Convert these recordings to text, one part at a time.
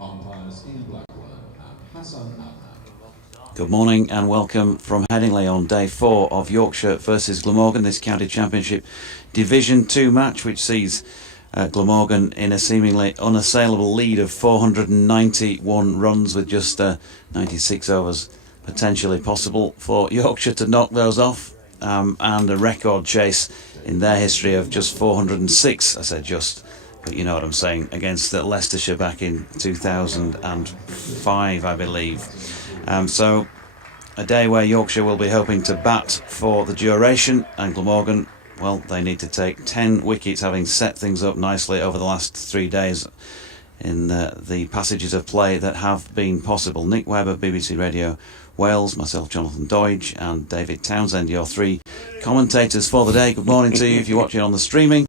Umpires Ian Blackwell and Hassan Adnan. Good morning and welcome from Headingley on day 4 of Yorkshire versus Glamorgan, this county championship Division 2 match, which sees Glamorgan in a seemingly unassailable lead of 491 runs with just 96 overs potentially possible for Yorkshire to knock those off, and a record chase in their history of just 406, I said just, but you know what I'm saying, against Leicestershire back in 2005, I believe. So a day where Yorkshire will be hoping to bat for the duration, and Glamorgan, well, they need to take 10 wickets, having set things up nicely over the last 3 days in the passages of play that have been possible. Nick Webb of BBC Radio Wales, myself, Jonathan Doidge, and David Townsend, your 3 commentators for the day. Good morning to you if you're watching on the streaming.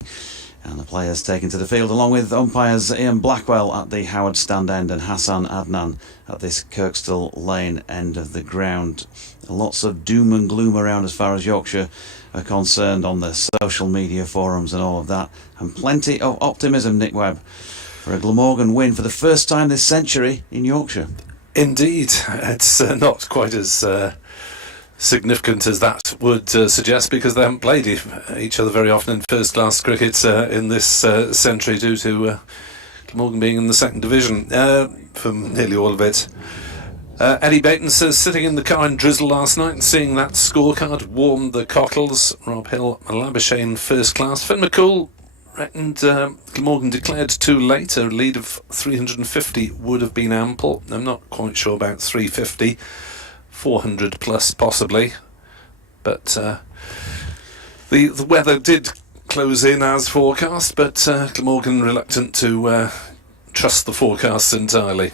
And the players taken to the field, along with umpires Ian Blackwell at the Howard Stand end and Hassan Adnan at this Kirkstall Lane end of the ground. Lots of doom and gloom around as far as Yorkshire are concerned on the social media forums and all of that. And plenty of optimism, Nick Webb, for a Glamorgan win for the first time this century in Yorkshire. Indeed. It's not quite as significant as that would suggest, because they haven't played each other very often in first class cricket in this century, due to Glamorgan being in the second division for nearly all of it. Eddie Baton says sitting in the car in drizzle last night and seeing that scorecard warmed the cockles. Rob Hill, Labuschagne first class. Finn McCool reckoned Glamorgan declared too late. A lead of 350 would have been ample. I'm not quite sure about 350. 400 plus possibly, but the weather did close in as forecast, but Glamorgan reluctant to trust the forecasts entirely.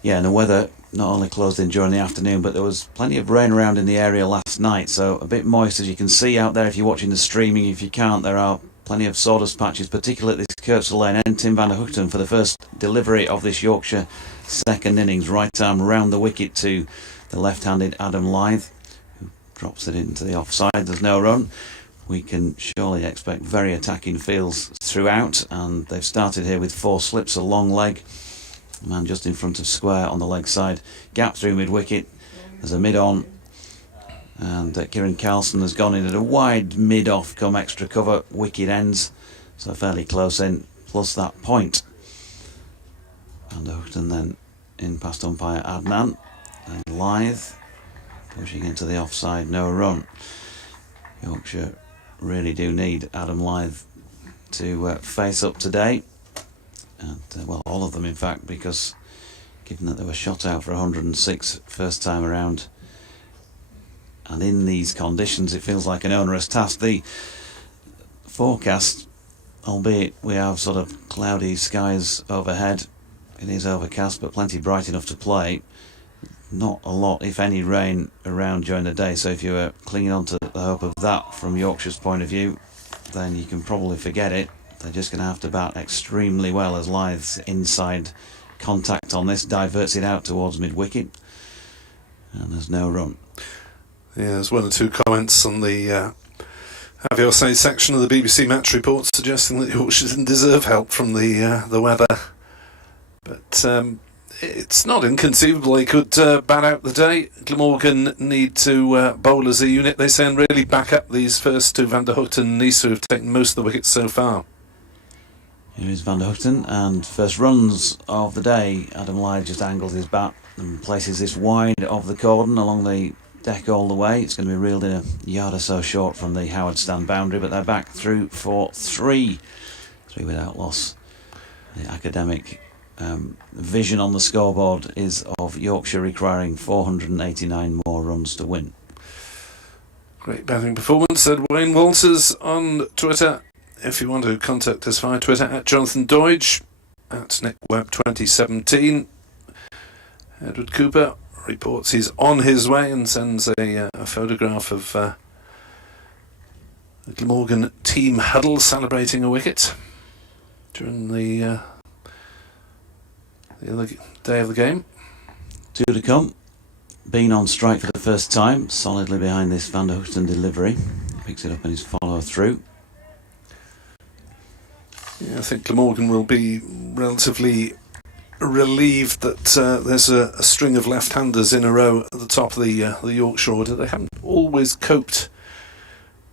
Yeah, and the weather not only closed in during the afternoon, but there was plenty of rain around in the area last night, so a bit moist, as you can see out there if you're watching the streaming. If you can't, there are plenty of sawdust patches, particularly at this Kirkstall Lane end. Tim van der Hoogten for the first delivery of this Yorkshire second innings, right arm round the wicket to the left-handed Adam Lyth, who drops it into the offside. There's no run. We can surely expect very attacking fields throughout, and they've started here with 4 slips, a long leg, a man just in front of square on the leg side, gap through mid-wicket. There's a mid-on, and Kieran Carlson has gone in at a wide mid-off come extra cover, wicket ends, so fairly close in, plus that point. Van der Hoogten then in past umpire Adnan. And Lyth pushing into the offside, no run. Yorkshire really do need Adam Lyth to face up today, and well, all of them in fact, because given that they were shot out for 106 first time around, and in these conditions it feels like an onerous task. The forecast, albeit we have sort of cloudy skies overhead, it is overcast but plenty bright enough to play. Not a lot, if any, rain around during the day, so if you were clinging on to the hope of that from Yorkshire's point of view, then you can probably forget it. They're just going to have to bat extremely well, as Lyth's inside contact on this diverts it out towards mid-wicket, and there's no run. Yeah, there's 1 or 2 comments on the Have Your Say section of the BBC Match Report suggesting that Yorkshire didn't deserve help from the weather, but it's not inconceivable they could bat out the day. Glamorgan need to bowl as a unit, they say, and really back up these first 2, Van der Hoogten and Nisa, who've taken most of the wickets so far. Here is Van der Hoogten, and first runs of the day. Adam Lyth just angles his bat and places this wide of the cordon along the deck all the way. It's going to be reeled in a yard or so short from the Howard Stand boundary, but they're back through for 3 without loss. The academic vision on the scoreboard is of Yorkshire requiring 489 more runs to win. Great batting performance, said Wayne Walters on Twitter. If you want to contact us via Twitter, at Jonathan Doidge, at NickWebb2017. Edward Cooper reports he's on his way and sends a photograph of the Glamorgan team huddle celebrating a wicket during the other day of the game. 2 to come. Been on strike for the first time, solidly behind this Van der Hoogten delivery. Picks it up in his follow through. Yeah, I think Glamorgan will be relatively relieved that there's a string of left-handers in a row at the top of the Yorkshire order. They haven't always coped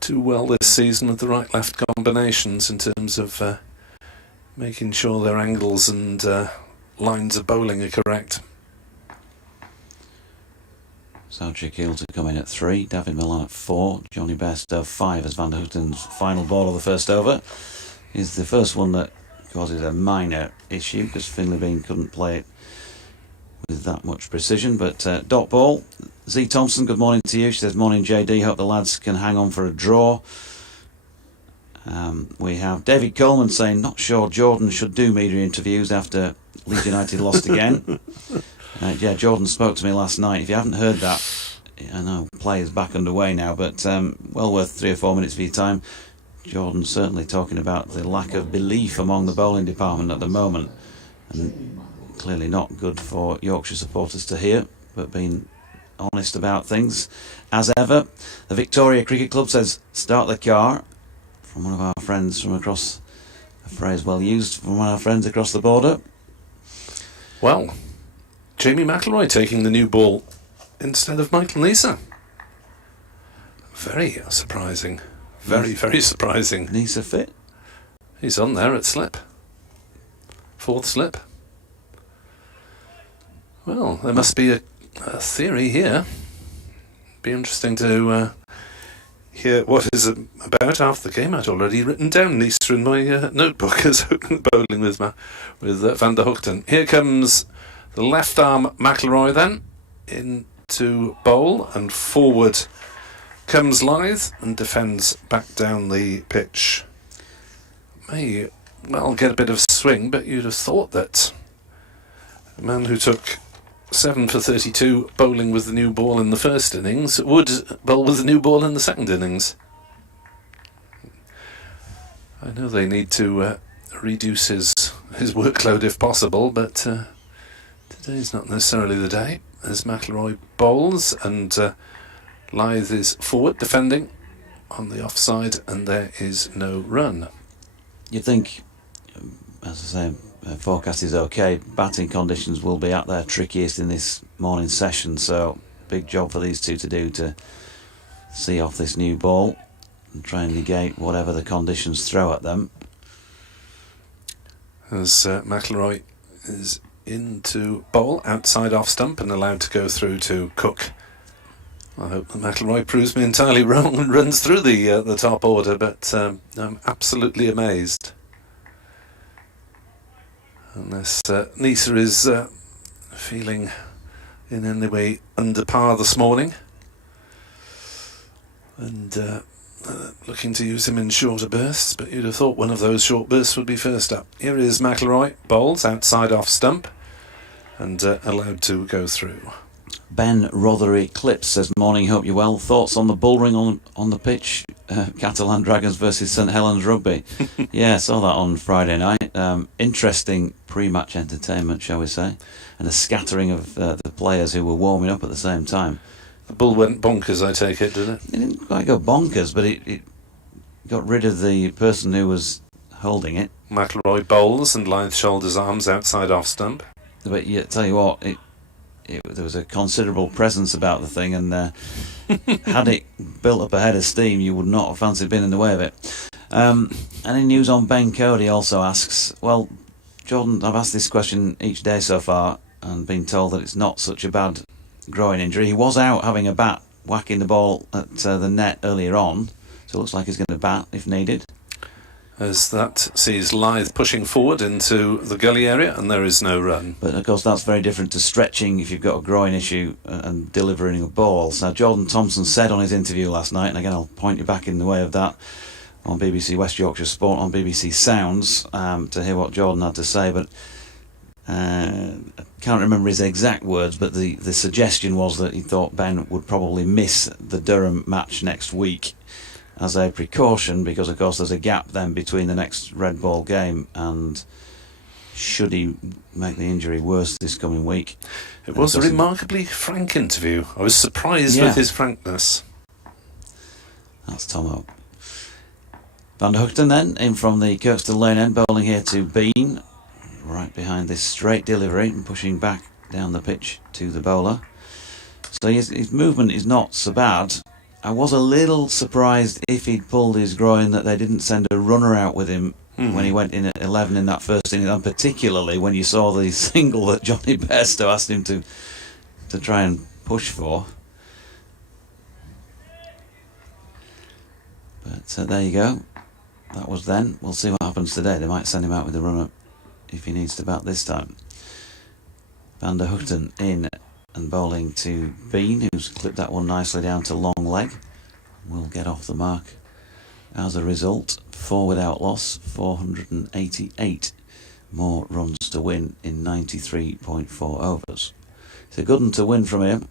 too well this season with the right-left combinations in terms of making sure their angles and lines of bowling are correct. Southwick Hill to come in at 3, David Millan at 4, Johnny Bairstow 5 as Van der Hoogten's final ball of the first over. Is the first one that causes a minor issue because Finlay Bean couldn't play it with that much precision. But dot ball, Z Thompson, good morning to you. She says, morning JD, hope the lads can hang on for a draw. We have David Coleman saying, not sure Jordan should do media interviews after Leeds United lost again. Yeah, Jordan spoke to me last night. If you haven't heard that, I know play is back underway now, but well worth 3 or 4 minutes of your time. Jordan certainly talking about the lack of belief among the bowling department at the moment, and clearly not good for Yorkshire supporters to hear, but being honest about things as ever. The Victoria Cricket Club says, start the car, from one of our friends from across, a phrase well used from one of our friends across the border. Well, Jamie McIlroy taking the new ball instead of Michael Neser. Very surprising. Very, very surprising. Neser fit? He's on there at slip. 4th slip. Well, there must be a theory here. Be interesting to hear what is about after the game. I'd already written down Neser in my notebook as bowling with Van der Hoogten. Here comes the left arm McIlroy then into bowl, and forward comes Lyth and defends back down the pitch. May well get a bit of swing, but you'd have thought that a man who took 7 for 32 bowling with the new ball in the first innings would bowl with the new ball in the second innings. I know they need to reduce his workload if possible, but today's not necessarily the day, as McIlroy bowls and Lyth is forward defending on the offside, and there is no run. You'd think, as I say, forecast is okay. Batting conditions will be at their trickiest in this morning session, so big job for these two to do to see off this new ball and try and negate whatever the conditions throw at them. As McIlroy is into bowl outside off stump and allowed to go through to Cook. I hope that McIlroy proves me entirely wrong and runs through the top order, but I'm absolutely amazed. Unless Neser is feeling in any way under par this morning and looking to use him in shorter bursts, but you'd have thought one of those short bursts would be first up. Here is McIlroy, bowls outside off stump and allowed to go through. Ben Rothery Clips says, morning, hope you're well. Thoughts on the bull ring on the pitch? Catalan Dragons versus St Helens Rugby. Yeah, saw that on Friday night. Interesting pre-match entertainment, shall we say, and a scattering of the players who were warming up at the same time. The bull went bonkers, I take it, did it? It didn't quite go bonkers, but it got rid of the person who was holding it. McIlroy bowls and Lyth shoulders arms outside off stump. But yeah, tell you what, there was a considerable presence about the thing, and had it built up a head of steam, you would not have fancied being in the way of it. Any news on Ben Cody also asks, well, Jordan, I've asked this question each day so far and been told that it's not such a bad groin injury. He was out having a bat, whacking the ball at the net earlier on, so it looks like he's going to bat if needed. As that sees Lyth pushing forward into the gully area, and there is no run. But of course that's very different to stretching if you've got a groin issue and delivering a ball. So Jordan Thompson said on his interview last night, and again I'll point you back in the way of that on BBC West Yorkshire Sport on BBC Sounds to hear what Jordan had to say, but I can't remember his exact words, but the suggestion was that he thought Ben would probably miss the Durham match next week as a precaution, because of course there's a gap then between the next red ball game, and should he make the injury worse this coming week. It was a remarkably frank interview. I was surprised with his frankness. That's Tomo. Van der Hoogten then, in from the Kirkstall Lane end, bowling here to Bean. Right behind this straight delivery and pushing back down the pitch to the bowler. So his movement is not so bad. I was a little surprised if he'd pulled his groin that they didn't send a runner out with him when he went in at 11 in that first inning, and particularly when you saw the single that Johnny Bairstow asked him to try and push for. But there you go. That was then. We'll see what happens today. They might send him out with a runner if he needs to bat this time. Van der Hoogten in and bowling to Bean, who's clipped that one nicely down to long leg. Will get off the mark as a result. 4 without loss, 488 more runs to win in 93.4 overs. It's a good one to win from him.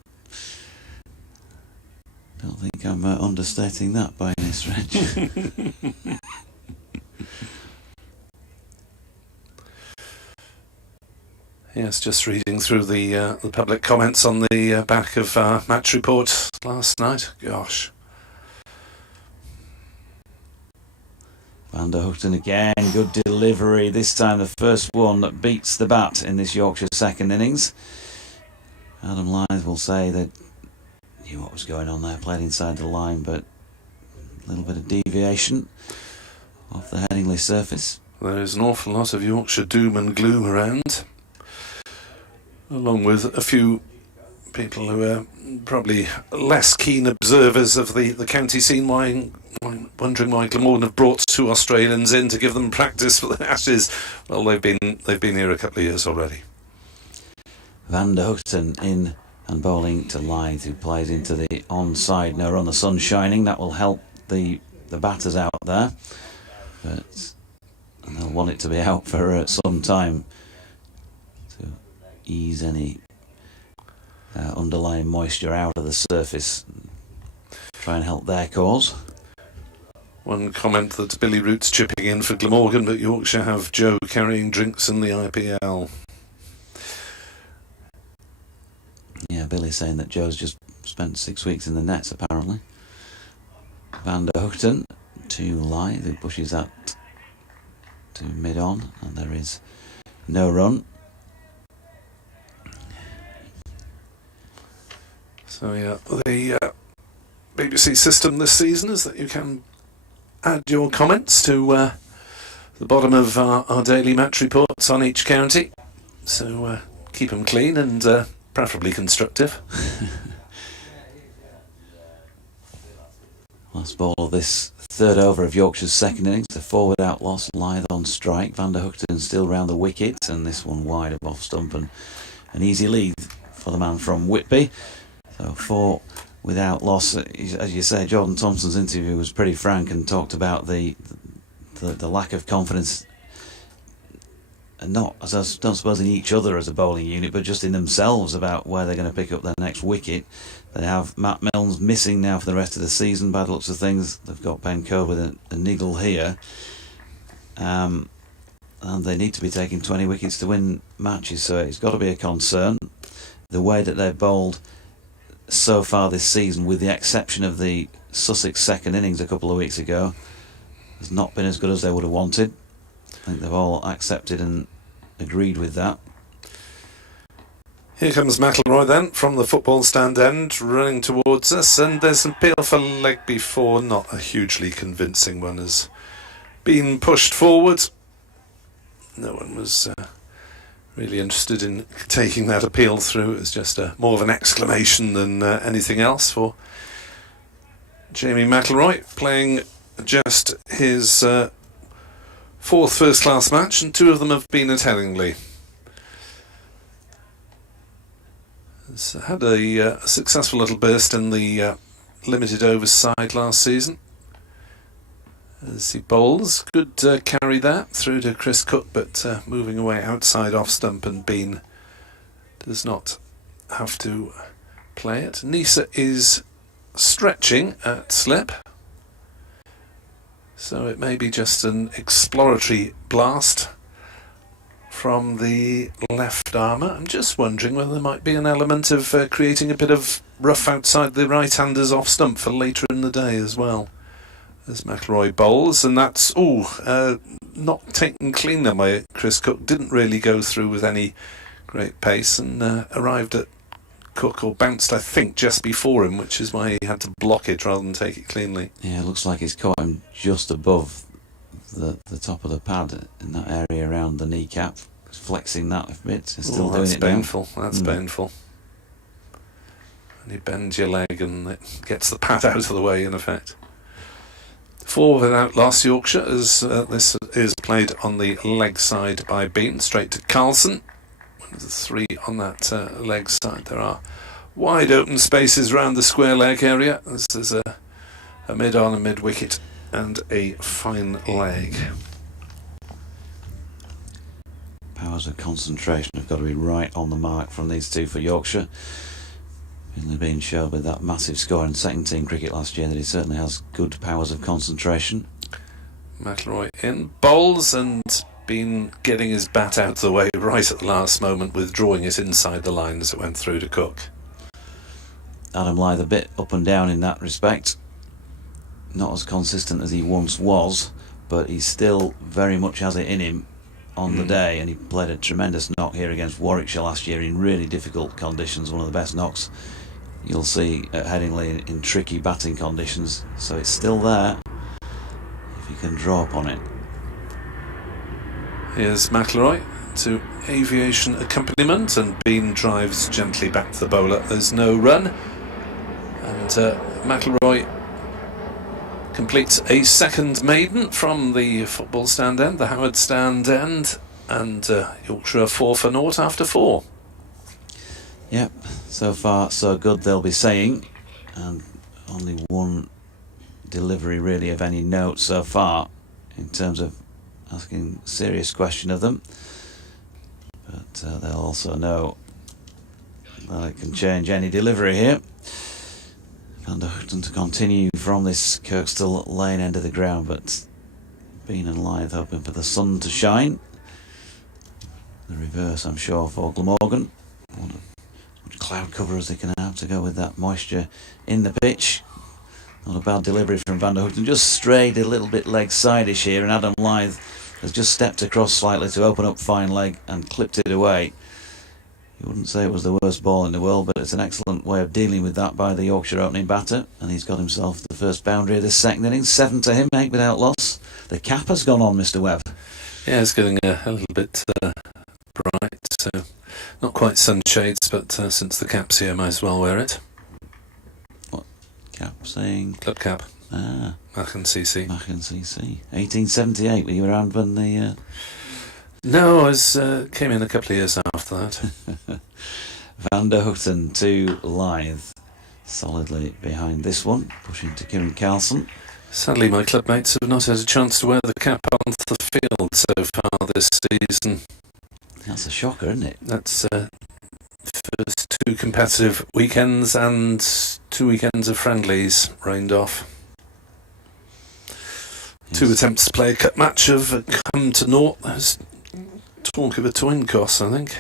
Don't think I'm understating that by any stretch. Yes, just reading through the public comments on the back of our match report last night. Gosh. Van der Hoogten again, good delivery. This time the first one that beats the bat in this Yorkshire second innings. Adam Lyth will say that knew what was going on there, played inside the line, but a little bit of deviation off the Headingley surface. There is an awful lot of Yorkshire doom and gloom around, along with a few people who are probably less keen observers of the county scene, wondering why Glamorgan have brought 2 Australians in to give them practice for the Ashes. Well, they've been here a couple of years already. Van der Hoogten in and bowling to Lyth, who plays into the onside no run. The sun's shining, that will help the batters out there, and they'll want it to be out for some time to ease any underlying moisture out of the surface, try and help their cause. One comment that Billy Root's chipping in for Glamorgan, but Yorkshire have Joe carrying drinks in the IPL. Yeah, Billy's saying that Joe's just spent 6 weeks in the nets, apparently. Van der Hoogten to Lyth, who pushes that to mid-on, and there is no run. So yeah, the BBC system this season is that you can add your comments to the bottom of our daily match reports on each county. So keep them clean and preferably constructive. Last ball of this third over of Yorkshire's second innings. The 4 without loss, Lyth on strike. Van der Hoogten still round the wicket, and this one wide of off stump, and an easy lead for the man from Whitby. So 4 without loss. As you say, Jordan Thompson's interview was pretty frank and talked about the lack of confidence, and not, as I don't suppose, in each other as a bowling unit, but just in themselves about where they're going to pick up their next wicket. They have Matt Milnes missing now for the rest of the season, by the looks of things. They've got Ben Code with a niggle here. And they need to be taking 20 wickets to win matches, so it's got to be a concern. The way that they've bowled so far this season, with the exception of the Sussex second innings a couple of weeks ago, has not been as good as they would have wanted. I think they've all accepted and agreed with that. Here comes McIlroy then from the football stand end, running towards us, and there's an appeal for leg before, not a hugely convincing one, has been pushed forward. No one was really interested in taking that appeal through. It was just more of an exclamation than anything else for Jamie McIlroy, playing just his 4th first-class match, and 2 of them have been at Headingley. He's had a successful little burst in the limited overs side last season. As he bowls, good carry that through to Chris Cook, but moving away outside off stump, and Bean does not have to play it. Nisa is stretching at slip, so it may be just an exploratory blast from the left armour. I'm just wondering whether there might be an element of creating a bit of rough outside the right-handers off stump for later in the day as well. as McIlroy bowls, and that's not taken clean there by Chris Cook. Didn't really go through with any great pace, and arrived at Cook, or bounced I think just before him, which is why he had to block it rather than take it cleanly. Yeah, it looks like he's caught him just above the top of the pad in that area around the kneecap, flexing that a bit. He's still doing it painful. now. That's painful. And you bend your leg and it gets the pad out of the way, in effect. 4 without loss, Yorkshire, as this is played on the leg side by Bean, straight to Carlson. 3 on that leg side. There are wide open spaces around the square leg area. This is a mid-on and mid-wicket and a fine leg. Powers of concentration have got to be right on the mark from these two for Yorkshire. Finley being showed with that massive score in second team cricket last year that he certainly has good powers of concentration. McIlroy in bowls, and been getting his bat out of the way right at the last moment, withdrawing it inside the line as it went through to Cook. Adam Lyth a bit up and down in that respect. Not as consistent as he once was, but he still very much has it in him on the day, and he played a tremendous knock here against Warwickshire last year in really difficult conditions, one of the best knocks you'll see at Headingley in tricky batting conditions, so it's still there if he can draw upon it. Here's McIlroy to aviation accompaniment, and Bean drives gently back to the bowler. There's no run, and McIlroy completes a second maiden from the football stand end, the Howard stand end, and Yorkshire 4 for naught after 4. Yep, so far so good, they'll be saying, and only one delivery really of any note so far in terms of asking a serious question of them, but they'll also know that it can change any delivery here. Van der Houten to continue from this Kirkstall Lane end of the ground, but Bean and Lyth hoping for the sun to shine. The reverse, I'm sure, for Glamorgan. What cloud cover as they can have to go with that moisture in the pitch. Not a bad delivery from Van der Houten, just strayed a little bit leg side-ish here, and Adam Lyth has just stepped across slightly to open up fine leg and clipped it away. You wouldn't say it was the worst ball in the world, but it's an excellent way of dealing with that by the Yorkshire opening batter, and he's got himself the first boundary of this second innings. 7 to him, 8 without loss. The cap has gone on, Mr. Webb. Yeah, it's getting a little bit bright, so not quite sunshades, but since the cap's here, might as well wear it. What cap saying? Club cap. Ah, Machen CC. Machen CC. 1878, were you around when the... No, I was came in a couple of years after that. Van der Houten to Lyth, solidly behind this one, pushing to Kieran Carlson. Sadly, my club mates have not had a chance to wear the cap on the field so far this season. That's a shocker, isn't it? That's first 2 competitive weekends and 2 weekends of friendlies rained off. Yes. 2 attempts to play a cup match have come to naught. There's talk of a twin cost, I think.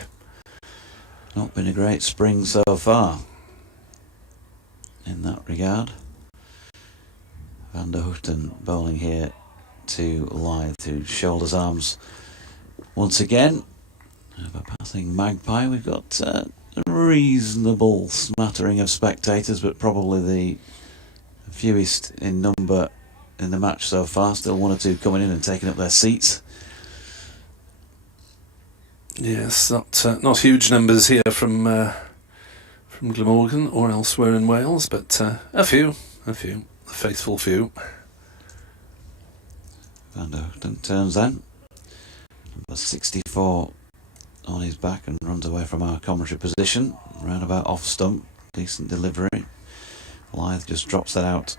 Not been a great spring so far in that regard. Van der Houten bowling here to Lyth, who shoulders arms once again. Have a passing magpie. We've got a reasonable smattering of spectators, but probably the fewest in number in the match so far. Still 1 or 2 coming in and taking up their seats. Yes, not huge numbers here from Glamorgan or elsewhere in Wales, but a few, a faithful few. Van der Houten turns then. Number 64 on his back and runs away from our commentary position. Roundabout off stump, decent delivery. Lyth just drops that out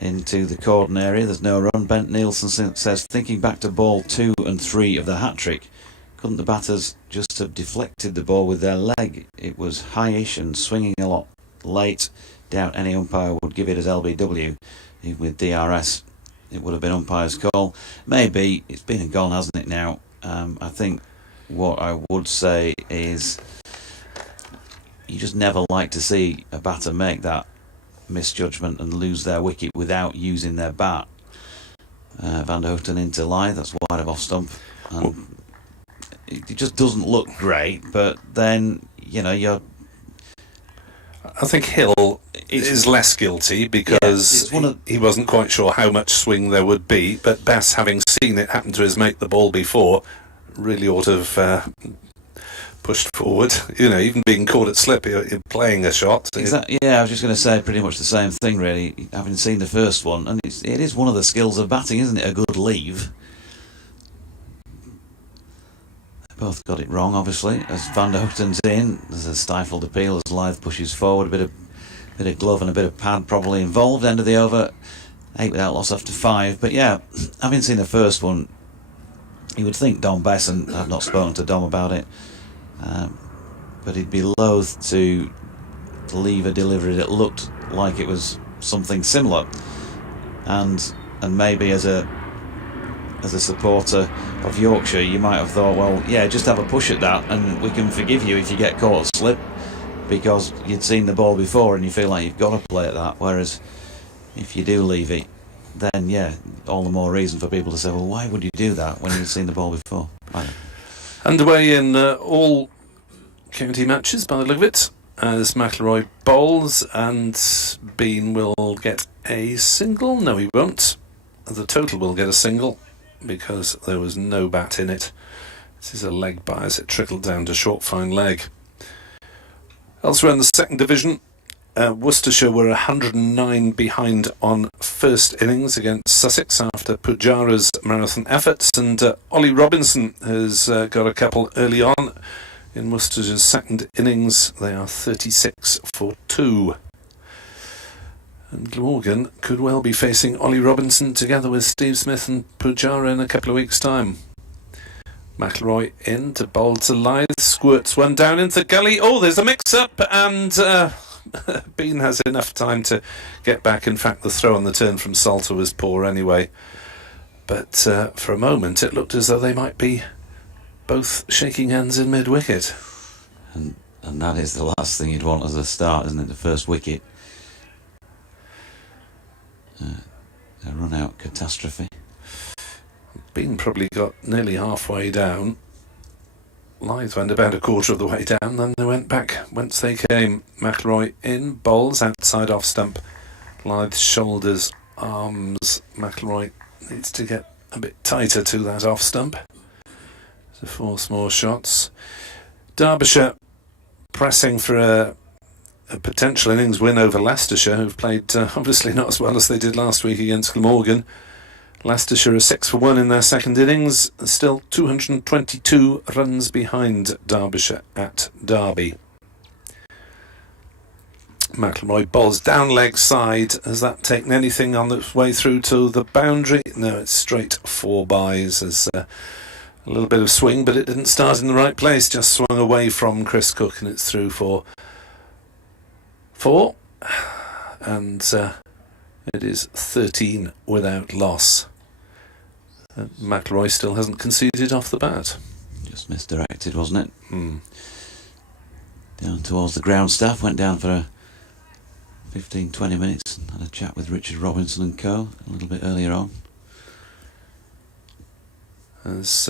into the cordon area. There's no run. Bent Nielsen says, thinking back to ball 2 and 3 of the hat-trick, couldn't the batters just have deflected the ball with their leg? It was high-ish and swinging a lot late. Doubt any umpire would give it as LBW. Even with DRS, it would have been umpire's call. Maybe. It's been and gone, hasn't it now? I think what I would say is you just never like to see a batter make that misjudgment and lose their wicket without using their bat. Van der Houten into Lythe, that's wide of off stump. And it just doesn't look great, but then, I think Hill is less guilty because he wasn't quite sure how much swing there would be, but Bess, having seen it happen to his mate the ball before, really ought to have pushed forward. Even being caught at slip, you're playing a shot. Exactly. Yeah, I was just going to say pretty much the same thing, really, having seen the first one. And it is one of the skills of batting, isn't it? A good leave. They both got it wrong, obviously. As Van der Houten's in, there's a stifled appeal as Lythe pushes forward. A bit of glove and a bit of pad probably involved. End of the over. 8 without loss after 5. But yeah, having seen the first one, you would think Dom Bess, and I've not spoken to Dom about it, but he'd be loath to leave a delivery that looked like it was something similar, and maybe as a supporter of Yorkshire, you might have thought, well, yeah, just have a push at that, and we can forgive you if you get caught at slip, because you'd seen the ball before and you feel like you've got to play at that. Whereas if you do leave it, then yeah, all the more reason for people to say, well, why would you do that when you've seen the ball before? Underway in all county matches by the look of it, as McIlroy bowls, and Bean will get a single. No, he won't. The total will get a single because there was no bat in it. This is a leg bias. It trickled down to short fine leg. Elsewhere in the second division, Worcestershire were 109 behind on first innings against Sussex after Pujara's marathon efforts, and Ollie Robinson has got a couple early on. In Worcestershire's second innings, they are 36 for 2. And Glamorgan could well be facing Ollie Robinson together with Steve Smith and Pujara in a couple of weeks' time. McIlroy in to bowl to Lythe, squirts one down into the gully. Oh, there's a mix-up, and Bean has enough time to get back. In fact, the throw on the turn from Salter was poor anyway. But for a moment, it looked as though they might be both shaking hands in mid-wicket. And that is the last thing you'd want as a start, isn't it? The first wicket. A run-out catastrophe. Bean probably got nearly halfway down. Lythe went about a quarter of the way down, then they went back whence they came. McIlroy in, bowls outside off stump. Lythe shoulders, arms. McIlroy needs to get a bit tighter to that off stump to force more shots. Derbyshire pressing for a potential innings win over Leicestershire, who've played obviously not as well as they did last week against Glamorgan. Leicestershire are 6 for 1 in their second innings, still 222 runs behind Derbyshire at Derby. McIlroy bowls down leg side. Has that taken anything on its way through to the boundary? No, it's straight 4 byes. There's a little bit of swing, but it didn't start in the right place. Just swung away from Chris Cook, and it's through for 4. And it is 13 without loss. McIlroy still hasn't conceded off the bat. Just misdirected, wasn't it? Down towards the ground staff, went down for 15-20 minutes and had a chat with Richard Robinson and co. a little bit earlier on. As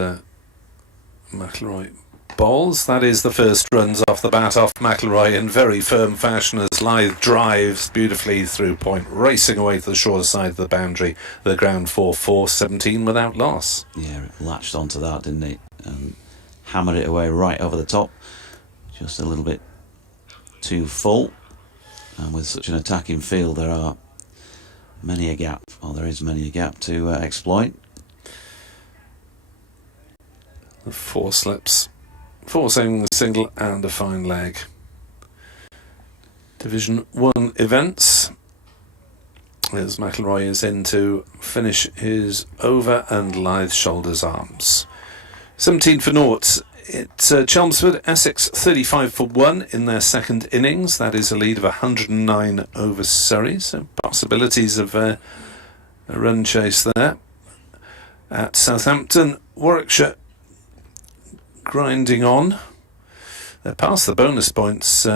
McIlroy bowls, that is the first runs off the bat off McIlroy in very firm fashion as Lythe drives beautifully through point, racing away to the shorter side of the boundary. The ground for 4-17 without loss. Yeah, it latched onto that, didn't it? And hammered it away right over the top. Just a little bit too full. And with such an attacking field, there is many a gap to exploit. The 4 slips, forcing a single and a fine leg. Division 1 events, as McIlroy is in to finish his over, and Lythe shoulders arms. 17 for naught. It's Chelmsford, Essex 35 for 1 in their second innings. That is a lead of 109 over Surrey, so possibilities of a run chase there. At Southampton, Warwickshire grinding on. They're past the bonus points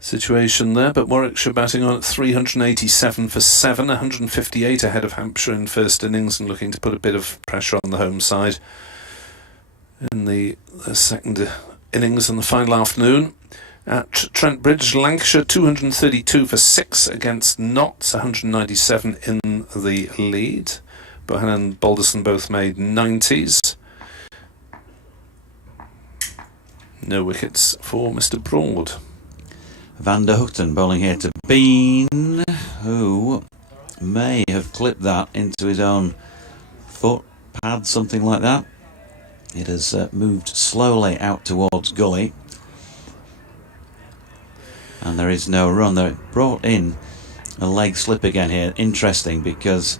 situation there, but Warwickshire batting on at 387 for 7, 158 ahead of Hampshire in first innings, and looking to put a bit of pressure on the home side in the second innings and the final afternoon. At Trent Bridge, Lancashire 232 for 6 against Notts, 197 in the lead. Bohan and Balderson both made 90s. No wickets for Mr. Broad. Van der Houten bowling here to Bean, who may have clipped that into his own foot pad, something like that. It has moved slowly out towards gully, and there is no run. They brought in a leg slip again here. Interesting, because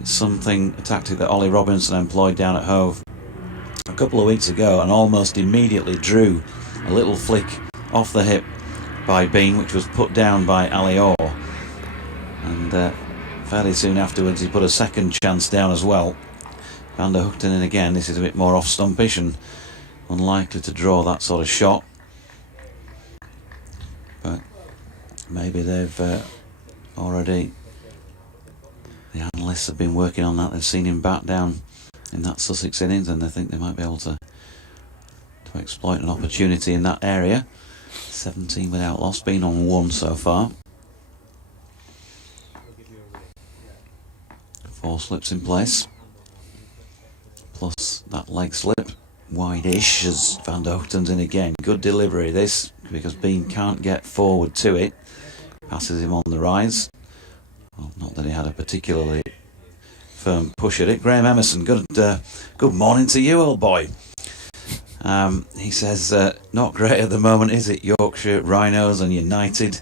it's a tactic that Ollie Robinson employed down at Hove a couple of weeks ago, and almost immediately drew a little flick off the hip by Bean, which was put down by Ali Orr, and fairly soon afterwards he put a second chance down as well. Van der Houten in again. This is a bit more off stumpish and unlikely to draw that sort of shot, but maybe they've already, the analysts have been working on that. They've seen him bat down in that Sussex innings, and they think they might be able to exploit an opportunity in that area. 17 without loss, been on 1 so far. 4 slips in place, plus that leg slip, wide-ish as Van der Houten's in again. Good delivery this, because Bean can't get forward to it. Passes him on the rise. Well, not that he had a particularly firm push at it. Graham Emerson, good morning to you, old boy. He says, not great at the moment, is it? Yorkshire, Rhinos and United.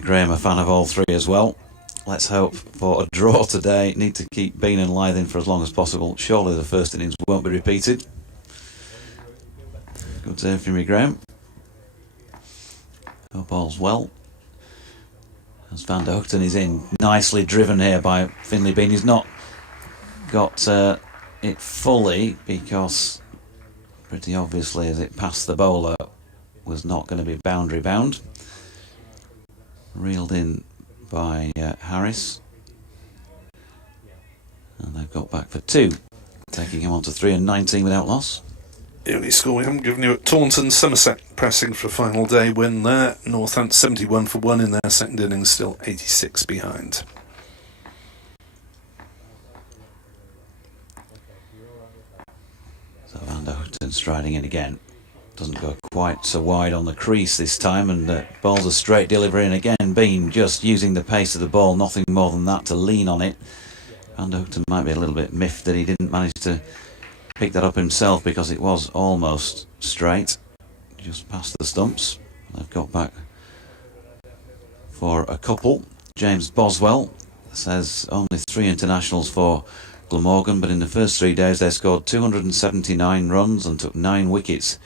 Graham, a fan of all three as well. Let's hope for a draw today. Need to keep Bean and Lythe in for as long as possible. Surely the first innings won't be repeated. Good to hear from you, Graham. Hope all's well. As Van der Houten is in, nicely driven here by Finlay Bean. He's not got it fully, because pretty obviously as it passed the bowler was not going to be boundary bound. Reeled in by Harris, and they've got back for 2, taking him on to 3 and 19 without loss. The only score we haven't given you at Taunton, Somerset pressing for a final day win there. Northampton 71 for 1 in their second innings, still 86 behind. So Van der Houten striding in again. Doesn't go quite so wide on the crease this time, and bowls a straight delivery, and again Bean just using the pace of the ball, nothing more than that, to lean on it. Van der Houten might be a little bit miffed that he didn't manage to pick that up himself, because it was almost straight, just past the stumps. They've got back for a couple. James Boswell says only 3 internationals for Glamorgan, but in the first 3 days they scored 279 runs and took 9 wickets.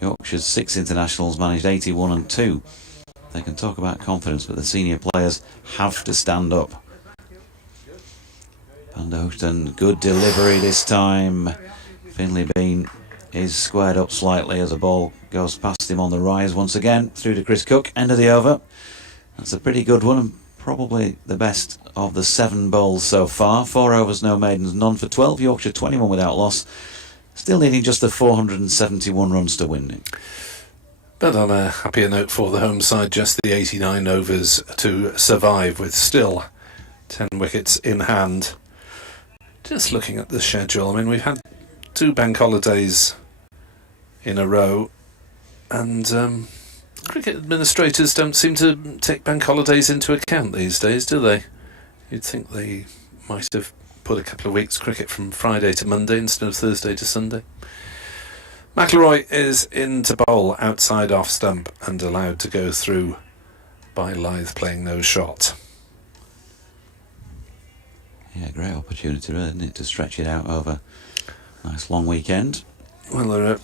Yorkshire's 6 internationals managed 81 and 2. They can talk about confidence, but the senior players have to stand up. Van der Houten, good delivery this time. Finlay Bean is squared up slightly as a ball goes past him on the rise once again, through to Chris Cook. End of the over. That's a pretty good one, and probably the best of the 7 bowls so far. 4 overs, no maidens, none for 12. Yorkshire 21 without loss. Still needing just the 471 runs to win it. But on a happier note for the home side, just the 89 overs to survive, with still 10 wickets in hand. Just looking at the schedule, I mean, we've had 2 bank holidays in a row, and cricket administrators don't seem to take bank holidays into account these days, do they? You'd think they might have put a couple of weeks cricket from Friday to Monday instead of Thursday to Sunday. McIlroy is in to bowl outside off stump and allowed to go through by Lythe playing no shot. Yeah, great opportunity, really, isn't it, to stretch it out over a nice long weekend. Well, there are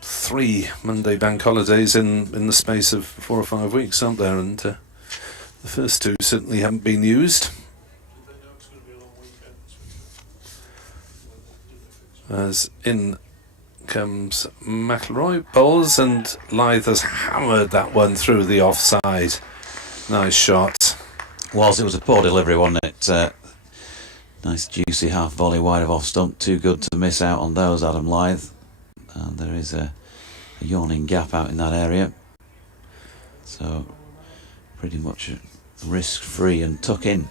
3 Monday bank holidays in the space of 4 or 5 weeks, aren't there? And the first 2 certainly haven't been used. As in comes McIlroy, bowls, and Lyth has hammered that one through the offside. Nice shot. Whilst it was a poor delivery, wasn't it? Nice juicy half volley wide of off stump. Too good to miss out on those, Adam Lyth. And there is a yawning gap out in that area. So pretty much risk-free and tuck in.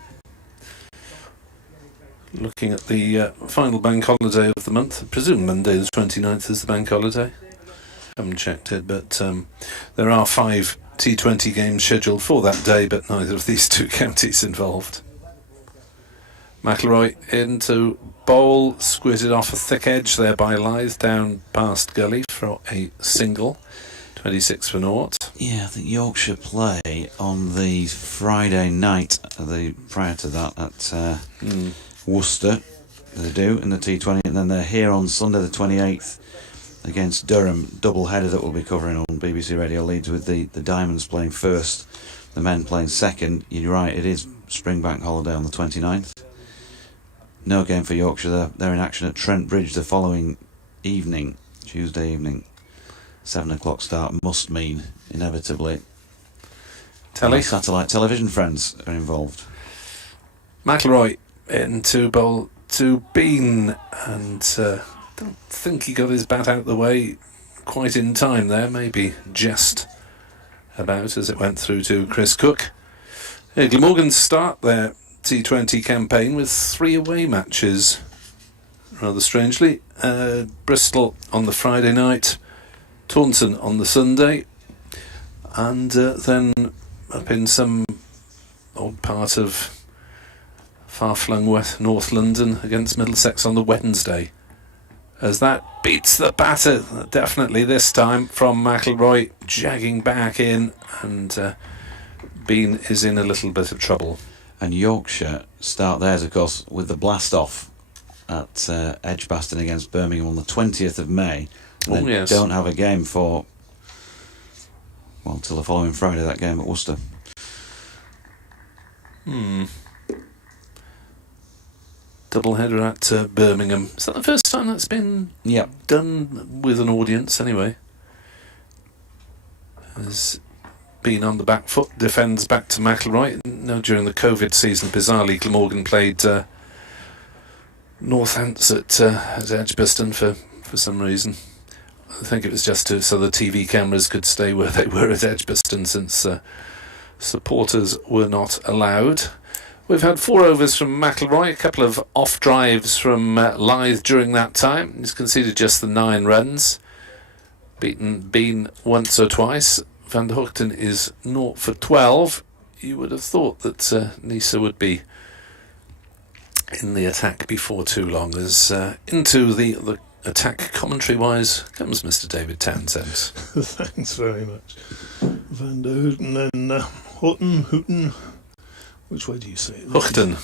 Looking at the final bank holiday of the month, I presume Monday the 29th is the bank holiday. Haven't checked it, but there are 5 T20 games scheduled for that day, but neither of these two counties involved. McIlroy into bowl, squirted off a thick edge there by Lyth, down past gully for a single, 26 for naught. Yeah, I think Yorkshire play on the Friday night, prior to that at Worcester. They do in the T20, and then they're here on Sunday the 28th against Durham. Double header that we'll be covering on BBC Radio Leeds, with the Diamonds playing first, the men playing second. You're right, it is spring bank holiday on the 29th. No game for Yorkshire. They're in action at Trent Bridge the following evening, Tuesday evening. 7 o'clock start must mean, inevitably, satellite television friends are involved. McIlroy into bowl to Bean, and don't think he got his bat out the way quite in time there, maybe just about as it went through to Chris Cook. Glamorgan start their T20 campaign with 3 away matches, rather strangely. Bristol on the Friday night, Taunton on the Sunday, and then up in some odd part of far-flung North London against Middlesex on the Wednesday. As that beats the batter, definitely this time, from McIlroy, jagging back in, and Bean is in a little bit of trouble. And Yorkshire start theirs, of course, with the blast-off at Edgbaston against Birmingham on the 20th of May. And they don't have a game for, till the following Friday, that game at Worcester. Double header at Birmingham. Is that the first time that's been done with an audience, anyway? Has been on the back foot, defends back to McIlroy. No, during the COVID season, bizarrely, Glamorgan played Northants at Edgbaston for some reason. I think it was just so the TV cameras could stay where they were at Edgbaston, since supporters were not allowed. We've had 4 overs from McIlroy, a couple of off drives from Lyth during that time. He's conceded just the 9 runs, beaten Bean once or twice. Van der Hoogten is 0 for 12. You would have thought that Nisa would be in the attack before too long, as into the attack commentary-wise comes Mr. David Townsend. Thanks very much. Van der Hoogten and Hoogten. Which way do you say it? Hoogten.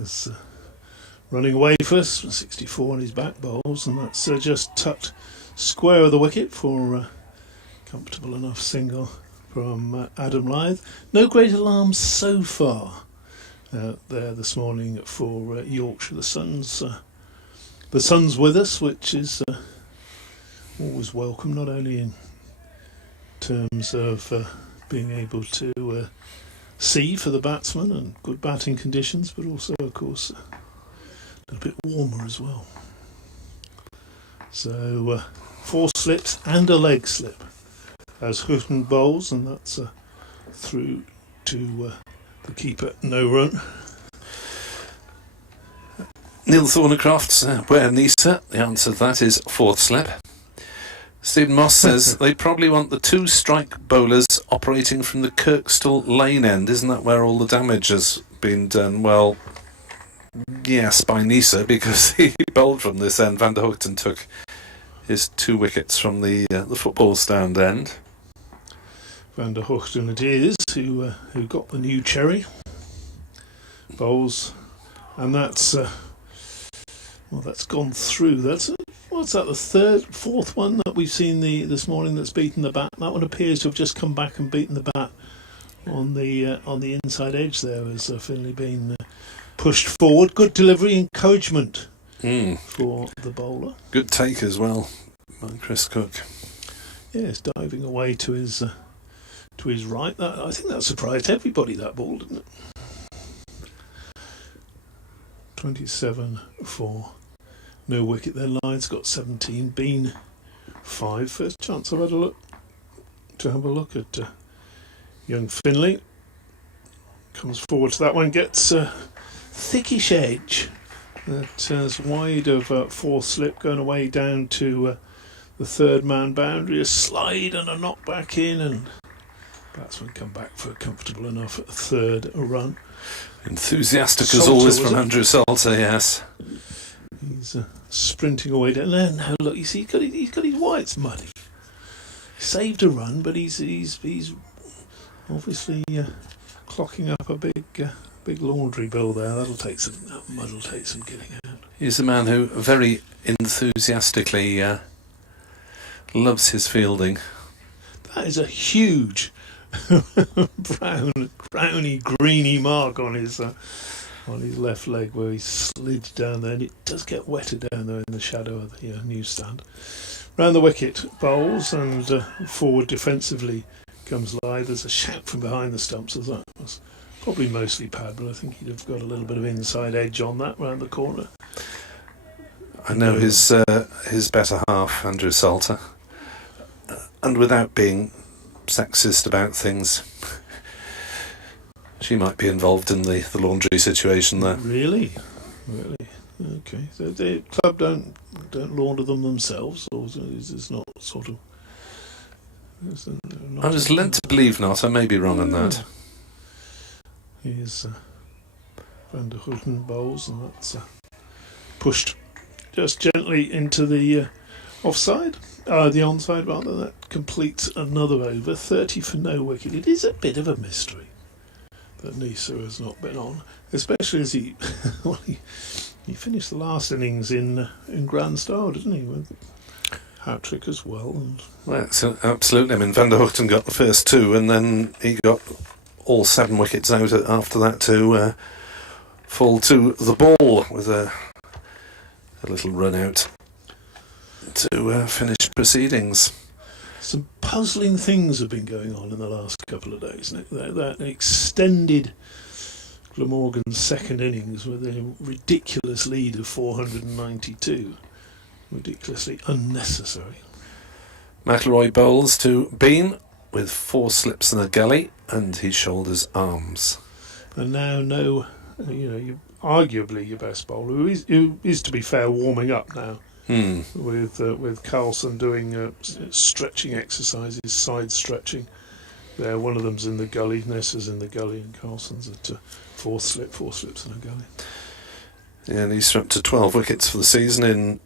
It's running away for us, 64 on his back bowls, and that's just tucked square of the wicket for a comfortable enough single from Adam Lyth. No great alarms so far there this morning for Yorkshire. The sun's with us, which is always welcome, not only in terms of being able to see for the batsman and good batting conditions, but also, of course, a little bit warmer as well. So 4 slips and a leg slip as Hoogten bowls, and that's through to the keeper, no run. Neil Thornycroft's where Nisa? The answer to that is 4th slip. Stephen Moss says they probably want the 2 strike bowlers operating from the Kirkstall lane end. Isn't that where all the damage has been done? Well, yes, by Nisa, because he bowled from this end. Van der Hoogten took his 2 wickets from the football stand end. Van der Hoogten it is, who got the new cherry bowls, and that's gone through. That's what's that? The 4th one that we've seen this morning that's beaten the bat. That one appears to have just come back and beaten the bat on the inside edge there, as Finlay been pushed forward. Good delivery, encouragement for the bowler. Good take as well by Chris Cook. Yes, diving away to his right. I think that surprised everybody, that ball, didn't it? 27 for no wicket then. Lyons got 17. Bean 5. First chance I've had to have a look at young Finley. Comes forward to that one, gets a thickish edge that is wide of fourth slip, going away down to the third man boundary. A slide and a knock back in, and batsman come back for a comfortable enough third run. Enthusiastic Salter, as always was from it? Andrew Salter, yes. He's sprinting away down there. Now look, you see, he's got his whites muddy. Saved a run, but he's obviously clocking up a big laundry bill there. That mud will take some getting out. He's a man who very enthusiastically loves his fielding. That is a huge browny greeny mark on his left leg where he slid down there, and it does get wetter down there in the shadow of the newsstand. Round the wicket bowls, and forward defensively comes Lyth. There's a shout from behind the stumps as that was probably mostly pad, but I think he'd have got a little bit of inside edge on that round the corner. I know his better half, Andrew Salter, and without being sexist about things, she might be involved in the laundry situation there. Really? Okay. So the club don't launder them themselves, or is this not sort of? I was led to believe not. I may be wrong on that. Here's Van der Houten bowls, and that's pushed just gently into the offside. The onside rather. That completes another over. 30 for no wicket. It is a bit of a mystery that Nisa has not been on, especially as he finished the last innings in grand style, didn't he? With hat-trick as well. Well, absolutely. I mean, Van der Houten got the first 2, and then he got all 7 wickets out after that to fall to the ball with a little run out to finish proceedings. Some puzzling things have been going on in the last couple of days. That extended Glamorgan's second innings with a ridiculous lead of 492. Ridiculously unnecessary. McIlroy bowls to Bean with 4 slips and a gully, and he shoulders arms. And now arguably your best bowler, who is to be fair warming up now. With Carlson doing stretching exercises, side stretching. There, one of them's in the gully, Nessa's in the gully, and Carlson's at 4 slips and a gully. Yeah, and he's up to 12 wickets for the season in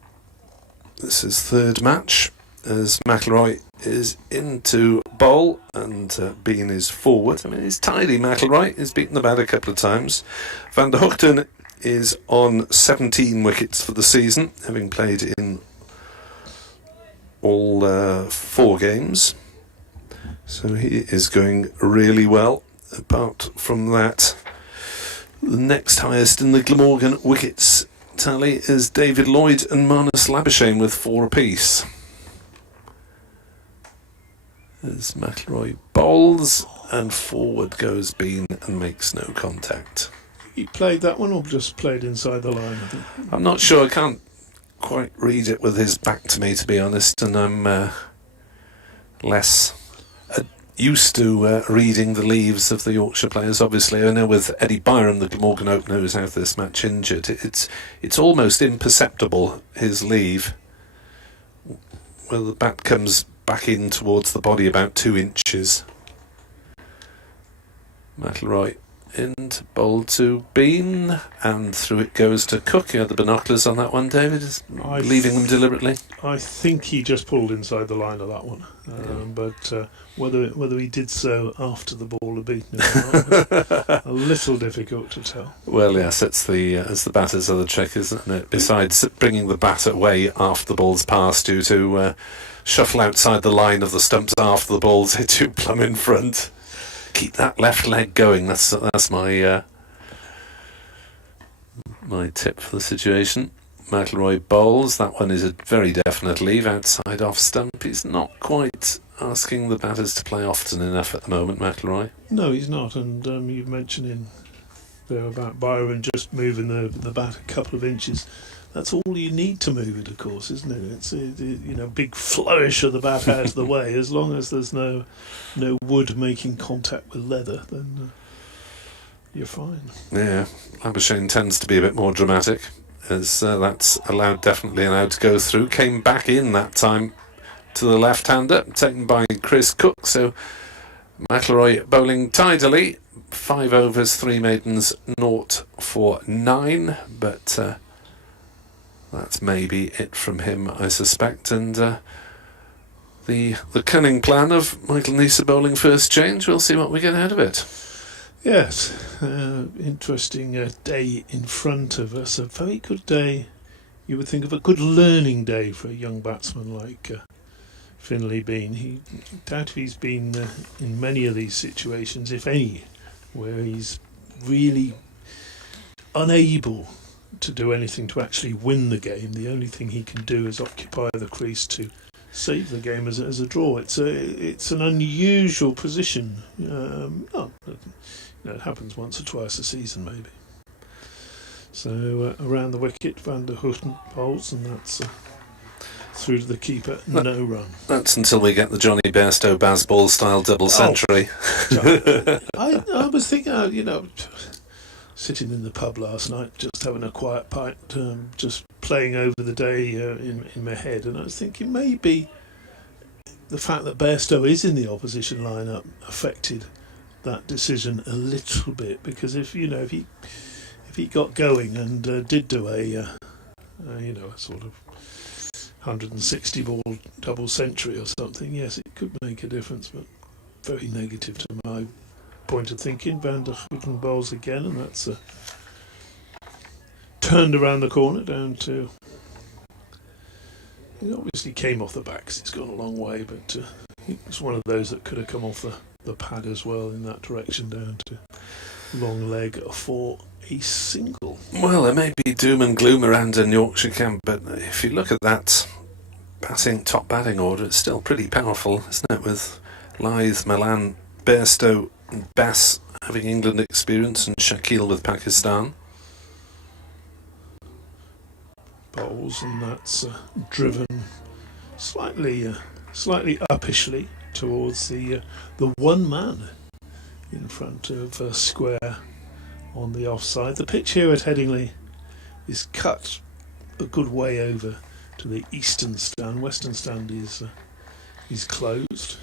this is third match, as McIlroy is into bowl and Bean is forward. I mean, he's tidy, McIlroy. He's beaten the bat a couple of times. Van der Houten is on 17 wickets for the season, having played in all 4 games. So he is going really well. Apart from that, the next highest in the Glamorgan wickets tally is David Lloyd and Marnus Labuschagne with 4 apiece. As McIlroy bowls and forward goes Bean and makes no contact. He played that one or just played inside the line? I think. I'm not sure. I can't quite read it with his back to me, to be honest, and I'm less used to reading the leaves of the Yorkshire players. Obviously, I know with Eddie Byram, the Glamorgan opener, who's out this match injured, it's almost imperceptible, his leave. Well, the bat comes back in towards the body about 2 inches. McIlroy and bowl to Bean, and through it goes to Cook. You had the binoculars on that one, David, leaving them deliberately. I think he just pulled inside the line of that one, but whether he did so after the ball had beaten him or not, a little difficult to tell. Well, yes, it's the batter's other trick, isn't it? Besides bringing the bat away after the ball's passed, you to shuffle outside the line of the stumps after the ball's hit you plumb in front. Keep that left leg going. That's my my tip for the situation. McIlroy bowls. That one is a very definite leave outside off stump. He's not quite asking the batters to play often enough at the moment, McIlroy. No, he's not. And you mentioned there about Byron just moving the bat a couple of inches. That's all you need to move it, of course, isn't it? It's a big flourish of the bat out of the way. As long as there's no wood making contact with leather, then you're fine. Yeah, Labuschagne tends to be a bit more dramatic, as that's definitely allowed to go through. Came back in that time to the left-hander, taken by Chris Cook. So McIlroy bowling tidily, 5 overs, 3 maidens, 0 for 9, but that's maybe it from him, I suspect. And the cunning plan of Michael Neser bowling first change, we'll see what we get out of it. Yes, interesting day in front of us. A very good day. You would think of a good learning day for a young batsman like Finlay Bean. He doubt if he's been in many of these situations, if any, where he's really unable to do anything to actually win the game. The only thing he can do is occupy the crease to save the game as a draw. It's an unusual position. It happens once or twice a season, maybe. So around the wicket, Van der Houten bowls, and that's through to the keeper. No run. That's until we get the Johnny Bairstow Bazball style double century. I was thinking, sitting in the pub last night, just having a quiet pint, just playing over the day in my head, and I was thinking maybe the fact that Bairstow is in the opposition lineup affected that decision a little bit, because if he got going and did do a sort of 160 ball double century or something, yes, it could make a difference, but very negative to my point of thinking. Van der Houten bowls again, and that's turned around the corner down to. It obviously came off the back 'cause it's gone a long way, but it's one of those that could have come off the pad as well in that direction down to long leg for a single. Well, there may be doom and gloom around in Yorkshire camp, but if you look at that top batting order, it's still pretty powerful, isn't it? With Lyth, Malan, Bairstow and Bass having England experience, and Shakil with Pakistan. Bowls, and that's driven slightly uppishly towards the one man in front of square on the offside. The pitch here at Headingley is cut a good way over to the eastern stand. Western stand is closed.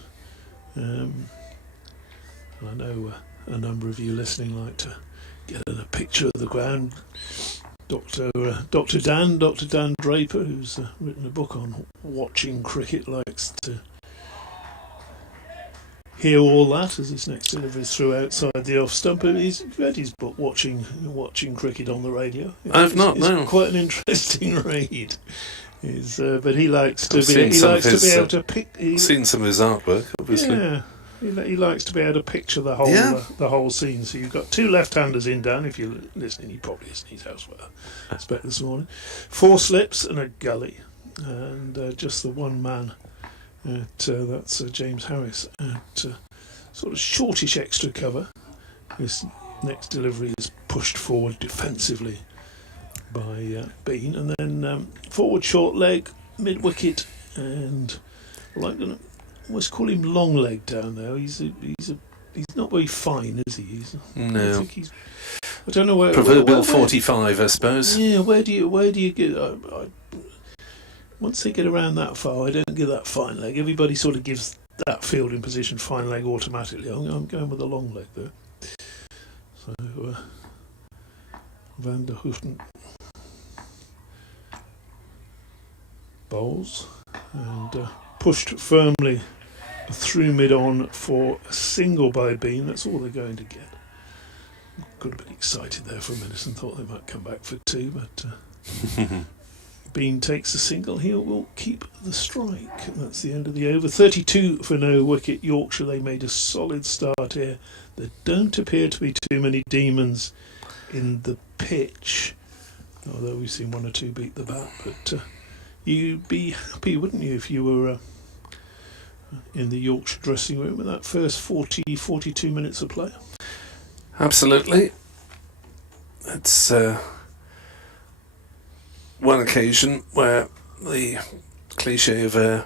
I know a number of you listening like to get a picture of the ground. Dr. Dan Draper, who's written a book on watching cricket, likes to hear all that as his next delivery is through outside the off stump. He's read his book, Watching Cricket on the Radio. I've not. It's no. quite an interesting read. But he likes to be able to pick. Seen some of his artwork, obviously. Yeah. He likes to be able to picture the whole scene. So you've got 2 left-handers in, Dan. If you're listening, he probably isn't. He's elsewhere, I expect, this morning. 4 slips and a gully, and just the one man. That's James Harris at sort of shortish extra cover. His next delivery is pushed forward defensively by Bean, and then forward short leg, mid wicket, and I'm going to almost call him long leg down there. He's not very fine, is he? No. I don't know where. Proverbial 45, I suppose. Yeah. Where do you get? Once they get around that far, I don't give that fine leg. Everybody sort of gives that fielding position fine leg automatically. I'm going with the long leg there. So Van der Houten bowls and pushed firmly through mid-on for a single by Bean. That's all they're going to get. Could have been excited there for a minute and thought they might come back for 2, but Bean takes the single. He will keep the strike. That's the end of the over. 32 for no wicket. Yorkshire, they made a solid start here. There don't appear to be too many demons in the pitch. although we've seen one or two beat the bat. But you'd be happy, wouldn't you, if you were in the Yorkshire dressing room in that first 42 minutes of play? Absolutely. It's one occasion where the cliche of a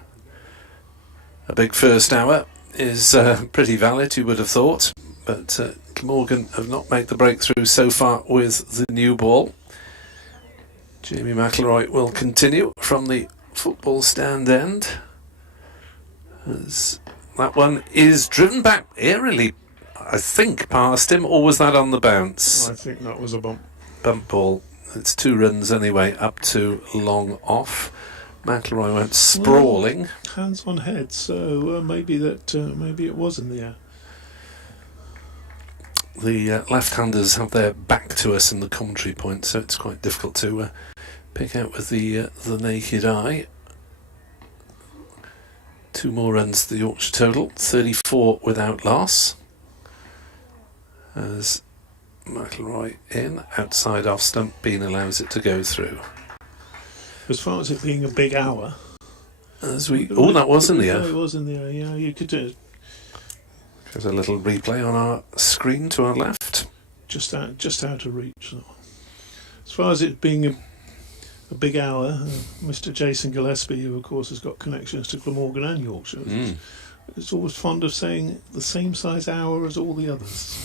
big first hour is pretty valid, you would have thought, but Glamorgan have not made the breakthrough so far with the new ball. Jamie McIlroy will continue from the football stand end, as that one is driven back aerially, I think, past him, or was that on the bounce? I think that was a bump Ball. It's 2 runs anyway, up to long off. McIlroy went sprawling. Hands on head, so maybe it was in the air. The left-handers have their back to us in the commentary point, so it's quite difficult to pick out with the naked eye. 2 more runs to the Yorkshire total, 34 without loss. As McIlroy in, outside off stump, Bean allows it to go through. As far as it being a big hour, that was in the air. It was in the air. Yeah, you could do it. There's a little replay on our screen to our left. Just out of reach. So. As far as it being a big hour, Mr. Jason Gillespie, who of course has got connections to Glamorgan and Yorkshire, is always fond of saying the same size hour as all the others.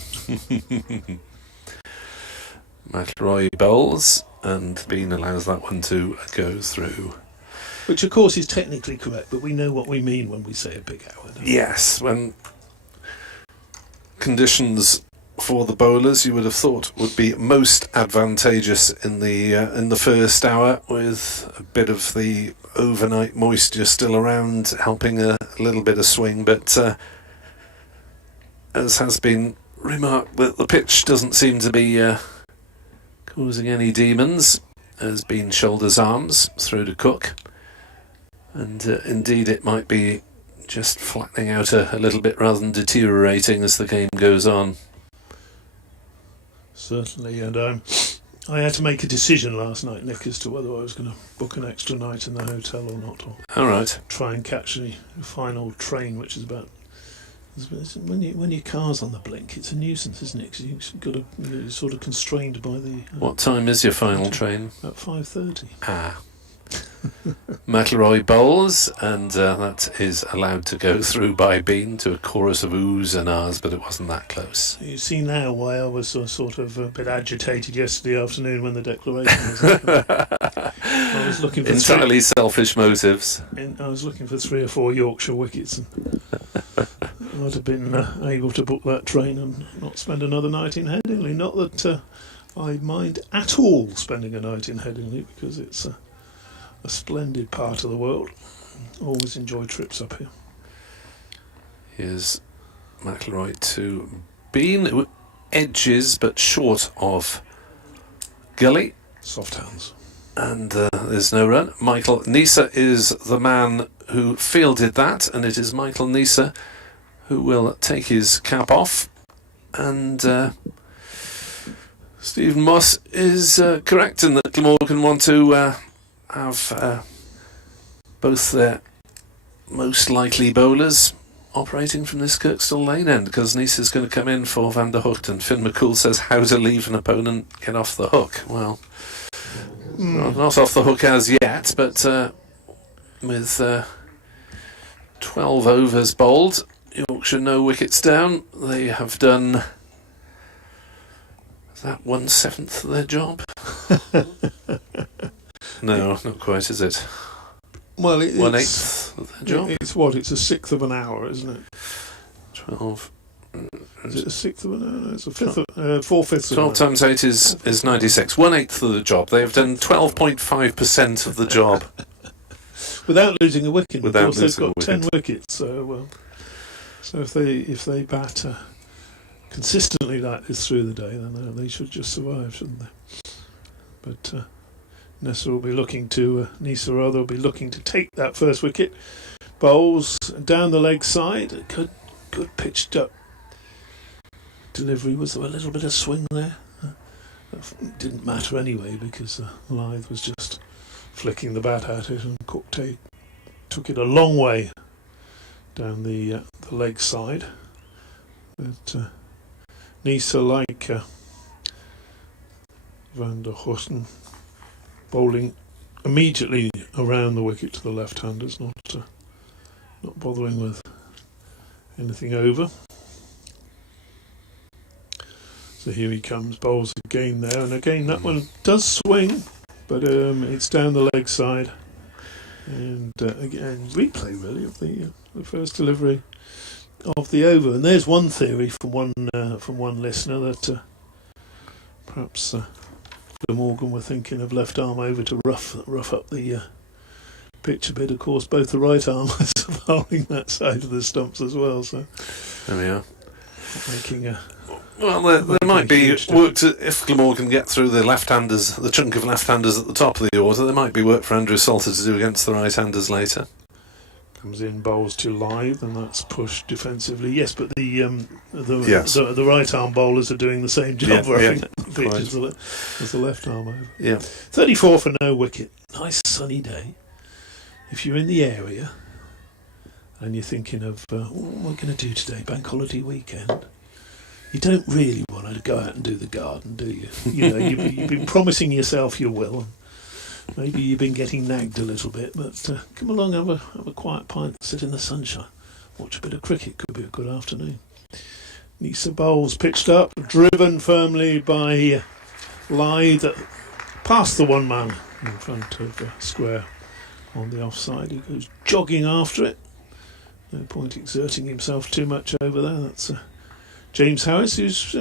McIlroy bowls, and Bean allows that one to go through. Which of course is technically correct, but we know what we mean when we say a big hour. Yes, when conditions for the bowlers you would have thought would be most advantageous in the first hour, with a bit of the overnight moisture still around, helping a little bit of swing, but as has been remarked, that the pitch doesn't seem to be causing any demons, as Bean shoulders arms through to Cook, and indeed it might be just flattening out a little bit rather than deteriorating as the game goes on. Certainly, and I had to make a decision last night, Nick, as to whether I was going to book an extra night in the hotel or not, or all right, try and catch the final train, which is about. When your car's on the blink, it's a nuisance, isn't it? Because you're sort of constrained by the. What time is your final train? At 5:30. Ah. McIlroy bowls, and that is allowed to go through by Bean to a chorus of oohs and ahs, but it wasn't that close. You see now why I was sort of a bit agitated yesterday afternoon when the declaration was happening. I was looking for entirely selfish motives. I was looking for 3 or 4 Yorkshire wickets, and I'd have been able to book that train and not spend another night in Headingley. Not that I mind at all spending a night in Headingley, because it's a splendid part of the world. Always enjoy trips up here. Here's McIlroy to Bean, who edges but short of Gully. Soft hands. And there's no run. Michael Nisa is the man who fielded that, and it is Michael Nisa who will take his cap off. And Stephen Moss is correct in that Glamorgan want to have both their most likely bowlers operating from this Kirkstall Lane end, because Nisa's going to come in for Van der Hocht, and Finn McCool says how to leave an opponent get off the hook. Well, not off the hook as yet, but with 12 overs bowled, Yorkshire no wickets down. They have done that 1/7 of their job. No, not quite, is it? Well, 1/8 of their job. It's what? It's a 1/6 of an hour, isn't it? 12. Is it a 1/6 of an hour? It's a 4/5. 12 times 8 is 96. 1/8 of the job. They have done 12.5% of the job. Without losing a wicket. Without of course, they've losing got a 10 wicket. wickets. So if they bat consistently like this through the day, then they should just survive, shouldn't they? But Nisa will be looking to will be looking to take that first wicket. Bowls down the leg side. Good pitched up delivery. Was there a little bit of swing there? It didn't matter anyway because Lythe was just flicking the bat at it, and Cook took it a long way down the leg side. But Nisa, like van der Horsten, bowling immediately around the wicket to the left-handers, not bothering with anything over. So here he comes, bowls again there, and again that one does swing, but it's down the leg side. And again, replay really of the first delivery of the over. And there's one theory from one listener that perhaps Glamorgan were thinking of left arm over to rough up the pitch a bit. Of course, both the right armers are bowling that side of the stumps as well. So there we are. Making a there might be work to, if Glamorgan get through the left-handers, the chunk of left-handers at the top of the order. There might be work for Andrew Salter to do against the right-handers later. Comes in, bowls to Lythe, and that's pushed defensively. Yes, but the right arm bowlers are doing the same job roughing the pitch as the left arm over. Yeah, 34 for no wicket. Nice sunny day. If you're in the area and you're thinking of what am I going to do today, bank holiday weekend, you don't really want to go out and do the garden, do you? You know, you've been promising yourself you will. Maybe you've been getting nagged a little bit, but come along, have a quiet pint, sit in the sunshine, watch a bit of cricket. Could be a good afternoon. Nisa bowls pitched up, driven firmly by Lythe, past the one man in front of square on the offside. He goes jogging after it. No point exerting himself too much over there. That's James Harris, who's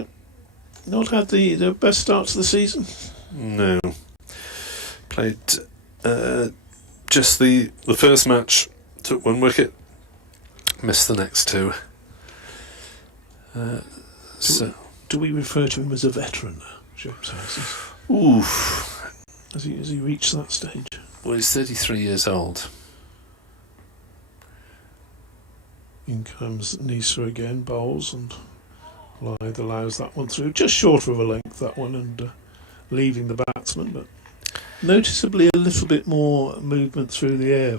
not had the best start to the season. No. Played just the first match, took one wicket, missed the next two. Do we refer to him as a veteran now, James Harris? Oof. Has he reached that stage? Well, he's 33 years old. In comes Nisa again, bowls, and Lythe allows that one through, just short of a length, that one, and leaving the batsman, but noticeably a little bit more movement through the air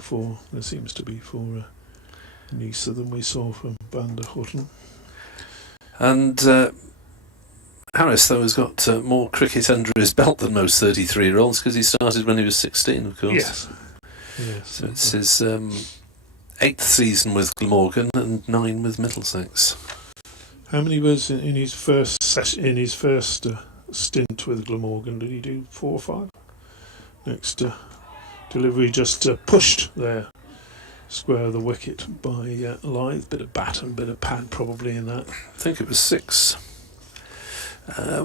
there seems to be for Nisa than we saw from van der Horten. And Harris, though, has got more cricket under his belt than most 33-year-olds because he started when he was 16, of course. Yes. So it's his 8th season with Glamorgan and 9 with Middlesex. How many was in his first stint with Glamorgan? Did he do 4 or 5? Next delivery just pushed there, square of the wicket by Lythe. Bit of bat and bit of pad probably in that. I think it was 6.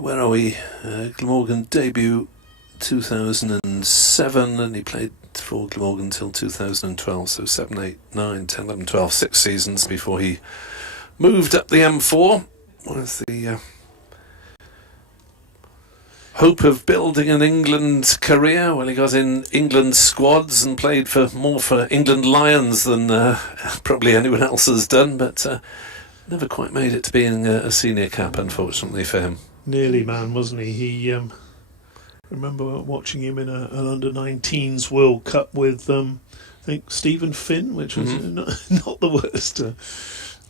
Where are we? Glamorgan debut 2007, and he played for Glamorgan until 2012, so 7, 8, 9, 10, 11, 12, 6 seasons before he moved up the M4 with the hope of building an England career. Well, he got in England squads and played more for England Lions than probably anyone else has done, but never quite made it to being a senior cap, unfortunately for him. Nearly, man, wasn't he? He remember watching him in an under-19s World Cup with I think Stephen Finn, which was not the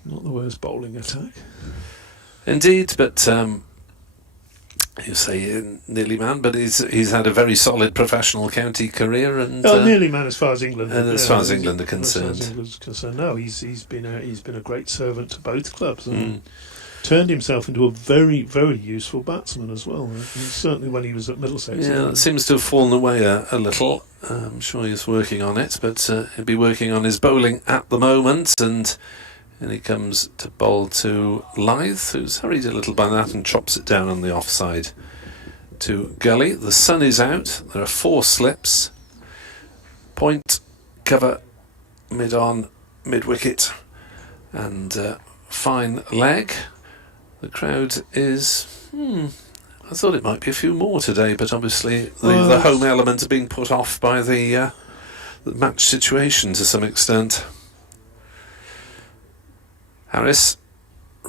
worst bowling attack. Indeed, but you say nearly man, but he's had a very solid professional county career, and nearly man as far as England. And as far as England are concerned, no, he's been a great servant to both clubs and turned himself into a very, very useful batsman as well. And certainly when he was at Middlesex. Yeah, that seems to have fallen away a little. I'm sure he's working on it, but he'll be working on his bowling at the moment, and he comes to bowl to Lythe, who's hurried a little by that and chops it down on the offside to Gully. The sun is out. There are 4 slips. Point, cover, mid-on, mid-wicket, and fine leg. The crowd is... I thought it might be a few more today, but obviously the home element is being put off by the match situation to some extent. Harris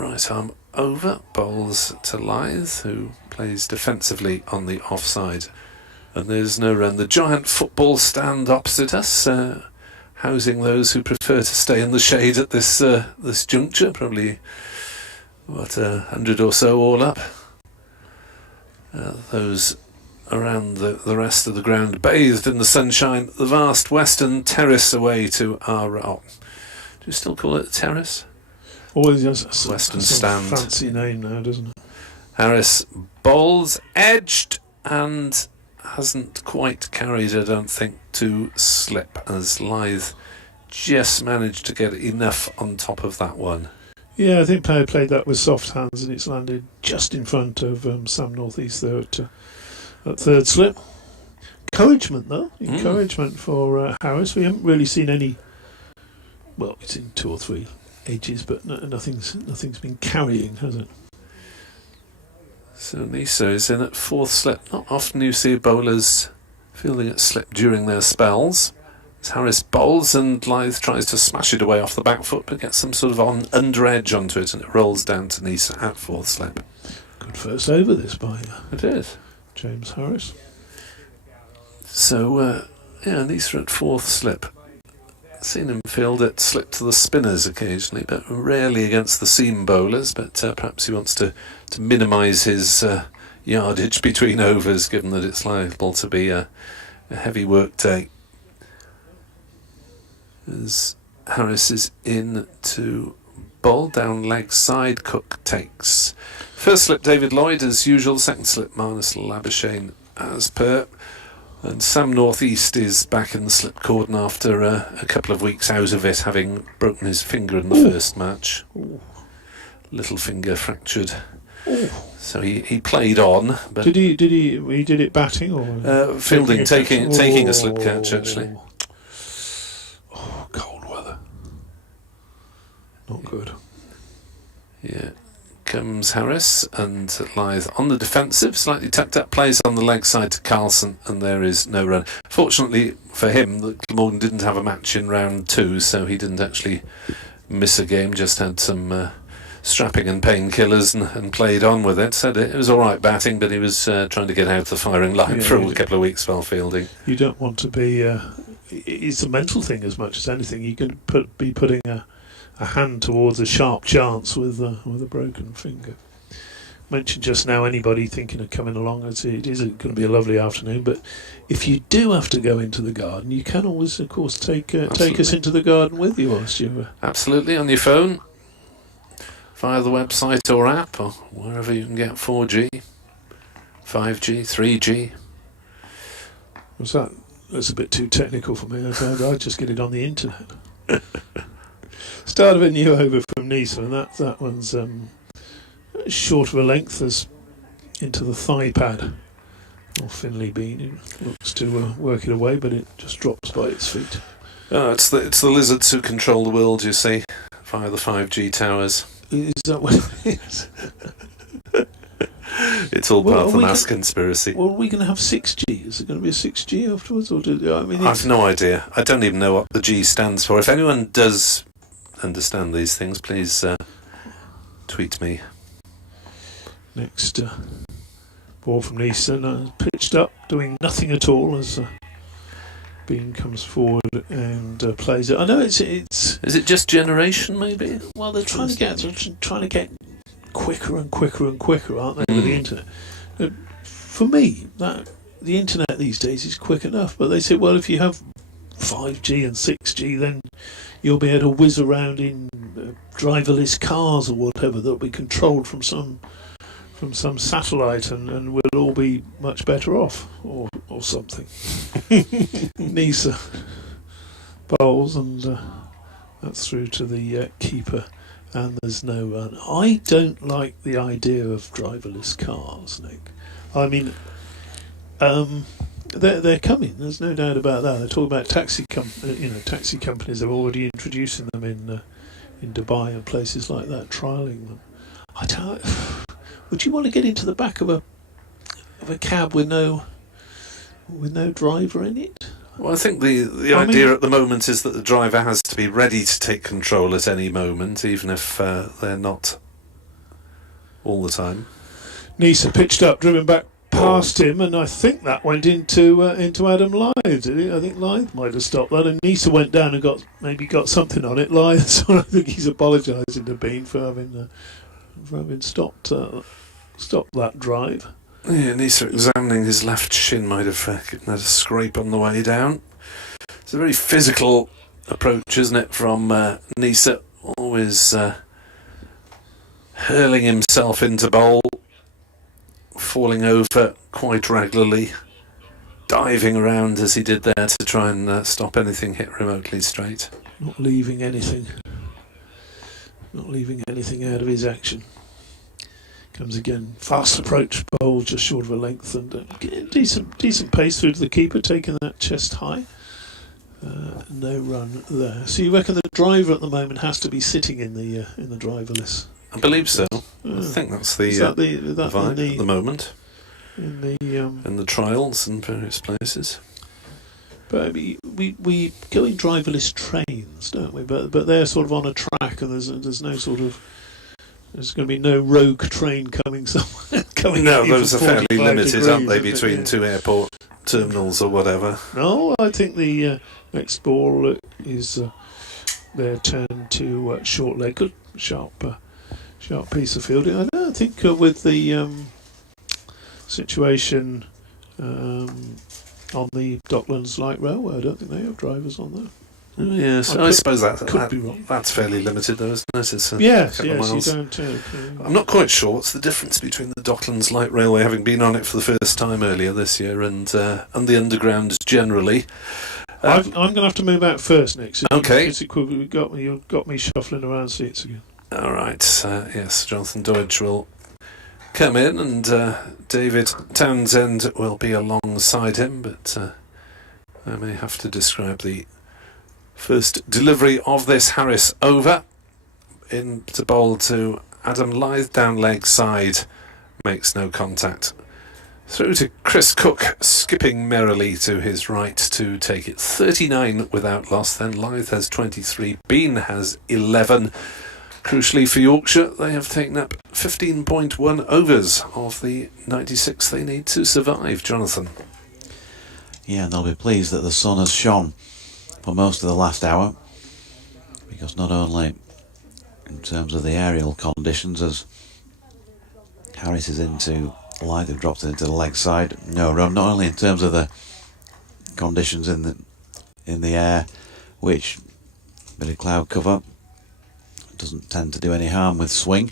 right arm over, bowls to Lyth, who plays defensively on the offside. And there's no run. The giant football stand opposite us, housing those who prefer to stay in the shade at this juncture. Probably, 100 or so all up. Those around the rest of the ground, bathed in the sunshine. The vast western terrace away to our... do you still call it a terrace? Always just Western stand. Fancy name now, doesn't it? Harris bowls, edged, and hasn't quite carried, I don't think, to slip, as Lyth just managed to get enough on top of that one. Yeah, I think Player played that with soft hands, and it's landed just in front of Sam North East there at third slip. Encouragement, though. Encouragement for Harris. We haven't really seen any... Well, it's in 2 or 3 edges, but nothing's been carrying, has it? So Nisa is in at fourth slip. Not often you see bowlers fielding at slip during their spells. As Harris bowls and Lyth tries to smash it away off the back foot, but gets some sort of under edge onto it, and it rolls down to Nisa at fourth slip. Good first over this by It is. James Harris. So, Nisa at fourth slip. Seen him field at slip to the spinners occasionally, but rarely against the seam bowlers. But perhaps he wants to minimise his yardage between overs, given that it's liable to be a heavy work day. As Harris is in to bowl down leg side, Cook takes. First slip David Lloyd as usual, second slip Marnus Labuschagne as per. And Sam North East is back in the slip cordon after a couple of weeks out of it, having broken his finger in the first match. Little finger fractured. So he played on. But Did he did it batting or fielding, taking a slip catch actually. Oh, cold weather. Not good. Yeah. Comes Harris and Lyth on the defensive, slightly tucked up, plays on the leg side to Carlson, and there is no run. Fortunately for him, Glamorgan didn't have a match in round 2, so he didn't actually miss a game, just had some strapping and painkillers and played on with it. Said it was alright batting, but he was trying to get out the firing line for a couple of weeks while fielding. You don't want to be... it's a mental thing as much as anything. You can be putting a hand towards a sharp chance with a broken finger. Mentioned just now, anybody thinking of coming along, it is going to be a lovely afternoon, but if you do have to go into the garden, you can always, of course, take us into the garden with you whilst you're... Absolutely, on your phone, via the website or app, or wherever you can get 4G, 5G, 3G. What's that? That's a bit too technical for me. I'd just get it on the internet. Start of a new over from Nisa, and that one's short of a length as into the thigh pad. Or Finley Bean looks to work it away, but it just drops by its feet. Oh, it's the lizards who control the world, you see, via the 5G towers. Is that what it is? It's all part of the mass conspiracy. Well, are we going to have 6G? Is it going to be a 6G afterwards? I've no idea. I don't even know what the G stands for. If anyone does understand these things, please tweet me. Next ball from Neeson, pitched up, doing nothing at all as Bean comes forward and plays it. I know it's. Is it just generation, maybe? Well, they're trying to get quicker and quicker and quicker, aren't they, with the internet? For me, the internet these days is quick enough. But they say, well, if you have 5G and 6G, then you'll be able to whiz around in driverless cars or whatever that'll be controlled from some satellite, and we'll all be much better off, or something. Nisa bowls, and that's through to the keeper, and there's no run. I don't like the idea of driverless cars, Nick. I mean, they're coming. There's no doubt about that. They're talking about taxi companies. They're already introducing them in Dubai and places like that, trialling them. I don't. Would you want to get into the back of a cab with no driver in it? Well, I think the idea at the moment is that the driver has to be ready to take control at any moment, even if they're not all the time. Nisa pitched up, driven back past him, and I think that went into Adam Lyth. Did it? I think Lyth might have stopped that, and Nisa went down and got something on it. Lyth, so I think he's apologising to Bean for having stopped that drive. Yeah, Nisa examining his left shin might have given that a scrape on the way down. It's a very physical approach, isn't it, from Nisa? Always hurling himself into bowl, falling over quite regularly, diving around as he did there to try and stop anything hit remotely straight. Not leaving anything out of his action. Comes again, fast approach, bowl just short of a length, and decent pace through to the keeper, taking that chest high. No run there. So you reckon the driver at the moment has to be sitting in the driverless? I believe so. I think that's the vibe at the moment in the trials and various places. But we go in driverless trains, don't we? But they're sort of on a track, and there's no sort of. There's going to be no rogue train coming somewhere. No, those are fairly limited, aren't they, between two airport terminals or whatever? No, I think the next ball is their turn to short leg. Good, sharp piece of fielding. I don't think with the situation on the Docklands Light Railway, I don't think they have drivers on there. Yes, I suppose could be wrong. That's fairly limited, though, isn't it? It's yes, you don't. I'm not quite sure what's the difference between the Docklands Light Railway, having been on it for the first time earlier this year, and the Underground generally. I'm going to have to move out first, Nick. So okay. You've got me shuffling around seats again. All right. Yes, Jonathan Dodge will come in, and David Townsend will be alongside him, but I may have to describe the first delivery of this Harris over into bowl to Adam Lyth, down leg side, makes no contact. Through to Chris Cook, skipping merrily to his right to take it 39 without loss. Then Lyth has 23, Bean has 11. Crucially for Yorkshire, they have taken up 15.1 overs of the 96 they need to survive. Jonathan. Yeah, and they'll be pleased that the sun has shone for most of the last hour, because not only in terms of the aerial conditions, as Harris is into Lyth, who drops it into the leg side, no run, not only in terms of the conditions in the air, which a bit of cloud cover doesn't tend to do any harm with swing.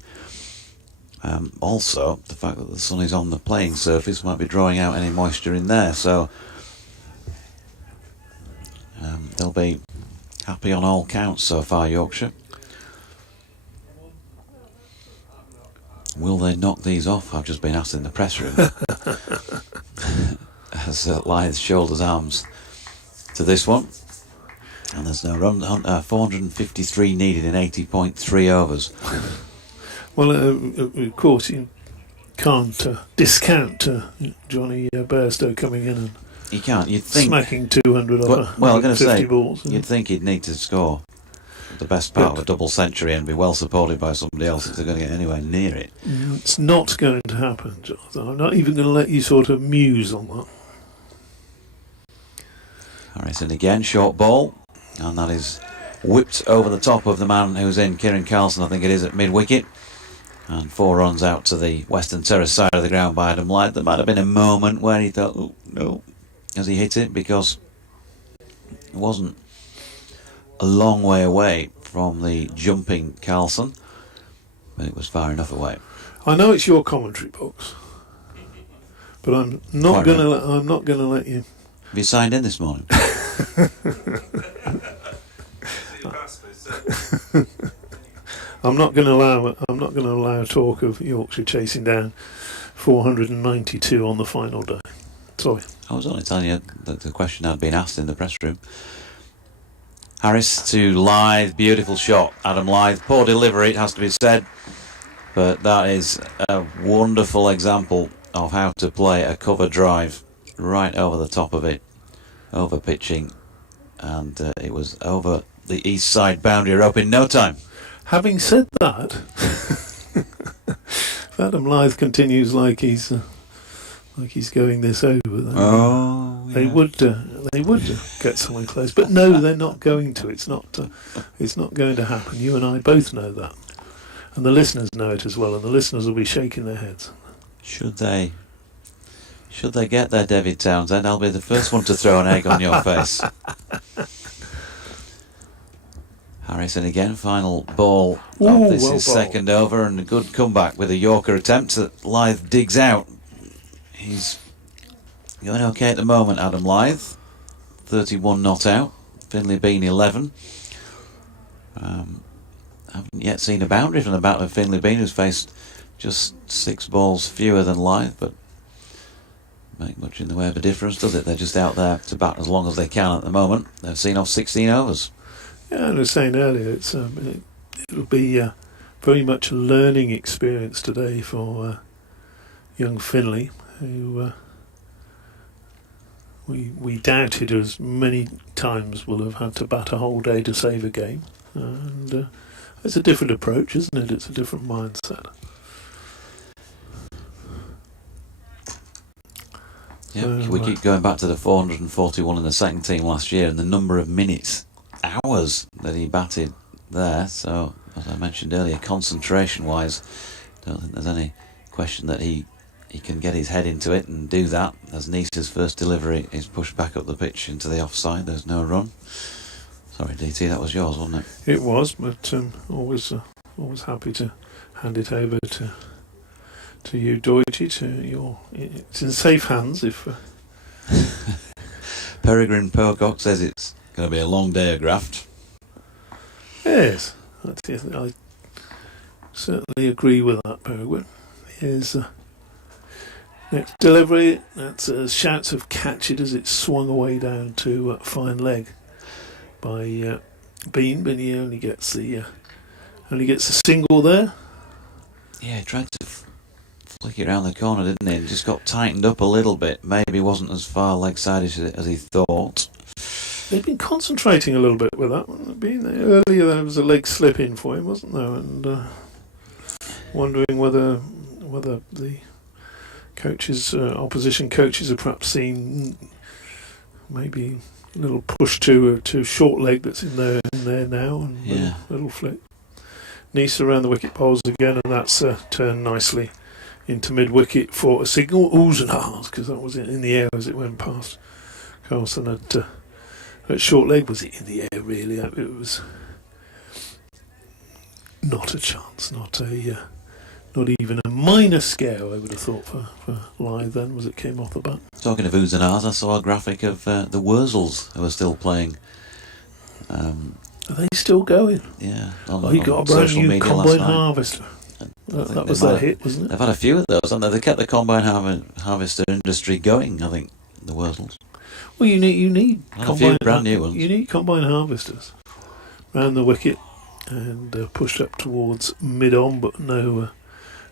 Also, the fact that the sun is on the playing surface might be drawing out any moisture in there, so they'll be happy on all counts so far, Yorkshire. Will they knock these off? I've just been asked in the press room. As Lyth shoulders arms to this one. And there's no run. 453 needed in 80.3 overs. Well, of course, you can't discount Johnny Bairstow coming in and you can't. You'd think smacking 200 off well, I'm going to say, balls. You'd think he'd need to score the best part of a double century and be well supported by somebody else if they're going to get anywhere near it. It's not going to happen, Jonathan. I'm not even going to let you sort of muse on that. Harrison again, short ball, and that is whipped over the top of the man who's in, Kieran Carlson, I think it is, at mid-wicket. And 4 runs out to the Western Terrace side of the ground by Adam Lyth. There might have been a moment where he thought, oh, no, as he hit it, because it wasn't a long way away from the jumping Carlson, but it was far enough away. I know it's your commentary box, but I'm not going to let you. Have you signed in this morning? I'm not going to allow talk of Yorkshire chasing down 492 on the final day. Sorry. I was only telling you that the question had been asked in the press room. Harris to Lyth, beautiful shot. Adam Lyth, poor delivery, it has to be said, but that is a wonderful example of how to play a cover drive right over the top of it, over pitching, and it was over the east side boundary rope in no time. Having said that, If Adam Lyth continues like he's going this over, then they would get somewhere close. But no, they're not going to. It's not going to happen. You and I both know that, and the listeners know it as well. And the listeners will be shaking their heads. Should they get there, David Townsend, I'll be the first one to throw an egg on your face. Harrison again, final ball of this is second over, and a good comeback with a Yorker attempt that Lyth digs out. He's going okay at the moment, Adam Lyth. 31 not out, Finley Bean 11. Haven't yet seen a boundary from the battle of Finley Bean, who's faced just 6 balls fewer than Lyth, but make much in the way of a difference, does it? They're just out there to bat as long as they can at the moment. They've seen off 16 overs. Yeah, I was saying earlier, it'll be very much a learning experience today for young Finley, who we doubted as many times will have had to bat a whole day to save a game. And it's a different approach, isn't it? It's a different mindset. Yeah, we keep going back to the 441 in the second team last year and the number of minutes, hours that he batted there. So, as I mentioned earlier, concentration-wise, don't think there's any question that he can get his head into it and do that. As Nice's first delivery is pushed back up the pitch into the offside, there's no run. Sorry, DT, that was yours, wasn't it? It was, but always happy to hand it over to you, Deutsche. It's in safe hands. If Peregrine Pocock says it's going to be a long day of graft. Yes, I certainly agree with that, Peregrine. Here's next delivery. That's shouts of catch it as it swung away down to fine leg by Bean, but he only gets a single there. Yeah, he tried to flick it around the corner, didn't he? It just got tightened up a little bit. Maybe wasn't as far leg-sided as he thought. They've been concentrating a little bit with that. Earlier there was a leg slip in for him, wasn't there? And wondering whether the coaches, opposition coaches, have perhaps seen maybe a little push to short leg that's in there now, and a little flick. Nice around the wicket poles again, and that's turned nicely into mid-wicket for a signal. Oohs and ahs, because that was in the air as it went past Carlson at short leg. Was it in the air, really? It was not a chance, not even a minor scare, I would have thought, for Lyth then, as it came off the bat. Talking of oohs and ahs, I saw a graphic of the Wurzels who are still playing. Are they still going? Yeah. He got a brand new combine harvester. That was their hit, wasn't it? They've had a few of those, haven't they? They kept the combine harvester industry going, I think, the Wurzels. Well, you need a few brand new ones. You need combine harvesters round the wicket and pushed up towards mid-on, but no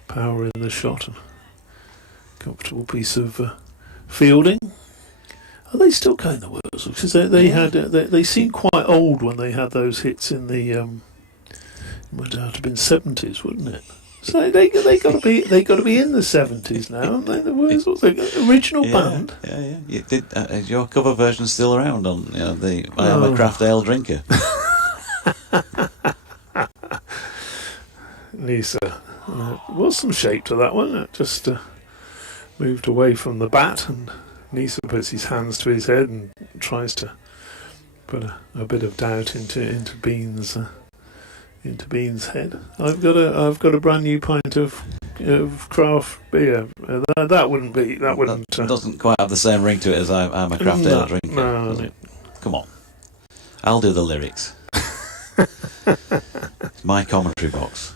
power in the shot. And comfortable piece of fielding. Are they still going the Wurzels? Because they seemed quite old when they had those hits in the would have to been 70s, wouldn't it? So they got to be in the 70s now, aren't they? The Wurzels, the original band. Yeah. You did. Is your cover version still around on the I Am a Craft Ale Drinker? Nisa, was some shape to that one. It just moved away from the bat, and Nisa puts his hands to his head and tries to put a bit of doubt into Bean's head. I've got a brand new pint of craft beer. That wouldn't. Doesn't quite have the same ring to it as I'm a craft ale drinker. No. Come on, I'll do the lyrics. It's my commentary box.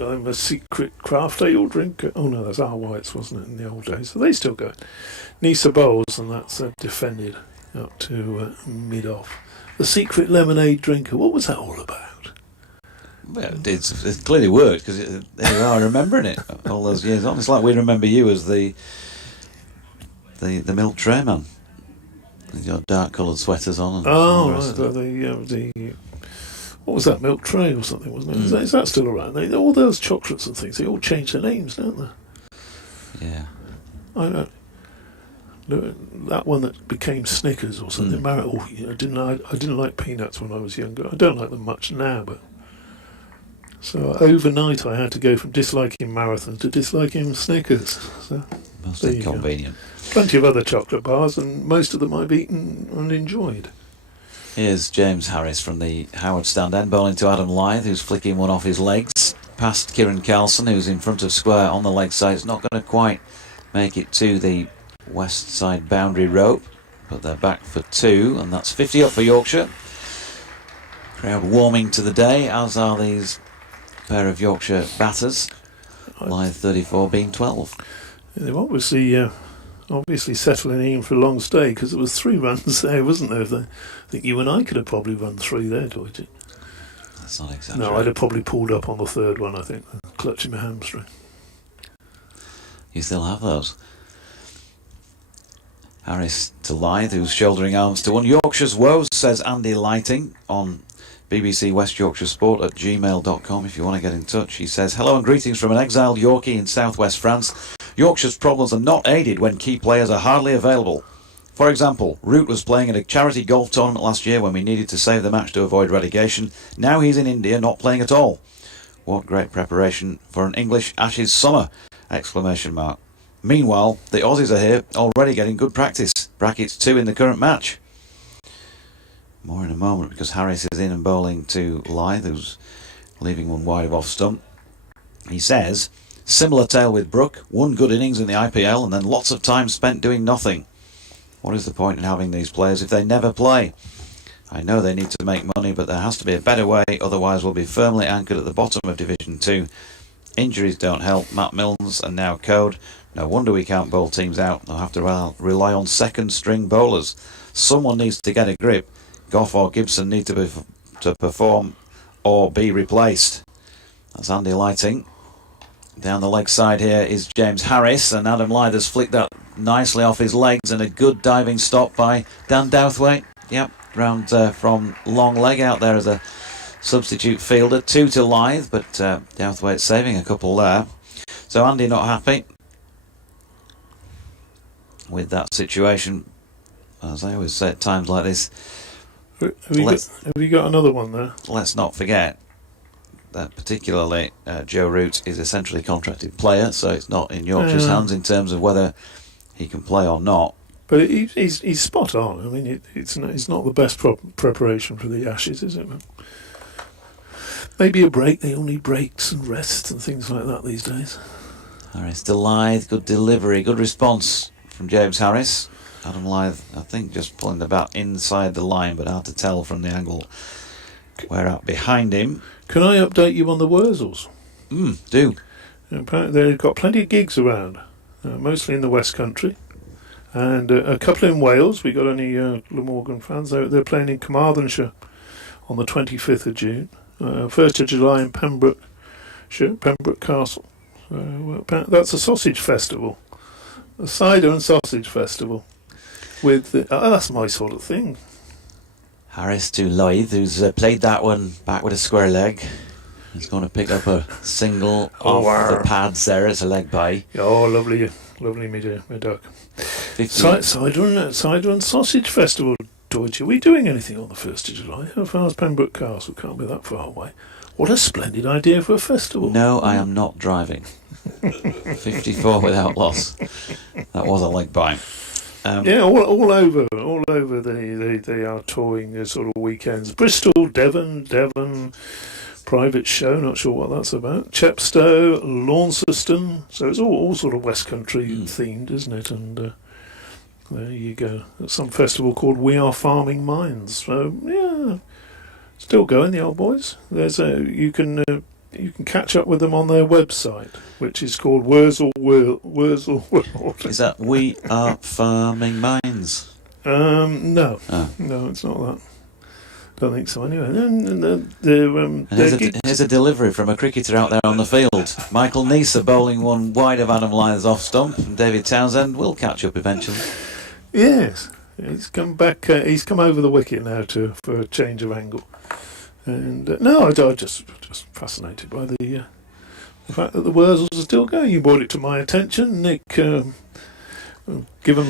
I'm a secret craft ale drinker. Oh no, that's our Whites, wasn't it, in the old days? So they still go. Nisa bowls, and that's defended up to mid-off. The secret lemonade drinker. What was that all about? Well, it's clearly worked, because there you are remembering it all those years on. It's like we remember you as the milk tray man with your dark coloured sweaters on. And right. what was that, Milk Tray or something, wasn't it? Is that still around? All those chocolates and things, they all change their names, don't they? Yeah. I know. That one that became Snickers or something. I didn't like peanuts when I was younger. I don't like them much now, but so overnight I had to go from disliking Marathon to disliking Snickers. So Most there you inconvenient. go. Plenty of other chocolate bars, and most of them I've eaten and enjoyed. Here's James Harris from the Howard stand end, bowling to Adam Lyth, who's flicking one off his legs past Kieran Carlson, who's in front of square on the leg side. It's not going to quite make it to the west side boundary rope, but they're back for 2, and that's 50 up for Yorkshire. Crowd warming to the day, as are these pair of Yorkshire batters. Lyth 34 being 12. They've obviously settling in for a long stay, because there was 3 runs there, wasn't there? I think you and I could have probably run 3 there, Deutsche. That's not exactly. No, I'd have probably pulled up on the 3rd one, I think, clutching my hamstring. You still have those. Harris to Lyth, who's shouldering arms to 1. Yorkshire's woes, says Andy Lighting on BBC West Yorkshire Sport at gmail.com if you want to get in touch. He says, hello and greetings from an exiled Yorkie in southwest France. Yorkshire's problems are not aided when key players are hardly available. For example, Root was playing at a charity golf tournament last year when we needed to save the match to avoid relegation. Now he's in India not playing at all. What great preparation for an English Ashes summer! Exclamation mark. Meanwhile, the Aussies are here, already getting good practice. Brackets 2 in the current match. More in a moment, because Harris is in and bowling to Lyth, who's leaving one wide of off stump. He says, similar tale with Brook, 1 good innings in the IPL and then lots of time spent doing nothing. What is the point in having these players if they never play? I know they need to make money, but there has to be a better way, otherwise we'll be firmly anchored at the bottom of Division 2. Injuries don't help. Matt Milnes and now Code. No wonder we can't bowl teams out. They'll have to rely on second string bowlers. Someone needs to get a grip. Goff or Gibson need to perform or be replaced. That's Andy Lighting. Down the leg side here is James Harris, and Adam Lyth has flicked that nicely off his legs, and a good diving stop by Dan Douthwaite. Yep, round from long leg out there as a substitute fielder. 2 to Lyth, but Douthwaite saving a couple there. So Andy not happy with that situation. As I always say at times like this, Have you got another one there? let's not forget that particularly Joe Root is a centrally contracted player, so it's not in Yorkshire's hands in terms of whether he can play or not. But he's spot on. I mean, it's not the best preparation for the Ashes, is it? Maybe a break. They all need breaks and rests and things like that these days. Harris to Lyth, good delivery, good response from James Harris. Adam Lyth, I think, just pulling the bat inside the line, but hard to tell from the angle we're at behind him. Can I update you on the Wurzels? Do. Apparently they've got plenty of gigs around, mostly in the West Country, and a couple in Wales. We got any Glamorgan fans. They're playing in Carmarthenshire on the 25th of June, 1st of July in Pembroke Castle. That's a sausage festival, a cider and sausage festival. That's my sort of thing. Harris to Lyth, who's played that one back with a square leg. He's going to pick up a single off the pads there as a leg by. Oh, lovely, my duck. Cider and sausage festival, Deutsche. Are we doing anything on the 1st of July? How far is Pembroke Castle? Can't be that far away. What a splendid idea for a festival. No, I am not driving. 54 without loss. That was a leg by. All over they are touring sort of weekends. Bristol, Devon, private show, not sure what that's about. Chepstow, Launceston, so it's all sort of West Country themed, isn't it? And there you go. There's some festival called We Are Farming Minds. So yeah, still going, the old boys. You can catch up with them on their website, which is called Wurzel World. Is that We Are Farming Minds? No, it's not that. Don't think so. Anyway, here's a delivery from a cricketer out there on the field. Michael Neser bowling one wide of Adam Lyth's off stump, and David Townsend will catch up eventually. Yes, he's come back. He's come over the wicket now for a change of angle. And no, I just fascinated by the fact that the Wurzels are still going. You brought it to my attention, Nick. Given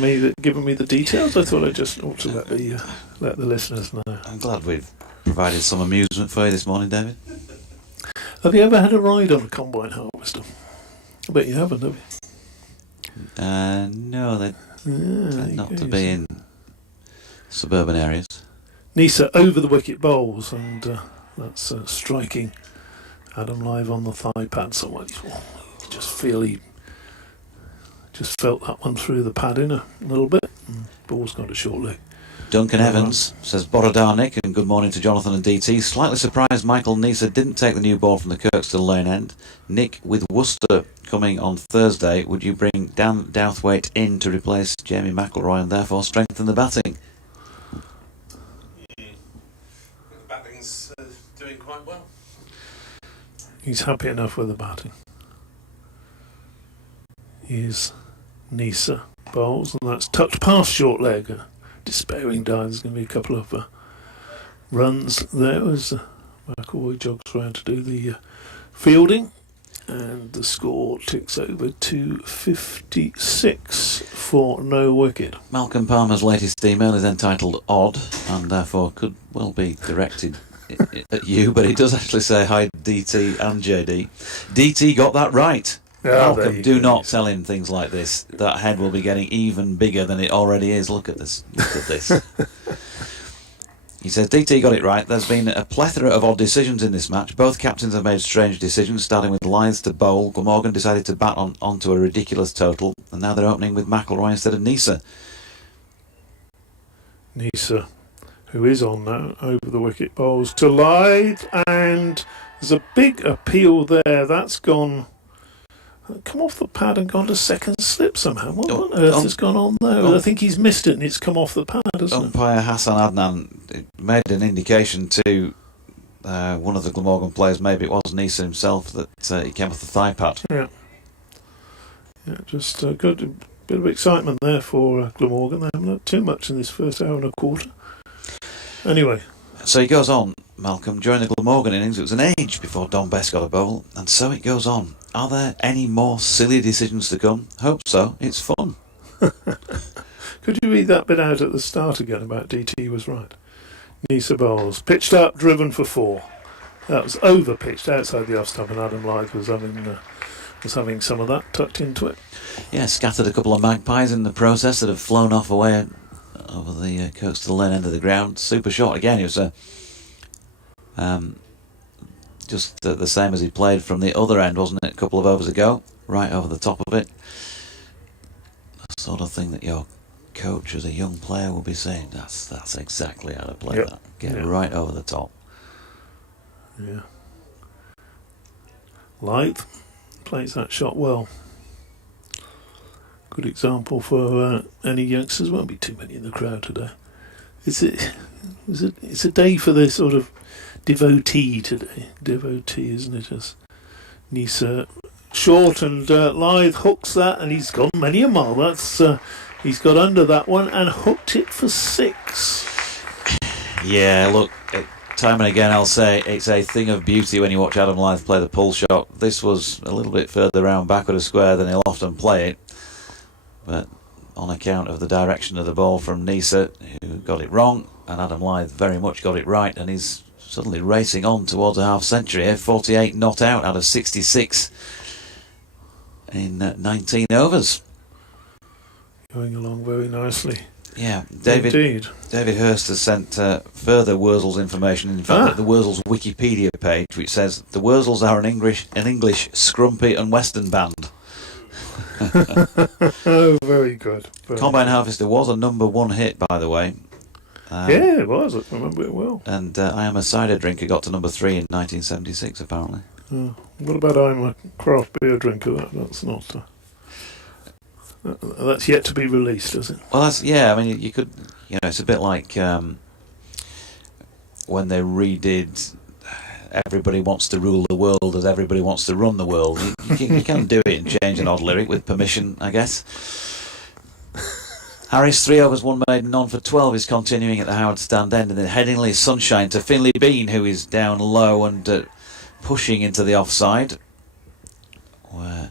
me the details, I thought I just ought to let the listeners know. I'm glad we've provided some amusement for you this morning, David. Have you ever had a ride on a combine harvester? I bet you haven't, have you? No, they tend not to be in suburban areas. Nisa over the wicket bowls, and that's striking Adam live on the thigh pad. So he just felt that one through the pad in a little bit. Ball's got a short leg. Duncan Evans says, Borodar Nick, and good morning to Jonathan and DT. Slightly surprised Michael Nisa didn't take the new ball from the Kirkstall Lane end. Nick, with Worcester coming on Thursday, would you bring Dan Douthwaite in to replace Jamie McElroy and therefore strengthen the batting? The batting's doing quite well. He's happy enough with the batting. Here's Nisa bowls, and that's tucked past short leg. Despairing dive. There's going to be a couple of runs there as McElroy jogs around to do the fielding, and the score ticks over to 56 for no wicket. Malcolm Palmer's latest email is entitled Odd, and therefore could well be directed at you, but it does actually say hi DT and JD. DT got that right. Malcolm, do not tell him things like this. That head will be getting even bigger than it already is. Look at this. He says, DT got it right. There's been a plethora of odd decisions in this match. Both captains have made strange decisions, starting with Lyth to bowl. Glamorgan decided to bat onto a ridiculous total, and now they're opening with McElroy instead of Nisa. Nisa, who is on now, over the wicket bowls to Lyth, and there's a big appeal there. That's come off the pad and gone to second slip somehow. What on earth has gone on there? I think he's missed it and it's come off the pad, hasn't it? Umpire Hassan Adnan made an indication to one of the Glamorgan players, maybe it was Nisa himself, that he came off the thigh pad. Yeah, just good. A bit of excitement there for Glamorgan. They haven't had too much in this first hour and a quarter. Anyway. So he goes on, Malcolm. During the Glamorgan innings, it was an age before Don Best got a bowl, and so it goes on. Are there any more silly decisions to come? Hope so. It's fun. Could you read that bit out at the start again about DT was right? Nisa bowls. Pitched up, driven for 4. That was over pitched outside the off stump, and Adam Lyth was having some of that tucked into it. Yeah, scattered a couple of magpies in the process that have flown off away over the Kirkstall Lane end of the ground. Super shot again. It was just the same as he played from the other end, wasn't it, a couple of overs ago? Right over the top of it. The sort of thing that your coach as a young player will be saying, that's exactly how to play that. Get right over the top. Yeah. Lyth plays that shot well. Good example for any youngsters. Won't be too many in the crowd today. It's a day for the sort of devotee today. Devotee, isn't it? As Nisa short, and Lyth hooks that, and he's gone many a mile. That's he's got under that one and hooked it for 6. Yeah, look, time and again I'll say it's a thing of beauty when you watch Adam Lyth play the pull shot. This was a little bit further round backward of square than he'll often play it, but on account of the direction of the ball from Nisa, who got it wrong, and Adam Lyth very much got it right, and he's suddenly racing on towards a half century here. 48 not out of 66 in 19 overs. Going along very nicely. Yeah, David Hurst has sent further Wurzels information. In fact, at the Wurzels Wikipedia page, which says the Wurzels are an English scrumpy and western band. Oh, very good. Combine Harvester was a number 1 hit, by the way. Yeah, it was. I remember it well. And I Am a Cider Drinker got to number 3 in 1976, apparently. What about I'm a Craft Beer Drinker? That's not. That's yet to be released, is it? Well, I mean, you could, it's a bit like when they redid Everybody Wants to Rule the World as Everybody Wants to Run the World. You can do it and change an odd lyric with permission, I guess. Harris, 3 overs, 1 maiden, none for 12 is continuing at the Howard Stand end, and then Headingley Sunshine to Finley Bean, who is down low and pushing into the offside, where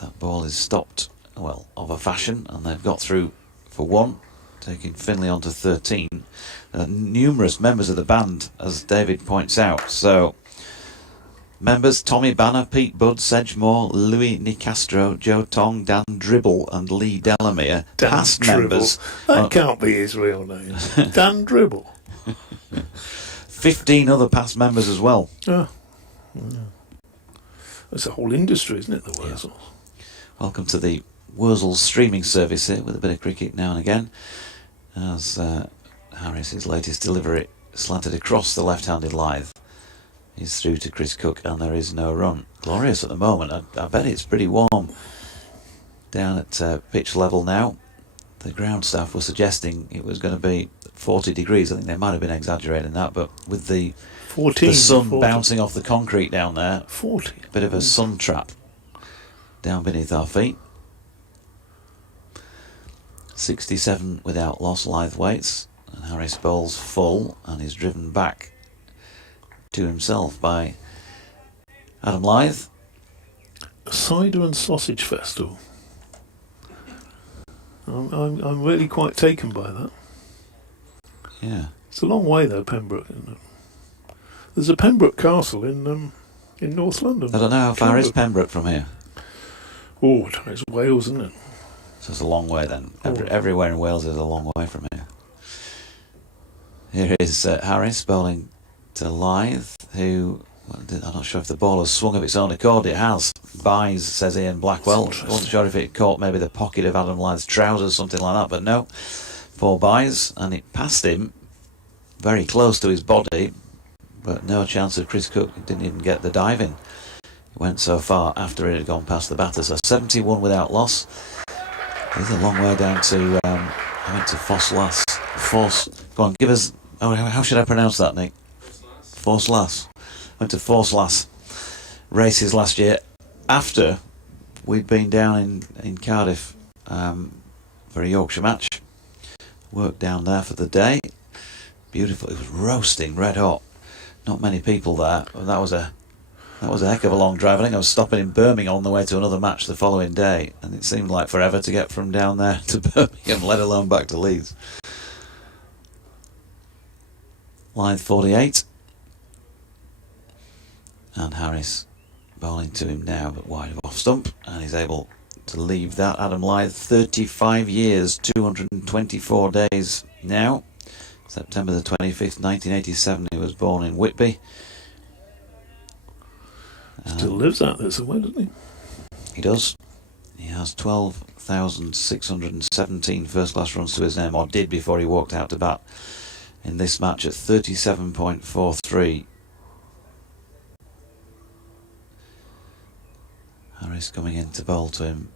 that ball is stopped, well, of a fashion, and they've got through for 1, taking Finley on to 13. Numerous members of the band, as David points out, so members Tommy Banner, Pete Budd, Sedgemore, Louis Nicastro, Joe Tong, Dan Dribble and Lee Delamere. Dan Past Dribble. members. That can't be his real name. Dan Dribble. 15 other past members as well. Oh. Yeah. That's a whole industry, isn't it, the Wurzels? Yeah. Welcome to the Wurzels streaming service here with a bit of cricket now and again, as Harris's latest delivery slanted across the left-handed Lythe. He's through to Chris Cook and there is no run. Glorious at the moment. I bet it's pretty warm down at pitch level now. The ground staff were suggesting it was going to be 40 degrees. I think they might have been exaggerating that, but with the 14, the sun 40. bouncing off the concrete down there, 40. a bit of a sun trap down beneath our feet. 67 without loss Lythe waits, and Harris bowls full and is driven back to himself by Adam Lythe. A cider and sausage festival. I'm really quite taken by that. Yeah. It's a long way though, Pembroke, isn't it? There's a Pembroke Castle in North London. I don't know how far is Pembroke from here. Oh, it's Wales, isn't it? So it's a long way then. Everywhere in Wales is a long way from here. Here is Harris bowling to Lythe, who, well, I'm not sure if the ball has swung of its own accord. It has. Buys, says Ian Blackwell. Wasn't sure if it caught maybe the pocket of Adam Lythe's trousers, something like that, but no. 4 buys, and it passed him very close to his body, but no chance of Chris Cook. He didn't even get the dive in. It went so far after it had gone past the batter. So 71 without loss. It's a long way down to, I went to Foss. Go on, give us, how should I pronounce that, Nick? Forslas. Went to Forslas races last year after we'd been down in Cardiff for a Yorkshire match. Worked down there for the day. Beautiful. It was roasting, red hot. Not many people there. That was a heck of a long drive. I think I was stopping in Birmingham on the way to another match the following day, and it seemed like forever to get from down there to Birmingham, let alone back to Leeds. Lythe 48. And Harris bowling to him now, but wide of off stump, and he's able to leave that. Adam Lythe, 35 years, 224 days now. September the 25th, 1987, he was born in Whitby. Still lives out there somewhere, doesn't he? He does. He has 12,617 first-class runs to his name, or did before he walked out to bat in this match at 37.43. Harris coming in to bowl to him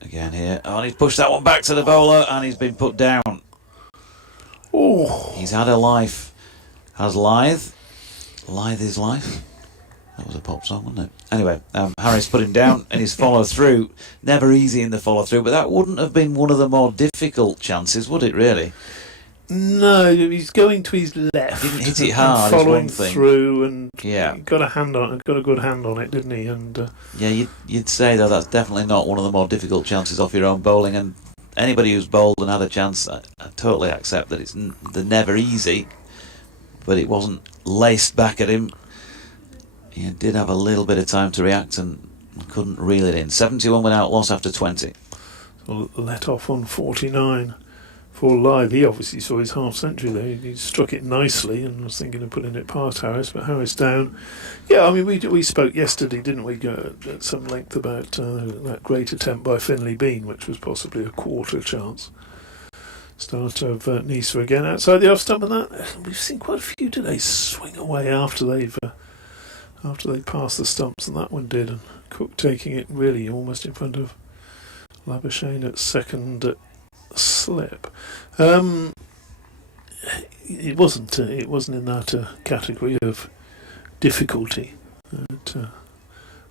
again here. Oh, and he's pushed that one back to the bowler, and he's been put down. Oh, He's had a life. Has Lythe. Lythe is life. That was a pop song, wasn't it? Anyway, Harris put him down in his follow-through. Never easy in the follow-through, but that wouldn't have been one of the more difficult chances, would it, really? no, he's going to his left. Didn't hit it hard, and is following one thing. through, and Yeah. he got a good hand on it, didn't he? And Yeah, you'd say, though, that's definitely not one of the more difficult chances off your own bowling, and anybody who's bowled and had a chance, I totally accept that they're never easy, but it wasn't laced back at him. He did have a little bit of time to react and couldn't reel it in. 71 without loss after 20. let off on 49 for Lythe. He obviously saw his half century there. He struck it nicely and was thinking of putting it past Harris, but Harris down. Yeah, I mean, we spoke yesterday, didn't we, at some length about that great attempt by Finley Bean, which was possibly a quarter chance. Start of Nisa again outside the off stump, and that we've seen quite a few today swing away after they passed the stumps, and that one did. And Cook taking it really almost in front of Labuschagne at second slip. It wasn't in that category of difficulty at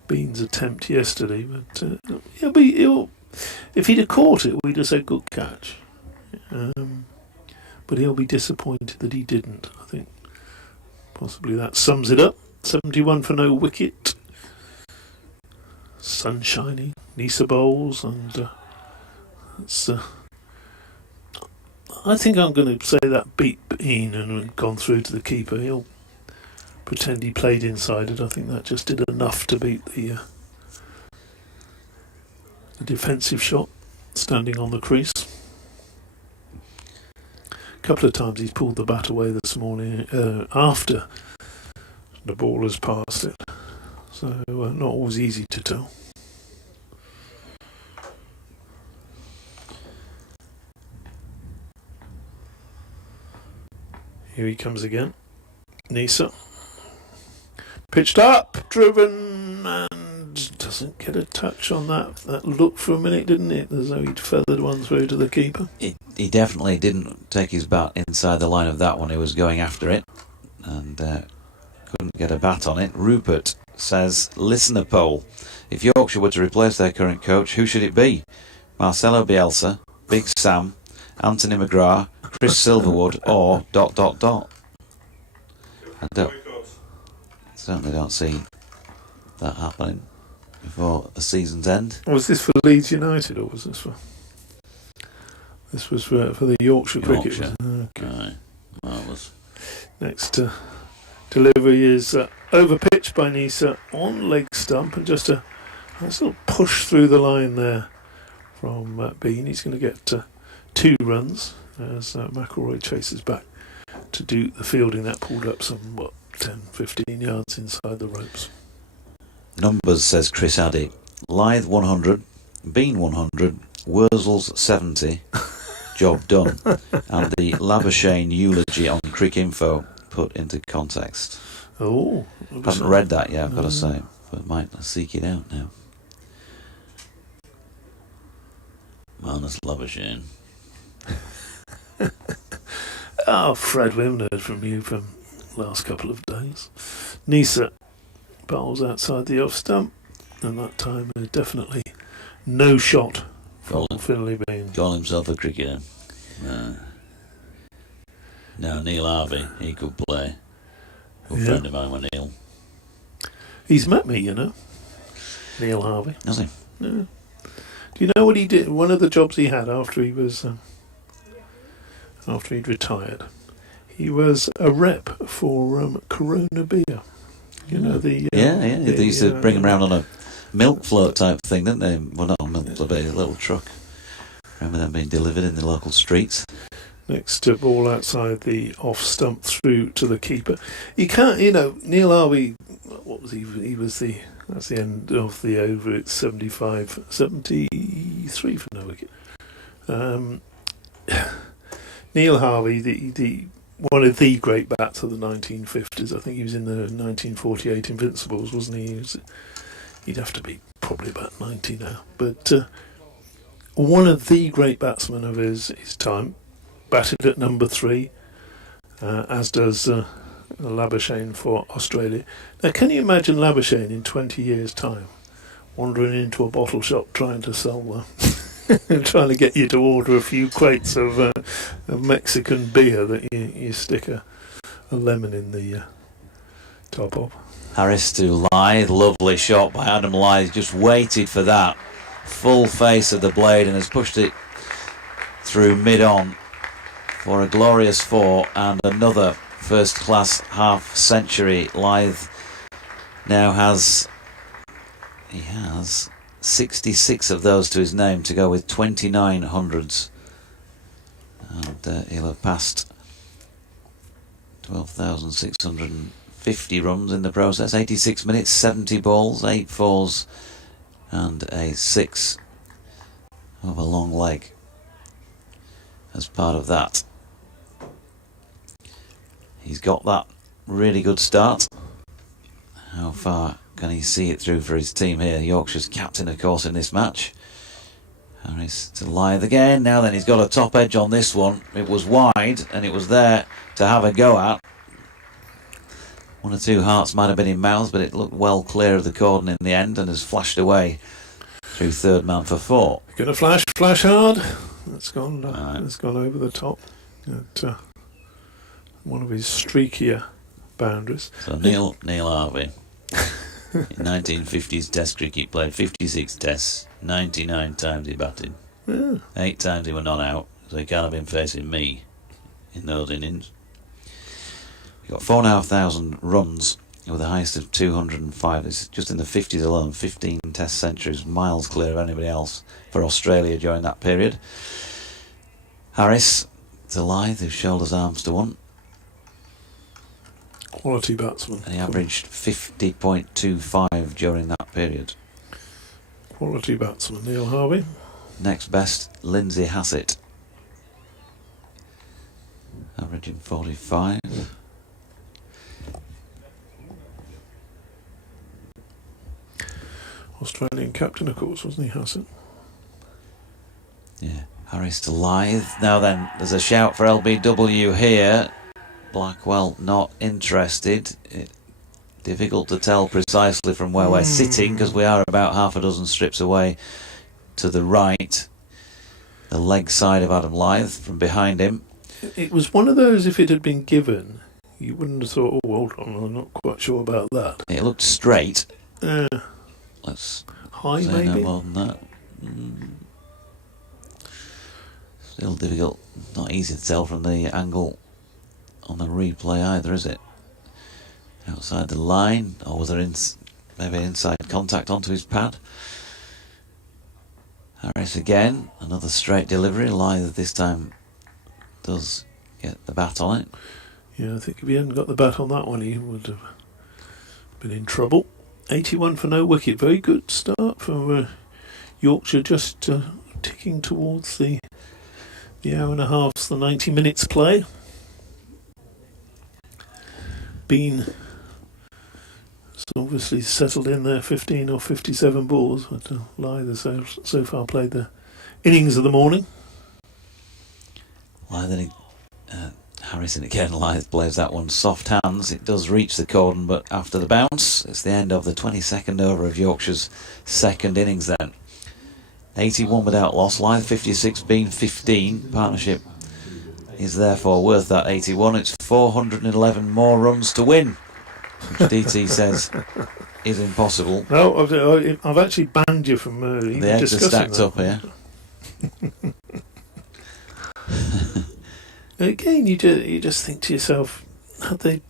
Bean's attempt yesterday, but If he'd have caught it, we'd have said good catch. But he'll be disappointed that he didn't. I think possibly that sums it up. 71 for no wicket. Sunshiny. Nisa bowls, and it's. I think I'm going to say that beat Bean and gone through to the keeper. He'll pretend he played inside it. I think that just did enough to beat the defensive shot standing on the crease. A couple of times he's pulled the bat away this morning after the ball has passed it. So not always easy to tell. Here he comes again. Nisa. Pitched up, driven, and doesn't get a touch on that. That looked for a minute, didn't it? As though he'd feathered one through to the keeper. He definitely didn't take his bat inside the line of that one. He was going after it and couldn't get a bat on it. Rupert says, listener poll. If Yorkshire were to replace their current coach, who should it be? Marcelo Bielsa, Big Sam, Anthony McGrath, Chris Silverwood, or ... I certainly don't see that happening before a season's end. Was this for Leeds United, or was this for... This was for the Yorkshire cricket. Okay. Okay. Marvellous. Next delivery is overpitched by Nisa on leg stump, and just a nice little push through the line there from Bean. He's going to get 2 runs as McElroy chases back to do the fielding. That pulled up some 10-15 yards inside the ropes. Numbers, says Chris Addy. Lythe 100, Bean 100, Wurzels 70, job done. And the Labuschagne eulogy on Cricinfo put into context. Oh, I haven't read that yet, I've got to say, but might seek it out now. Marnus Labuschagne. Oh, Fred, we haven't heard from you from last couple of days. Nisa bowls outside the off stump, and that time definitely no shot from Finley Bean. Call himself a cricketer. No, Neil Harvey, he could play. Good friend of mine was Neil. He's met me, you know, Neil Harvey. Has he? Yeah. Do you know what he did? One of the jobs he had after he was after he'd retired, he was a rep for Corona beer. You know the they used to bring him around on a milk float type thing, didn't they? Well, not a milk float, but a little truck. Remember them being delivered in the local streets. Next ball outside the off stump through to the keeper. You can't, Neil Harvey. What was he? He was that's the end of the over. It's 73 for no wicket. Neil Harvey, the one of the great bats of the 1950s. I think he was in the 1948 Invincibles, wasn't he? He'd have to be probably about 90 now. But one of the great batsmen of his time. Batted at number 3, as does Labuschagne for Australia. Now, can you imagine Labuschagne in 20 years' time wandering into a bottle shop trying to sell trying to get you to order a few crates of Mexican beer that you stick a lemon in the top of? Harris to Lythe, lovely shot by Adam Lythe, just waited for that full face of the blade and has pushed it through mid-on for a glorious 4 and another first-class half-century. Lythe now has 66 of those to his name to go with 29 hundreds, and he'll have passed 12,650 runs in the process. 86 minutes, 70 balls, 8 fours and a 6 of a long leg as part of that. He's got that really good start. How far can he see it through for his team here? Yorkshire's captain, of course, in this match. Harris to Lythe again. Now then, he's got a top edge on this one. It was wide, and it was there to have a go at. 1 or 2 hearts might have been in mouths, but it looked well clear of the cordon in the end and has flashed away through third man for 4. Going to flash hard. It's gone. Right. It's gone over the top. At one of his streakier boundaries. So Neil Harvey, in 1950s Test cricket, played 56 Tests, 99 times he batted. Yeah. 8 times he were not out, so he can't have been facing me in those innings. He got 4,500 runs with the highest of 205. It's just in the 50s alone, 15 Test centuries, miles clear of anybody else for Australia during that period. Harris to Lyth, who shoulders arms to 1. Quality batsman. And he averaged 50.25 during that period. Quality batsman, Neil Harvey. Next best, Lindsay Hassett, averaging 45. Australian captain, of course, wasn't he, Hassett? Yeah, Harris to Lyth. Now then, there's a shout for LBW here. Blackwell not interested. Difficult to tell precisely from where we're sitting, because we are about half a dozen strips away to the right. The leg side of Adam Lyth from behind him. It was one of those, if it had been given, you wouldn't have thought, oh, hold on, I'm not quite sure about that. It looked straight. Let's high, say maybe? no more than that. Still difficult, not easy to tell from the angle on the replay either, is it? Outside the line, or was there maybe inside contact onto his pad? Harris again, another straight delivery. Lyth this time does get the bat on it. Yeah, I think if he hadn't got the bat on that one, he would have been in trouble. 81 for no wicket. Very good start for Yorkshire, just ticking towards the hour and a half, the 90 minutes play. Bean has obviously settled in there, 15 or 57 balls, but Lyth has so far played the innings of the morning. Lyth Harrison again. Lyth plays that one soft hands. It does reach the cordon, but after the bounce, it's the end of the 22nd over of Yorkshire's second innings then. 81 without loss. Lyth 56, Bean 15. Partnership is therefore worth that 81. It's 411 more runs to win, which DT says is impossible. No, I've actually banned you from even the eggs are discussing stacked that. up here. Again, you just think to yourself, had they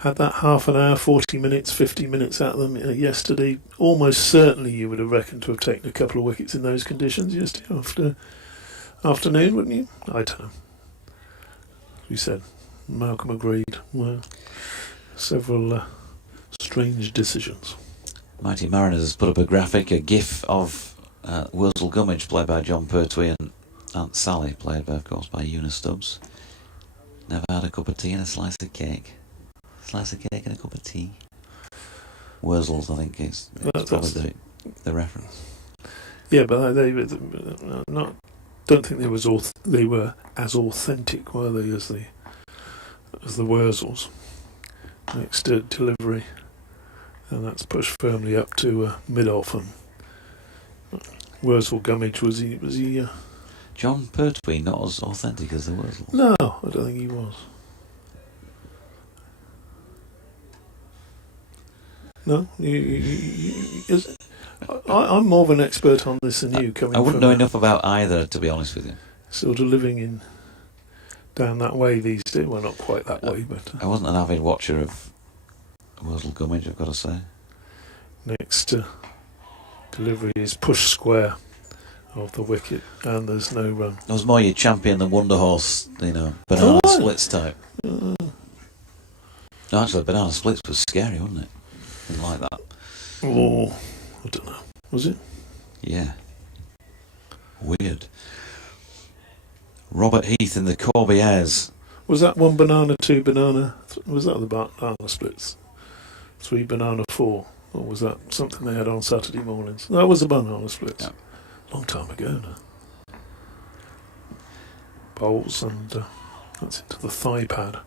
had that half an hour, 40 minutes, 50 minutes out of them yesterday, almost certainly you would have reckoned to have taken a couple of wickets in those conditions yesterday afternoon, wouldn't you? I don't know. You said Malcolm agreed. Well, several strange decisions. Mighty Mariners has put up a graphic, a gif of Wurzel Gummidge, played by John Pertwee, and Aunt Sally, played by, of course, by Eunice Stubbs. Never had a cup of tea and a slice of cake. Slice of cake and a cup of tea. Wurzels, I think, is probably the reference. Yeah, but they not. Don't think they were as authentic, were they, as the Wurzels. Next delivery, and that's pushed firmly up to mid-off. And Wurzel Gummidge was he? John Pertwee, not as authentic as the Wurzels. No, I don't think he was. No, I'm more of an expert on this than you. I wouldn't know enough about either, to be honest with you. Sort of living down that way these days. Well, not quite that way, but I wasn't an avid watcher of Wurzel Gummidge, I've got to say. Next delivery is push square of the wicket, and there's no run. It was more your champion than Wonder Horse, banana splits type. No, actually, banana splits was scary, wasn't it? Didn't like that. Oh, I don't know. Was it? Yeah. Weird. Robert Heath in the Corbières. Was that 1 banana, 2 banana? Was that the banana splits? 3 banana, 4? Or was that something they had on Saturday mornings? That was the banana splits. Yeah. Long time ago now. Bowls, and that's into the thigh pad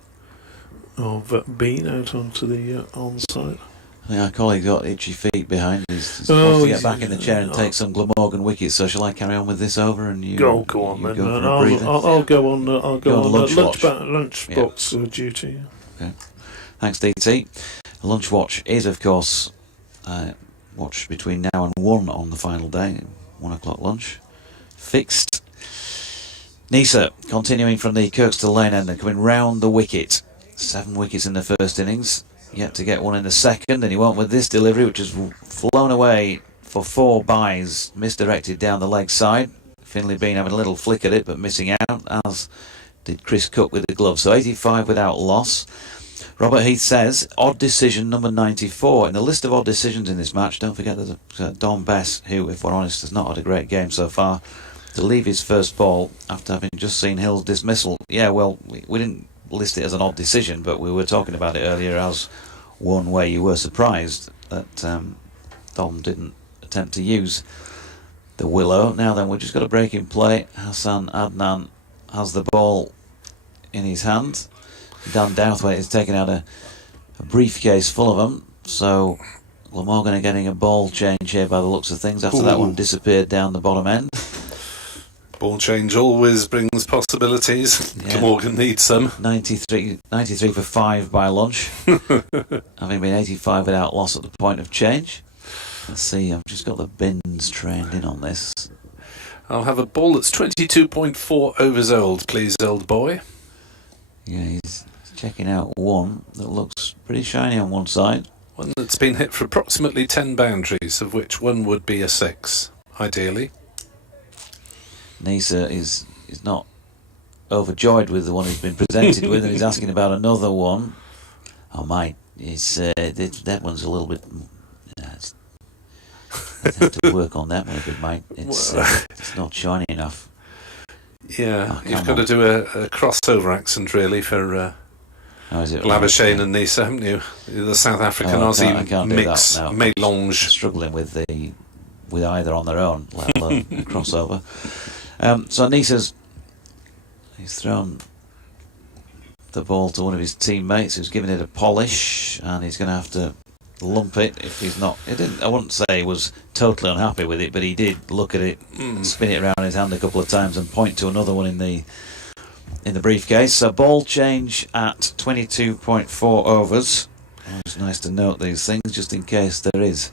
of Bean out onto the onside. I think our colleague got itchy feet behind. He's Oh, supposed to get back in the chair and take some Glamorgan wickets. So shall I carry on with this over and you? Go on you then. Go for a breather? I'll go on. I'll go on lunchbox duty. Okay. Thanks, DT. Lunch watch is, of course, watched between now and 1 on the final day. 1 o'clock lunch. Fixed. Nisa continuing from the Kirkstall Lane end and coming round the wicket. 7 wickets in the first innings. Yet to get one in the second, and he won't with this delivery, which has flown away for 4 byes, misdirected down the leg side. Finley Bean having a little flick at it, but missing out, as did Chris Cook with the glove. So 85 without loss. Robert Heath says, odd decision number 94. In the list of odd decisions in this match, don't forget there's Don Bess, who, if we're honest, has not had a great game so far, to leave his first ball after having just seen Hill's dismissal. Yeah, well, we didn't list it as an odd decision, but we were talking about it earlier as one where you were surprised that Dom didn't attempt to use the willow. Now then, we've just got a break in play. Hassan Adnan has the ball in his hand. Dan Douthwaite is taking out a briefcase full of them, so Glamorgan are getting a ball change here by the looks of things after that one disappeared down the bottom end. Ball change always brings possibilities. Yeah. Glamorgan needs some. 93 for 5 by lunch, having been 85 without loss at the point of change. Let's see, I've just got the bins trained in on this. I'll have a ball that's 22.4 overs old, please, old boy. Yeah, he's checking out one that looks pretty shiny on one side. One that's been hit for approximately 10 boundaries, of which one would be a 6, ideally. Nisa is not overjoyed with the one he's been presented with, and he's asking about another one. Oh, mate, that one's a little bit. I have to work on that one a bit, mate. It's not shiny enough. Yeah, you've got to do a crossover accent really for Labuschagne and Nisa, haven't you? The South African Aussie mix, mélange. Struggling with either on their own, let alone a crossover. So Nisa's he's thrown the ball to one of his teammates who's giving it a polish, and he's going to have to lump it if he's not. I wouldn't say he was totally unhappy with it, but he did look at it, spin it around in his hand a couple of times, and point to another one in the briefcase. So ball change at 22.4 overs. It's nice to note these things just in case there is.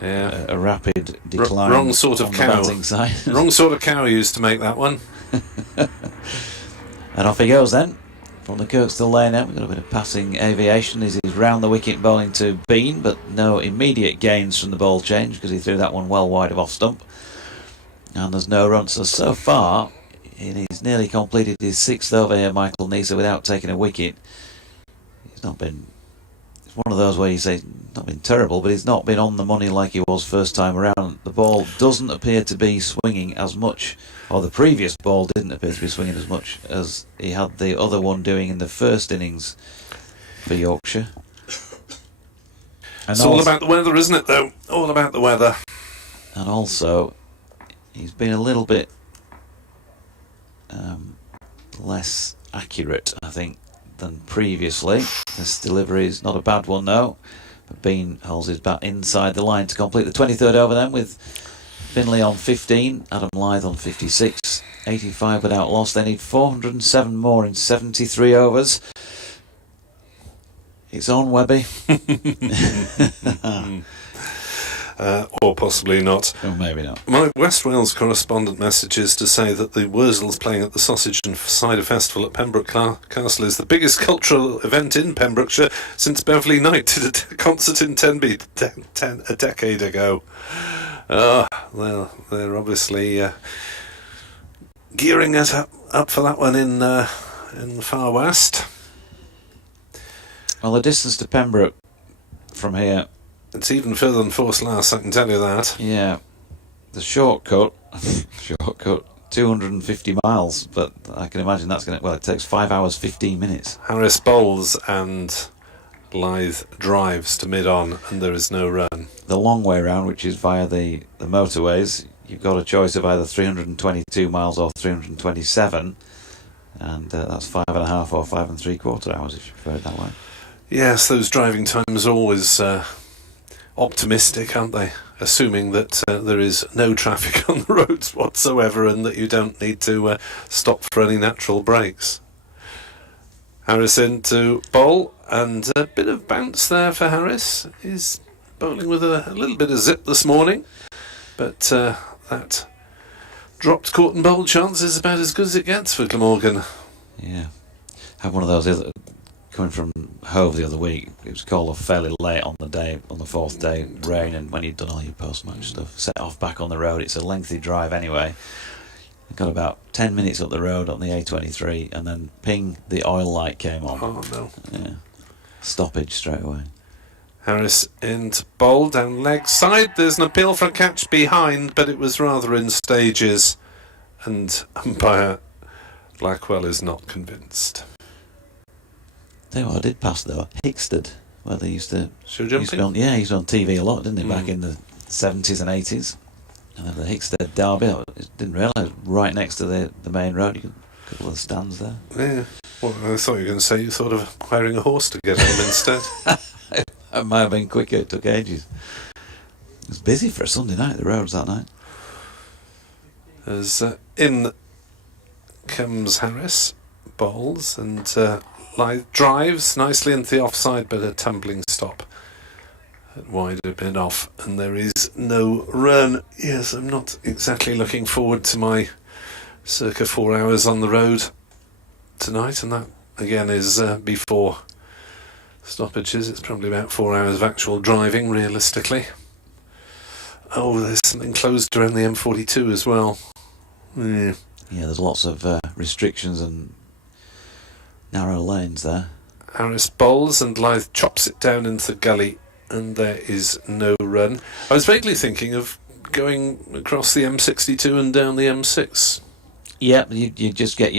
Yeah, a rapid decline. Wrong sort of cow. Side. Wrong sort of cow used to make that one. And off he goes then from the Kirkstall Lane out. We've got a bit of passing aviation as he's round the wicket bowling to Bean, but no immediate gains from the ball change because he threw that one well wide of off stump. And there's no run. So far, he's nearly completed his 6th over here, Michael Nisa, without taking a wicket. He's not been. It's one of those where you say not been terrible, but he's not been on the money like he was first time around. The ball doesn't appear to be swinging as much, or the previous ball didn't appear to be swinging as much as he had the other one doing in the first innings for Yorkshire. And it's all about the weather, isn't it, though? All about the weather. And also, he's been a little bit less accurate, I think, than previously. This delivery is not a bad one, though. But Bean holds his bat inside the line to complete the 23rd over then, with Finley on 15, Adam Lyth on 56, 85 without loss. They need 407 more in 73 overs. It's on, Webby. Or possibly not. Or maybe not. My West Wales correspondent messages to say that the Wurzels playing at the Sausage and Cider Festival at Pembroke Castle is the biggest cultural event in Pembrokeshire since Beverley Knight did a concert in Tenby a decade ago. Well, they're obviously gearing it up for that one in the far west. Well, the distance to Pembroke from here, it's even further than Forcelast, I can tell you that. Yeah, the shortcut, 250 miles, but I can imagine that's going to, well, it takes 5 hours, 15 minutes. Harris bowls and Lyth drives to mid-on, and there is no run. The long way round, which is via the motorways, you've got a choice of either 322 miles or 327, and that's 5.5 or 5 3/4 hours if you prefer it that way. Yes, those driving times are always optimistic, aren't they? Assuming that there is no traffic on the roads whatsoever and that you don't need to stop for any natural breaks. Harris into bowl, and a bit of bounce there for Harris. He's bowling with a little bit of zip this morning, but that dropped caught and bowled chance is about as good as it gets for Glamorgan. Yeah. Had one of those coming from Hove the other week. It was called off fairly late on the day, on the fourth day, rain, and when you'd done all your post-match stuff, set off back on the road. It's a lengthy drive anyway. Got about 10 minutes up the road on the A23, and then ping, the oil light came on. Oh no. Yeah. Stoppage straight away. Harris into bowl, down leg side. There's an appeal for a catch behind, but it was rather in stages, and umpire Blackwell is not convinced. Tell you what I did pass though, Hickstead, where they used to... Show jumping? Yeah, he used to be on TV a lot, didn't he, back in the 70s and 80s. And then the Hickstead derby, I didn't realise, right next to the main road, you could, a couple of stands there. Yeah. Well, I thought you were going to say you thought of hiring a horse to get home instead. That might have been quicker, it took ages. It was busy for a Sunday night, the roads that night. As in comes Harris, bowls, and drives nicely into the offside, but a tumbling stop. Wide open off, and there is no run. Yes, I'm not exactly looking forward to my circa 4 hours on the road tonight, and that again is before stoppages. It's probably about 4 hours of actual driving realistically. Oh, there's something closed around the M42 as well. Yeah, there's lots of restrictions and narrow lanes there. Harris bowls and Lythe chops it down into the gully, and there is no run. I was vaguely thinking of going across the M62 and down the M6. Yeah, you just get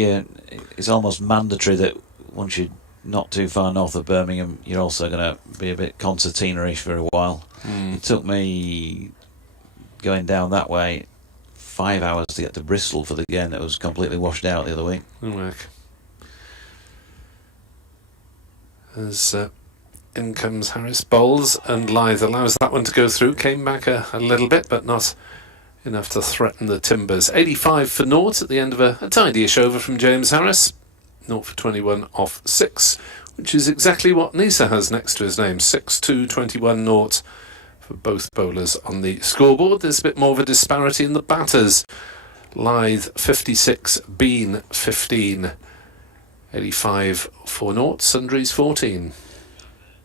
it's almost mandatory that once you're not too far north of Birmingham, you're also going to be a bit concertina-ish for a while. It took me going down that way 5 hours to get to Bristol for the game that was completely washed out the other week. As in comes Harris bowls, and Lythe allows that one to go through. Came back a little bit, but not enough to threaten the Timbers. 85 for naught at the end of a tidy-ish over from James Harris. 0 for 21 off 6, which is exactly what Nisa has next to his name. 6-2, 21 naught for both bowlers on the scoreboard. There's a bit more of a disparity in the batters. Lythe 56, Bean 15. 85 for naught, Sundries 14.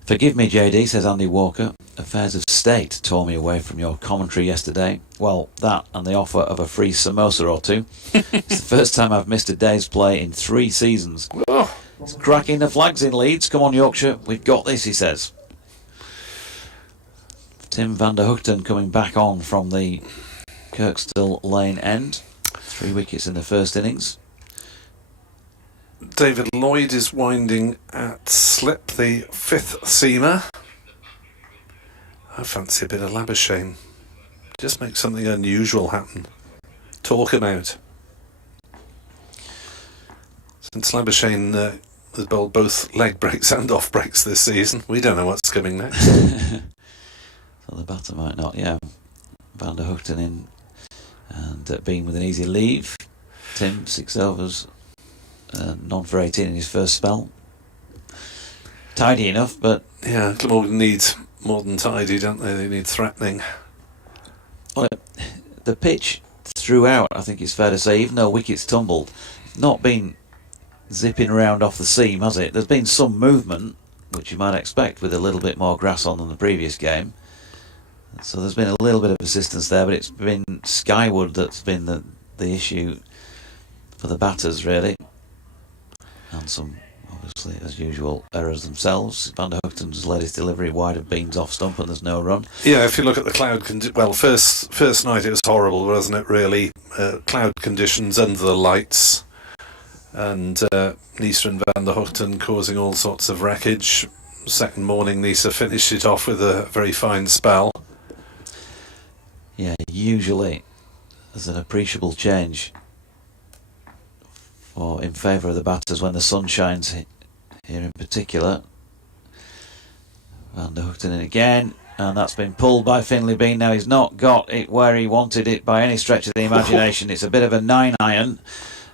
Forgive me, JD, says Andy Walker. Affairs of state tore me away from your commentary yesterday. Well, that and the offer of a free samosa or two. It's the first time I've missed a day's play in 3 seasons. Oh. It's cracking the flags in Leeds. Come on, Yorkshire, we've got this, he says. Tim van der Hoogten coming back on from the Kirkstall Lane end. 3 wickets in the first innings. David Lloyd is winding at slip, the 5th seamer. I fancy a bit of Labuschagne. Just make something unusual happen. Talk him out. Since Labuschagne has bowled both leg breaks and off breaks this season, we don't know what's coming next. So the batter might not, yeah. Van der Hoogten in, and Bean with an easy leave. Tim, 6 overs. None for 18 in his first spell. Tidy enough, but... Yeah, Glamorgan needs more than tidy, don't they? They need threatening. Well, the pitch throughout, I think it's fair to say, even though wickets tumbled, not been zipping around off the seam, has it? There's been some movement, which you might expect with a little bit more grass on than the previous game. So there's been a little bit of assistance there, but it's been skyward that's been the issue for the batters, really. And some, obviously, as usual, errors themselves. Van der Hoogten's led his delivery wide of Beans off stump and there's no run. Yeah, if you look at the cloud well, first night it was horrible, wasn't it, really? Cloud conditions under the lights, and Nisa and Van der Hoogten causing all sorts of wreckage. Second morning, Nisa finished it off with a very fine spell. Yeah, usually there's an appreciable change in favour of the batters when the sun shines here in particular. Van der Hoogten in again, and that's been pulled by Finley Bean. Now he's not got it where he wanted it by any stretch of the imagination. It's a bit of a 9-iron,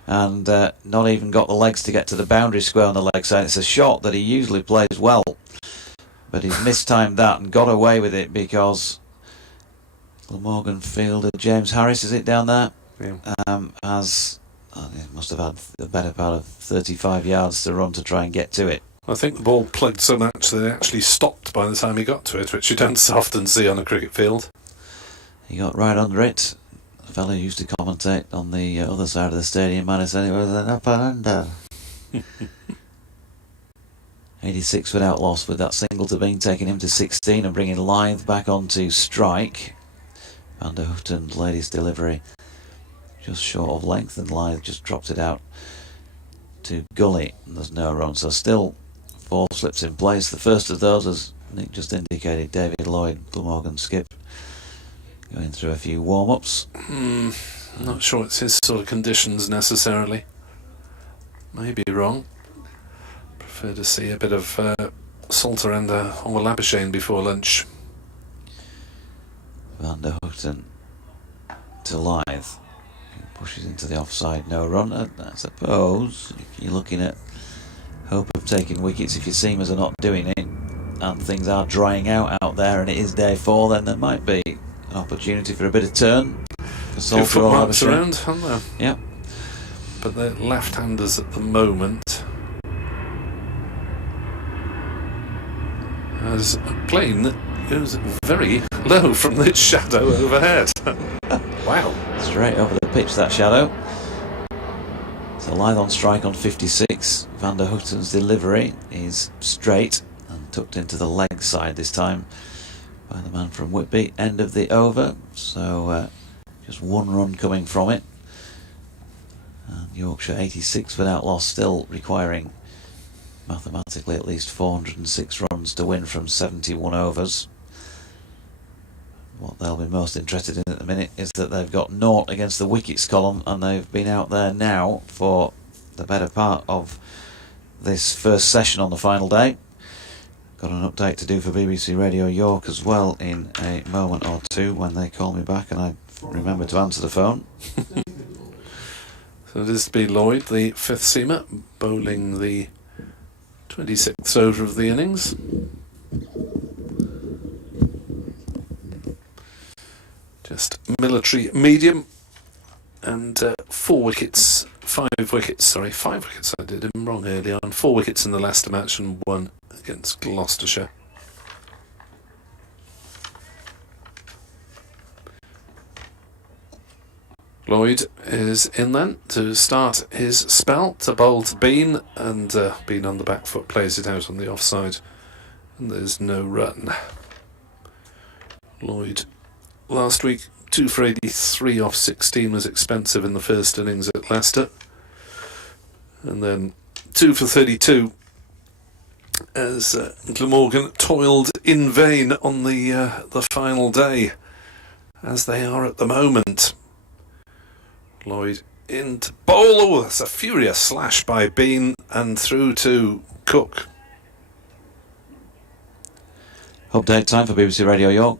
and not even got the legs to get to the boundary square on the leg side. It's a shot that he usually plays well, but he's mistimed that and got away with it because Glamorgan fielder James Harris, is it down there? Yeah. He must have had the better part of 35 yards to run to try and get to it. I think the ball plugged so much that it actually stopped by the time he got to it, which you don't often see on a cricket field. He got right under it. The fellow who used to commentate on the other side of the stadium, man, said it was an up and under. 86 without loss, with that single to Bean taking him to 16 and bringing Lyth back onto strike. Van der Hoogten laid his delivery just short of length, and Lyth just dropped it out to Gully, and there's no run. So still 4 slips in place. The first of those, as Nick just indicated, David Lloyd, Glamorgan skip, going through a few warm-ups. Not sure it's his sort of conditions necessarily. Maybe wrong. Prefer to see a bit of Salter and Labuschagne before lunch. Van der Hoogten to Lyth. Pushes into the offside, no run. I suppose you're looking at hope of taking wickets if your seamers are not doing it and things are drying out there, and it is day 4, then there might be an opportunity for a bit of turn for Salter or footmarks Labuschagne around, aren't there? Yeah. But they're left-handers at the moment. As a plane that goes very low from this shadow overhead. Wow. Straight over the pitch, that shadow. So Lyth on strike on 56. Van der Hoogten's delivery is straight and tucked into the leg side this time by the man from Whitby. End of the over, so just 1 run coming from it. And Yorkshire 86 without loss, still requiring mathematically at least 406 runs to win from 71 overs. What they'll be most interested in at the minute is that they've got 0 against the wickets column, and they've been out there now for the better part of this first session on the final day. Got an update to do for BBC Radio York as well in a moment or two when they call me back and I remember to answer the phone. So this will be Lloyd, the 5th seamer, bowling the 26th over of the innings. Just military medium, and 4 wickets, 5 wickets, sorry, 5 wickets, I did him wrong earlier on. 4 wickets in the Leicester match and 1 against Gloucestershire. Lloyd is in then to start his spell, to bowl to Bean, and Bean on the back foot plays it out on the offside, and there's no run. Lloyd last week 2 for 83 off 16 was expensive in the first innings at Leicester, and then 2 for 32 as Glamorgan toiled in vain on the final day, as they are at the moment. Lloyd into bowl. Oh, that's a furious slash by Bean and through to Cook. Update time for BBC Radio York.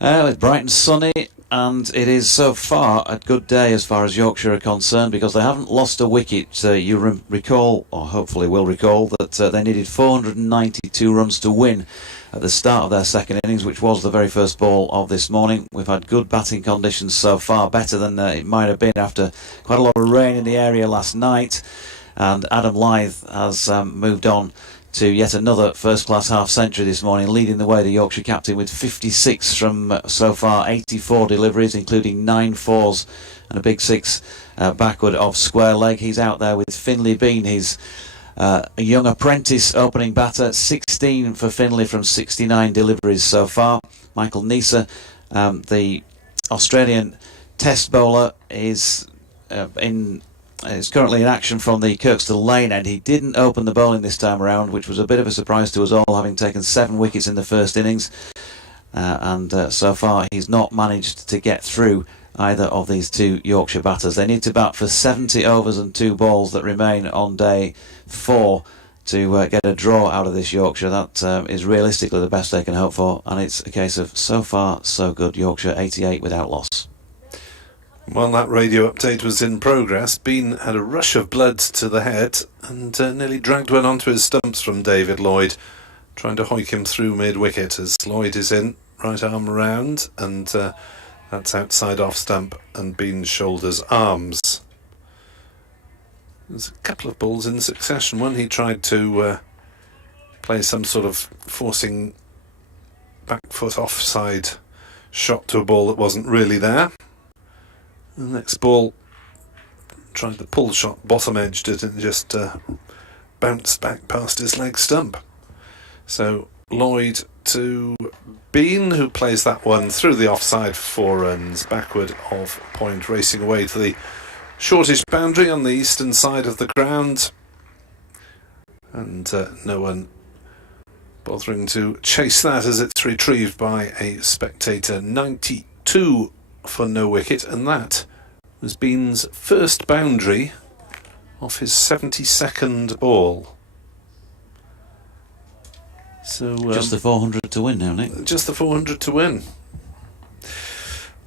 It's bright and sunny, and it is so far a good day as far as Yorkshire are concerned, because they haven't lost a wicket. You recall, or hopefully will recall, that they needed 492 runs to win at the start of their second innings, which was the very first ball of this morning. We've had good batting conditions so far, better than it might have been after quite a lot of rain in the area last night, and Adam Lyth has moved on to yet another first-class half-century this morning, leading the way, the Yorkshire captain, with 56 from so far 84 deliveries, including 9 fours and a big 6 backward off square leg. He's out there with Finley Bean, his a young apprentice opening batter. 16 for Finley from 69 deliveries so far. Michael Neser, the Australian test bowler, is currently in action from the Kirkstall Lane end. He didn't open the bowling this time around, which was a bit of a surprise to us all, having taken 7 wickets in the first innings, and so far he's not managed to get through either of these 2 Yorkshire batters. They need to bat for 70 overs and 2 balls that remain on day 4 to get a draw out of this Yorkshire. That is realistically the best they can hope for, and it's a case of so far so good. Yorkshire 88 without loss. While that radio update was in progress, Bean had a rush of blood to the head and nearly dragged one onto his stumps from David Lloyd, trying to hoik him through mid-wicket as Lloyd is in, right arm round, and that's outside off stump, and Bean shoulders arms. There's a couple of balls in succession. One he tried to play some sort of forcing back foot offside shot to a ball that wasn't really there. The next ball tried the pull shot, bottom edged it and just bounced back past his leg stump. So Lloyd to Bean, who plays that one through the offside for 4 runs, backward of point, racing away to the shortish boundary on the eastern side of the ground, and no one bothering to chase that as it's retrieved by a spectator. 92 for no wicket, and that was Bean's first boundary off his 72nd ball. So just the 400 to win now, Nick. Just the 400 to win.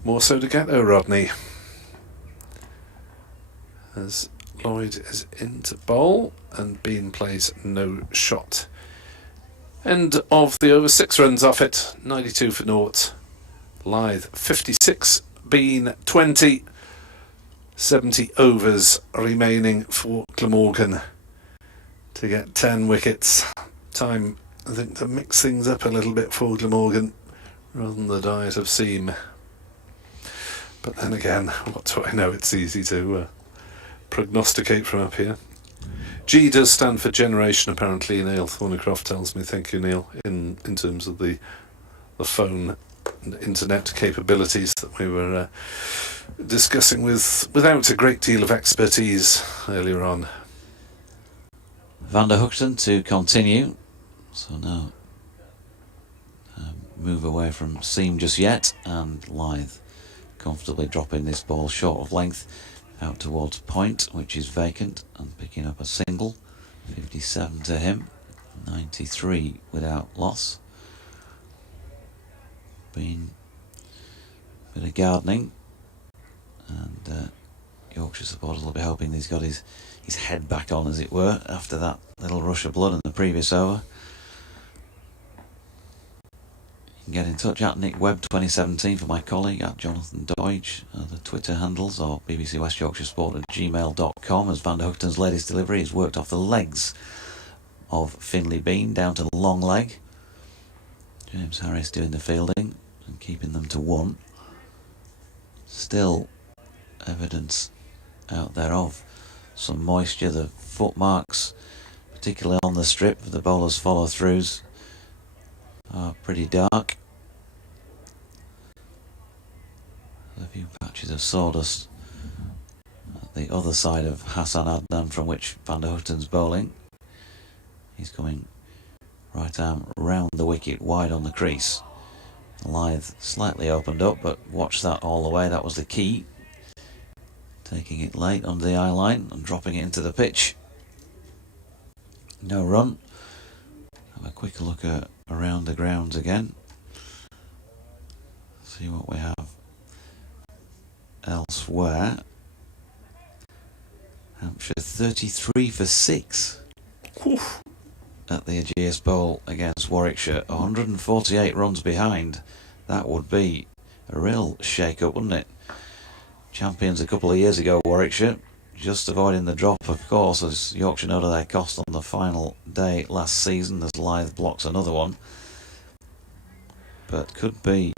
More so to get there, Rodney. As Lloyd is into bowl and Bean plays no shot. End of the over, 6 runs off it, 92 for naught. Lyth 56, Bean 20, 70 overs remaining for Glamorgan to get 10 wickets. Time, I think, to mix things up a little bit for Glamorgan rather than the diet of seam. But then again, what do I know? It's easy to prognosticate from up here. G does stand for generation, apparently. Neil Thornycroft tells me. Thank you, Neil. In terms of the phone and internet capabilities that we were discussing without a great deal of expertise earlier on. Van der Hoogten to continue. So no move away from seam just yet, and Lyth comfortably dropping this ball short of length out towards point, which is vacant, and picking up a single. 57 to him, 93 without loss. Been a bit of gardening, and Yorkshire supporters will be hoping he's got his head back on, as it were, after that little rush of blood in the previous over. You can get in touch at Nick Webb 2017 for my colleague, at Jonathan Deutsch, the Twitter handles, or BBC West Yorkshire Sport at gmail.com, as Van der Hoogten's latest delivery has worked off the legs of Finlay Bean down to long leg. James Harris doing the fielding and keeping them to 1. Still evidence out there of some moisture. The footmarks, particularly on the strip of the bowler's follow-throughs, are pretty dark. A few patches of sawdust at the other side of Hassan Adnan, from which Van der Hoogten's bowling. He's coming right arm round the wicket, wide on the crease. Lyth slightly opened up, but watch that all the way. That was the key. Taking it late under the eye line and dropping it into the pitch. No run. Have a quick look around the grounds again. See what we have elsewhere. Hampshire 33 for 6 Oof. at the Ageas Bowl against Warwickshire. 148 runs behind. That would be a real shake-up, wouldn't it? Champions a couple of years ago, Warwickshire, just avoiding the drop, of course, as Yorkshire know to their cost on the final day last season, as Lyth blocks another one. But could be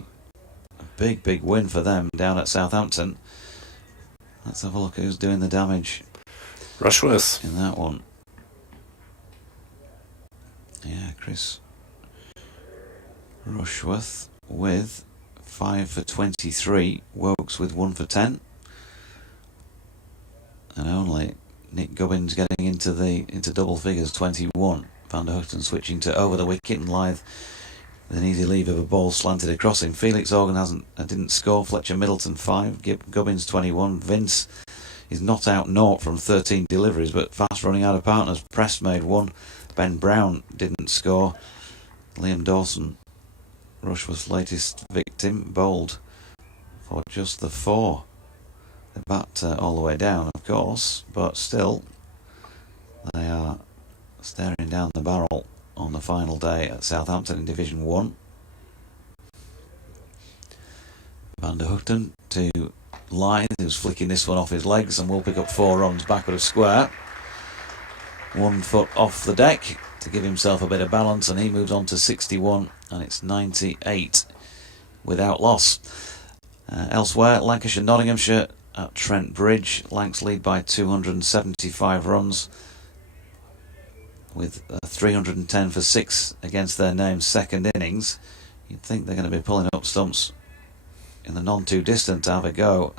a big win for them down at Southampton. Let's have a look at who's doing the damage. Rushworth In that one. Yeah, Chris Rushworth with 5 for 23. Wokes with 1 for 10. And only Nick Gubbins getting into double figures, 21. Van der Hoogten switching to over the wicket, and Lyth with an easy leave of a ball slanted across him. Felix Organ didn't score. Fletcher Middleton 5. Gubbins 21. Vince is not out naught from 13 deliveries, but fast running out of partners. Prest made 1. Ben Brown didn't score. Liam Dawson, Rushworth's latest victim, bowled for just the 4. The bat all the way down, of course, but still they are staring down the barrel on the final day at Southampton in Division 1. Van der Hoogten to Lyth, who's flicking this one off his legs and will pick up 4 runs backward of square. 1 foot off the deck to give himself a bit of balance, and he moves on to 61, and it's 98 without loss. Elsewhere, Lancashire, Nottinghamshire at Trent Bridge. Lancs lead by 275 runs with 310 for 6 against their name's second innings. You'd think they're going to be pulling up stumps in the none too distant to have a go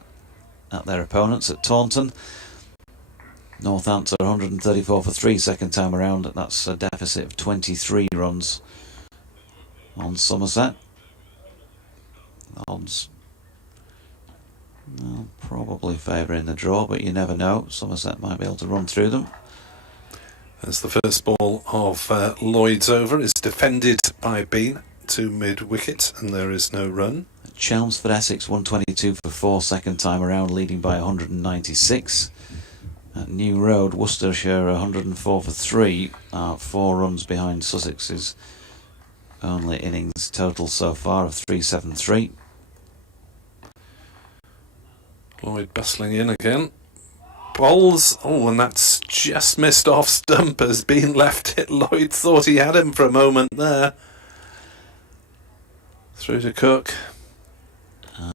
at their opponents at Taunton. Northants are 134 for 3 second time around. That's a deficit of 23 runs on Somerset. The odds, well, probably favouring the draw, but you never know. Somerset might be able to run through them. As the first ball of Lloyd's over is defended by Bean to mid-wicket, and there is no run. Chelmsford Essex 122 for 4 second time around, leading by 196. At New Road, Worcestershire 104 for 3, 4 runs behind Sussex's only innings total so far of 373. Lloyd bustling in again. Bowls, and that's just missed off stump, has been left it. Lloyd thought he had him for a moment there. Through to Cook.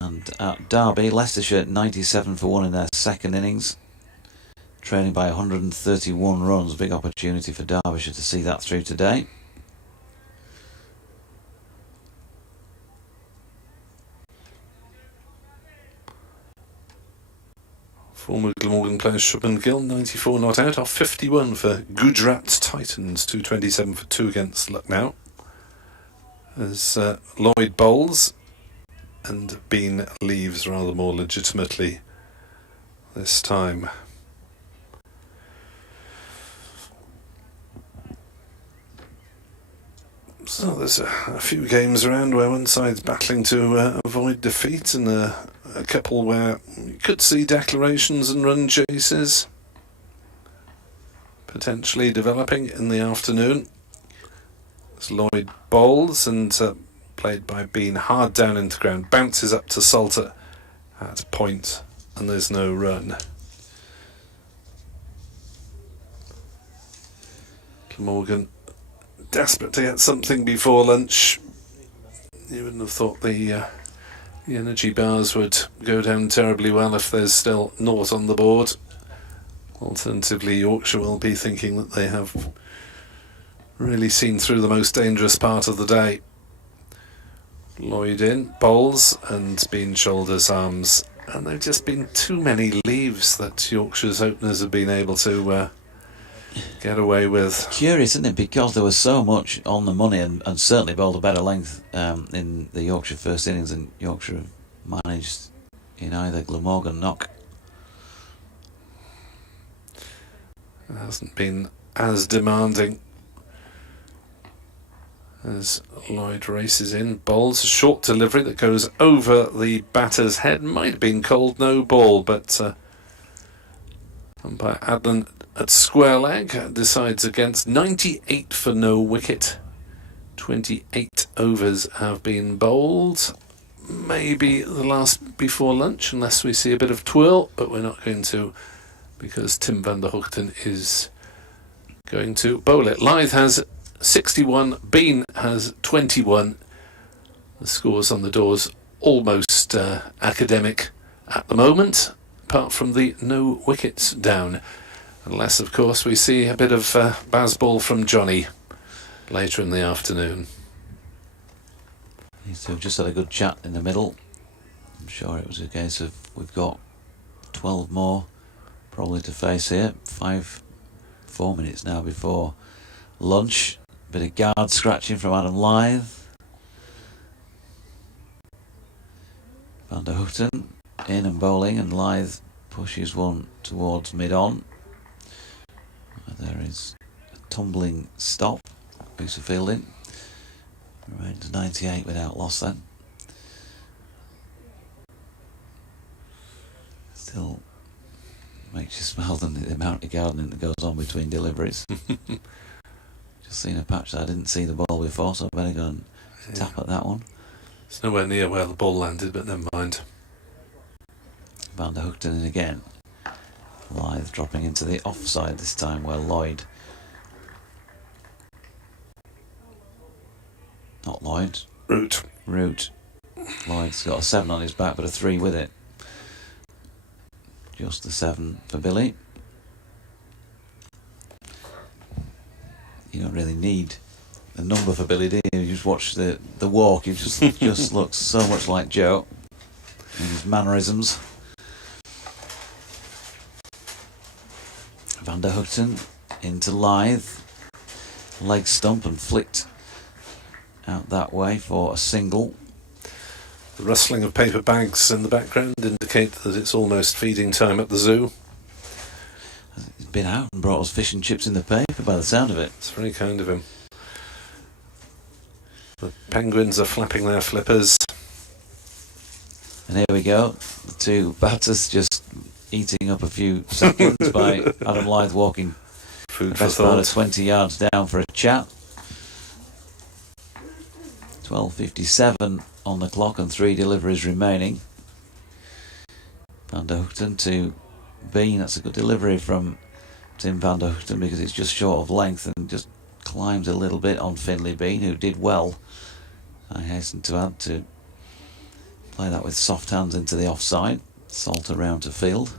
And at Derby, Leicestershire 97 for 1 in their second innings, trailing by 131 runs. Big opportunity for Derbyshire to see that through today. Former Glamorgan player Shubman Gill, 94 not out, off 51 for Gujarat Titans, 227 for 2 against Lucknow. As Lloyd bowls, and Bean leaves rather more legitimately this time. So there's a few games around where one side's battling to avoid defeat, and a couple where you could see declarations and run chases potentially developing in the afternoon. As Lloyd bowls and played by Bean hard down into the ground, bounces up to Salter at point, and there's no run. Glamorgan desperate to get something before lunch. You wouldn't have thought the energy bars would go down terribly well if there's still naught on the board. Alternatively, Yorkshire will be thinking that they have really seen through the most dangerous part of the day. Lloyd in, bowls, and Bean shoulders arms, and there have just been too many leaves that Yorkshire's openers have been able to get away with. Curious, isn't it? Because there was so much on the money, and certainly bowled a better length in the Yorkshire first innings, and Yorkshire managed in either Glamorgan knock. It hasn't been as demanding. As Lloyd races in, bowls a short delivery that goes over the batter's head. Might have been called no ball, but umpire Adlan at square leg decides against. 98 for no wicket. 28 overs have been bowled. Maybe the last before lunch, unless we see a bit of twirl, but we're not going to, because Tim van der Hoogten is going to bowl it. Lyth has 61, Bean has 21. The scores on the doors almost academic at the moment, apart from the no wickets down. Unless, of course, we see a bit of baseball from Johnny later in the afternoon. These two have just had a good chat in the middle. I'm sure it was a case of we've got 12 more probably to face here. 4 minutes now before lunch. Bit of guard scratching from Adam Lyth. Van der Hoogten in and bowling, and Lyth pushes one towards mid-on. There is a tumbling stop. Piece of fielding. Right to 98 without loss then. Still makes you smile, doesn't it, the amount of gardening that goes on between deliveries. Just seen a patch that I didn't see the ball before, so I better go and tap at that one. It's nowhere near where the ball landed, but never mind. Van der Hoogten in again. Lyth dropping into the offside this time, where Lloyd... Not Lloyd. Root. Lloyd's got a 7 on his back, but a 3 with it. Just the 7 for Billy. You don't really need a number for Billy, do you? You just watch the walk. He just looks so much like Joe in his mannerisms. Van der Hoogten into Lyth. Leg stump and flicked out that way for a single. The rustling of paper bags in the background indicate that it's almost feeding time at the zoo. He's been out and brought us fish and chips in the paper by the sound of it. It's very kind of him. The penguins are flapping their flippers. And here we go. The two batters just eating up a few seconds by Adam Lyth walking Food the for best part of thought. 20 yards down for a chat. 12:57 on the clock and 3 deliveries remaining. Van der Hoogten to Bean. That's a good delivery from Tim Van der Hoogten because it's just short of length and just climbs a little bit on Finlay Bean, who did well. I hasten to add, to play that with soft hands into the offside. Salt around to field.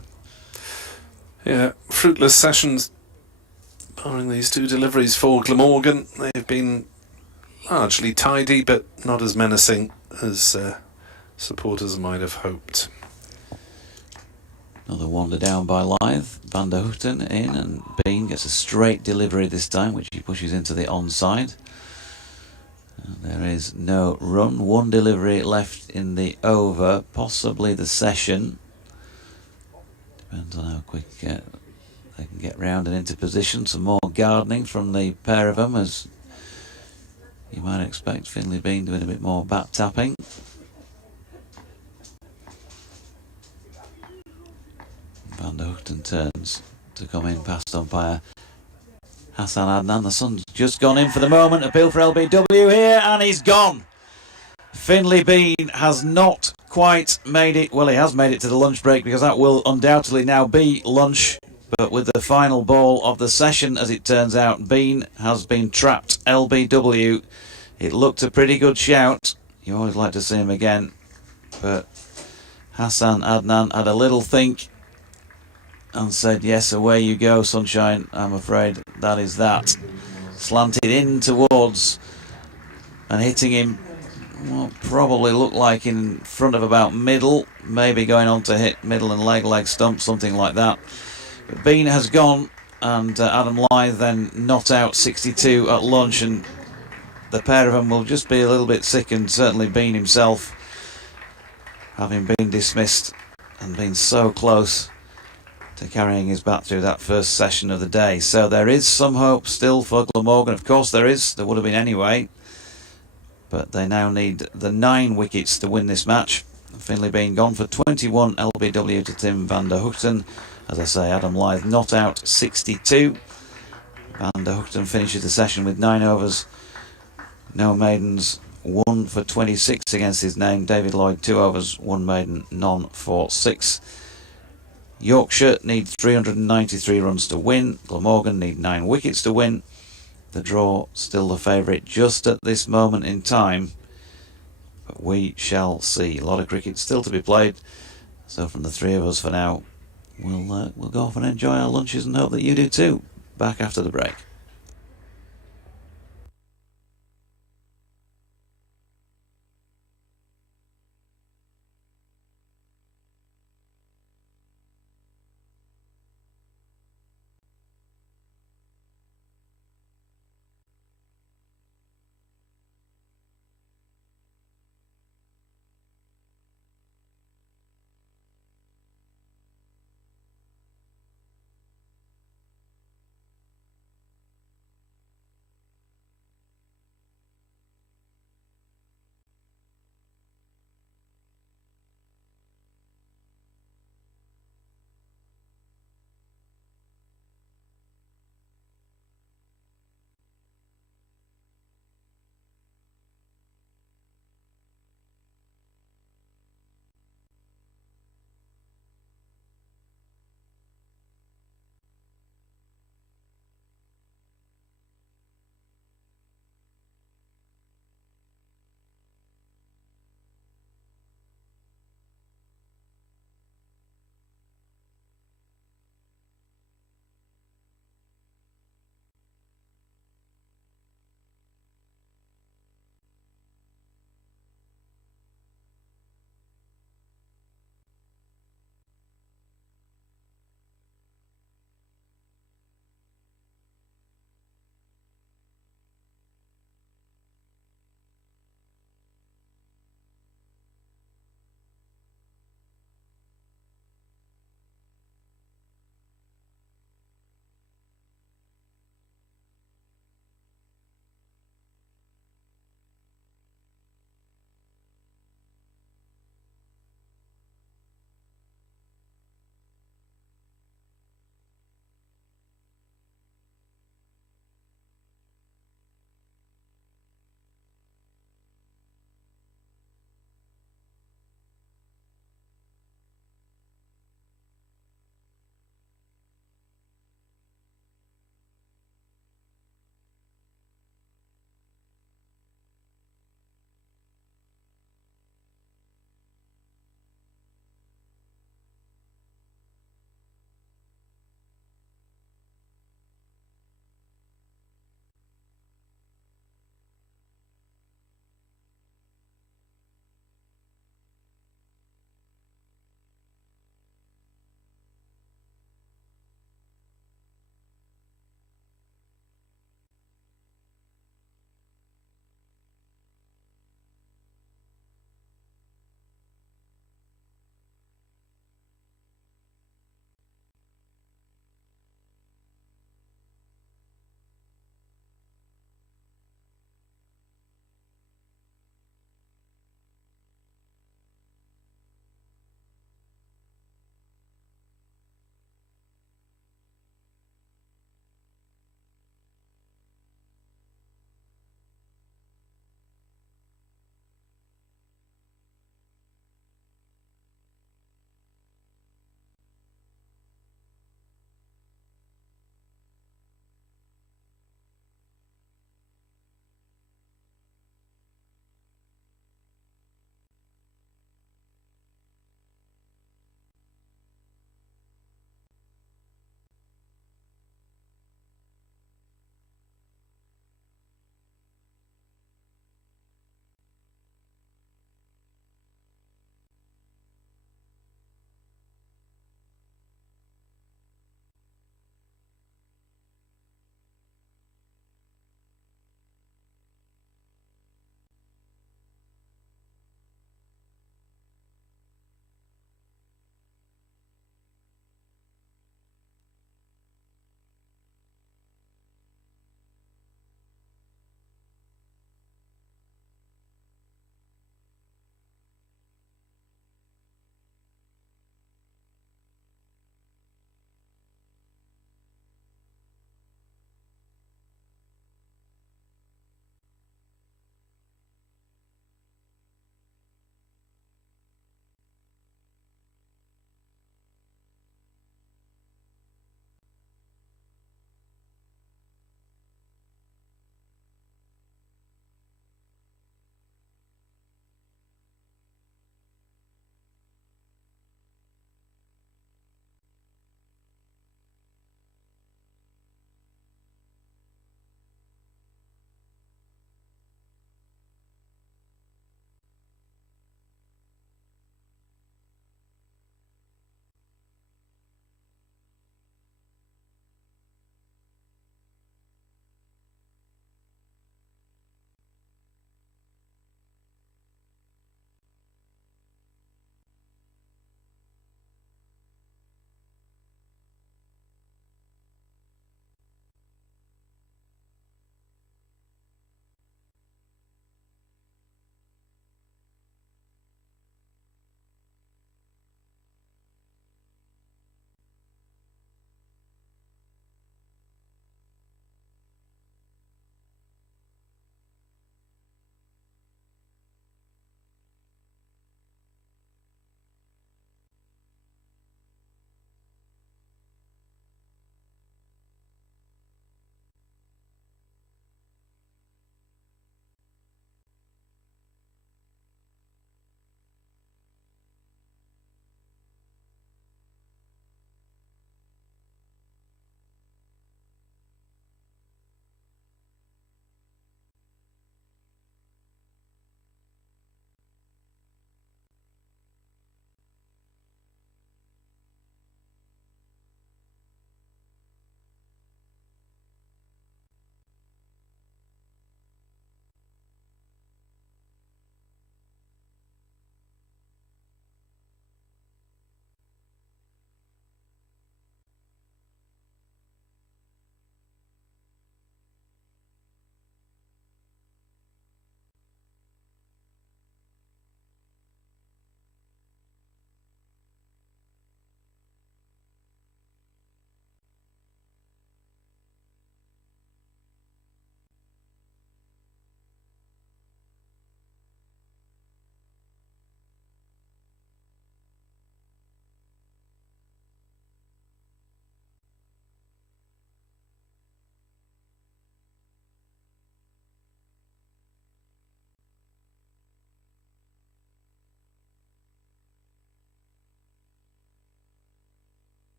Yeah, fruitless sessions barring these 2 deliveries for Glamorgan. They've been largely tidy, but not as menacing as supporters might have hoped. Another wander down by Lyth. Van der Hoogten in, and Bean gets a straight delivery this time, which he pushes into the onside. And there is no run. 1 delivery left in the over, possibly the session. Depends on how quick they can get round and into position. Some more gardening from the pair of them, as you might expect. Finlay Bean doing a bit more bat tapping. Van der Hoogten turns to come in past umpire Hassan Adnan. The sun's just gone in for the moment. Appeal for LBW here, and he's gone. Finlay Bean has not quite made it. Well, he has made it to the lunch break, because that will undoubtedly now be lunch. But with the final ball of the session, as it turns out, Bean has been trapped. LBW. It looked a pretty good shout. You always like to see him again. But Hassan Adnan had a little think and said, yes, away you go, sunshine. I'm afraid that is that. Slanted in towards and hitting him what probably looked like in front of about middle, maybe going on to hit middle and leg stump, something like that. But Bean has gone, and Adam Lyth then not out 62 at lunch, and the pair of them will just be a little bit sickened, certainly Bean himself, having been dismissed and been so close to carrying his bat through that first session of the day. So there is some hope still for Glamorgan. Of course there is. There would have been anyway. But they now need the 9 wickets to win this match. Finlay Bean gone for 21 LBW to Tim Van der Hoogten. As I say, Adam Lyth not out 62. Van der Hoogten finishes the session with 9 overs. No maidens, 1 for 26 against his name. David Lloyd 2 overs, 1 maiden, none for 6. Yorkshire need 393 runs to win. Glamorgan need 9 wickets to win. The draw still the favourite just at this moment in time, but we shall see. A lot of cricket still to be played, so from the 3 of us for now, we'll go off and enjoy our lunches and hope that you do too. Back after the break.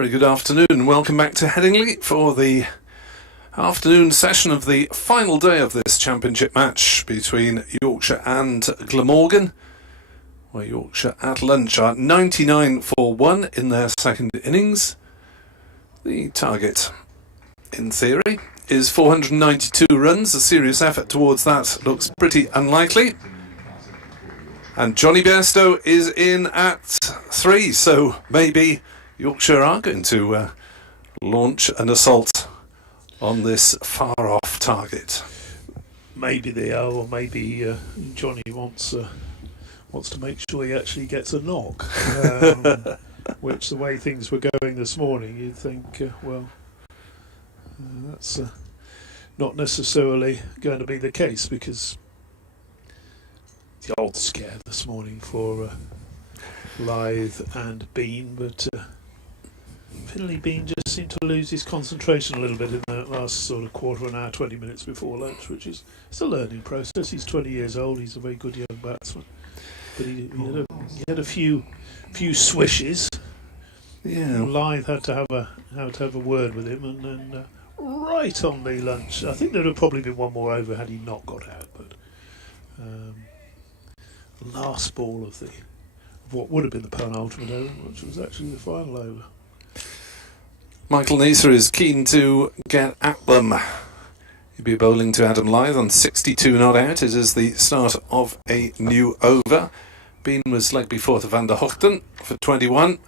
Very good afternoon and welcome back to Headingley for the afternoon session of the final day of this championship match between Yorkshire and Glamorgan, where Yorkshire at lunch are 99 for 1 in their second innings. The target, in theory, is 492 runs. A serious effort towards that looks pretty unlikely. And Johnny Bairstow is in at 3, so maybe Yorkshire are going to launch an assault on this far-off target. Maybe they are, or maybe Johnny wants to make sure he actually gets a knock. Which, the way things were going this morning, you'd think, that's not necessarily going to be the case, because the odd scare this morning for Lythe and Bean, but Finley Bean just seemed to lose his concentration a little bit in the last sort of quarter of an hour, 20 minutes before lunch, which is it's a learning process. He's 20 years old. He's a very good young batsman, but he had a few swishes. Yeah, Lythe had to have a word with him, and then right on the lunch. I think there'd have probably been one more over had he not got out, but last ball of what would have been the penultimate over, which was actually the final over. Michael Neser is keen to get at them. He'll be bowling to Adam Lythe on 62 not out. It is the start of a new over. Bean was leg before to Van der Hochten for 21.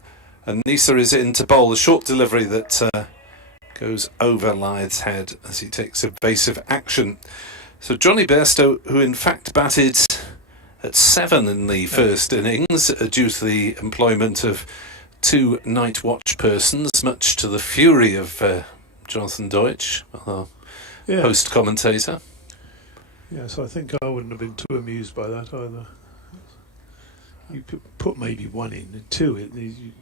And Neser is in to bowl a short delivery that goes over Lythe's head as he takes evasive action. So Johnny Bairstow, who in fact batted at 7 in the first innings due to the employment of 2 night watch persons, much to the fury of Jonathan Deutsch, our host commentator. Yes, I think I wouldn't have been too amused by that either. You put maybe 1 in and 2.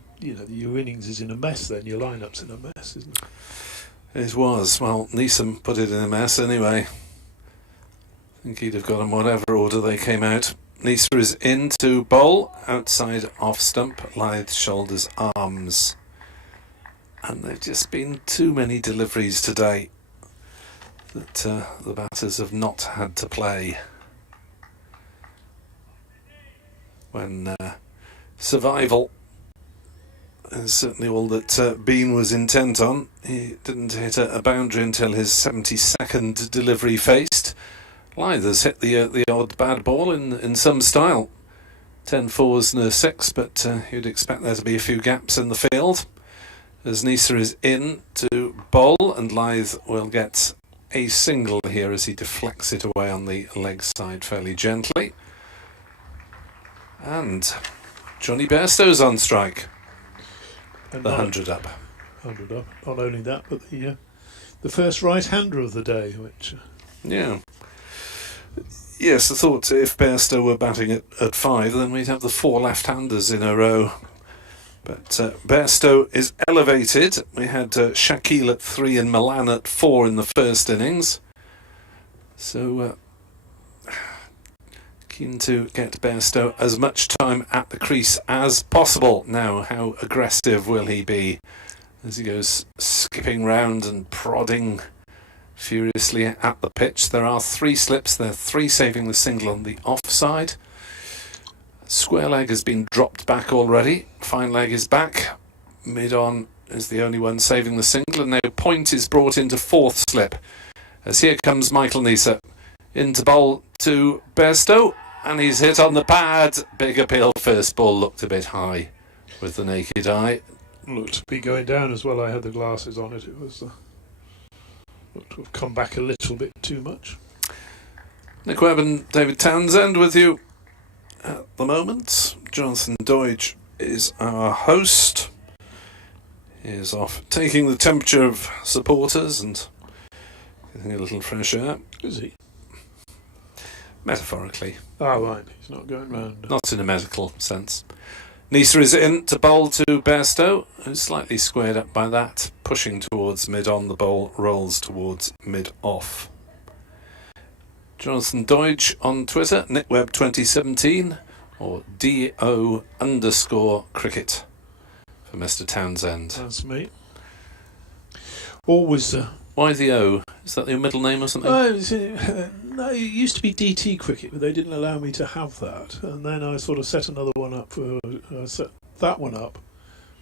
Your innings is in a mess then, your lineup's in a mess, isn't it? It was. Well, Neeson put it in a mess anyway. I think he'd have got them whatever order they came out. Neser is in to bowl, outside off stump, Lythe shoulders arms. And there've just been too many deliveries today that the batters have not had to play. When survival is certainly all that Bean was intent on. He didn't hit a boundary until his 72nd delivery faced. Lythe has hit the odd bad ball in some style. 10 fours and a 6, but you'd expect there to be a few gaps in the field. As Neser is in to bowl, and Lythe will get a single here as he deflects it away on the leg side fairly gently. And Johnny Bairstow's on strike. And the 100 up. 100 up. Not only that, but the first right-hander of the day, which... Yes, I thought if Bairstow were batting at 5, then we'd have the 4 left-handers in a row. But Bairstow is elevated. We had Shaquille at 3 and Milan at 4 in the first innings. So keen to get Bairstow as much time at the crease as possible. Now, how aggressive will he be as he goes skipping round and prodding furiously at the pitch? There are 3 slips. There are 3 saving the single on the offside. Square leg has been dropped back already. Fine leg is back. Mid on is the only one saving the single, and now point is brought into 4th slip. As here comes Michael Neser into bowl to Bairstow, and he's hit on the pad. Big appeal. First ball looked a bit high with the naked eye. Looked to be going down as well. I had the glasses on it. It was looked to have come back a little bit too much. Nick Webb and David Townsend with you at the moment. Jonathan Deutsch is our host. He is off taking the temperature of supporters and getting a little fresh air. Is he? Metaphorically. Oh, right. He's not going round. Not in a medical sense. Neser is in to bowl to Bairstow, who's slightly squared up by that, pushing towards mid-on. The ball rolls towards mid-off. Jonathan Deutsch on Twitter, NickWeb2017, or DO_cricket for Mr. Townsend. That's me. Always. Why the O? Is that your middle name or something? No, it used to be DT cricket, but they didn't allow me to have that. And then I sort of set another one up set that one up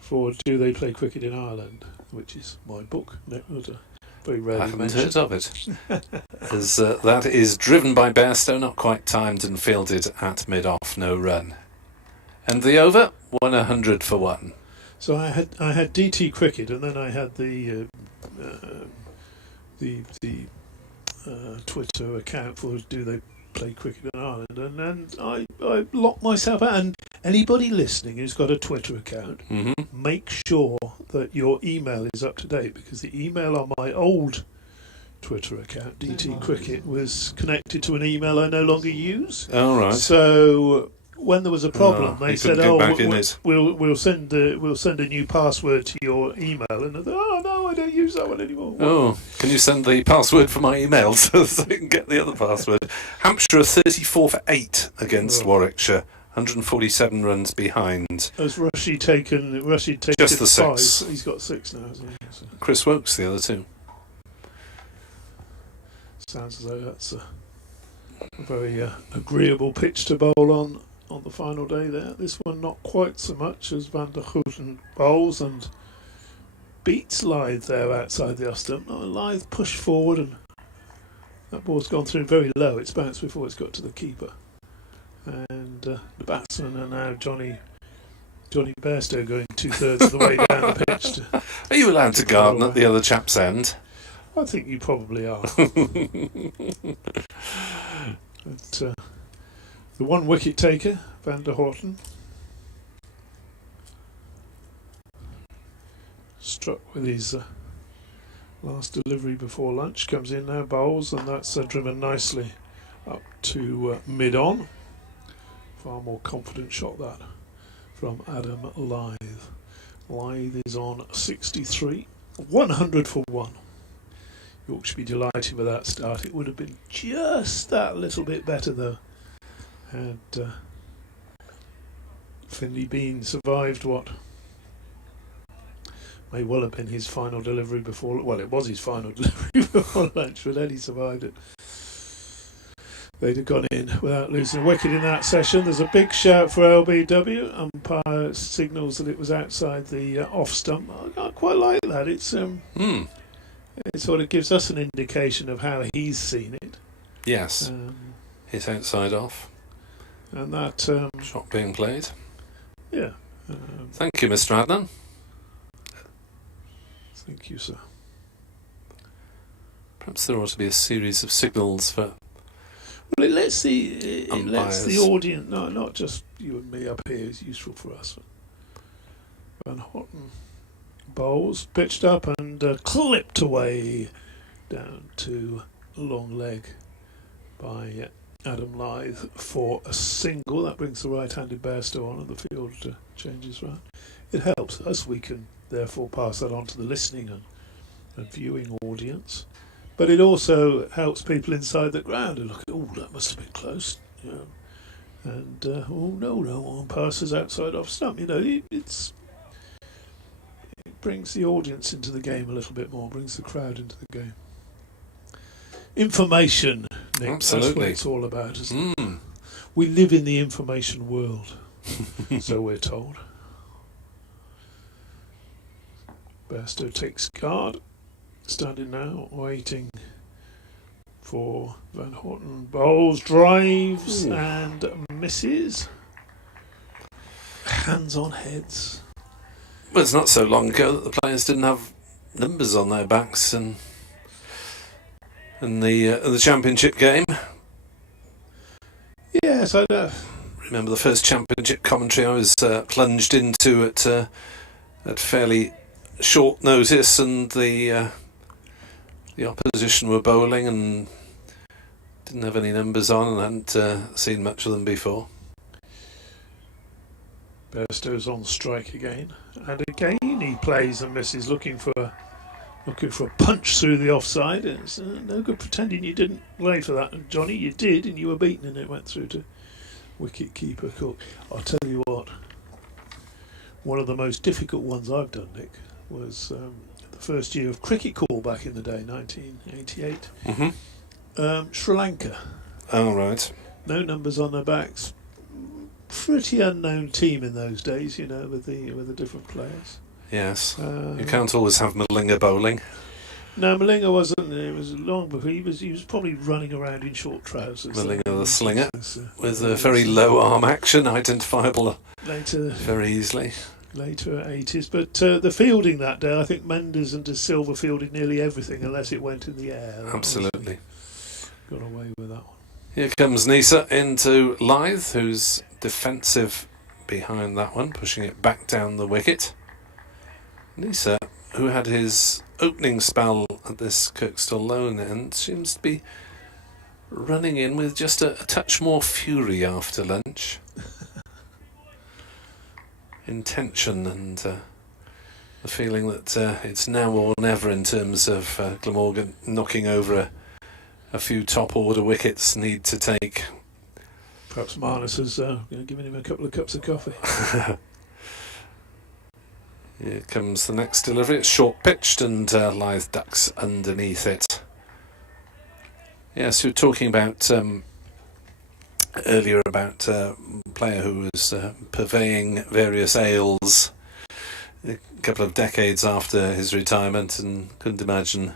for Do They Play Cricket in Ireland, which is my book. Very rarely I haven't mentioned. heard of it. As that is driven by Bairstow, not quite timed and fielded at mid-off, no run. And the over, 100 for 1. So I had DT cricket, and then I had the Twitter account for Do They Play Cricket in Ireland, and then I locked myself out. And anybody listening who's got a Twitter account, make sure that your email is up to date, because the email on my old Twitter account, DT Cricket, was connected to an email I no longer use. Oh, right. So when there was a problem, they said, we'll send a new password to your email, and I thought, oh no, I don't use that one anymore. Oh, can you send the password for my email so I can get the other password? Hampshire are 34 for 8 against Warwickshire, 147 runs behind. Has Rushy taken just the 6? 5? He's got 6 now, hasn't he? So Chris Wokes the other 2. sounds as though that's a very agreeable pitch to bowl on the final day there. This one not quite so much, as Van der Houten bowls and beats Lythe there outside the off stump. Lythe pushed forward, and that ball's gone through very low. It's bounced before it's got to the keeper. And the batsmen are now Johnny Bairstow going 2/3 of the way down the pitch. Are you allowed to garden at the other chap's end? I think you probably are. But, the one wicket taker, Van der Houten, struck with his last delivery before lunch, comes in now, bowls, and that's driven nicely up to mid-on. Far more confident shot that from Adam Lythe. Lythe is on 63, 100 for 1. Yorkshire be delighted with that start. It would have been just that little bit better though, had Finley Bean survived what may well have been his final delivery before. Well, it was his final delivery before lunch, but then he survived it. They'd have gone in without losing a wicket in that session. There's a big shout for LBW. Umpire signals that it was outside the off stump. I quite like that. It's it sort of gives us an indication of how he's seen it. Yes, it's outside off. And that shot being played. Yeah. Thank you, Mr. Adnan. Thank you, sir. Perhaps there ought to be a series of signals for. Well, it lets the audience, no, not just you and me up here, is useful for us. Van Houten bowls, pitched up and clipped away down to long leg by Adam Lythe for a single. That brings the right-handed Bairstow on, and the field changes round. It helps us. We can therefore pass that on to the listening and viewing audience. But it also helps people inside the ground and look at, oh, that must have been close. You know. And, oh, no, one passes outside off stump. You know, it brings the audience into the game a little bit more, brings the crowd into the game. Information, Nick. Absolutely. That's what it's all about, isn't it? We live in the information world, so we're told. Bairstow takes guard. Standing now, waiting for Van Houten. Bowls, drives, and misses. Hands on heads. Well, it's not so long ago that the players didn't have numbers on their backs, and in the championship game. Yes, I know. Remember the first championship commentary I was plunged into at fairly short notice, and the opposition were bowling and didn't have any numbers on, and hadn't seen much of them before. Bairstow's on strike again, and again he plays and misses, looking for a punch through the offside. It's no good pretending you didn't play for that, and Johnny, you did, and you were beaten, and it went through to wicket keeper Cook. I'll tell you what, one of the most difficult ones I've done, Nick, was the first year of cricket call back in the day, 1988. Sri Lanka. Oh, right. No numbers on their backs. Pretty unknown team in those days, with the different players. Yes. You can't always have Malinga bowling. No, Malinga wasn't. It was long before he was probably running around in short trousers. Malinga the slinger, with a very low arm action, identifiable very easly. Later 80s, but the fielding that day, I think Mendes and De Silva fielded nearly everything unless it went in the air. Absolutely. Got away with that one. Here comes Nisa into Lyth, who's defensive behind that one, pushing it back down the wicket. Nisa, who had his opening spell at this Kirkstall loan end, seems to be running in with just a touch more fury after lunch. Intention and the feeling that it's now or never in terms of Glamorgan knocking over a few top order wickets need to take. Perhaps Marnus has given him a couple of cups of coffee. Here comes the next delivery. It's short pitched and Lyth ducks underneath it. Yes, you were talking about earlier about a player who was purveying various ales a couple of decades after his retirement, and couldn't imagine.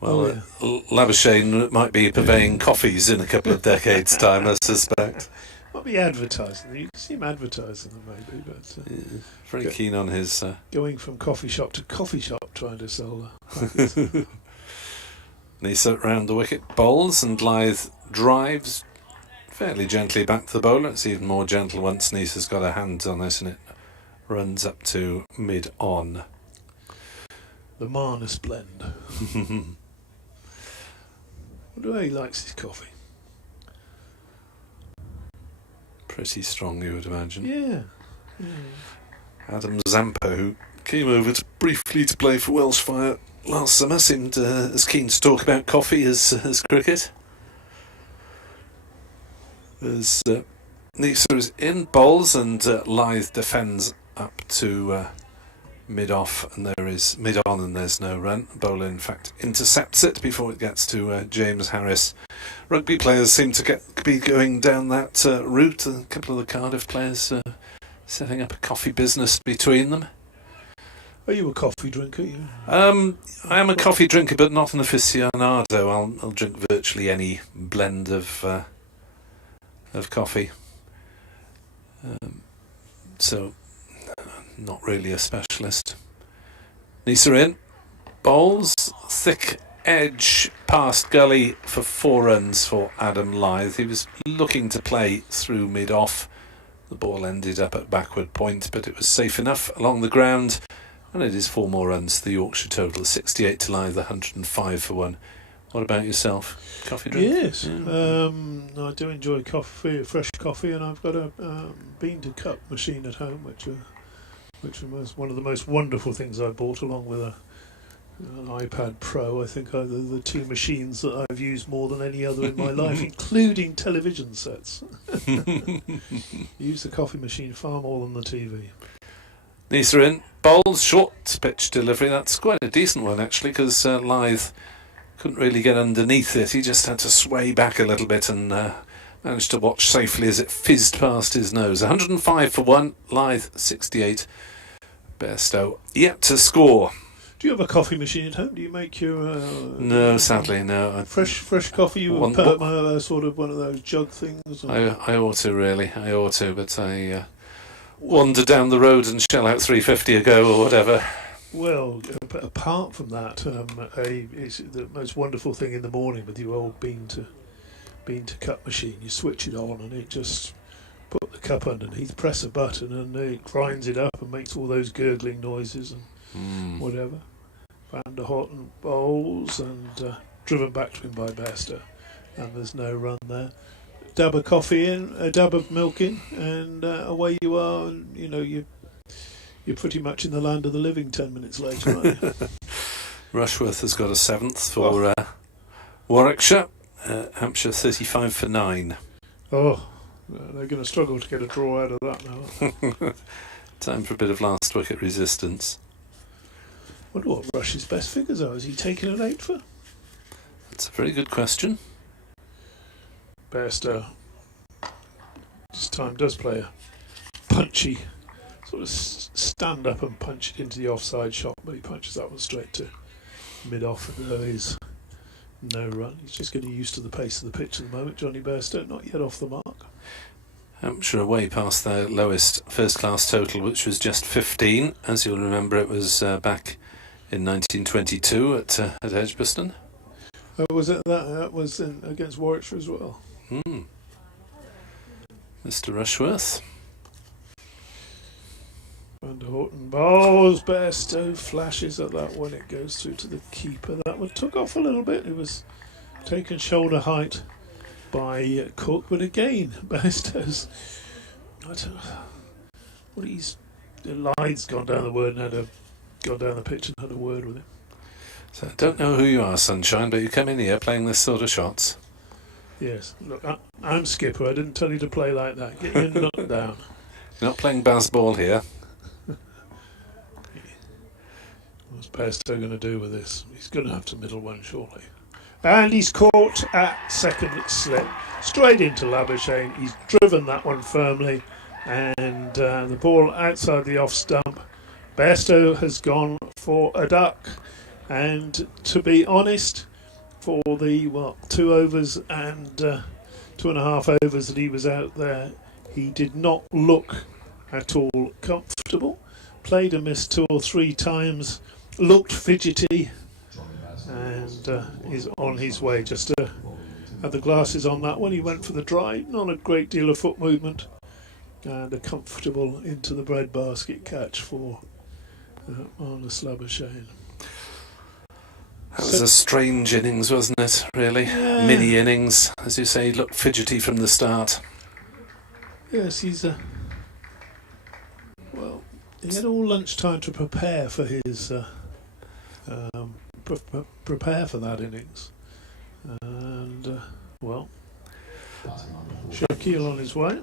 Well, Labuschagne might be purveying coffees in a couple of decades' time, I suspect. Might be advertising. You can see him advertising them, maybe, but very keen on his going from coffee shop to coffee shop, trying to sell. Nisa round the wicket, bowls, and Lyth drives fairly gently back to the bowler. It's even more gentle once Nisa's got her hands on this, and it runs up to mid-on. The Marnus blend. What do he likes his coffee? Pretty strong, you would imagine. Yeah. Adam Zampa, who came over briefly to play for Welsh Fire last summer, seemed as keen to talk about coffee as cricket. As Nisa is in bowls and Lyth defends up to mid-off, and there is mid-on and there's no run. Bowler in fact intercepts it before it gets to James Harris. Rugby players seem to be going down that route. A couple of the Cardiff players setting up a coffee business between them. Are you a coffee drinker? I am a coffee drinker, but not an aficionado. I'll drink virtually any blend of coffee. So, not really a specialist. Nisa in, bowls, thick edge past gully for 4 runs for Adam Lyth. He was looking to play through mid-off. The ball ended up at backward point, but it was safe enough along the ground. And it is 4 more runs to the Yorkshire total, 68 to Lyth, 105 for 1. What about yourself? Coffee drink? Yes, I do enjoy coffee, fresh coffee, and I've got a bean-to-cup machine at home, which was one of the most wonderful things I bought, along with an iPad Pro. I think are the 2 machines that I've used more than any other in my life, including television sets. Use the coffee machine far more than the TV. Nisa in, bowls, short pitch delivery. That's quite a decent one actually, because Lyth couldn't really get underneath it. He just had to sway back a little bit and managed to watch safely as it fizzed past his nose. 105 for 1, Lyth 68. Bairstow yet to score. Do you have a coffee machine at home? Do you make your... no, sadly, no. Fresh coffee? You would put up sort of one of those jug things? I ought to, really. I ought to, but I wander down the road and shell out $3.50 a go or whatever. Well, apart from that, it's the most wonderful thing in the morning with your old bean to cup machine. You switch it on and it just put the cup underneath, press a button, and it grinds it up and makes all those gurgling noises and whatever. Van der Houten bowls and driven back to him by Bairstow, and there's no run there. Dab of coffee in, a dab of milk in, and away you are. And, you're pretty much in the land of the living 10 minutes later, aren't you? Rushworth has got a 7th for Warwickshire. Hampshire 35 for 9. Oh, they're going to struggle to get a draw out of that now. Time for a bit of last wicket resistance. Wonder what Rush's best figures are. Is he taking an 8 for? That's a very good question. Bairstow this time does play a punchy sort of stand up and punch it into the offside shot, but he punches that one straight to mid-off, and there is no run. He's just getting used to the pace of the pitch at the moment. Johnny Bairstow not yet off the mark. Hampshire away past their lowest first-class total, which was just 15. As you'll remember, it was back in 1922 at Edgbaston. Was it that was against Warwickshire as well? Mr. Rushworth. Van der Horten bowls, Bairstow flashes at that one. It goes through to the keeper. That one took off a little bit. It was taken shoulder height by Cook, but again, Bairstow's. I don't know what he's. Lyde's gone down the word and gone down the pitch and had a word with him. So I don't know who you are, Sunshine, but you come in here playing this sort of shots. Yes, look, I'm skipper. I didn't tell you to play like that. Get your nut down. You're not playing baseball here. What's Bairstow going to do with this? He's going to have to middle one, surely. And he's caught at second slip, straight into Labuschagne. He's driven that one firmly, and the ball outside the off stump. Bairstow has gone for a duck, and to be honest, for the 2 overs and 2.5 overs that he was out there, he did not look at all comfortable. Played and missed 2 or 3 times, looked fidgety, and is on his way. Just had the glasses on that one. He went for the drive, not a great deal of foot movement, and a comfortable into the breadbasket catch for Marnus Labuschagne. That was a strange innings, wasn't it, really? Yeah. Mini innings, as you say, looked fidgety from the start. Yes, he's well, he had all lunchtime to prepare for his prepare for that innings, and Shaquille on his way.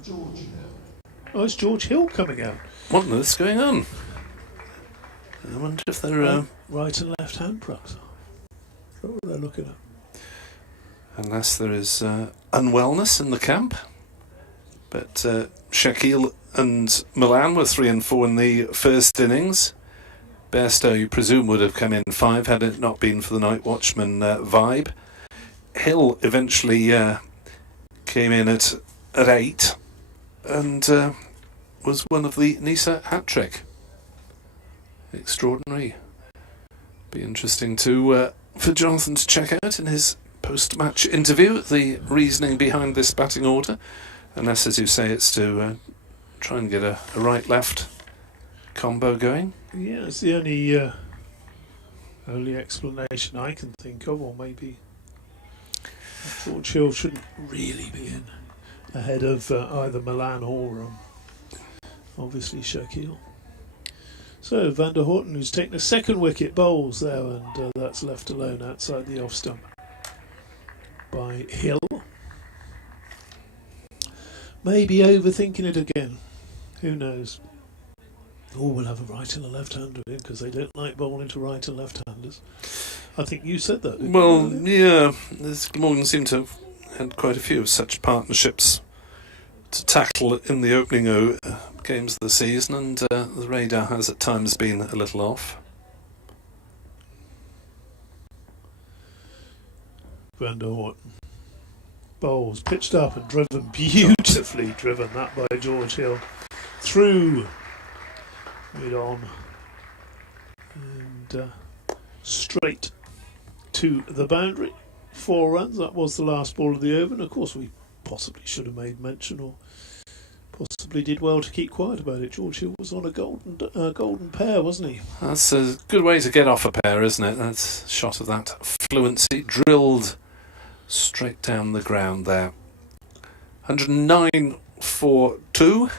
Oh, it's George Hill coming out. What on earth's going on? I wonder if they're right and left hand, perhaps. What were they looking at? unless there is unwellness in the camp. But Shaquille and Milan were 3 and 4 in the first innings. Bairstow, you presume, would have come in 5 had it not been for the night watchman vibe. Hill eventually came in at 8 and was one of the Nisa hat-trick. Extraordinary. Be interesting to for Jonathan to check out in his post-match interview the reasoning behind this batting order, unless, as you say, it's to try and get a right-left combo going. Yeah, it's the only explanation I can think of, or maybe George Hill shouldn't really be in ahead of either Milan or obviously Shaquille. So Van der Horten, who's taken a second wicket, bowls there, and that's left alone outside the off stump by Hill. Maybe overthinking it again. Who knows? Oh, we'll have a right and a left-hander in because they don't like bowling to right and left-handers. I think you said that. Well, yeah, Glamorgan seemed to have had quite a few of such partnerships to tackle in the opening games of the season, and the radar has at times been a little off. Van der Horten bowls, pitched up and driven, beautifully driven that by George Hill through mid-on and straight to the boundary. 4 runs, that was the last ball of the over, and of course we possibly should have made mention, or possibly did well to keep quiet about it. George Hill was on a golden pair, wasn't he? That's a good way to get off a pair, isn't it? That's a shot of that fluency, drilled straight down the ground there. 109 for 2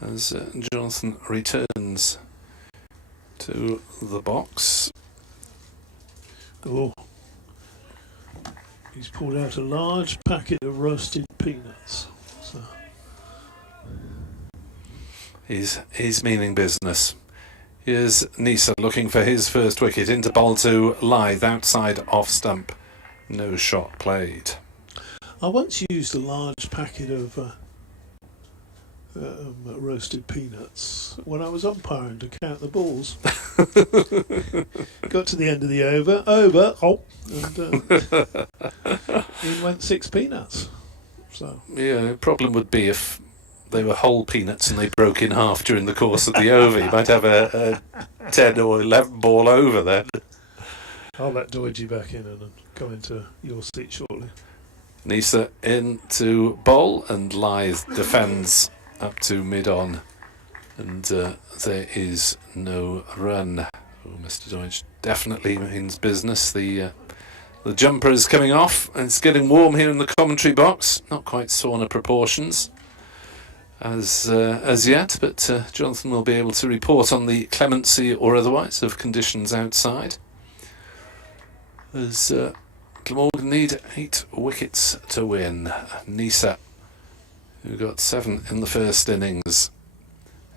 as Jonathan returns to the box. Oh, he's pulled out a large packet of roasted peanuts. So He's meaning business. Here's Nisa looking for his first wicket into ball to Lythe outside off stump. No shot played. I once used a large packet of roasted peanuts when I was umpiring to count the balls. Got to the end of the over, and in went 6 peanuts. So yeah, the problem would be if they were whole peanuts and they broke in half during the course of the over. You might have a 10 or 11 ball over then. I'll let Doidgy back in and come into your seat shortly. Nisa into bowl and Lythe defends up to mid-on, and there is no run. Oh, Mr. Deutsch definitely means business. The jumper is coming off, and it's getting warm here in the commentary box. Not quite sauna proportions as yet, but Jonathan will be able to report on the clemency or otherwise of conditions outside. As Glamorgan need 8 wickets to win. Nisa, who got 7 in the first innings,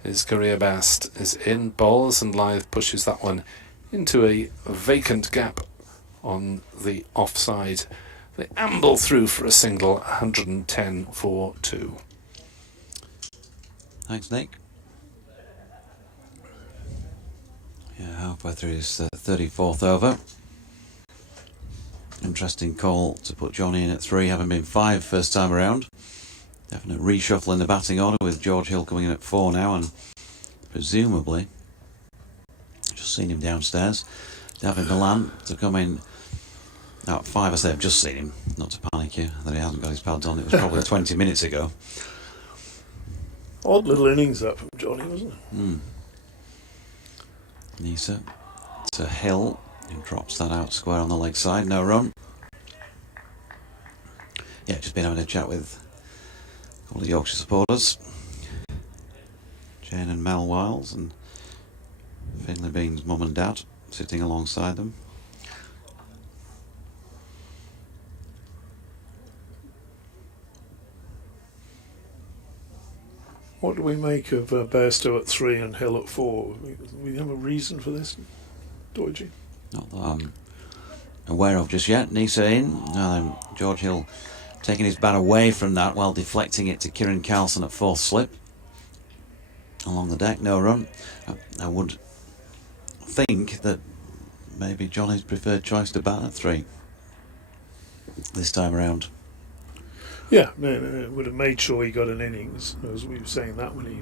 his career best, is in bowls, and Lythe pushes that one into a vacant gap on the offside. They amble through for a single, 110 for 2. Thanks, Nick. Yeah, halfway through his 34th over. Interesting call to put Johnny in at 3, having been 5 first time around. Definite reshuffle in the batting order with George Hill coming in at 4 now, and presumably, just seen him downstairs, David Milan to come in at 5. I say I've just seen him, not to panic you that he hasn't got his pads on. It was probably 20 minutes ago. Odd little innings that from Johnny, wasn't it? Nisa to Hill, who drops that out square on the leg side. No run. Yeah, just been having a chat with all the Yorkshire supporters, Jane and Mel Wiles, and Finley Bean's mum and dad sitting alongside them. What do we make of Bairstow at 3 and Hill at 4? We have a reason for this, Doidgy? Not that I'm aware of just yet. Nisa in. George Hill taking his bat away from that while deflecting it to Kieran Carlson at 4th slip. Along the deck, no run. I would think that maybe Johnny's preferred choice to bat at 3 this time around. Yeah, would have made sure he got an innings, as we were saying that when he,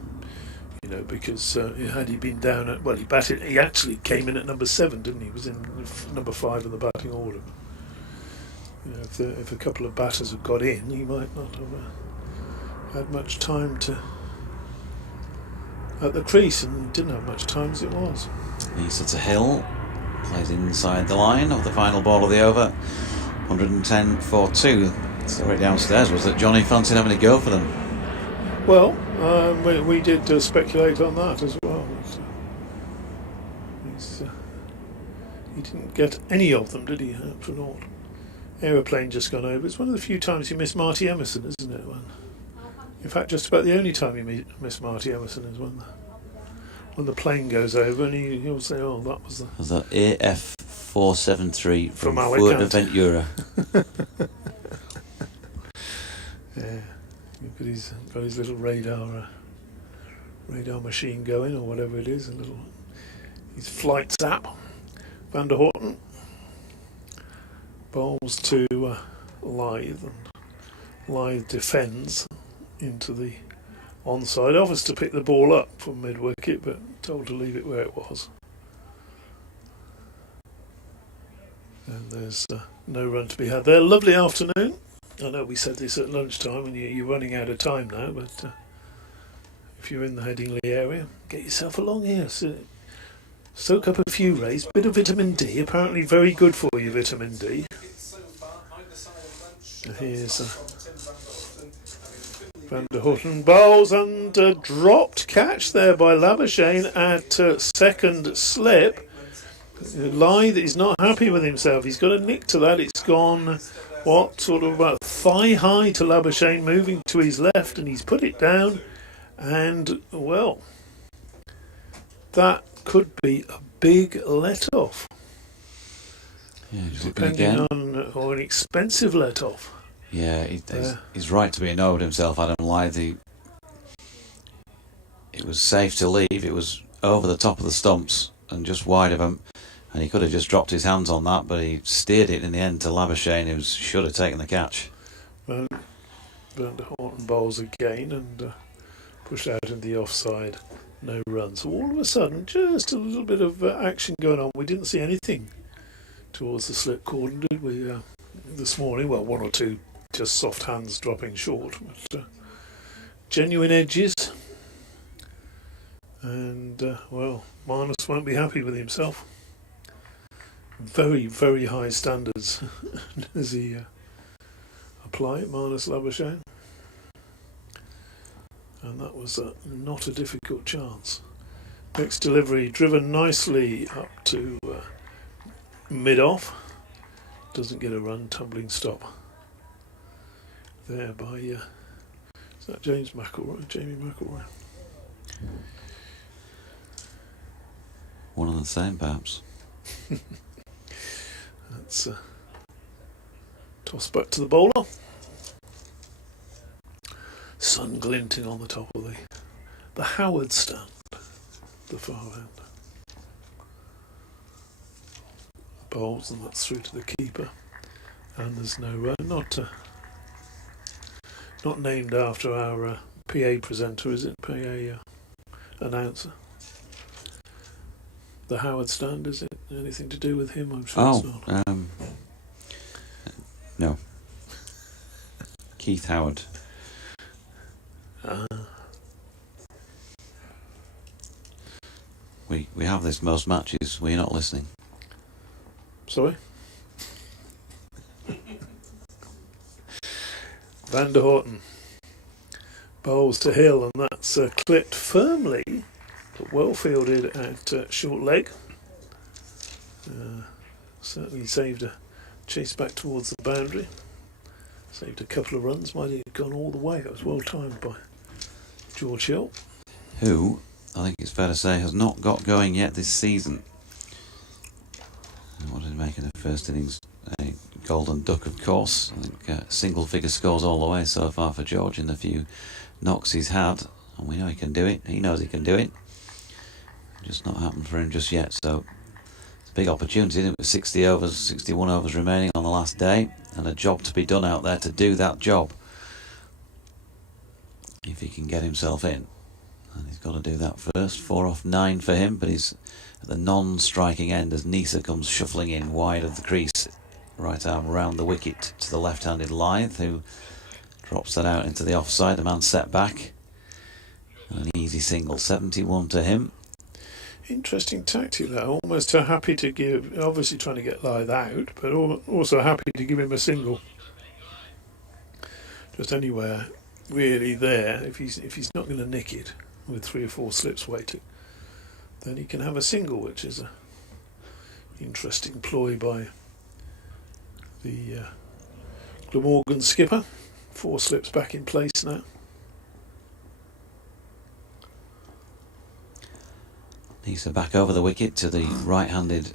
because had he been down at, he batted, he actually came in at number 7, didn't he? He was in number 5 in the batting order. If a couple of batters had got in, he might not have had much time at the crease, and didn't have much time as it was. Nisa to Hill, plays inside the line of the final ball of the over, 110 for 2. The story downstairs was that Johnny fancied having a go for them. Well, we did speculate on that as well. He didn't get any of them, did he, for naught? Aeroplane just gone over. It's one of the few times you miss Marty Emerson, isn't it? In fact, just about the only time you miss Marty Emerson is when the plane goes over, and he'll say, "Oh, that was the." Was that AF473 from Fuerteventura? Ventura? Yeah, he's got his little radar machine going, or whatever it is, his flight sap. Van der Horten bowls to Lythe, and Lythe defends into the onside. Offers to pick the ball up from mid-wicket, but told to leave it where it was. And there's no run to be had there. Lovely afternoon. I know we said this at lunchtime, and you're running out of time now, but if you're in the Headingley area, get yourself along here. Soak up a few rays, bit of vitamin D, apparently very good for you, vitamin D. Here's Van der Horten bowls, and dropped catch there by Labuschagne at second slip. Lythe is not happy with himself. He's got a nick to that. It's gone, sort of about thigh high to Labuschagne, moving to his left, and he's put it down. And, that could be a big let-off. Yeah, he's looking Depending again. on, or an expensive let-off. Yeah, he's right to be annoyed himself, Adam Lythe. It was safe to leave. It was over the top of the stumps and just wide of him. And he could have just dropped his hands on that, but he steered it in the end to Labuschagne, who should have taken the catch. Van der Horten bowls again and pushed out in the offside. No runs. So all of a sudden, just a little bit of action going on. We didn't see anything towards the slip cordon, did we, this morning? Well, one or two just soft hands dropping short. But genuine edges. And, well, Marnus won't be happy with himself. Very, very high standards as he apply it, Marnus Labuschagne. And that was not a difficult chance. Next delivery driven nicely up to mid-off. Doesn't get a run, tumbling stop. There by, is that Jamie McElroy? One and the same, perhaps. That's toss back to the bowler. Sun glinting on the top of the Howard stand, the far end. Bowls, and that's through to the keeper. And there's no run. Not named after our PA presenter, is it? PA announcer. The Howard stand, is it anything to do with him? I'm sure it's not. No. Keith Howard. We have this most matches. We're not listening. Sorry? Van der Horten bowls to Hill, and that's clipped firmly, but well fielded at short leg. Certainly saved a chase back towards the boundary. Saved a couple of runs. Might have gone all the way. It was well timed by George Hill, who, I think it's fair to say, has not got going yet this season. What did he make in the first innings? A golden duck, of course. I think single figure scores all the way so far for George in the few knocks he's had. And we know he can do it. He knows he can do it. Just not happened for him just yet. So it's a big opportunity, isn't it? With 60 overs, 61 overs remaining on the last day. And a job to be done out there to do that job. If he can get himself in. And he's got to do that first. 4 off 9 for him, but he's at the non-striking end as Nisa comes shuffling in wide of the crease. Right arm round the wicket to the left-handed Lythe, who drops that out into the offside. The man set back. An easy single, 71 to him. Interesting tactic there. Almost happy to give, obviously trying to get Lythe out, but also happy to give him a single. Just anywhere really there. If he's not going to nick it with 3 or 4 slips waiting, then he can have a single, which is a interesting ploy by the Glamorgan skipper. 4 slips back in place now. Nisa back over the wicket to the right-handed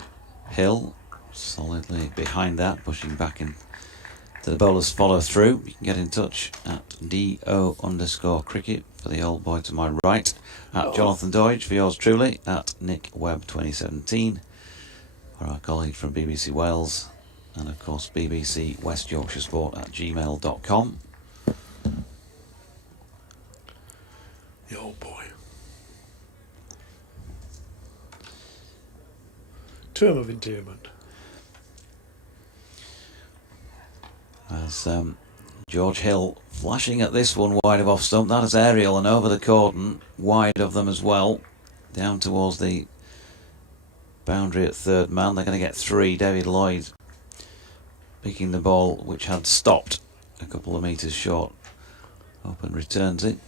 Hill, solidly behind that, pushing back in to the bowler's follow through. You can get in touch at DO_cricket for the old boy to my right, at Jonathan Doidge for yours truly, at Nick Webb 2017 for our colleague from BBC Wales, and of course BBC West Yorkshire Sport at gmail.com. The old boy. Term of endearment. As George Hill flashing at this one wide of off stump. That is aerial and over the cordon, wide of them as well, down towards the boundary at third man. They're going to get 3. David Lloyd picking the ball, which had stopped a couple of metres short, up and returns it.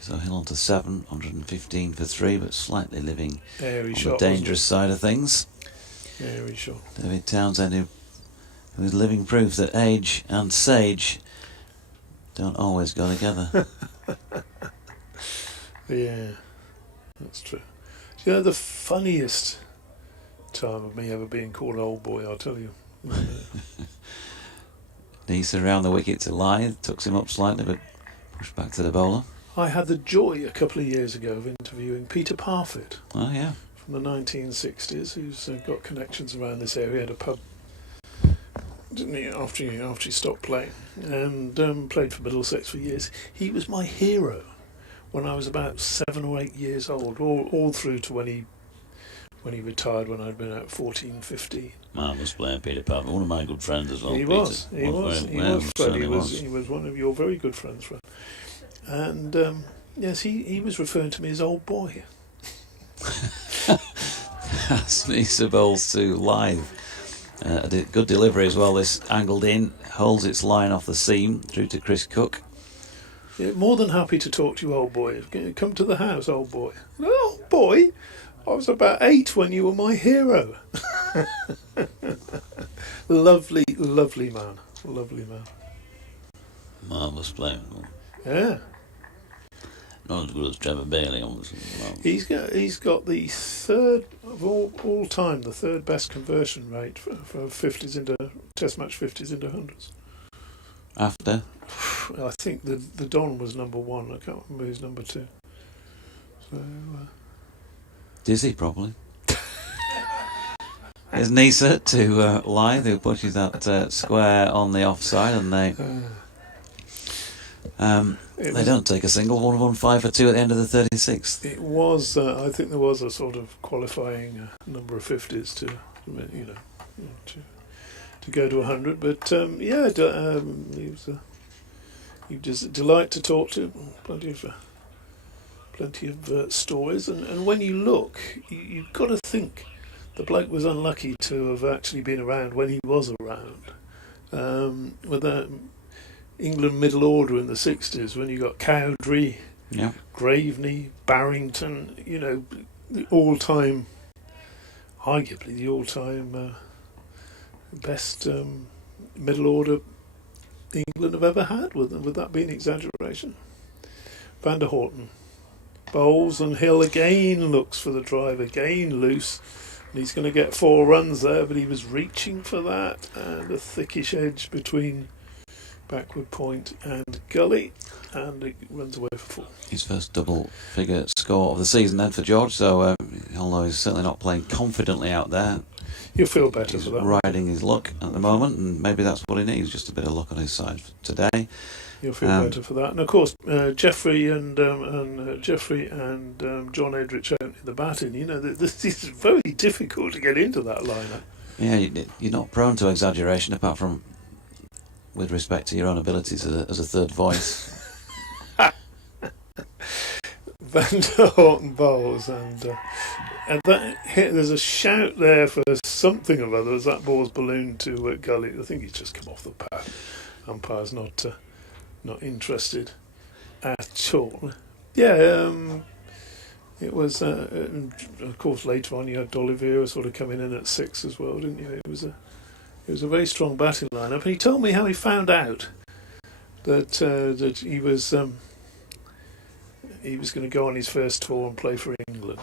So Hill on to 7, 115 for 3, but slightly living Airy on shot, the dangerous side of things. Airy shot. David Townsend, who is living proof that age and sage don't always go together. Yeah, that's true. You know, the funniest time of me ever being called old boy, I'll tell you. He's around the wicket to Lythe, tucks him up slightly, but pushed back to the bowler. I had the joy a couple of years ago of interviewing Peter Parfitt Oh, yeah. from the 1960s, who's got connections around this area. He had a pub, didn't he, after he stopped playing, and played for Middlesex for years. He was my hero when I was about 7 or 8 years old, all through to when he retired when I'd been about 14, 15. Marnus playing Peter Parfitt, one of my good friends as well. He Peter. was Fred. Certainly He was one of your very good friends, Fred. And yes, he was referring to me as old boy. Sneezer bowls to Lythe. Good delivery as well. This angled in, holds its line off the seam through to Chris Cook. Yeah, more than happy to talk to you, old boy. Come to the house, old boy. Old boy? I was about 8 when you were my hero. Lovely, lovely man. Lovely man. Marvellous player. Yeah. Not as good as Trevor Bailey, obviously. Well, He's got the third of all time, the third best conversion rate for 50s into Test match 50s into hundreds. After? I think the Don was number 1. I can't remember who's number 2. So Dizzy, probably. There's Nisa to Lythe, who pushes that square on the offside, and they don't take a single. 1-1-5 for 2 at the end of the 36th. it was. I think there was a sort of qualifying number of 50s to go to 100. But he was a delight to talk to. Plenty of stories, and when you look, you've got to think the bloke was unlucky to have actually been around when he was around. With that England middle order in the 60s, when you got Cowdrey, Yeah. Graveney, Barrington, the all-time, arguably the all-time best middle order England have ever had. Would that be an exaggeration? Van der Horten bowls, and Hill again looks for the drive, again loose, and he's going to get 4 runs there, but he was reaching for that, and a thickish edge between backward point and gully, and it runs away for 4. His first double-figure score of the season then for George, so although he's certainly not playing confidently out there, You'll feel better he's for that. riding his luck at the moment, and maybe that's what he needs, just a bit of luck on his side today. You'll feel better for that. And of course, Jeffrey and John Edrich out in the batting. This is very difficult to get into that lineup. Yeah, you're not prone to exaggeration, apart from with respect to your own abilities as a third voice. Van der Horten bowls, and that hit, there's a shout there for something or other as that ball's ballooned to gully. I think he's just come off the pad. Umpire's not interested at all. Yeah, it was. Of course, later on you had D'Oliveira sort of coming in at 6 as well, didn't you? It was a very strong batting lineup. And he told me how he found out that he was going to go on his first tour and play for England,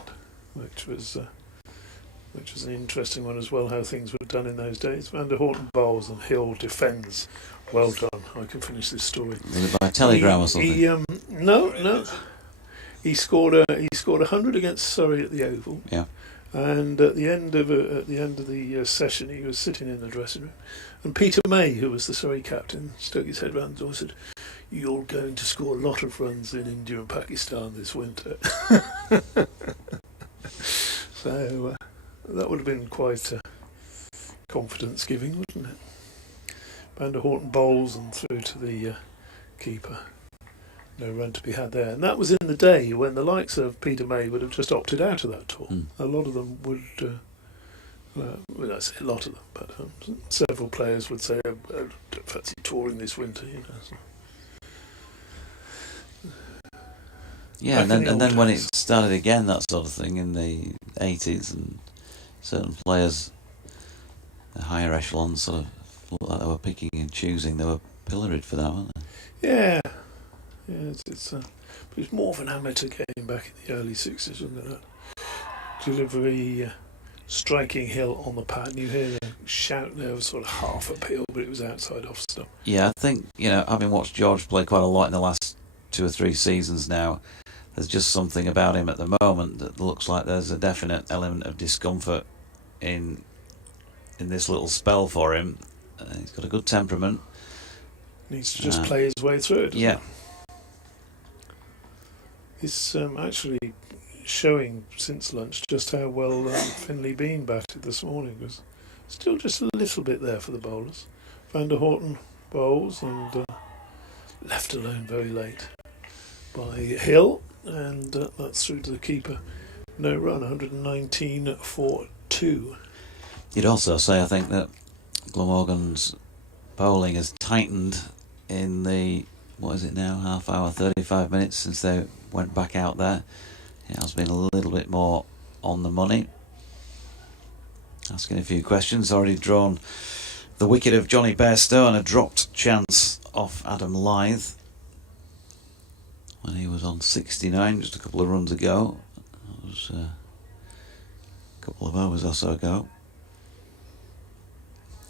which was an interesting one as well. How things were done in those days. Van der Horten bowls and Hill defends. Well done. I can finish this story. Was it by telegram or something? No. He scored 100 against Surrey at the Oval. Yeah. And at the end of the session, he was sitting in the dressing room, and Peter May, who was the Surrey captain, stuck his head round the door and said, "You're going to score a lot of runs in India and Pakistan this winter." So that would have been quite confidence giving, wouldn't it? Van der Horten bowls and through to the keeper. No run to be had there. And that was in the day when the likes of Peter May would have just opted out of that tour. A lot of them would, I say a lot of them, but several players would say, I don't fancy touring this winter, So. Yeah, and then when it started again, that sort of thing, in the 80s, and certain players, the higher echelons, sort of looked like they were picking and choosing. They were pilloried for that, weren't they? Yeah. It's more of an amateur game back in the early 60s, wasn't it? delivery, striking Hill on the pad. You hear the shout there was sort of half appeal, but it was outside off stump. Yeah, I think, having watched George play quite a lot in the last 2 or 3 seasons now, there's just something about him at the moment that looks like there's a definite element of discomfort in this little spell for him. He's got a good temperament. Needs to just play his way through it. Yeah. It's actually showing since lunch just how well Finley Bean batted this morning. Was still just a little bit there for the bowlers. Van der Horten bowls and left alone very late by Hill, and that's through to the keeper. No run, 119 for 2. You'd also say, I think, that Glamorgan's bowling has tightened in the, what is it now, half hour, 35 minutes since they went back out there. It has been a little bit more on the money. Asking a few questions. Already drawn the wicket of Johnny Bairstow and a dropped chance off Adam Lythe when he was on 69 just a couple of runs ago. That was a couple of overs or so ago.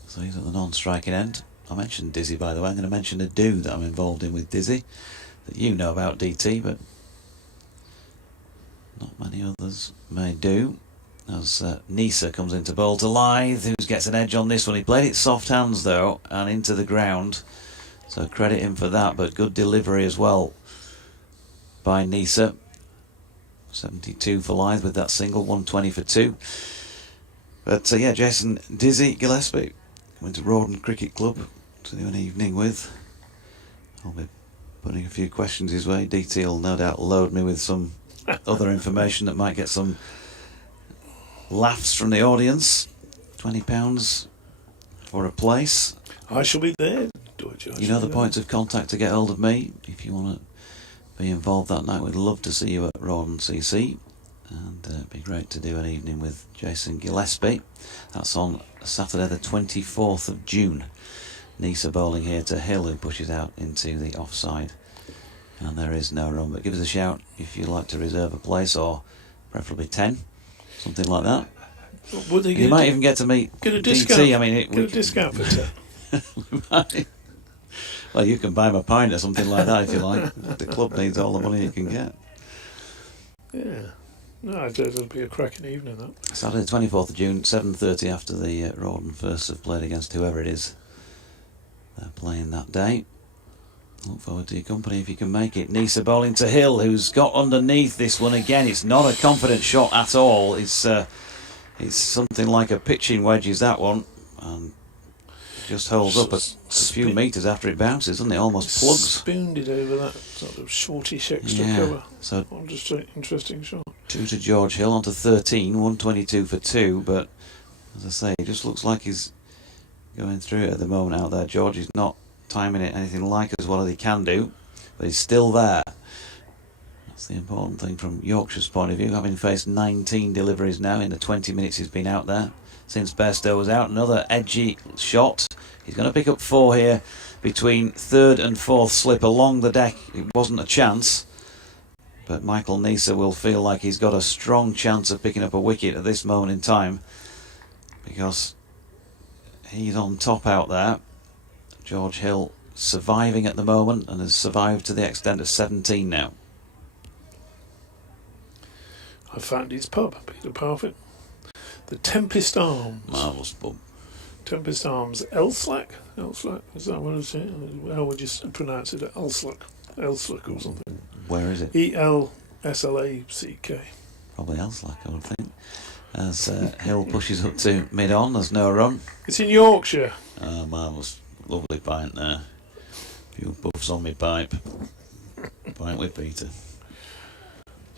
So he's at the non-striking end. I mentioned Dizzy, by the way. I'm going to mention a do that I'm involved in with Dizzy that you know about, DT, but not many others may do. As Nisa comes into bowl to Lythe, who gets an edge on this one. He played it soft hands though and into the ground, so credit him for that, but good delivery as well by Nisa. 72 for Lythe with that single, 120 for 2. But Jason Dizzy Gillespie went to Rawdon Cricket Club to do an evening with. I'll be putting a few questions his way. DT will no doubt load me with some other information that might get some laughs from the audience. £20 for a place. I shall be there, George. You know the points of contact to get hold of me if you want to be involved that night. We'd love to see you at Rawdon CC, and it'd be great to do an evening with Jason Gillespie. That's on Saturday the 24th of June. Nisa bowling here to Hill, who pushes out into the offside, and there is no run. But give us a shout if you'd like to reserve a place, or preferably 10, something like that. You might even get to meet get a DT. discount. I mean, get a discount for 10. Well, you can buy him a pint or something like that if you like. The club needs all the money you can get. Yeah. No, it'll be a cracking evening, that. Saturday, 24th of June, 7:30 after the Rawdon first have played against whoever it is they're playing that day. Look forward to your company if you can make it. Nisa bowling to Hill, who's got underneath this one again. It's not a confident shot at all. It's something like a pitching wedge is that one, and just holds up a few metres after it bounces, doesn't it? Almost plugs. Spooned it over that sort of shortish extra cover. So just an interesting shot. 2 to George Hill onto 13, 122 for 2, but as I say, it just looks like he's going through it at the moment out there. George is not timing it anything like as well as he can do, but he's still there. That's the important thing from Yorkshire's point of view, having faced 19 deliveries now in the 20 minutes he's been out there since Bairstow was out. Another edgy shot. He's going to pick up 4 here between 3rd and 4th slip along the deck. It wasn't a chance, but Michael Nisa will feel like he's got a strong chance of picking up a wicket at this moment in time, because he's on top out there. George Hill surviving at the moment, and has survived to the extent of 17 now. I found his pub, Peter Parfitt. The Tempest Arms. Marvellous pub. Tempest Arms, Elslack? Elslack, is that what it's here? How would you pronounce it? Elslack. Elslack or something. Where is it? E-L-S-L-A-C-K. Probably Elslack, I would think. As Hill pushes up to mid-on, there's no run. It's in Yorkshire. Oh, marvellous. Lovely pint there. A few puffs on my pipe. Pint with Peter.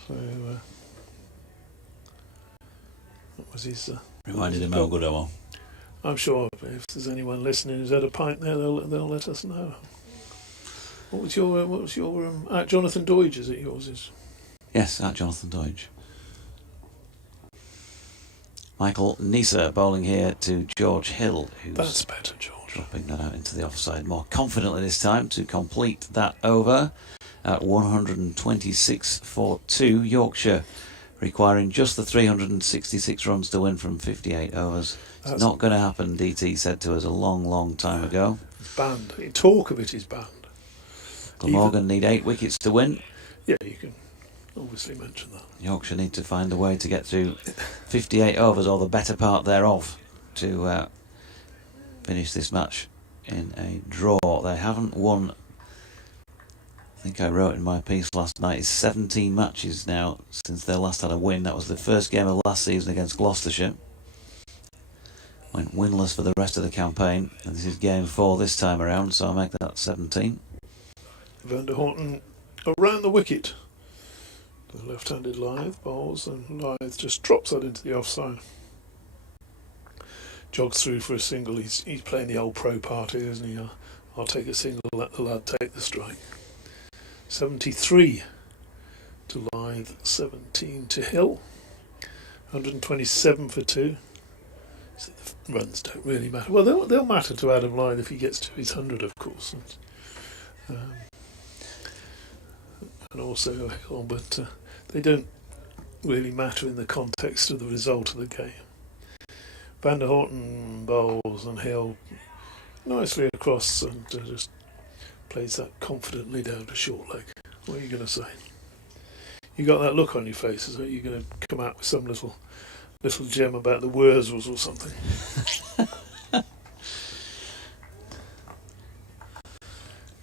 So, what was his... Reminded him how good I was. I'm sure if there's anyone listening who's had a pint there, they'll let us know. What was your at Jonathan Doidge? Is it yours? Is yes, at Jonathan Doidge. Michael Nisa bowling here to George Hill, who's that's better, George. Dropping that out into the offside more confidently this time to complete that over at 126 for 2. Yorkshire requiring just the 366 runs to win from 58 overs. It's not going to happen, DT said to us a long time ago. Banned. Talk of it is banned. Glamorgan need 8 wickets to win. Yeah, you can obviously mention that. Yorkshire need to find a way to get through 58 overs or the better part thereof to finish this match in a draw. They haven't won, I think I wrote in my piece last night, it's 17 matches now since they last had a win. That was the first game of last season against Gloucestershire. Went winless for the rest of the campaign, and this is game 4 this time around, so I'll make that 17. Van der Horten around the wicket. The left-handed Lyth bowls, and Lyth just drops that into the offside. Jogs through for a single. He's playing the old pro party, isn't he? I'll take a single, let the lad take the strike. 73 to Lyth, 17 to Hill. 127 for 2. So the runs don't really matter. Well, they'll matter to Adam Lyth if he gets to his 100, of course. And also Hill, but they don't really matter in the context of the result of the game. Van der Horten bowls and Hill nicely across and just plays that confidently down to short leg. What are you going to say? You got that look on your face, is that you're going to come out with some little gem about the Wurzels or something?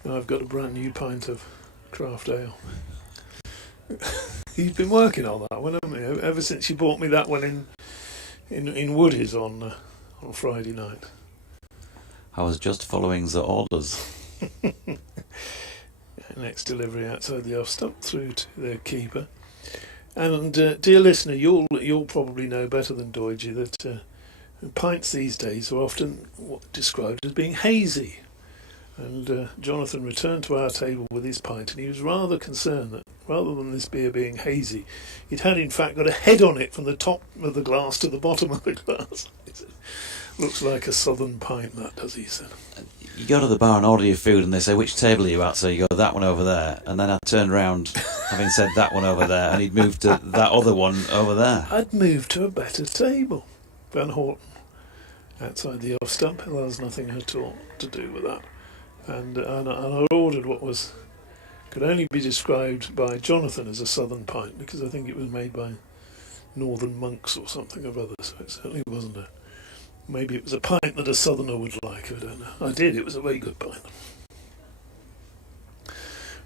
I've got a brand new pint of craft ale. He's been working on that one, hasn't he? Ever since you bought me that one in Woodies on Friday night. I was just following the orders. Next delivery outside the off stump through to their keeper. And dear listener, you'll probably know better than Doidgy that pints these days are often described as being hazy. And Jonathan returned to our table with his pint, and he was rather concerned that rather than this beer being hazy, it had in fact got a head on it from the top of the glass to the bottom of the glass. Looks like a southern pint, that does, he said. You go to the bar and order your food and they say, which table are you at? So you go, that one over there. And then I turned round, having said that one over there, and he'd moved to that other one over there. I'd moved to a better table. Van Horten, outside the off stump. There was nothing at all to do with that. And I ordered what could only be described by Jonathan as a southern pint, because I think it was made by northern monks or something or other, so it certainly wasn't maybe it was a pint that a southerner would like, I don't know. I did, it was a very good pint.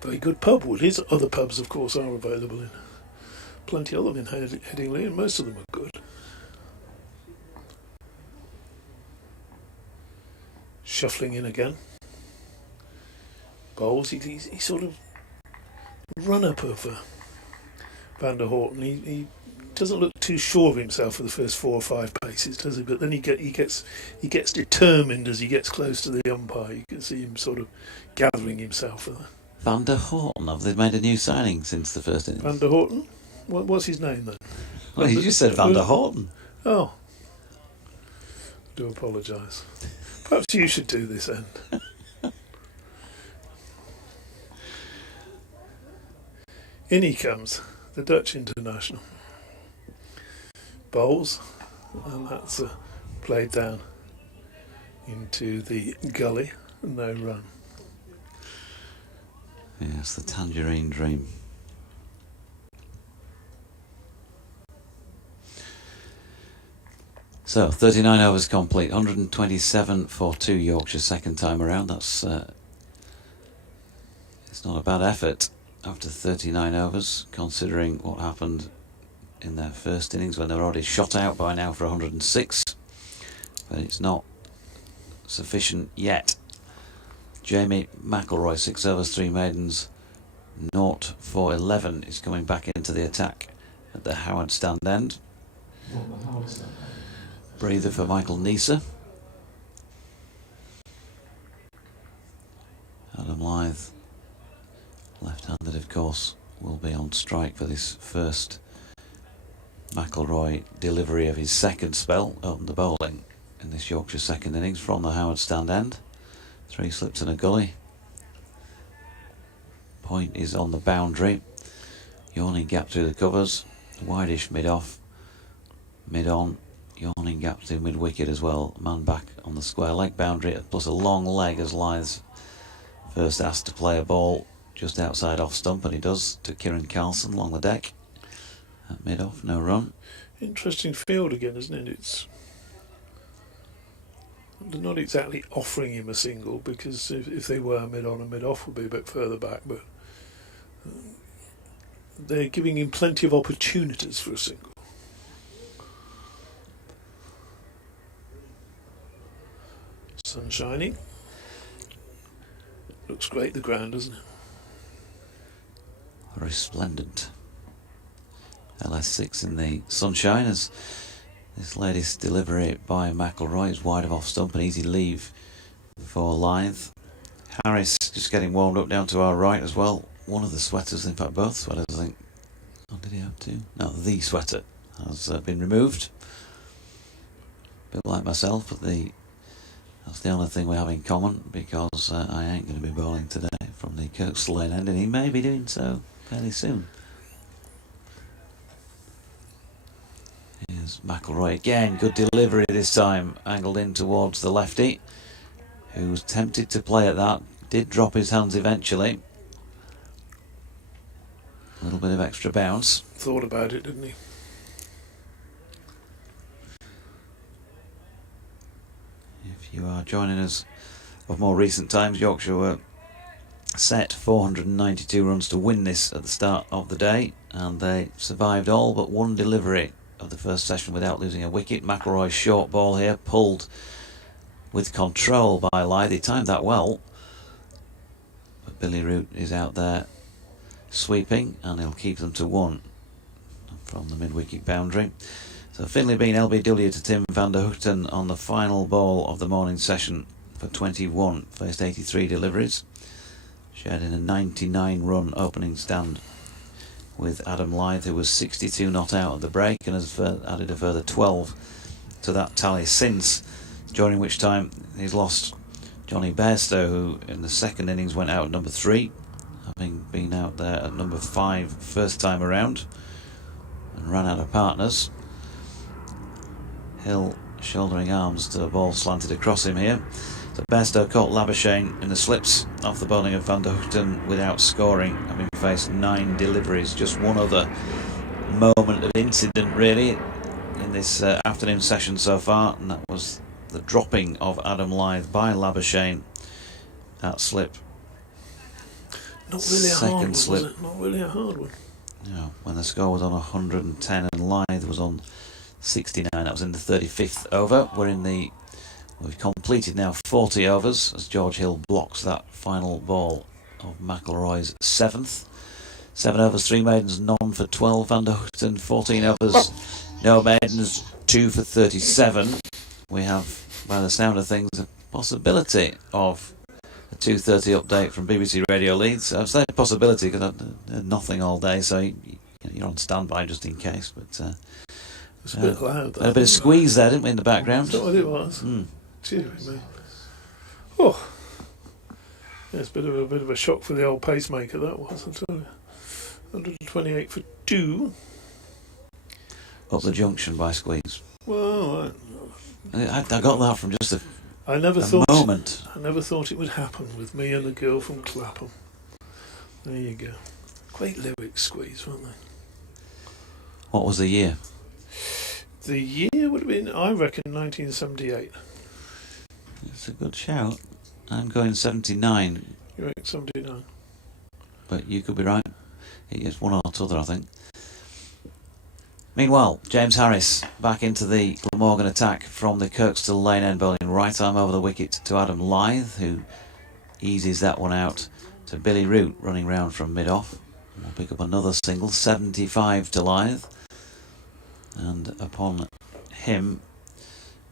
Very good pub, Woodies. Other pubs, of course, are available in plenty of them in Headingley, and most of them are good. Shuffling in again. Bowls, he sort of run-up of Van der Horten. He doesn't look too sure of himself for the first 4 or 5 paces, does he? But then he gets determined as he gets close to the umpire. You can see him sort of gathering himself for that. Van der Horten, have they made a new signing since the first innings? Van der Horten? What's his name then? Well, you just said Van der Horten. Oh. I do apologise. Perhaps you should do this end. In he comes, the Dutch international. Bowls, and that's played down into the gully. No run. Yes, the Tangerine Dream. So, 39 overs complete, 127 for 2 Yorkshire second time around. That's it's not a bad effort after 39 overs, considering what happened in their first innings when they were already shot out by now for 106. But it's not sufficient yet. Jamie McElroy, 6 overs, 3 maidens, 0 for 11, is coming back into the attack at the Howard stand end. Breather for Michael Neser. Adam Lyth, left-handed of course, will be on strike for this first McElroy delivery of his second spell, opened the bowling in this Yorkshire second innings from the Howard stand end. 3 slips and a gully. Point is on the boundary. Yawning gap through the covers. Widish mid-off, mid-on, yawning gap to mid-wicket as well. Man back on the square leg boundary, plus a long leg as Lythe's first asked to play a ball just outside off stump, and he does, to Kieran Carlson along the deck. At mid-off, no run. Interesting field again, isn't it? They're not exactly offering him a single, because if they were mid-on and mid-off would be a bit further back, but they're giving him plenty of opportunities for a single. Sun shining. Looks great, the ground, doesn't it? Resplendent. LS6 in the sunshine as this latest delivery by McIlroy is wide of off stump, an easy leave for Lythe. Harris just getting warmed up down to our right as well. One of the sweaters, in fact both sweaters, I think. Oh, did he have two? No, the sweater has been removed. A bit like myself, but that's the only thing we have in common, because I ain't going to be bowling today from the Kirkstall Lane end, and he may be doing so fairly soon. Here's McIlroy again, good delivery this time, angled in towards the lefty, who was tempted to play at that, did drop his hands eventually. A little bit of extra bounce. Thought about it, didn't he? If you are joining us of more recent times, Yorkshire were set 492 runs to win this at the start of the day, and they survived all but one delivery of the first session without losing a wicket. McIlroy's short ball here, pulled with control by Lythe. He timed that well, but Billy Root is out there sweeping, and he'll keep them to one from the mid-wicket boundary. So Finlay being LBW to Tim van der Hoogten on the final ball of the morning session for 21, faced 83 deliveries, shared in a 99 run opening stand with Adam Lythe, who was 62 not out at the break and has added a further 12 to that tally since, during which time he's lost Johnny Bairstow, who in the second innings went out at number 3, having been out there at number 5 first time around, and ran out of partners. Hill shouldering arms to a ball slanted across him here. So Bairstow caught Labuschagne in the slips off the bowling of van der Hoogten without scoring, having faced 9 deliveries. Just one other moment of incident really in this afternoon session so far, and that was the dropping of Adam Lythe by Labuschagne at slip. Not really a hard one, slip. was it? Not really a hard one. Yeah, when the score was on 110 and Lythe was on 69, that was in the 35th over. We've completed now 40 overs as George Hill blocks that final ball of McIlroy's 7th. 7 overs, 3 maidens, none for 12. Van der Hoogten, 14 overs, no maidens, 2 for 37. We have, by the sound of things, a possibility of a 2:30 update from BBC Radio Leeds. I've said possibility because I've done nothing all day, so you're on standby just in case. But it's a bit loud. Had a bit of squeeze there, didn't we, in the background? That's what it was. Cheery, me. Oh, yeah, it's a bit of a shock for the old pacemaker, that was. I tell you. 128 for 2. Up the junction by squeeze. Well, I got that from just a moment. I never thought it would happen with me and the girl from Clapham. There you go. Great lyrics, Squeeze, weren't they? What was the year? The year would have been, I reckon, 1978. It's a good shout. I'm going 79. You reckon 79? But you could be right. It's one or t'other, I think. Meanwhile, James Harris back into the Glamorgan attack from the Kirkstall Lane end, bowling right arm over the wicket to Adam Lythe, who eases that one out to Billy Root, running round from mid-off. We'll pick up another single, 75 to Lythe. And upon him,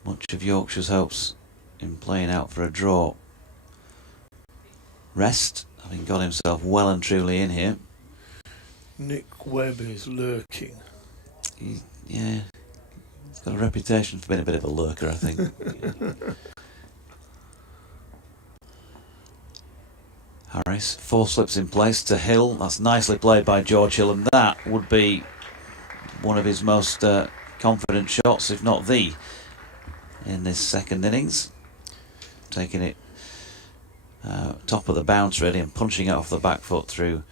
much of Yorkshire's hopes in playing out for a draw rest, having got himself well and truly in here. Nick Webb is lurking. He's got a reputation for being a bit of a lurker, I think. Harris, 4 slips in place to Hill. That's nicely played by George Hill, and that would be one of his most confident shots, if not the, in this second innings. Taking it top of the bounce really and punching it off the back foot through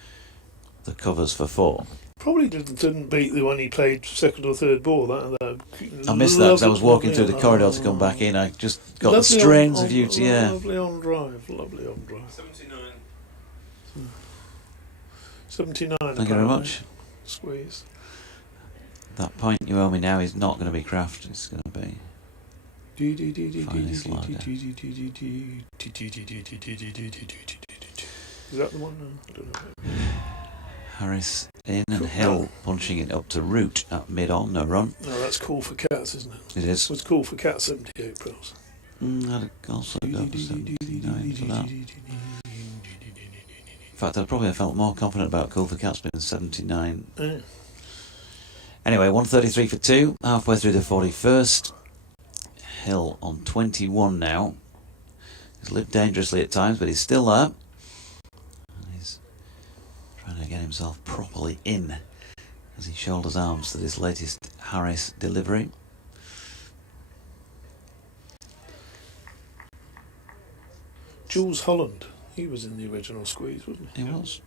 the covers for 4. Probably didn't beat the one he played second or third ball. That I missed that because I was walking through the corridor to come back in. I just got the strains of you to, yeah. Lovely on drive. 79. Thank you very much. Squeeze. That point you owe me now is not going to be craft, it's going to be finest lager. Is that the one? I don't know. Harris in and Hill punching it up to root at mid-on, no run. No, that's Cool for Cats, isn't it? It is. It was Cool for Cats, 78 pros. I'd also go for 79 for that. In fact, I'd probably have felt more confident about Cool for Cats being 79. Yeah. Anyway, 133 for 2, halfway through the 41st. Hill on 21 now. He's lived dangerously at times, but he's still there. And he's trying to get himself properly in as he shoulders arms to this latest Harris delivery. Jules Holland, he was in the original Squeeze, wasn't he? He was.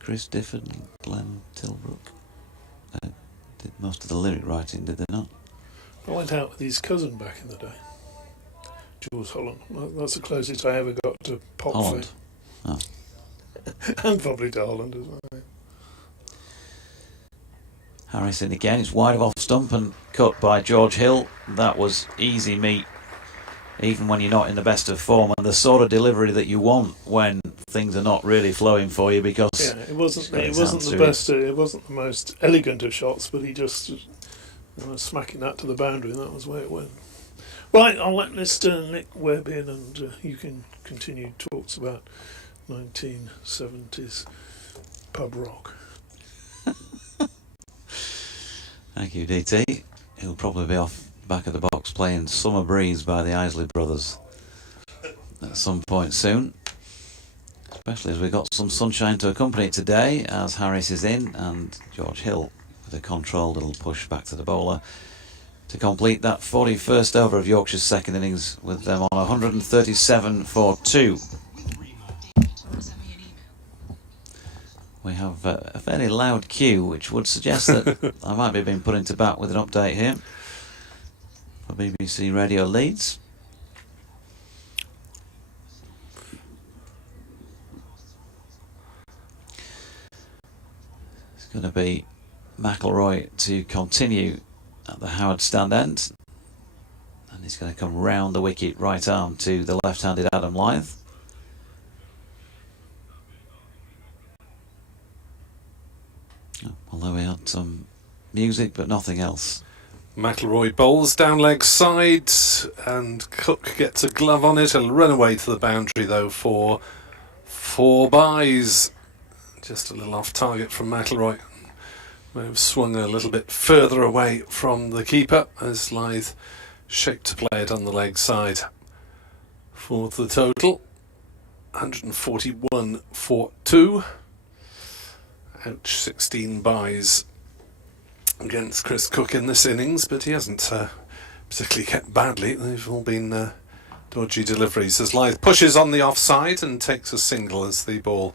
Chris Difford and Glenn Tilbrook did most of the lyric writing, did they not? I went out with his cousin back in the day. Jules Holland. That's the closest I ever got to pop Holland. fame. Oh. And probably to Holland as well. Harris in again, it's wide of off stump and cut by George Hill. That was easy meat, even when you're not in the best of form, and the sort of delivery that you want when things are not really flowing for you, because it wasn't the best, it wasn't the most elegant of shots, but he just smacking that to the boundary, and that was where it went. Right, I'll let Mr. Nick Webb in, and you can continue talks about 1970s pub rock. Thank you, DT. He'll probably be off back of the box playing Summer Breeze by the Isley Brothers at some point soon, especially as we've got some sunshine to accompany it today, as Harris is in and George Hill with a controlled little push back to the bowler to complete that 41st over of Yorkshire's second innings, with them on 137 for 2. We have a fairly loud cue, which would suggest that I might be being put into bat with an update here for BBC Radio Leeds. It's going to be McIlroy to continue at the Howard stand end, and he's going to come round the wicket right arm to the left-handed Adam Lyth. Although we had some music but nothing else. McIlroy bowls down leg side, and Cook gets a glove on it. He'll run away to the boundary though for 4 byes. Just a little off target from McIlroy. May have swung a little bit further away from the keeper as Lyth shaped to play it on the leg side for the total 141 for 2. Ouch, 16 byes against Chris Cook in this innings, but he hasn't particularly kept badly. They've all been dodgy deliveries as Lyth pushes on the offside and takes a single as the ball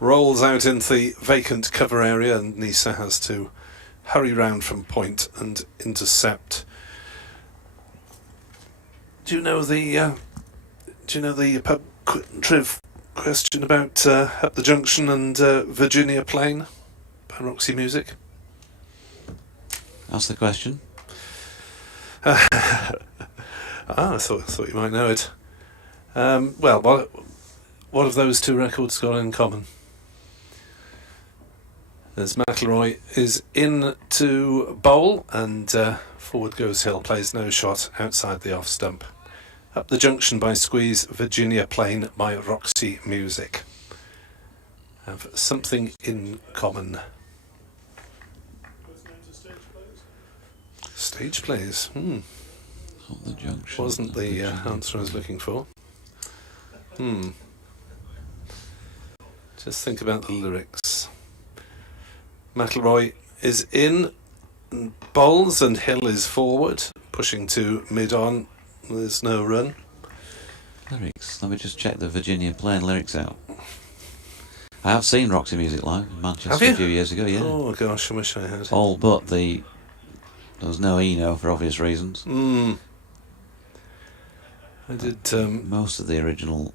rolls out into the vacant cover area, and Nisa has to hurry round from point and intercept. Do you know the pub triv question about Up the Junction and Virginia Plain by Roxy Music? That's the question. I thought you might know it. Well, what have those two records got in common? As McIlroy is in to bowl, and forward goes Hill, plays no shot outside the off stump. Up the Junction by Squeeze, Virginia Plain by Roxy Music have something in common. Stage plays. Up the Junction. Wasn't the answer I was looking for. Just think about the lyrics. McIlroy is in bowls and Hill is forward, pushing to mid-on. There's no run. Lyrics. Let me just check the Virginia playing lyrics out. I have seen Roxy Music live in Manchester a few years ago, yeah. Oh gosh, I wish I had. All but there was no Eno for obvious reasons. I did. Most of the original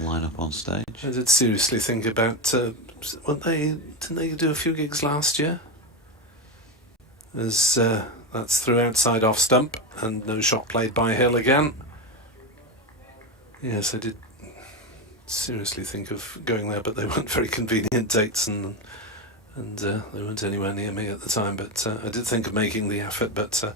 lineup on stage. I did seriously think about. Didn't they do a few gigs last year? As that's through outside off stump and no shot played by Hill again. Yes, I did seriously think of going there, but they weren't very convenient dates, and they weren't anywhere near me at the time. But I did think of making the effort, but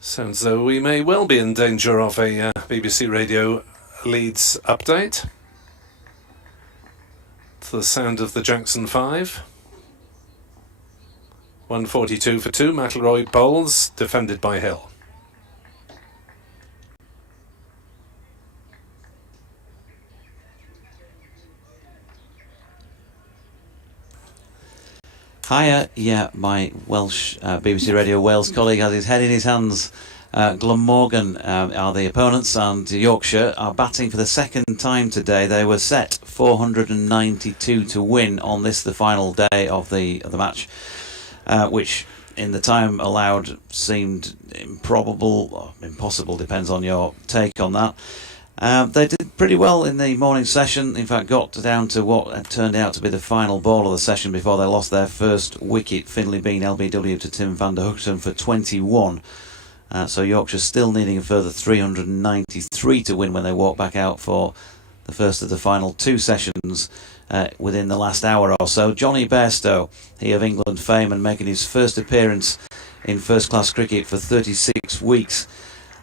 sounds though we may well be in danger of a BBC Radio Leeds update. To the sound of the Jackson 5. 142 for 2, McIlroy bowls, defended by Hill. Hiya, yeah, my Welsh BBC Radio Wales colleague has his head in his hands. Glamorgan are the opponents, and Yorkshire are batting for the second time today. They were set 492 to win on this, the final day of the match, which in the time allowed seemed improbable, or impossible, depends on your take on that. They did pretty well in the morning session. In fact, got down to what turned out to be the final ball of the session before they lost their first wicket. Finley Bean LBW to Tim van der Hoogten for 21. So Yorkshire still needing a further 393 to win when they walk back out for the first of the final two sessions within the last hour or so. Johnny Bairstow, he of England fame and making his first appearance in first-class cricket for 36 weeks.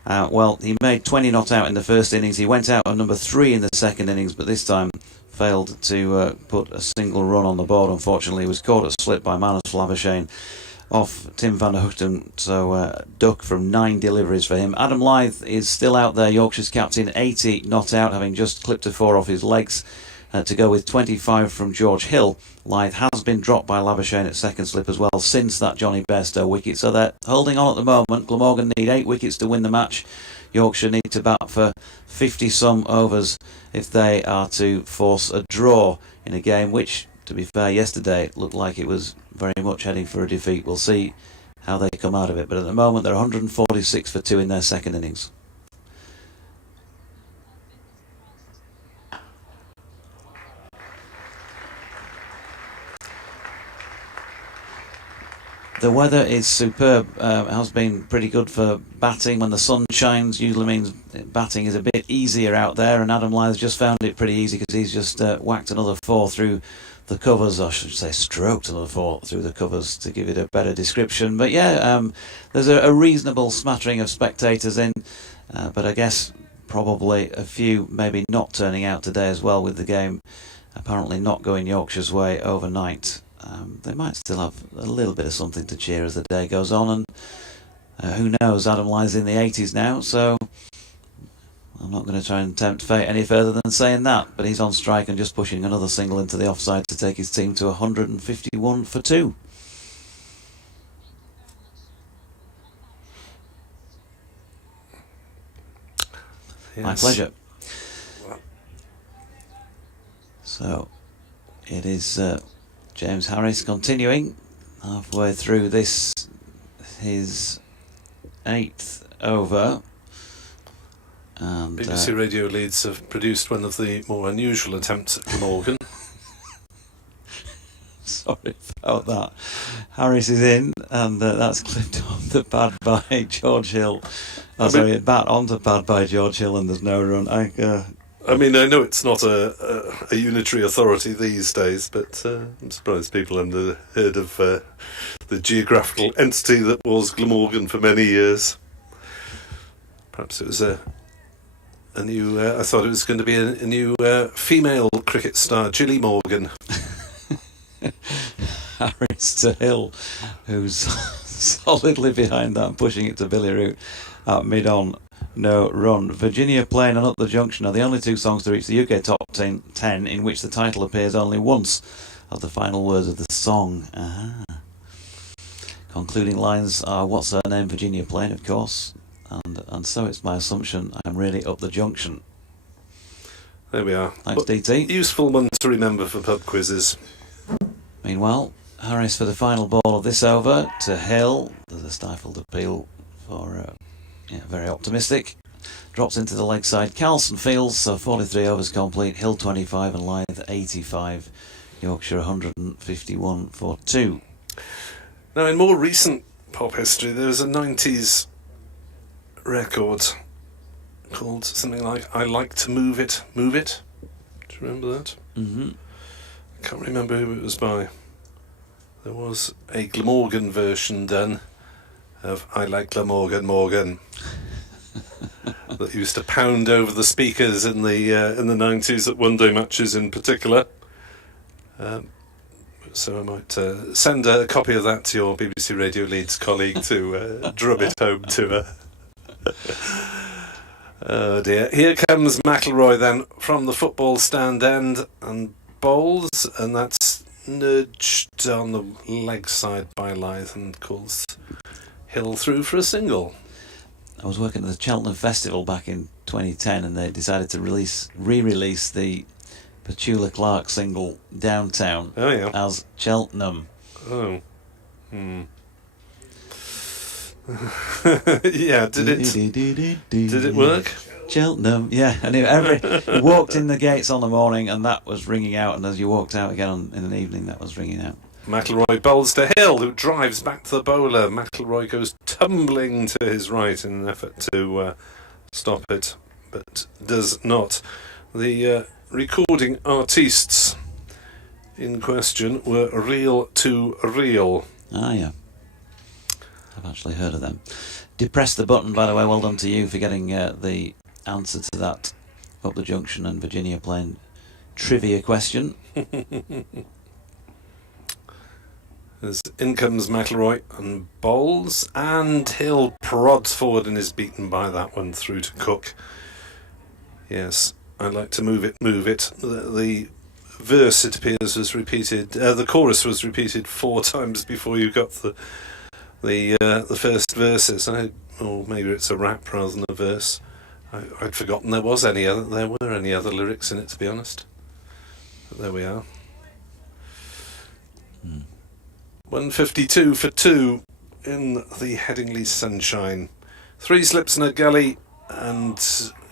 Well, he made 20 not out in the first innings. He went out on number 3 in the second innings, but this time failed to put a single run on the board. Unfortunately, he was caught at slip by Marnus Labuschagne off Tim van der Hoogten, so duck from 9 deliveries for him. Adam Lyth is still out there, Yorkshire's captain, 80 not out, having just clipped a 4 off his legs, to go with 25 from George Hill. Lyth has been dropped by Labuschagne at second slip as well since that Johnny Bairstow wicket, so they're holding on at the moment. Glamorgan need 8 wickets to win the match. Yorkshire need to bat for 50-some overs if they are to force a draw in a game which, to be fair, yesterday looked like it was very much heading for a defeat. We'll see how they come out of it, but at the moment they're 146 for 2 in their second innings. The weather is superb. It has been pretty good for batting. When the sun shines, usually means batting is a bit easier out there, and Adam Lyth's just found it pretty easy because he's just whacked another 4 through the covers, or I should say stroked another 4 through the covers to give it a better description. But yeah, there's a reasonable smattering of spectators in, but I guess probably a few maybe not turning out today as well, with the game apparently not going Yorkshire's way overnight. They might still have a little bit of something to cheer as the day goes on, and who knows, Adam Lyth's in the 80s now, so I'm not going to try and tempt fate any further than saying that, but he's on strike and just pushing another single into the offside to take his team to 151 for 2. Yes. My pleasure. So it is James Harris continuing halfway through this, his 8th over. And BBC Radio Leeds have produced one of the more unusual attempts at Glamorgan. Sorry about that. Harris is in, and that's clipped off the pad by George Hill. Bat onto pad by George Hill, and there's no run. I mean, I know it's not a unitary authority these days, but I'm surprised people haven't heard of the geographical entity that was Glamorgan for many years. Perhaps it was a new... I thought it was going to be a new female cricket star, Gilly Morgan. Harris to Hill, who's solidly behind that, pushing it to Billy Root at mid-on. No run. Virginia playing on Up the Junction are the only 2 songs to reach the UK top 10 in which the title appears only once of the final words of the song. Concluding lines are, what's her name, Virginia Plain, of course, and so it's my assumption I'm really up the junction. There we are. Thanks, DT. Useful one to remember for pub quizzes. Meanwhile, Harris for the final ball of this over to Hill. There's a stifled appeal for, very optimistic. Drops into the leg side. Carlson fields, so 43 overs complete. Hill 25 and Lythe 85. Yorkshire 151 for 2. Now, in more recent pop history, there was a 90s record called something like I Like to Move It, Move It. Do you remember that? Mm-hmm. I can't remember who it was by. There was a Glamorgan version done of I Like Glamorgan, Morgan that used to pound over the speakers in the 90s at one-day matches in particular. So I might send a copy of that to your BBC Radio Leeds colleague to drum it home to her. Oh dear. Here comes McIlroy then from the football stand end and bowls, and that's nudged on the leg side by Lythe and calls Hill through for a single. I was working at the Cheltenham Festival back in 2010, and they decided to re-release the Petula Clark single Downtown as Cheltenham. Oh. Yeah, did it work? Cheltenham, yeah. And you walked in the gates on the morning and that was ringing out, and as you walked out again in the evening, that was ringing out. McIlroy bowls to Hill, who drives back to the bowler. McIlroy goes tumbling to his right in an effort to stop it, but does not. The recording artistes in question were Reel to Reel. Ah, yeah. I've actually heard of them. Depress the button, by the way. Well done to you for getting the answer to that Up the Junction and Virginia Plain trivia question. As in comes McIlroy and bowls, and Hill prods forward and is beaten by that one through to Cook. Yes, I like to move it, move it. The verse, it appears, was repeated. The chorus was repeated 4 times before you got the first verses. Or maybe it's a rap rather than a verse. I'd forgotten there were any other lyrics in it, to be honest. But there we are. 152 for 2 in the Headingley sunshine. 3 slips and a gully, and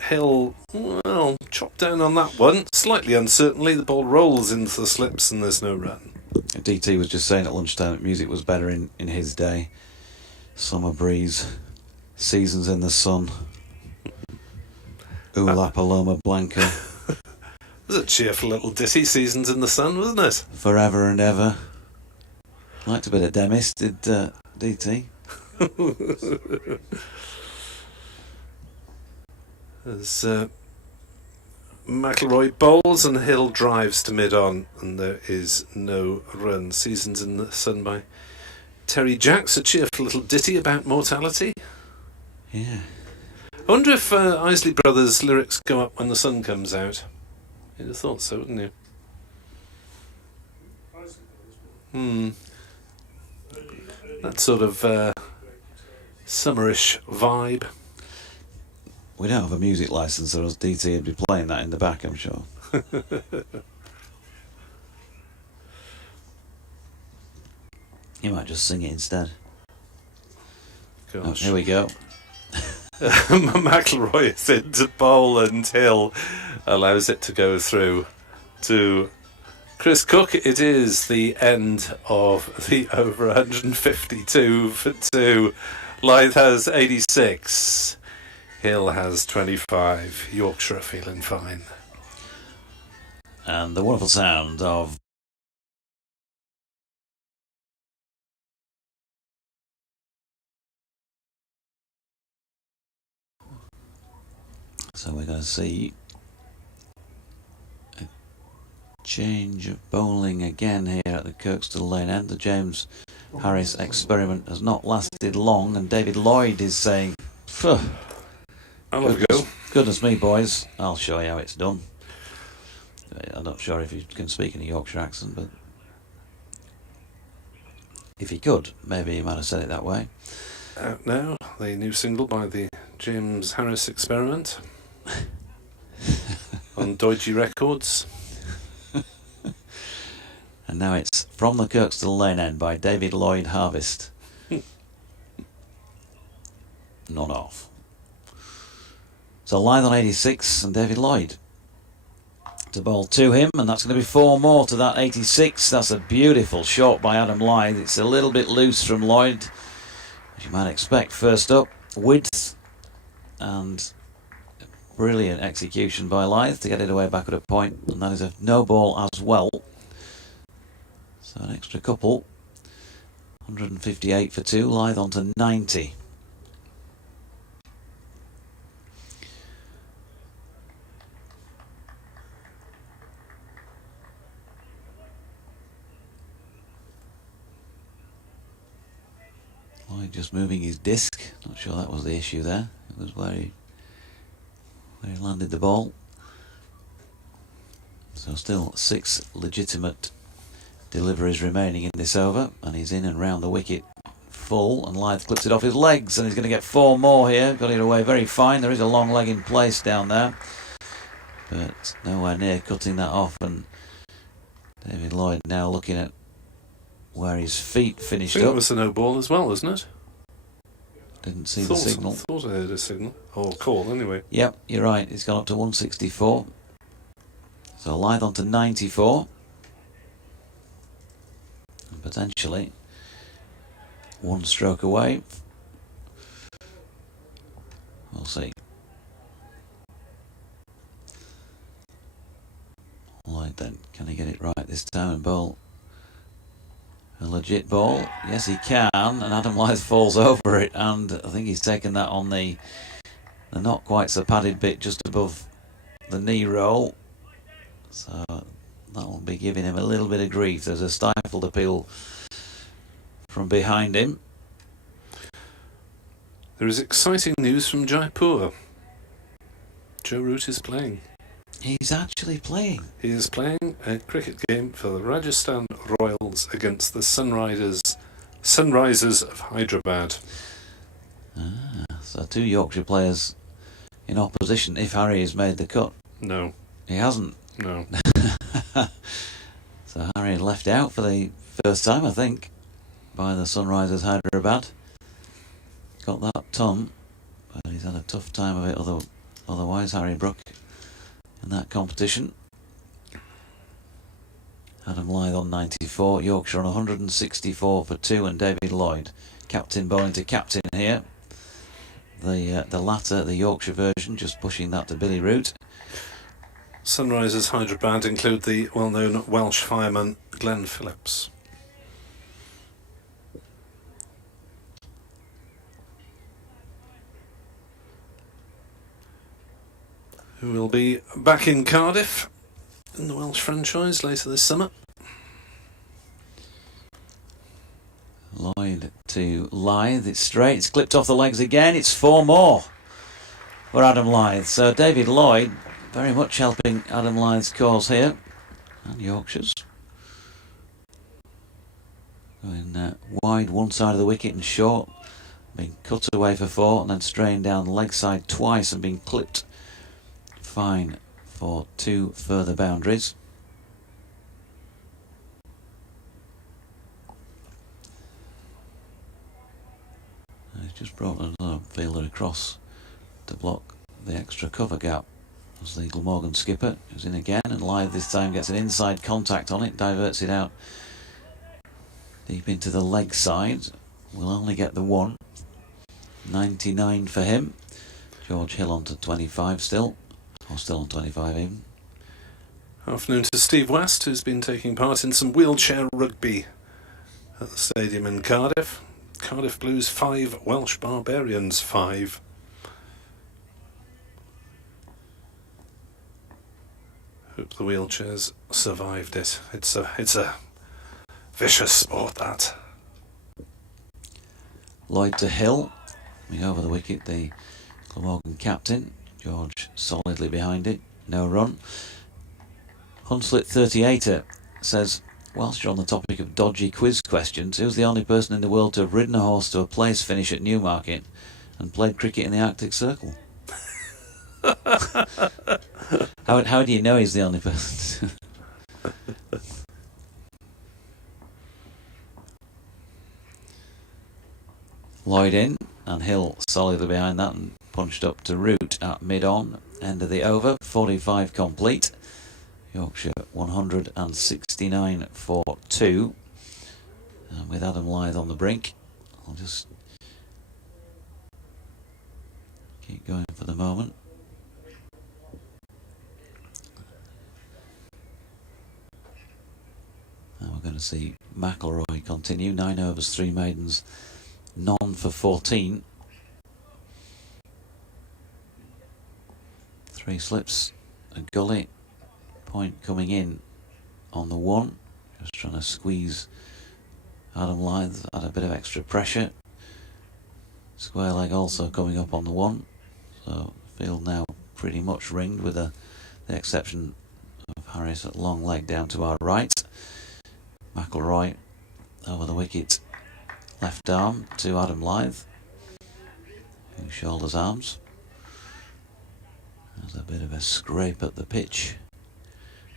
Hill, well, chopped down on that one. Slightly uncertainly, the ball rolls into the slips and there's no run. DT was just saying at lunchtime that music was better in his day. Summer breeze, seasons in the sun. Ooh la Paloma Blanca. It was a cheerful little ditty, Seasons in the Sun, wasn't it? Forever and ever. Liked a bit of Demis, did DT? As McIlroy bowls and Hill drives to mid-on, and there is no run. Seasons in the Sun by Terry Jacks, a cheerful little ditty about mortality. Yeah. I wonder if Isley Brothers' lyrics go up when the sun comes out. You'd have thought so, wouldn't you? That sort of summerish vibe. We don't have a music licence, or else DT would be playing that in the back, I'm sure. You might just sing it instead. Gosh. Oh, here we go. McIlroy is into bowl and Hill allows it to go through to Chris Cook. It is the end of the over 152 for 2. Lythe has 86. Hill has 25. Yorkshire feeling fine. And the wonderful sound of so we're going to see a change of bowling again here at the Kirkstall Lane end. The James Harris experiment has not lasted long, and David Lloyd is saying, "Phew, I'll have a go. Goodness me, boys, I'll show you how it's done." I'm not sure if you can speak in a Yorkshire accent, but If he could, maybe he might have said it that way. Out now, the new single by the James Harris Experiment on Deutsche Records. And now it's From the Kirkstall Lane End by David Lloyd Harvest. None off. So Lythe on 86 and David Lloyd to bowl to him, and that's going to be 4 more to that 86. That's a beautiful shot by Adam Lythe. It's a little bit loose from Lloyd, as you might expect. First up, width, and brilliant execution by Lythe to get it away back at a point, and that is a no ball as well. So an extra couple. 158 for 2, Lythe on to 90. Lloyd just moving his disc. Not sure that was the issue there. It was where he landed the ball. So still 6 legitimate deliveries remaining in this over, and he's in and round the wicket full, and Lythe clips it off his legs, and he's going to get 4 more here. Got it away very fine. There is a long leg in place down there, but nowhere near cutting that off, and David Lloyd now looking at where his feet finished I think up. it was a no ball as well, wasn't it? Didn't see the signal. Thought I heard a signal, or call anyway. Yep, you're right. It's gone up to 164. So Lythe on to 94. And potentially 1 stroke away. We'll see. Lloyd then, can he get it right this time and bowl a legit ball? Yes, he can, and Adam Lythe falls over it, and I think he's taken that on the not quite so padded bit just above the knee roll. So that'll be giving him a little bit of grief. There's a stifled appeal from behind him. There is exciting news from Jaipur. Joe Root is playing. He's actually playing. He is playing a cricket game for the Rajasthan Royals against the Sunrisers of Hyderabad. So 2 Yorkshire players in opposition if Harry has made the cut. No. He hasn't. No. So Harry left out for the first time, I think, by the Sunrisers Hyderabad. Got that ton, but he's had a tough time of it otherwise, Harry Brook, in that competition. Adam Lythe on 94, Yorkshire on 164 for 2, and David Lloyd, captain bowling to captain here. The latter, the Yorkshire version, just pushing that to Billy Root. Sunrisers Hyderabad include the well-known Welsh fireman Glenn Phillips. Who will be back in Cardiff in the Welsh franchise later this summer. Lloyd to Lythe, it's straight, it's clipped off the legs again, it's 4 more for Adam Lythe. So David Lloyd very much helping Adam Lythe's cause here, and Yorkshire's. Going wide one side of the wicket and short, being cut away for 4 and then strained down the leg side twice and being clipped fine for 2 further boundaries. He's just brought another fielder across to block the extra cover gap. As the Glamorgan skipper who's in again, and Lythe this time gets an inside contact on it, diverts it out deep into the leg side. Will only get the 1. 99 for him. George Hill on to 25 still, or still on 25 even. Afternoon to Steve West, who's been taking part in some wheelchair rugby at the stadium in Cardiff. Cardiff Blues 5, Welsh Barbarians 5. Hope the wheelchairs survived it. It's a vicious sport, that. Lloyd to Hill, coming over the wicket, the Glamorgan captain. George solidly behind it, no run. Hunslet 38er says, whilst you're on the topic of dodgy quiz questions, who's the only person in the world to have ridden a horse to a place finish at Newmarket and played cricket in the Arctic Circle? How do you know he's the only person? Lloyd in, and Hill solidly behind that and punched up to root at mid-on. End of the over, 45 complete. Yorkshire 169 for 2. And with Adam Lyth on the brink, I'll just keep going for the moment. And we're going to see McIlroy continue. 9 overs, 3 maidens, none for 14. 3 slips, a gully, point coming in on the 1. Just trying to squeeze Adam Lyth, add a bit of extra pressure. Square leg also coming up on the 1. So field now pretty much ringed with the exception of Harris at long leg down to our right. McIlroy over the wicket, left arm to Adam Lyth, who shoulders arms. There's a bit of a scrape at the pitch.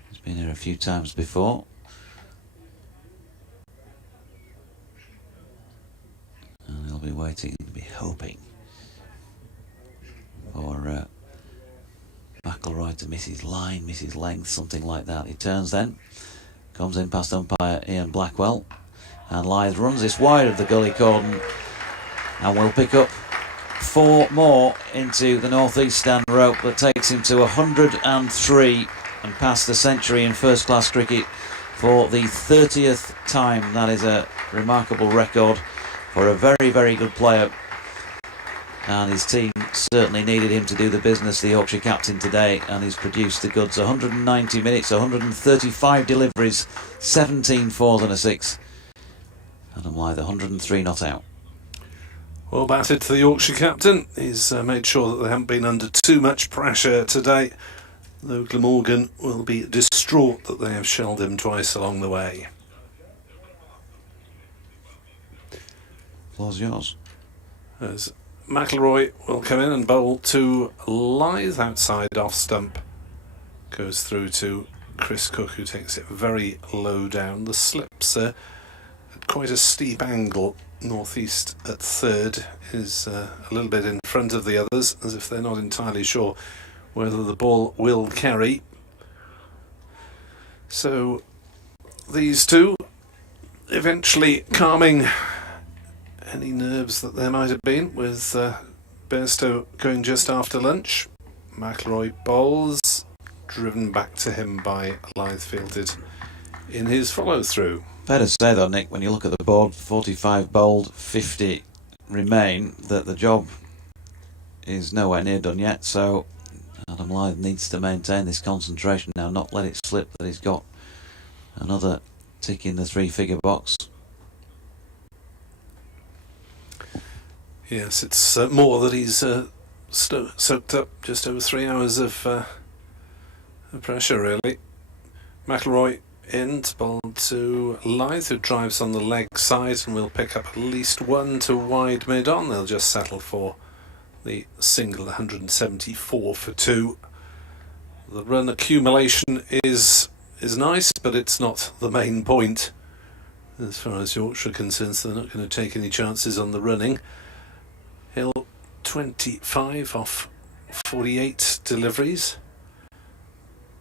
He's been here a few times before. And he'll be waiting, be hoping for McIlroy to miss his line, miss his length, something like that. He turns then, comes in past umpire Ian Blackwell, and Lyth runs this wide of the gully cordon and will pick up 4 more into the northeast stand rope that takes him to 103 and past the century in first class cricket for the 30th time. That is a remarkable record for a very, very good player, and his team certainly needed him to do the business, the Yorkshire captain, today, and he's produced the goods. 190 minutes, 135 deliveries, 17 fours and a 6. Adam Lyth 103 not out. Well batted to the Yorkshire captain. He's made sure that they haven't been under too much pressure today, though Glamorgan will be distraught that they have shelled him twice along the way. Floor's yours. As McIlroy will come in and bowl to Lyth outside off stump. Goes through to Chris Cook, who takes it very low down. The slips at quite a steep angle. Northeast at third is a little bit in front of the others, as if they're not entirely sure whether the ball will carry. So these two eventually calming any nerves that there might have been, with Bairstow going just after lunch. McIlroy bowls, driven back to him by Lyth, fielded in his follow-through. Fair to say though, Nick, when you look at the board, 45 bowled, 50 remain, that the job is nowhere near done yet, so Adam Lyth needs to maintain this concentration now, not let it slip that he's got another tick in the 3-figure box. Yes, it's more that he's soaked up just over 3 hours of pressure, really. McIlroy in to bowl to Lyth, who drives on the leg side and will pick up at least 1 to wide mid-on. They'll just settle for the single, 174 for 2. The run accumulation is nice, but it's not the main point as far as Yorkshire are concerned, so they're not going to take any chances on the running. Hill 25 off 48 deliveries.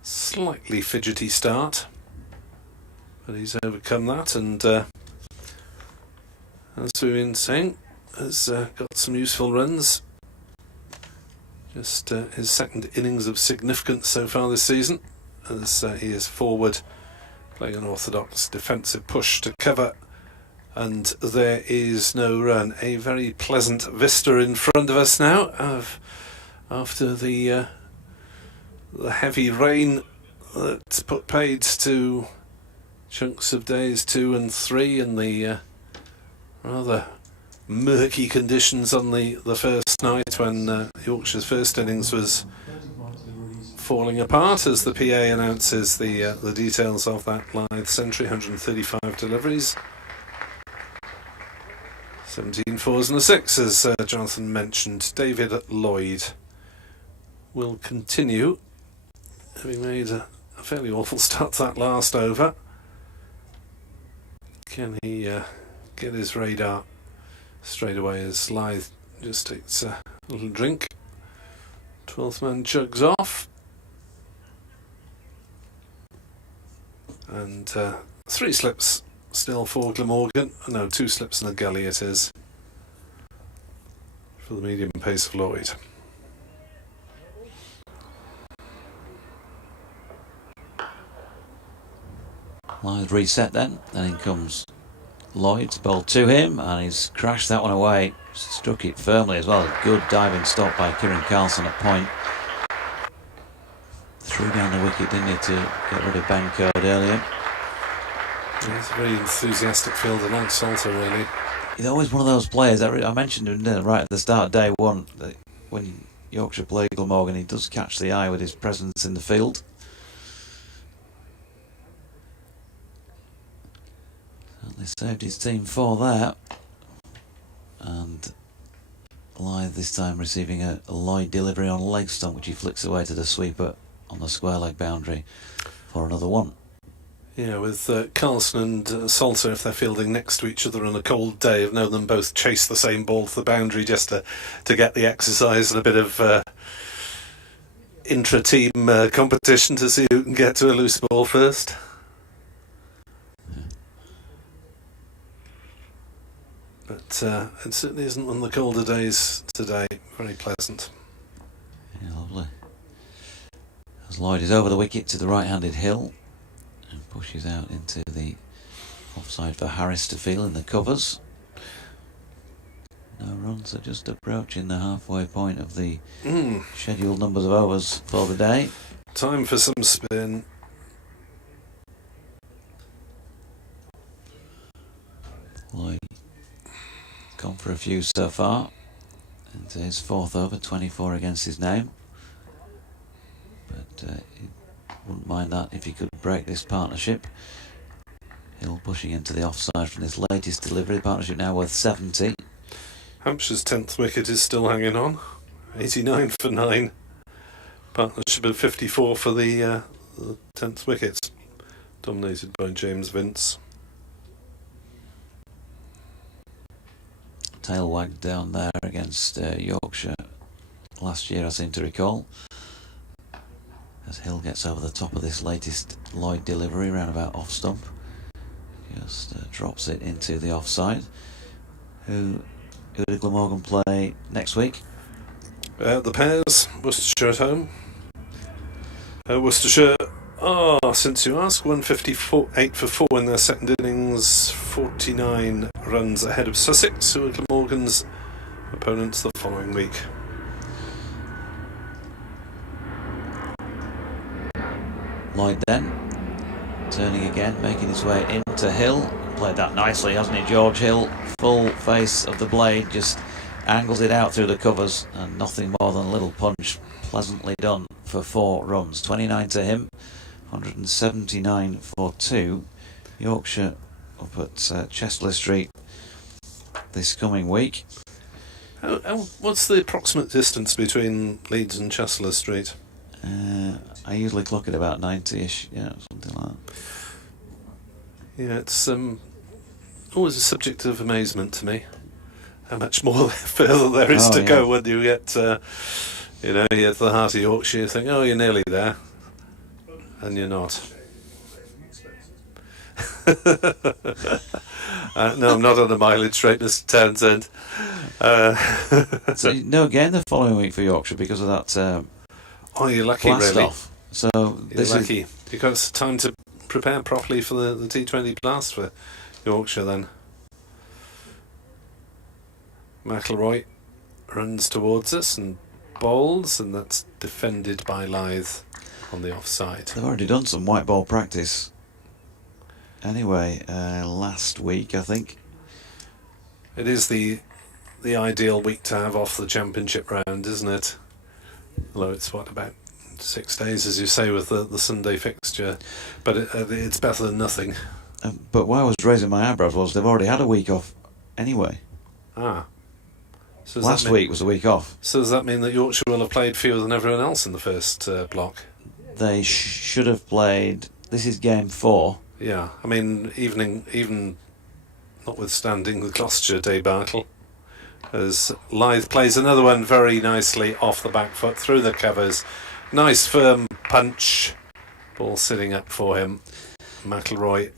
Slightly fidgety start, but he's overcome that, and as we've been saying, has got some useful runs. Just his second innings of significance so far this season, as he is forward playing an orthodox defensive push to cover, and there is no run. A very pleasant vista in front of us now after the heavy rain that put paid to chunks of days 2 and 3, and the rather murky conditions on the first night when Yorkshire's first innings was falling apart as the PA announces the details of that Lythe century. 135 deliveries. 17 fours and a 6, as Jonathan mentioned. David Lloyd will continue, having made a fairly awful start to that last over. Can he get his radar straight away as Lythe just takes a little drink? 12th man chugs off. And 3 slips still for Glamorgan. No, 2 slips and a gully it is for the medium pace of Lloyd. Lythe reset then in comes Lloyd, ball to him, and he's crashed that one away. Struck it firmly as well. Good diving stop by Kieran Carlson at point. Threw down the wicket, didn't he, to get rid of Ben Code earlier. He's a very enthusiastic fielder, like Salter, really. He's always one of those players. I mentioned him right at the start of day one, that when Yorkshire play Glamorgan, he does catch the eye with his presence in the field. Certainly saved his team for that. And Lythe this time receiving a Lloyd delivery on leg stump, which he flicks away to the sweeper on the square leg boundary for another one. Yeah, with Carlson and Salter, if they're fielding next to each other on a cold day, I've known them both chase the same ball to the boundary just to get the exercise and a bit of intra-team competition to see who can get to a loose ball first. But it certainly isn't one of the colder days today. Very pleasant. Yeah, lovely. As Lloyd is over the wicket to the right-handed hill and pushes out into the offside for Harris to field in the covers. No runs, are just approaching the halfway point of the scheduled numbers of overs for the day. Time for some spin. Lloyd gone for a few so far. Into his 4th over, 24 against his name. But he wouldn't mind that if he could break this partnership. Hill pushing into the offside from his latest delivery. Partnership now worth 70. Hampshire's 10th wicket is still hanging on. 89 for 9. Partnership of 54 for the 10th wicket. Dominated by James Vince. Tail wagged down there against Yorkshire last year, I seem to recall. As Hill gets over the top of this latest Lloyd delivery, round about off stump. Just drops it into the offside. Who did Glamorgan play next week? The pairs, Worcestershire at home. Worcestershire, since you ask, 154, 8 for 4 in their second innings, 49 runs ahead of Sussex, who are Glamorgan's opponents the following week. Lloyd then, turning again, making his way into Hill. Played that nicely, hasn't he, George Hill? Full face of the blade, just angles it out through the covers, and nothing more than a little punch. Pleasantly done for 4 runs. 29 to him, 179 for 2. Yorkshire up at Chestler Street this coming week. What's the approximate distance between Leeds and Chestler Street? I usually clock at about 90-ish, yeah, something like that. Yeah, it's always a subject of amazement to me. How much more further there is to go when you get, you get to the heart of Yorkshire, you think, oh, you're nearly there. And you're not. No, I'm not on a mileage rate, Mr. Townsend. So no game the following week for Yorkshire because of that you're lucky, blast really. off. So You're lucky. You've got time to prepare properly for the T20 blast for Yorkshire then. McIlroy runs towards us and bowls, and that's defended by Lythe on the offside. They've already done some white ball practice anyway last week, I think. It is the ideal week to have off the championship round, isn't it? Although it's about 6 days, as you say, with the Sunday fixture, but it's better than nothing. But why I was raising my eyebrows was they've already had a week off anyway. Ah. So Last week was the week off. So does that mean that Yorkshire will have played fewer than everyone else in the first block? They should have played. This is game 4. Yeah, I mean, even notwithstanding the Gloucestershire debacle, as Lyth plays another one very nicely off the back foot through the covers. Nice firm punch. Ball sitting up for him. McIlroy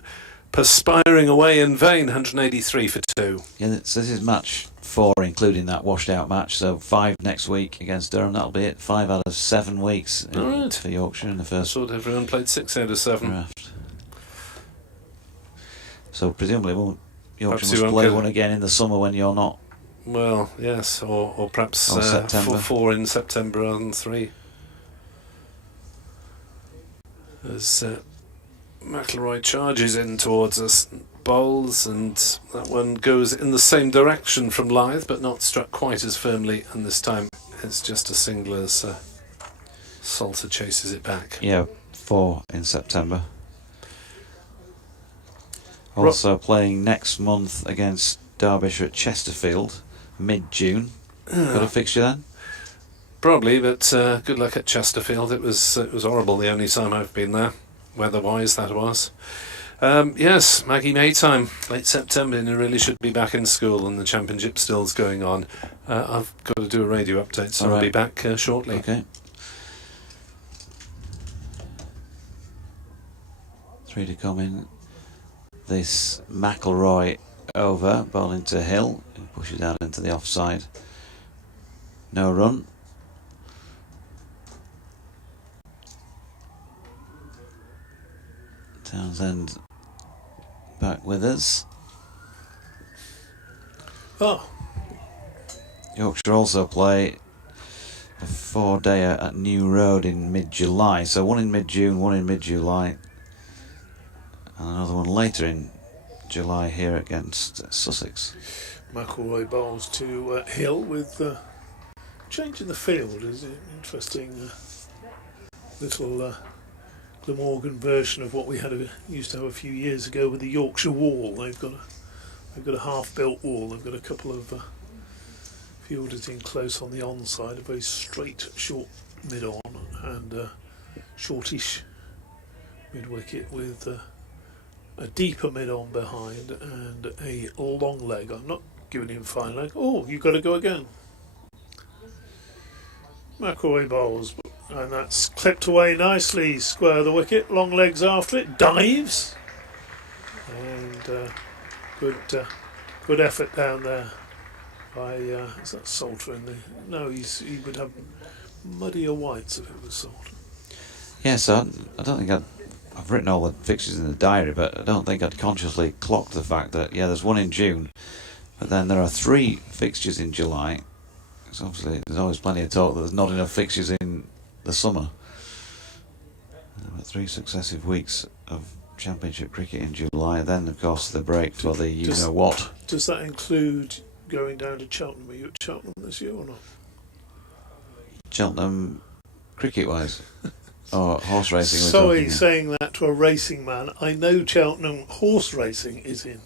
perspiring away in vain. 183 for 2. Yeah, so this is match 4, including that washed out match. So 5 next week against Durham. That'll be it. 5 out of 7 weeks for Yorkshire in the I first thought everyone played 6 out of 7. draft. So presumably Yorkshire Perhaps you must won't play get one again in the summer when you're not. Well, yes, or perhaps Or September. 4 in September rather than 3. As McIlroy charges in towards us, bowls, and that one goes in the same direction from Lyth, but not struck quite as firmly, and this time it's just a single as Salter chases it back. Yeah, 4 in September. Also playing next month against Derbyshire at Chesterfield, mid-June. Got a fixture then? Probably, but good luck at Chesterfield. It was horrible the only time I've been there, weather-wise that was. Yes, Maggie Maytime, late September, and he really should be back in school, and the championship still's going on. I've got to do a radio update, so I'll be back shortly. Okay. 3 to come in. This McIlroy over, ball into Hill, who pushes out into the offside. No run. Townsend back with us. Oh, Yorkshire also play a 4-dayer at New Road in mid-July. So 1 in mid-June, 1 in mid-July, and another one later in July here against Sussex. McIlroy bowls to Hill with change in the field. Is it interesting? Little Glamorgan version of what we used to have a few years ago with the Yorkshire wall. They've got a half-built wall. They've got a couple of fielders in close on the onside, a very straight, short mid-on, and shortish mid-wicket with a deeper mid-on behind and a long leg. I'm not giving him fine leg. Oh, you've got to go again. McIlroy bowls, and that's clipped away nicely, square of the wicket, long legs after it, dives, and good effort down there by, is that Salter in the, no, he would have muddier whites if it was Salter. Yeah, so I don't think I've written all the fixtures in the diary, but I don't think I'd consciously clocked the fact that, yeah, there's 1 in June, but then there are 3 fixtures in July. So obviously there's always plenty of talk that there's not enough fixtures in the summer. 3 successive weeks of Championship cricket in July, then of course the break for the you-know-what. Does that include going down to Cheltenham? Are you at Cheltenham this year or not? Cheltenham cricket-wise? Or horse racing? Sorry, saying that to a racing man. I know Cheltenham horse racing is in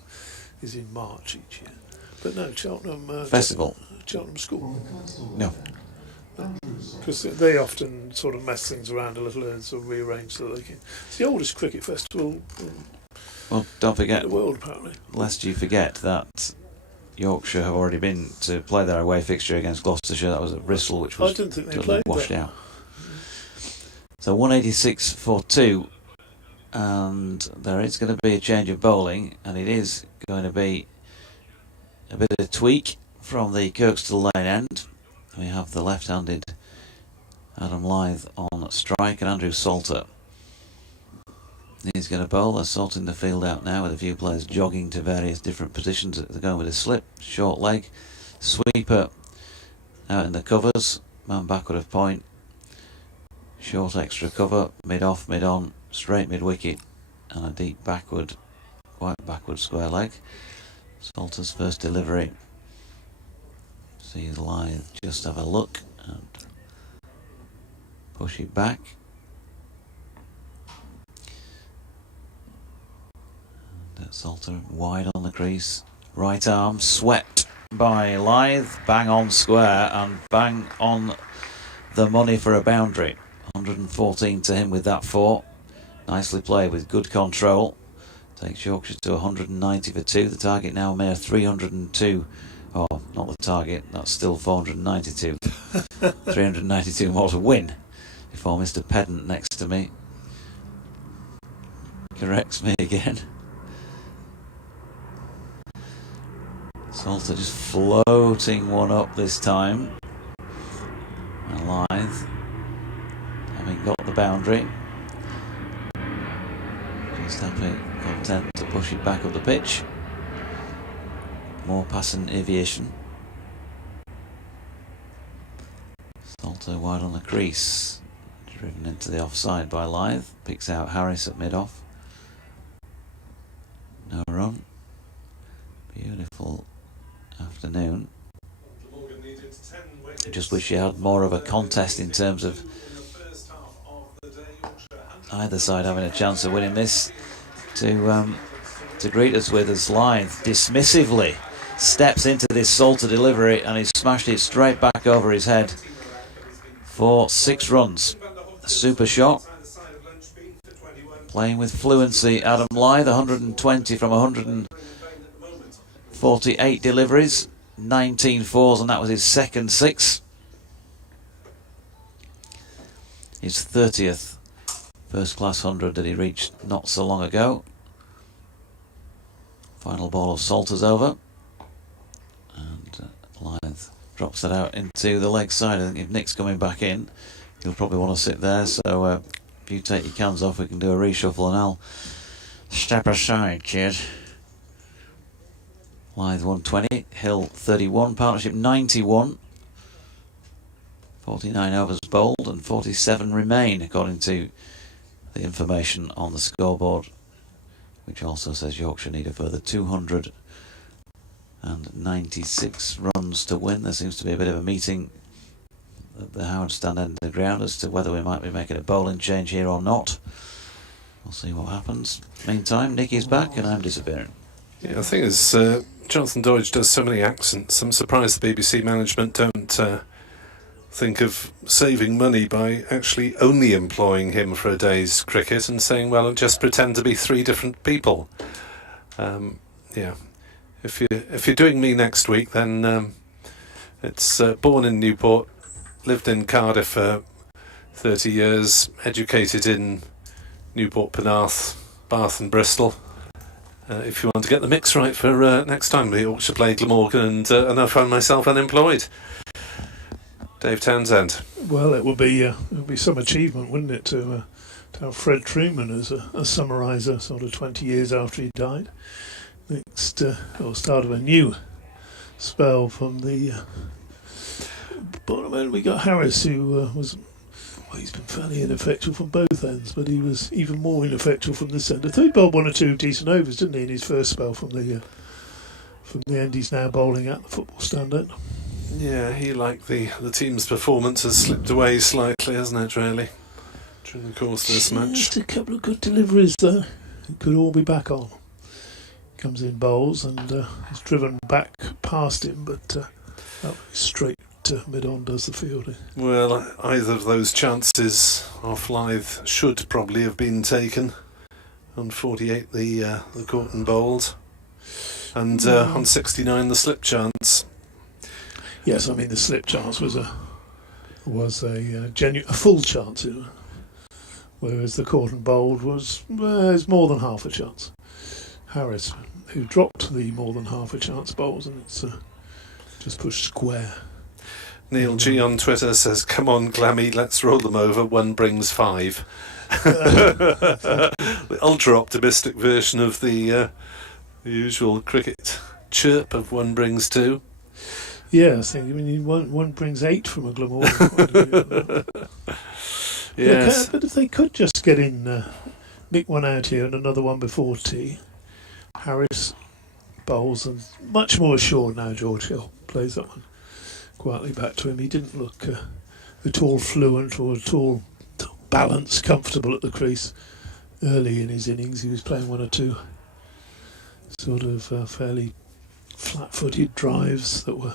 March each year, but no, Cheltenham Festival. Cheltenham School. No. Because they often sort of mess things around a little and sort of rearrange so that they can. It's the oldest cricket festival Well, don't forget, in the world, apparently. lest you forget that Yorkshire have already been to play their away fixture against Gloucestershire. That was at Bristol, which was I didn't think they totally played washed that. out. So 186 for 2, and there is going to be a change of bowling, and it is going to be a bit of a tweak from the Kirkstall Lane end. We have the left-handed Adam Lyth on strike and Andrew Salter. He's going to bowl. They're sorting the field out now with a few players jogging to various different positions. They're going with a slip, short leg, sweeper out in the covers, man backward of point, short extra cover, mid-off, mid-on, straight mid-wicket, and a deep backward, quite backward square leg. Salter's first delivery. See Lyth just have a look and push it back. And Salter wide on the crease. Right arm swept by Lythe. Bang on square and bang on the money for a boundary. 114 to him with that 4. Nicely played with good control. Takes Yorkshire to 190 for 2. The target now mere 302. Oh, not the target. That's still 492. 392 more to win before Mr. Pedant next to me corrects me again. Salter just floating one up this time. And Lythe having got the boundary. Just happy, content to push it back up the pitch. More passing aviation. Salter wide on the crease. Driven into the offside by Lythe. Picks out Harris at mid-off. No run. Beautiful afternoon. I just wish you had more of a contest in terms of either side having a chance of winning this to greet us with, as Lythe dismissively steps into this Salter delivery and he's smashed it straight back over his head for 6 runs. A super shot. Playing with fluency, Adam Lythe, 120 from 148 deliveries, 19 fours, and that was his second 6. His 30th first class 100 that he reached not so long ago. Final ball of Salter's over, and Lythe drops that out into the leg side. I think if Nick's coming back in, he'll probably want to sit there, so if you take your cans off, we can do a reshuffle and I'll step aside, kid. Lythe 120, Hill 31, partnership 91. 49 overs bowled and 47 remain, according to the information on the scoreboard, which also says Yorkshire need a further 296 runs to win. There seems to be a bit of a meeting at the Howard Stand end of the ground as to whether we might be making a bowling change here or not. We'll see what happens. Meantime, Nicky's back and I'm disappearing. Yeah, the thing is, Jonathan Doidge does so many accents. I'm surprised the BBC management don't think of saving money by actually only employing him for a day's cricket and saying, well, just pretend to be 3 different people. Yeah, if you're doing me next week, then it's born in Newport, lived in Cardiff for 30 years, educated in Newport, Penarth, Bath and Bristol. If you want to get the mix right for next time we Yorkshire play Glamorgan and I find myself unemployed. Dave Townsend. Well, it would be some achievement, wouldn't it, to have Fred Truman as a summariser sort of 20 years after he died. Next, or start of a new spell from the bottom end. We got Harris, who he's been fairly ineffectual from both ends, but he was even more ineffectual from the centre. He bowled 1 or 2 decent overs, didn't he, in his first spell from the end. He's now bowling at the football stand end. Yeah, he, like the team's performance, has slipped away slightly, hasn't it, really, during the course of this match? Just a couple of good deliveries, though. It could all be back on. Comes in bowls and is driven back past him, but straight to mid-on does the fielding. Well, either of those chances off Lythe should probably have been taken. On 48, the Courton bowled, and on 69, the slip chance. Yes, I mean the slip chance was a full chance, whereas the Courton bowled was more than half a chance. Harris, who dropped the more than half a chance bowls, and it's just pushed square. Neil G on Twitter says, "Come on, Glammy, let's roll them over. 1 brings 5." The ultra optimistic version of the usual cricket chirp of 1 brings 2. Yes, I mean one brings 8 from a Glamorgan. Yes, but if they could just get in, nick one out here and another one before tea. Harris bowls and much more assured now. George Hill plays that one quietly back to him. He didn't look at all fluent or at all balanced, comfortable at the crease. Early in his innings, he was playing one or two sort of fairly flat-footed drives that were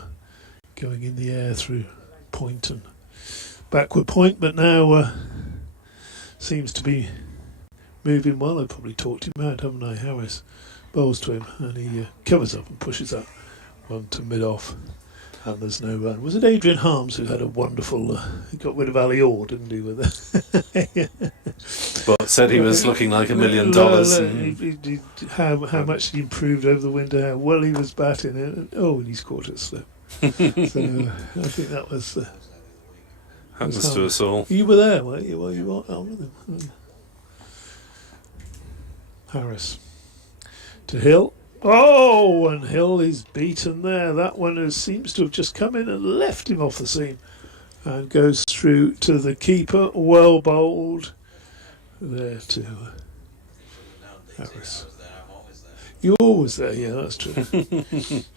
going in the air through point and backward point, but now seems to be moving well. I've probably talked him out, haven't I? Harris bowls to him and he covers up and pushes that one to mid-off, and there's no run. Was it Adrian Harms who had a wonderful... he got rid of Ali Orr, didn't he, with it? But said he was looking like $1 million. How much he improved over the winter, how well he was batting it. And he's caught it slip. So I think that was... Happens to us all. You were there, weren't you? Well, you were on with him. Harris to Hill. Oh, and Hill is beaten there. That one seems to have just come in and left him off the seam and goes through to the keeper. Well bowled there to Harris. You're always there, yeah, that's true.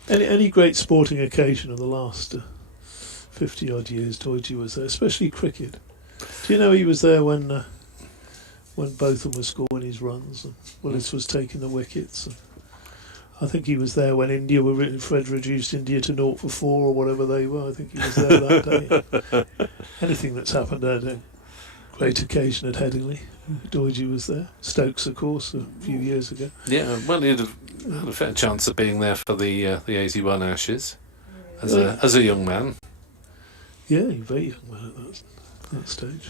any great sporting occasion of the last 50 odd years, Doidge was there, especially cricket. Do you know he was there when both of them were scoring his runs and Willis was taking the wickets? And I think he was there when Fred reduced India to 0 for 4 or whatever they were. I think he was there that day. Anything that's happened at a great occasion at Headingley, Doidge was there. Stokes, of course, a few years ago. Yeah, well, he'd have had a fair chance of being there for the 81 Ashes as a young man. Yeah, he was very young man at that stage.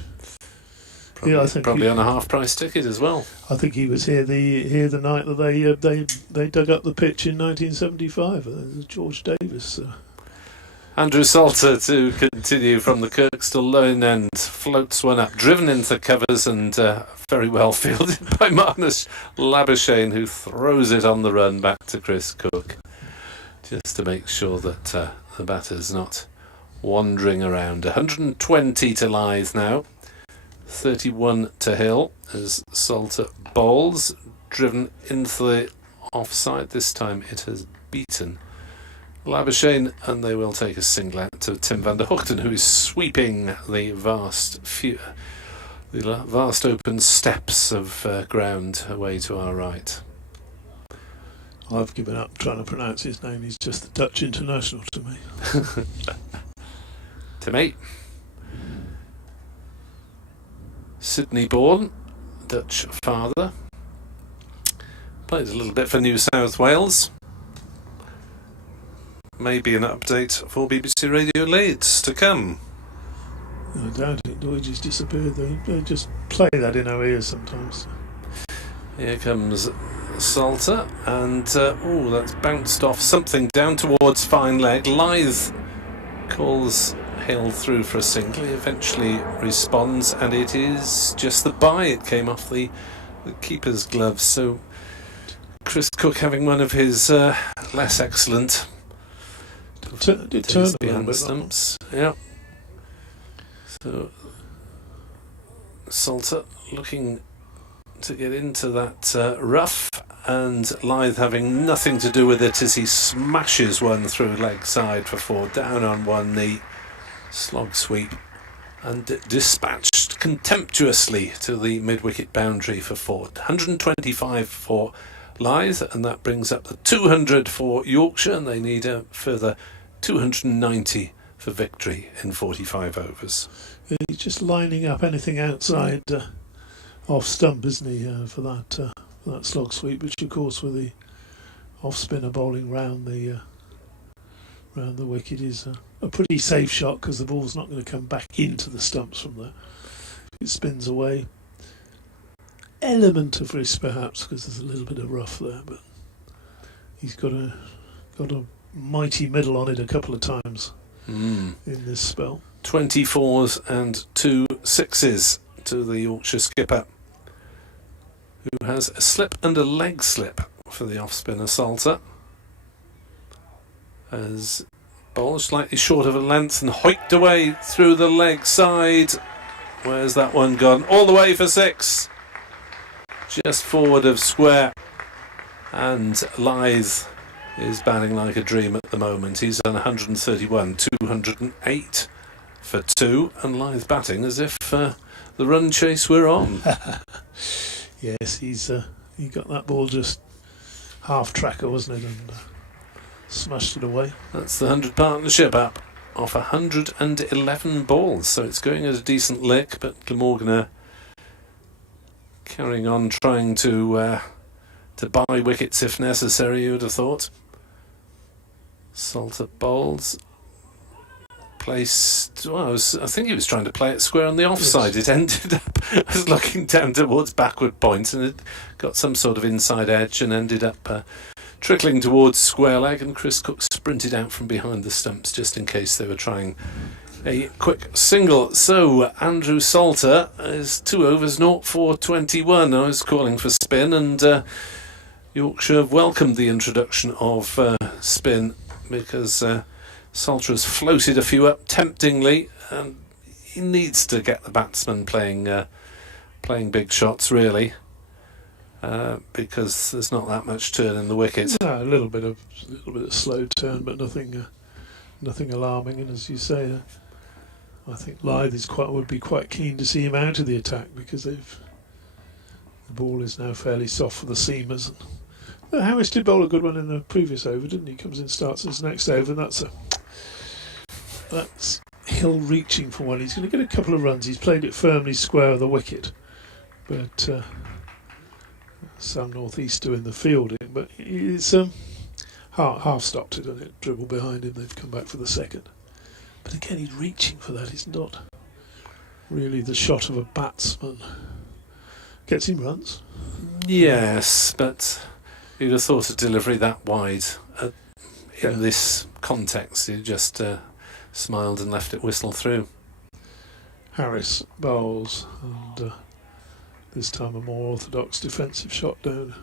Probably, I think probably on a half-price ticket as well. I think he was here the night that they dug up the pitch in 1975. George Davis. Andrew Salter to continue from the Kirkstall lone end, floats one up, driven into covers and very well fielded by Marnus Labuschagne, who throws it on the run back to Chris Cook, just to make sure that the batter's not wandering around. 120 to Lyth now. 31 to Hill as Salter bowls, driven into the offside. This time it has beaten Labuschagne, and they will take a single out to Tim van der Hoogten, who is sweeping the vast open steps of ground away to our right. I've given up trying to pronounce his name. He's just the Dutch international to me. To me. Sydney born, Dutch father. Plays a little bit for New South Wales. Maybe an update for BBC Radio Leeds to come. I doubt it. Doidge's disappeared. They just play that in our ears sometimes. Here comes Salter, and that's bounced off something down towards fine leg. Lyth calls Hill through for a single. He eventually responds, and it is just the bye. It came off the keeper's gloves. So Chris Cook having one of his less excellent It behind the stumps. Yeah. So Salter looking to get into that rough, and Lyth having nothing to do with it as he smashes one through leg side for 4, down on one knee. Slog sweep and dispatched contemptuously to the mid-wicket boundary for 4. 125 for Lyth, and that brings up the 200 for Yorkshire, and they need a further 290 for victory in 45 overs. He's just lining up anything outside off stump, isn't he, for that slog sweep, which of course with the off spinner bowling round the wicket is a pretty safe shot, because the ball's not going to come back into the stumps from there. It spins away. Element of risk perhaps, because there's a little bit of rough there, but he's got a mighty middle on it a couple of times in this spell. 24s and 2 6s to the Yorkshire skipper, who has a slip and a leg slip for the off-spinner Salter, as ball slightly short of a length and hoiked away through the leg side. Where's that one gone? All the way for 6, just forward of square, and Lyth is batting like a dream at the moment. He's on 131, 208 for 2, and Lyth batting as if the run chase were on. Yes, he got that ball just half tracker, wasn't it, and smashed it away. That's the 100 partnership up off 111 balls, so it's going at a decent lick, but Glamorgan are carrying on trying to buy wickets if necessary, you would have thought. Salter bowls. Placed, well, I think he was trying to play it square on the offside. Yes. It ended up, I was looking down towards backward point, and it got some sort of inside edge and ended up trickling towards square leg, and Chris Cook sprinted out from behind the stumps just in case they were trying a quick single. So Andrew Salter is 2 overs, 0 for 21. I was calling for spin, and Yorkshire have welcomed the introduction of spin, because Salter has floated a few up temptingly, and he needs to get the batsman playing big shots, really, because there's not that much turn in the wicket. No, a little bit of slow turn, but nothing alarming. And as you say, I think Lyth would be quite keen to see him out of the attack, because the ball is now fairly soft for the seamers. Harris did bowl a good one in the previous over, didn't he? Comes in, starts his next over, and that's Hill reaching for one. He's going to get a couple of runs. He's played it firmly square of the wicket, but Sam Northeast doing the fielding, but it's half stopped it, and it dribbled behind him. They've come back for the second, but again he's reaching for that. It's not really the shot of a batsman. Gets him runs. Yes, but you'd have thought a delivery that wide in this context, he just smiled and left it whistle through. Harris bowls, and this time a more orthodox defensive shot down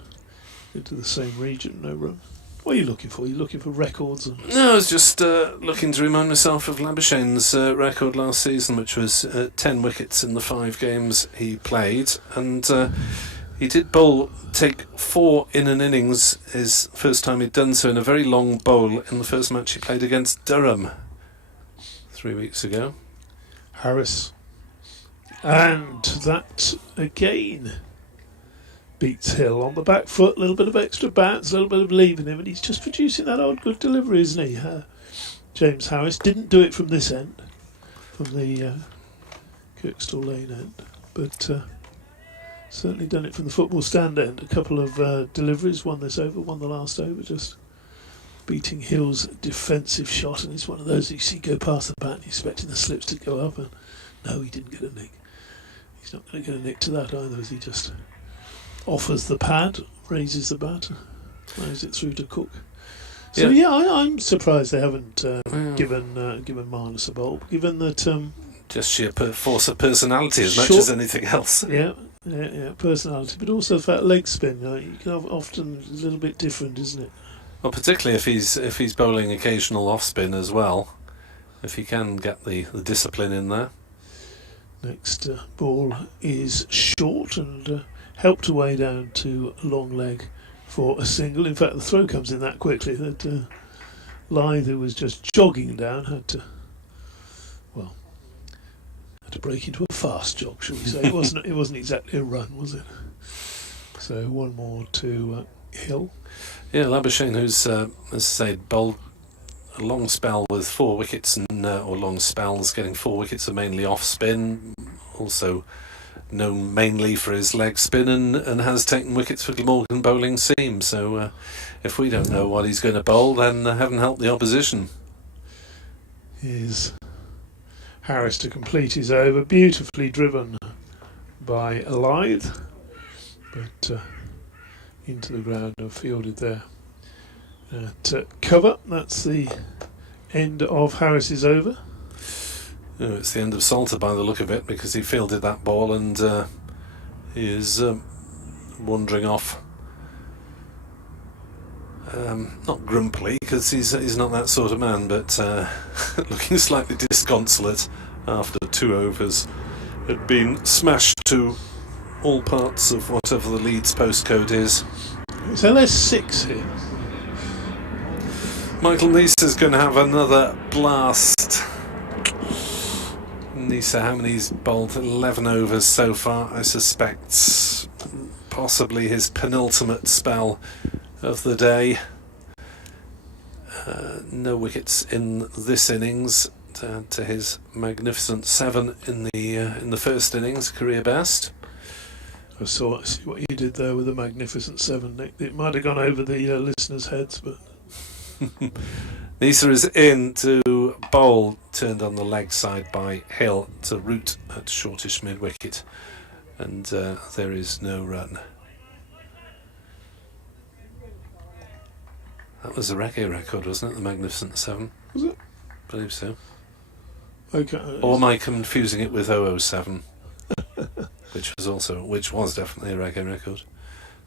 into the same region, no run. What are you looking for? Are you looking for records? No, I was just looking to remind myself of Labuschagne's record last season, which was 10 wickets in the 5 games he played, and he did take 4 in an innings, his first time he'd done so in a very long bowl in the first match he played against Durham 3 weeks ago. Harris, and that again beats Hill on the back foot. A little bit of extra bats, a little bit of leaving him, and he's just producing that old good delivery, isn't he? James Harris didn't do it from this end, from the Kirkstall Lane end, but certainly done it from the football stand end. A couple of deliveries, one this over, one the last over, just beating Hill's defensive shot, and it's one of those you see go past the bat and expecting the slips to go up, and no, he didn't get a nick. He's not going to get a nick to that either, as he just offers the pad, raises the bat, plays it through to Cook. So yeah, I'm surprised they haven't given Marnus a bowl, given that just sheer force of personality as much as anything else. Yeah, personality, but also that leg spin. You can often a little bit different, isn't it? Well, particularly if he's bowling occasional off spin as well, if he can get the discipline in there. Next ball is short and helped away down to long leg for a single. In fact, the throw comes in that quickly that Lyth, who was just jogging down, had to break into a fast jog, shall we say. It wasn't exactly a run, was it? So one more to Hill. Yeah, Labuschagne, who's as I say, bowled a long spell with 4 wickets, and or long spells getting 4 wickets are mainly off spin, also known mainly for his leg spin, and has taken wickets for Glamorgan bowling seam. So if we don't know what he's going to bowl, then haven't helped the opposition. Here's Harris to complete his over, beautifully driven by Lyth, but into the ground and fielded there at cover. That's the end of Harris's over. Oh, it's the end of Salter by the look of it, because he fielded that ball and he is wandering off. Not grumpily, because he's not that sort of man, but looking slightly disconsolate after 2 overs had been smashed to all parts of whatever the Leeds postcode is. It's LS6 here. Michael Neese is going to have another blast. Nisa, how many's bowled? 11 overs so far. I suspect possibly his penultimate spell of the day. No wickets in this innings to his magnificent 7 in the first innings, career best. I see what you did there with the magnificent 7, Nick. It might have gone over the listeners' heads, but Nisa is in to bowl, turned on the leg side by Hill to root at shortish mid-wicket, and there is no run. That was a reggae record, wasn't it? The Magnificent 7? Was it? I believe so. Okay. Or am I confusing it with 007? which was definitely a reggae record.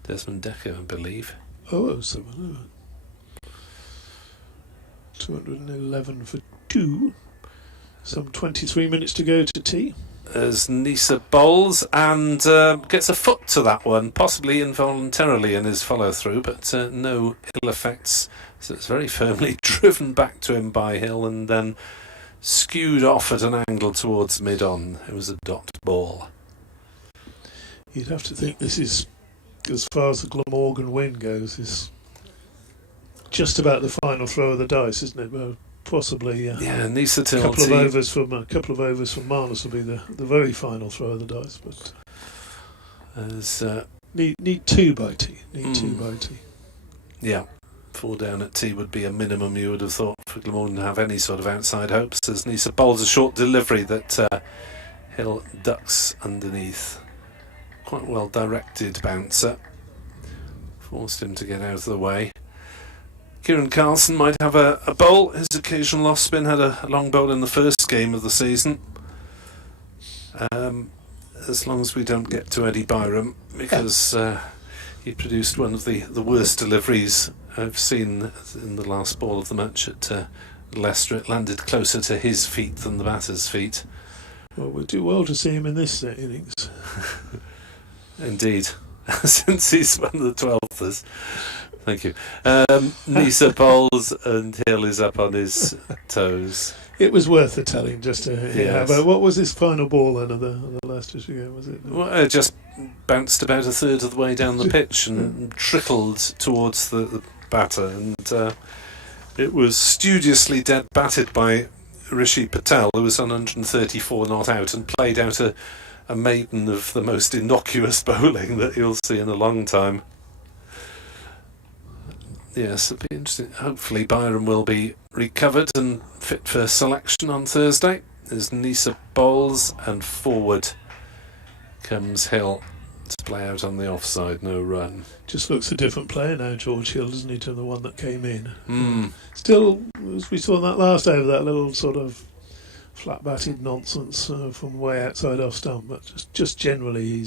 Desmond Decker, I believe. 007. 211 for 2. Some 23 minutes to go to tea. As Nisa bowls and gets a foot to that one, possibly involuntarily in his follow-through, but no ill effects. So it's very firmly driven back to him by Hill and then skewed off at an angle towards mid-on. It was a dot ball. You'd have to think this is, as far as the Glamorgan win goes, is just about the final throw of the dice, isn't it? Well, possibly Nisa a couple of overs from Marnus will be the very final throw of the dice. But need 2 by tea. Yeah, 4 down at tea would be a minimum you would have thought for Glamorgan to have any sort of outside hopes, as Nisa bowls a short delivery that Hill ducks underneath. Quite well directed bouncer, forced him to get out of the way. Kieran Carlson might have a bowl. His occasional off spin had a long bowl in the first game of the season. As long as we don't get to Eddie Byram, because he produced one of the worst deliveries I've seen in the last ball of the match at Leicester. It landed closer to his feet than the batter's feet. Well, we'll do well to see him in this innings. Indeed, since he's one of the 12thers. Thank you. Nisa bowls and Hill is up on his toes. It was worth the telling just to hear Yes. about what was his final ball then of the Leicestershire game, was it? Well, it just bounced about a third of the way down the pitch and trickled towards the batter, and it was studiously dead batted by Rishi Patel, who was on 134 not out and played out a maiden of the most innocuous bowling that you'll see in a long time. Yes, it'll be interesting. Hopefully Byram will be recovered and fit for selection on Thursday. There's Nisa bowls and forward comes Hill to play out on the offside, no run. Just looks a different player now, George Hill, doesn't he, to the one that came in. Still, as we saw in that last over, that little sort of flat-batted nonsense from way outside off stump, but just generally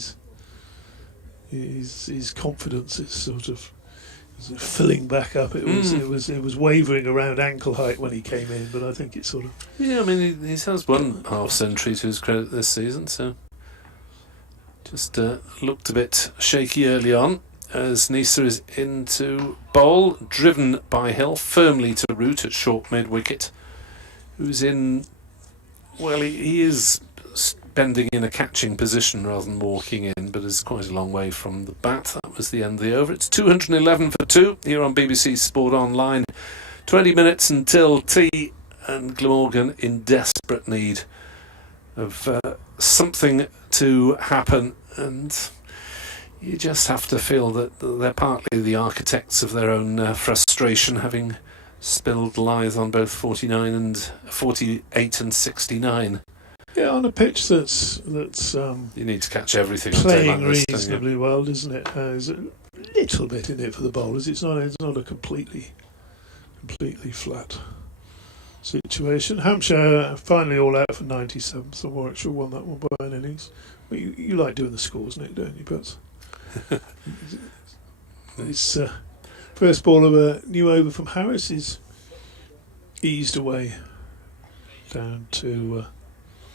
his confidence is sort of filling back up. It was wavering around ankle height when he came in, but I think it's sort of... Yeah, I mean, he has one half century to his credit this season, so just looked a bit shaky early on as Nisa is into bowl, driven by Hill firmly to root at short mid-wicket, who's in... Well, he is bending in a catching position rather than walking in, but is quite a long way from the bat. That was the end of the over. It's 211 for 2 here on BBC Sport Online. 20 minutes until tea, and Glamorgan in desperate need of something to happen, and you just have to feel that they're partly the architects of their own frustration, having spilled lithe on both 48 and 69. Yeah, on a pitch that's you need to catch everything playing like this, reasonably well, doesn't it? There's a little bit in it for the bowlers. It's not a completely flat situation. Hampshire finally all out for 97, so Warwickshire won that one by an innings. Well, you like doing the scores, Nick, don't you? But it's first ball of a new over from Harris is eased away down to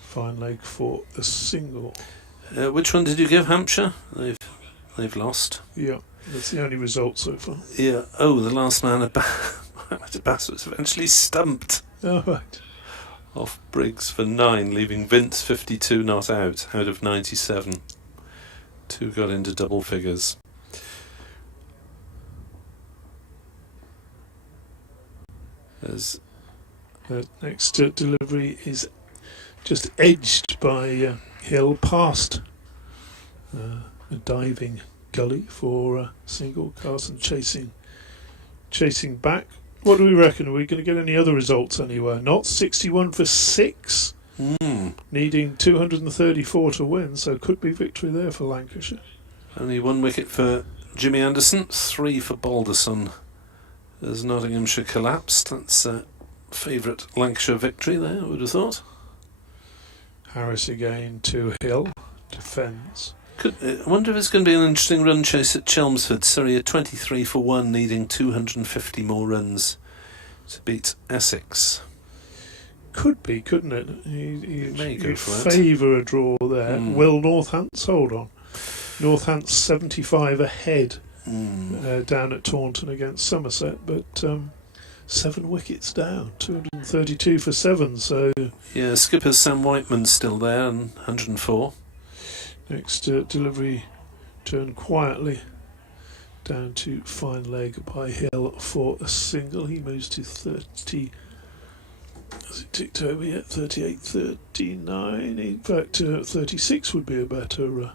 fine leg for a single. Which one did you give Hampshire? They've lost. Yeah, that's the only result so far. Yeah. Oh, the last man at bat was eventually stumped. Oh, right. off Briggs for 9, leaving Vince 52 not out of 97. 2 got into double figures. As Next delivery is just edged by Hill past a diving gully for a single. Carson chasing back. What do we reckon? Are we going to get any other results anywhere? Not 61 for 6. Needing 234 to win, so could be victory there for Lancashire. Only 1 wicket for Jimmy Anderson, 3 for Balderson as Nottinghamshire collapsed. That's a favourite Lancashire victory there, I would have thought. Harris again to Hill, defends. I wonder if it's going to be an interesting run chase at Chelmsford. Surrey are 23 for 1, needing 250 more runs to beat Essex. Could be, couldn't it? He may go for it. Favour a draw there. Will Northants hold on? Northants 75 ahead down at Taunton against Somerset, but 7 wickets down, 232 for 7. So yeah, skipper Sam Whiteman's still there and 104. Next delivery turned quietly down to fine leg by Hill for a single. He moves to 30. Has it ticked over yet? 38, 39. In fact, 36 would be a better.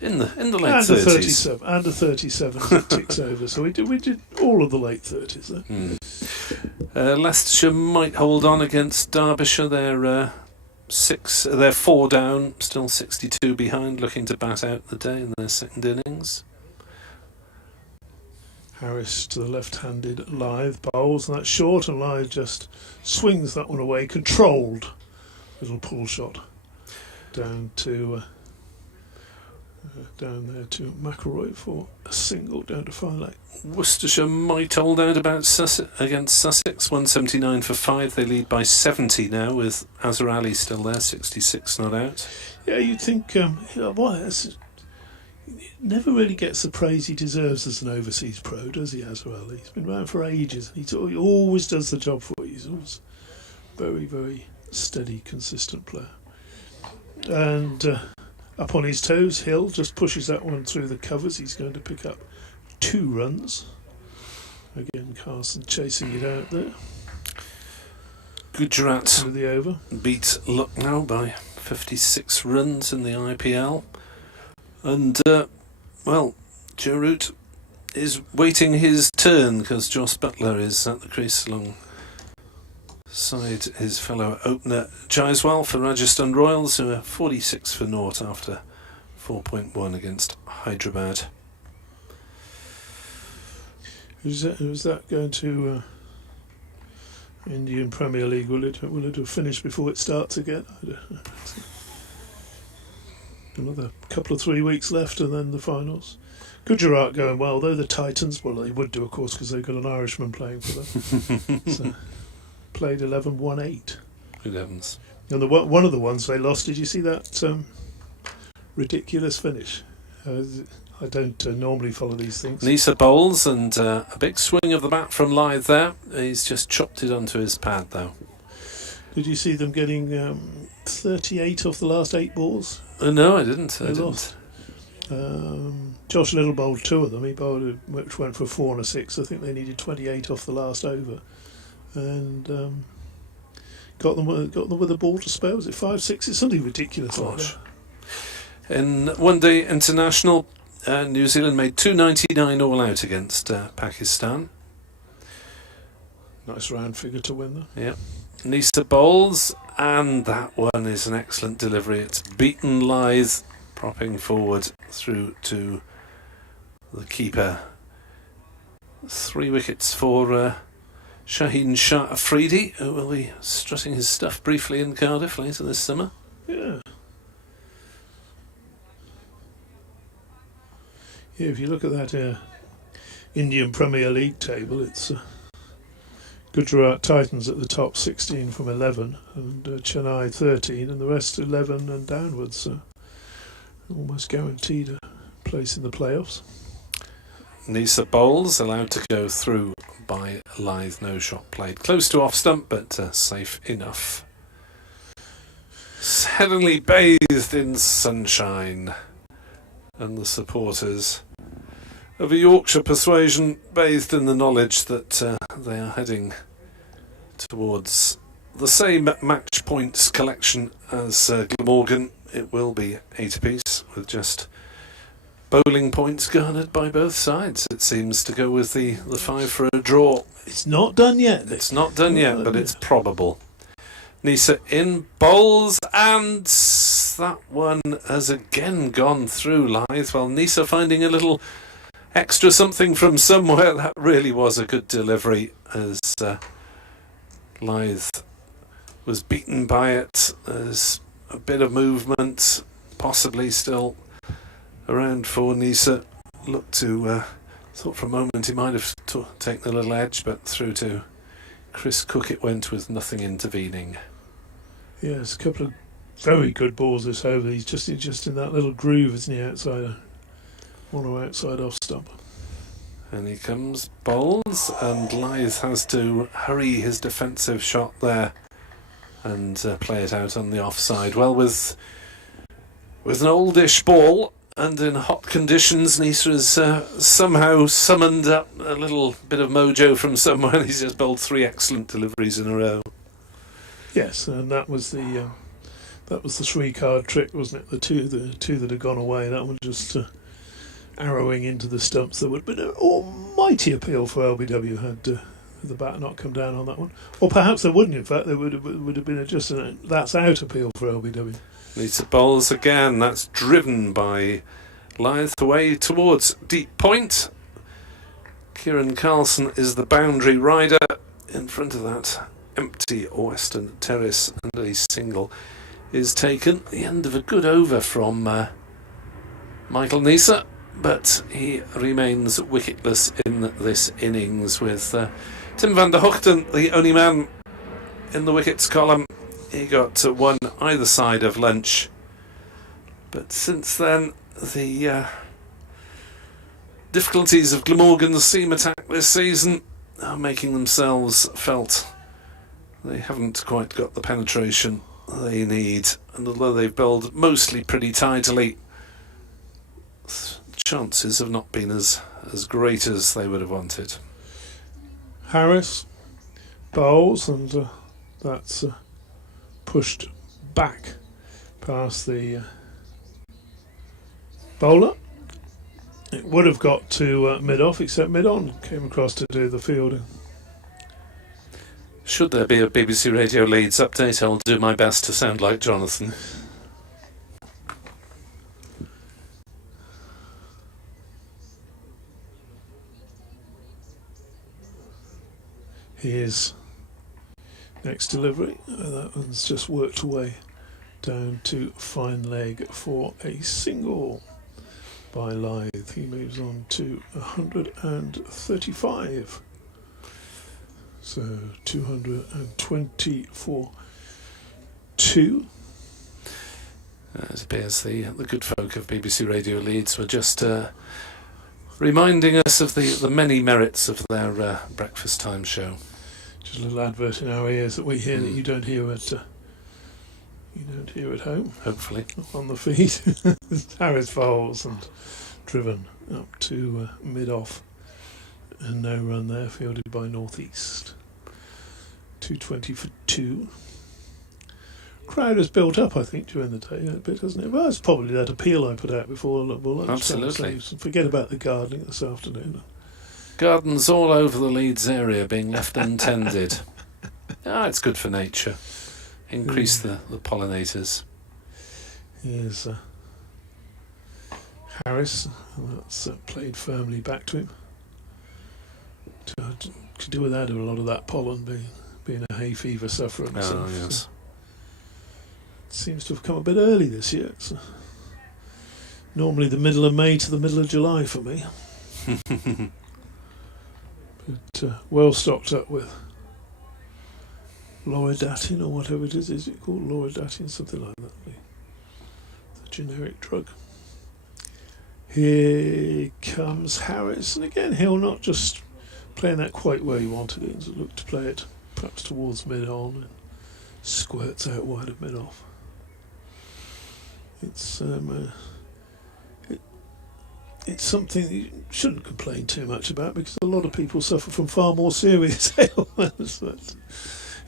In the late and 30s. A 37, and a 37 as it ticks over. So we did all of the late 30s there. Leicestershire might hold on against Derbyshire. They're 4 down, still 62 behind, looking to bat out the day in their second innings. Harris to the left-handed Lythe bowls, and that's short, and Lythe just swings that one away, controlled little pull shot down there to McElroy for a single down to fine leg. Worcestershire might hold out against Sussex, 179 for 5. They lead by 70 now, with Azhar Ali still there, 66 not out. Yeah, you'd think, never really gets the praise he deserves as an overseas pro, does he, Azhar Ali? He's been around for ages, and he always does the job for you. He's always very, very steady, consistent player. And up on his toes, Hill just pushes that one through the covers. He's going to pick up 2 runs. Again, Carson chasing it out there. Gujarat Through the over. beat Lucknow by 56 runs in the IPL. And, Joe Root is waiting his turn because Joss Butler is at the crease alongside his fellow opener Jaiswal for Rajasthan Royals, who are 46 for naught after 4.1 against Hyderabad. Who's that going to Indian Premier League? Will it have finished before it starts again? I don't know. Another couple of 3 weeks left and then the finals. Gujarat going well, though. The Titans, well, they would do, of course, because they've got an Irishman playing for them. So, played 11, won 8. Good heavens. And one of the ones they lost, did you see that ridiculous finish? I don't normally follow these things. Nisa bowls and a big swing of the bat from Lythe there. He's just chopped it onto his pad, though. Did you see them getting 38 off the last 8 balls? No, I didn't. They lost. Josh Little bowled 2 of them. He bowled, which went for 4 and a 6. I think they needed 28 off the last over, and got them with a ball to spare. Was it 5, 6? It's something ridiculous like that. In one day international, New Zealand made 299 all out against Pakistan. Nice round figure to win there. Yeah. Nisa bowls, and that one is an excellent delivery. It's beaten Lythe, propping forward through to the keeper. 3 wickets for Shaheen Shah Afridi, who will be strutting his stuff briefly in Cardiff later this summer. Yeah. Yeah, if you look at that Indian Premier League table, it's Gujarat Titans at the top, 16 from 11, and Chennai 13, and the rest 11 and downwards. So almost guaranteed a place in the playoffs. Nisa bowls, allowed to go through by Lyth. No shot played. Close to off stump, but safe enough. Headingley bathed in sunshine, and the supporters of a Yorkshire persuasion bathed in the knowledge that they are heading towards the same match points collection as Glamorgan. It will be 8 apiece, with just bowling points garnered by both sides. It seems to go with the 5 for a draw. It's not done yet. It's not done yet, but it's probable. Nisa in bowls, and that one has again gone through Lyth. Well, Nisa finding a little extra something from somewhere. That really was a good delivery, as Lyth was beaten by it. There's a bit of movement, possibly still around for Nisa. Looked to, thought for a moment he might have taken a little edge, but through to Chris Cook it went with nothing intervening. Yes, a couple of very good balls this over. He's just in that little groove, isn't he, outside? One outside off stump. And he comes, bowls, and Lyth has to hurry his defensive shot there and play it out on the offside. Well, with an oldish ball and in hot conditions, Nisa has somehow summoned up a little bit of mojo from somewhere, and he's just bowled 3 excellent deliveries in a row. Yes, and that was the 3-card trick, wasn't it? The two that had gone away. That one just arrowing into the stumps. There would have been an almighty appeal for LBW had the bat not come down on that one. Or perhaps there wouldn't. In fact, there would have been just an that's out appeal for LBW. Nisa bowls again. That's driven by Lyth away towards deep point. Kieran Carlson is the boundary rider in front of that empty western terrace, and a single is taken. The end of a good over from Michael Nisa, but he remains wicketless in this innings, with Tim van der Hoogten the only man in the wickets column. He got one either side of lunch, but since then the difficulties of Glamorgan's seam attack this season are making themselves felt. They haven't quite got the penetration they need, and although they've bowled mostly pretty tidily, chances have not been as great as they would have wanted. Harris bowls, and that's pushed back past the bowler. It would have got to mid-off, except mid-on came across to do the fielding. Should there be a BBC Radio Leeds update, I'll do my best to sound like Jonathan. Here's next delivery. That one's just worked away down to fine leg for a single by Lyth. He moves on to 135. So 220 for 2. It appears the good folk of BBC Radio Leeds were just reminding us of the many merits of their breakfast time show. Just a little advert in our ears that we hear that you don't hear at home. Hopefully On the feed. Harris bowls and driven up to mid-off. And no run there, fielded by North East. 220 for 2. Crowd has built up, I think, during the day a bit, hasn't it? Well, it's probably that appeal I put out before lunch. Absolutely. So forget about the gardening this afternoon. gardens all over the Leeds area being left untended. It's good for nature. Increase the pollinators. Here's Harris, and that's played firmly back to him. Could do without a lot of that pollen, being a hay fever sufferer himself. Oh, yes. So seems to have come a bit early this year. It's normally the middle of May to the middle of July for me. But well stocked up with Loratadine or whatever it is. Is it called Loratadine? Something like that. The generic drug. Here comes Harris, and again Hill not just playing that quite where he wanted it, so looked to play it perhaps towards mid-on and squirts out wide of mid-off. It's something that you shouldn't complain too much about, because a lot of people suffer from far more serious ailments.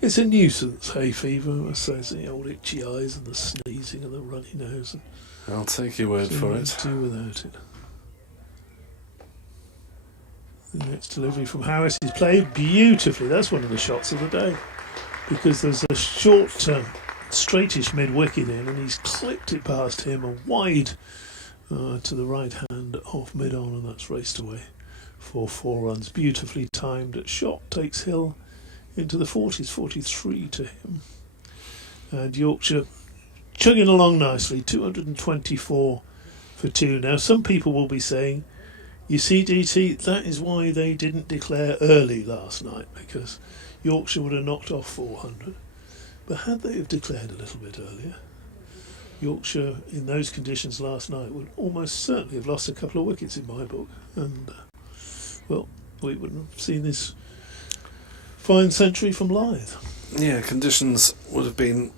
It's a nuisance, hay fever, I say. It's the old itchy eyes and the sneezing and the runny nose. I'll take your word for it. Do without it. The next delivery from Harris is played beautifully. That's one of the shots of the day, because there's a short, straightish mid-wicket in, and he's clipped it past him and wide to the right hand off mid-on, and that's raced away for 4 runs. Beautifully timed shot takes Hill into the 40s, 43 to him. And Yorkshire chugging along nicely, 224 for 2. Now, some people will be saying, you see, DT, that is why they didn't declare early last night, because Yorkshire would have knocked off 400. But had they have declared a little bit earlier, Yorkshire in those conditions last night would almost certainly have lost a couple of wickets in my book, and well, we wouldn't have seen this fine century from Lyth. Yeah, conditions would have been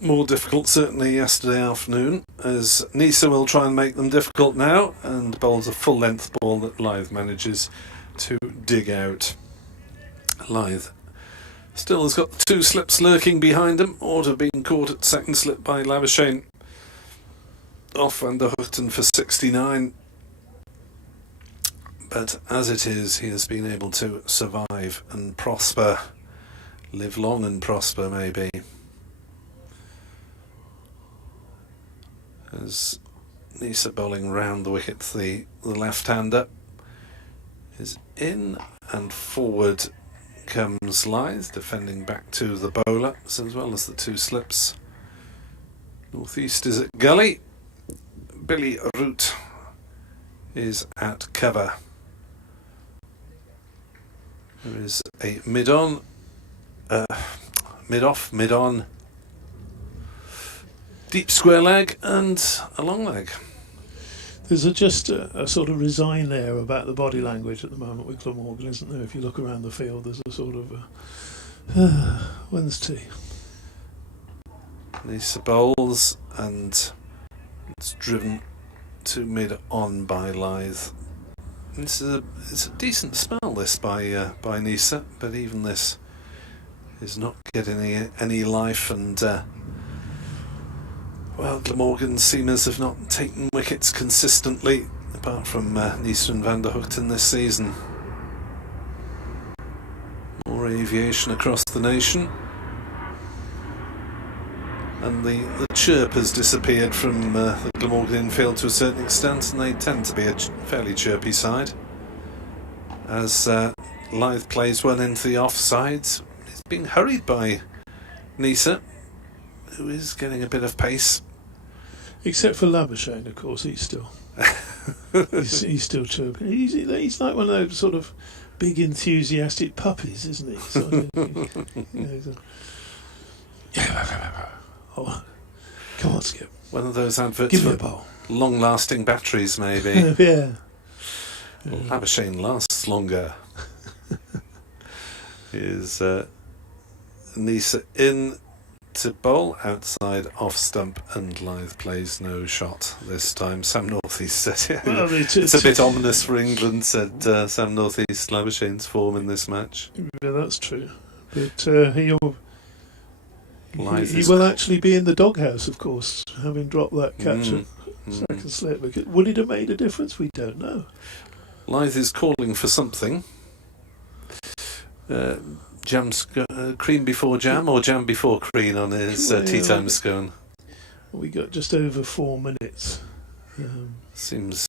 more difficult certainly yesterday afternoon, as Nisa will try and make them difficult now and bowls a full length ball that Lyth manages to dig out. Lyth still has got 2 slips lurking behind him, ought to have been caught at second slip by Labuschagne off Van der Hugten for 69, but as it is, he has been able to survive and prosper, live long and prosper maybe. As Nisa bowling round the wicket, the left-hander is in, and forward comes Lyth, defending back to the bowler, as well as the 2 slips. Northeast is at gully. Billy Root is at cover. There is a mid-on, mid-off, mid-on, deep square leg and a long leg. There's just a sort of resigned air about the body language at the moment with Glamorgan, isn't there? If you look around the field, there's a sort of when's tea? Nisa bowls, and it's driven to mid-on by Lyth. It's a decent spell, this, by Nisa, but even this is not getting any life, and well, Glamorgan's seamers have not taken wickets consistently, apart from Nisa and Van der Hugten this season. More aviation across the nation, and the chirp has disappeared from the Glamorgan infield to a certain extent, and they tend to be a fairly chirpy side. As Lyth plays one into the offsides, it's being hurried by Nisa, who is getting a bit of pace. Except for Labuschagne, of course, he's still he's still chirping. He's like one of those sort of big enthusiastic puppies, isn't he? So, oh, come on, Skip. One of those adverts Give me a for bowl. long-lasting batteries, maybe. Yeah. Labuschagne lasts longer. Is Nisa in to bowl outside off stump, and Lyth plays no shot this time. Sam Northeast said Well, it's a bit ominous for England, said Sam Northeast. Labuschagne's form in this match. Yeah, that's true. But he Lyth will actually be in the doghouse, of course, having dropped that catch at second slip. Would it have made a difference? We don't know. Lyth is calling for something. Cream before jam, or jam before cream on his tea time scone. We got just over 4 minutes. Seems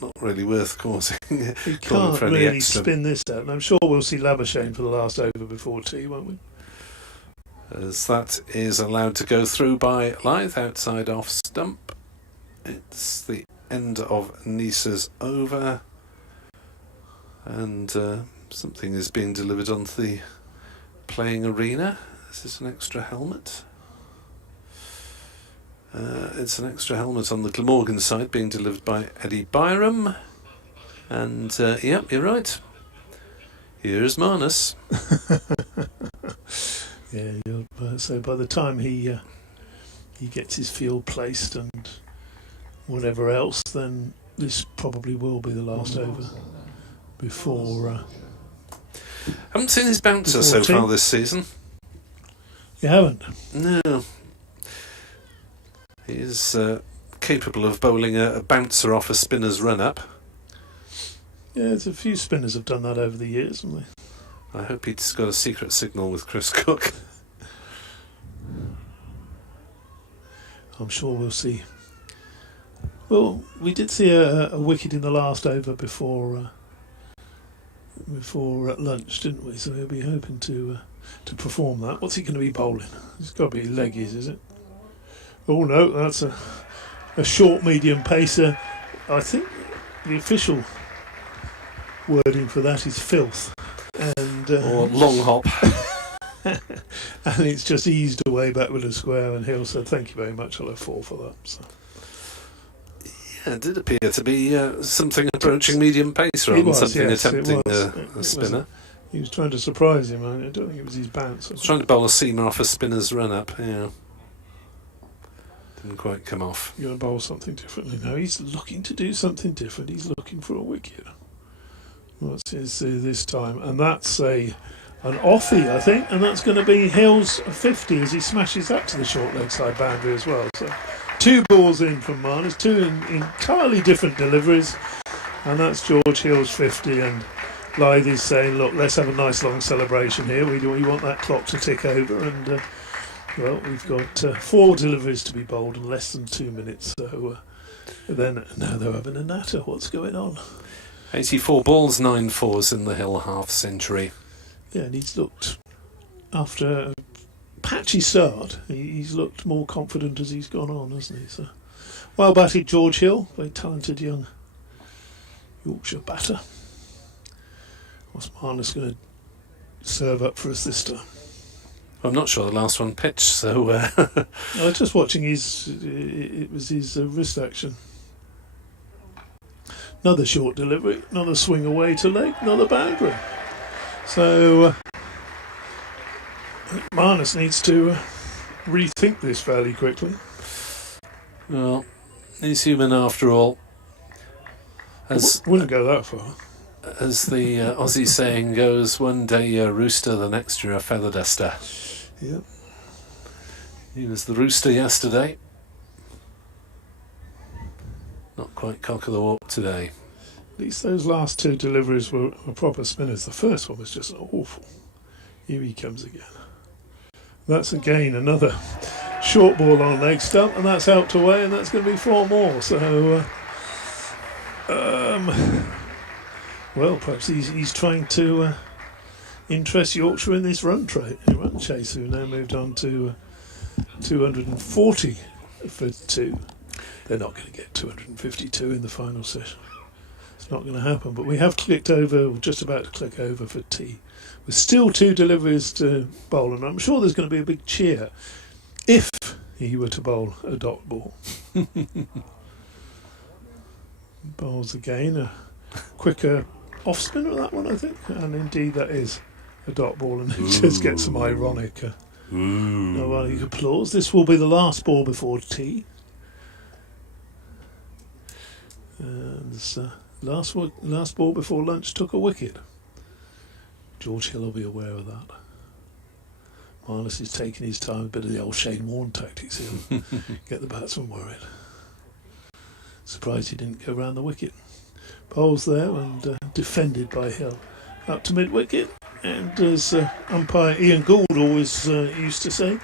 not really worth causing. We can't really spin this out, and I'm sure we'll see Labuschagne for the last over before tea, won't we? As that is allowed to go through by Lyth outside off stump. It's the end of Nisa's over, and something is being delivered onto the playing arena. Is this an extra helmet? It's an extra helmet on the Glamorgan side being delivered by Eddie Byram. And, yep, you're right. Here's Marnus. Yeah, so by the time he gets his field placed and whatever else, then this probably will be the last over before... Haven't seen his bouncer so far this season. You haven't? No. He is capable of bowling a bouncer off a spinner's run-up. Yeah, there's a few spinners have done that over the years, haven't they? I hope he's got a secret signal with Chris Cook. I'm sure we'll see. Well, we did see a wicket in the last over before lunch, didn't we? So he'll be hoping to perform that. What's he going to be bowling? It's got to be leggies, is it? Oh no, that's a short medium pacer. I think the official wording for that is filth, and or long hop. and it's just eased away back with a square. And Hill said, "Thank you very much. I'll have 4 for that." So. Yeah, it did appear to be something approaching medium pace rather than something attempting a spinner. He was trying to surprise him. I don't think it was his bounce. He was trying to bowl a seamer off a spinner's run-up, yeah. Didn't quite come off. You're going to bowl something differently now. He's looking to do something different. He's looking for a wicket. What's his this time? And that's an offie, I think, and that's going to be Hill's 50 as he smashes that to the short leg side boundary as well. So 2 balls in from Marnus, 2 entirely different deliveries, and that's George Hill's 50. And Lythe is saying, look, let's have a nice long celebration here. We want that clock to tick over, and well, we've got 4 deliveries to be bowled in less than 2 minutes. So then now they're having a natter. What's going on? 84 balls, 9 fours in the Hill half century. Yeah, and he's looked, after a patchy start, he's looked more confident as he's gone on, hasn't he? So, well batted George Hill, very talented young Yorkshire batter. What's Marnus going to serve up for us this time? I'm not sure the last one pitched, so... I was just watching it was his wrist action. Another short delivery, another swing away to leg, another boundary. So Marnus needs to rethink this fairly quickly. Well, he's human after all. Wouldn't go that far. As the Aussie saying goes, one day you're a rooster, the next you're a feather duster. Yep. He was the rooster yesterday. Not quite cock of the walk today. At least those last 2 deliveries were proper spinners. The first one was just awful. Here he comes again. That's again another short ball on leg stump, and that's out away, and that's going to be 4 more. So, well, perhaps he's trying to interest Yorkshire in this run chase, who now moved on to 240 for 2. They're not going to get 252 in the final session. It's not going to happen. But we have clicked over, just about to click over for T. With still 2 deliveries to bowl, and I'm sure there's going to be a big cheer if he were to bowl a dot ball. Bowls again, a quicker off spinner, that one, I think, and indeed that is a dot ball, and it just gets some ironic applause. This will be the last ball before tea. And this last ball before lunch took a wicket. George Hill will be aware of that. Marnus is taking his time, a bit of the old Shane Warne tactics here. Get the batsman worried. Surprised he didn't go round the wicket. Bowls there and defended by Hill. Up to mid-wicket, and as umpire Ian Gould always used to say,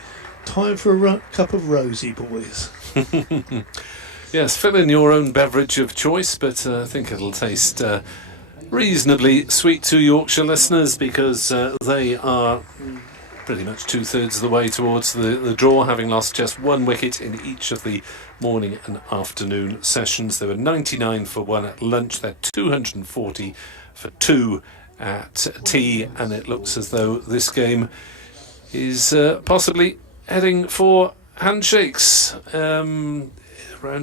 time for a cup of rosy, boys. Yes, fill in your own beverage of choice, but I think it'll taste reasonably sweet to Yorkshire listeners, because they are pretty much 2/3 of the way towards the draw, having lost just 1 wicket in each of the morning and afternoon sessions. They were 99 for 1 at lunch, they're 240 for 2 at tea, and it looks as though this game is possibly heading for handshakes around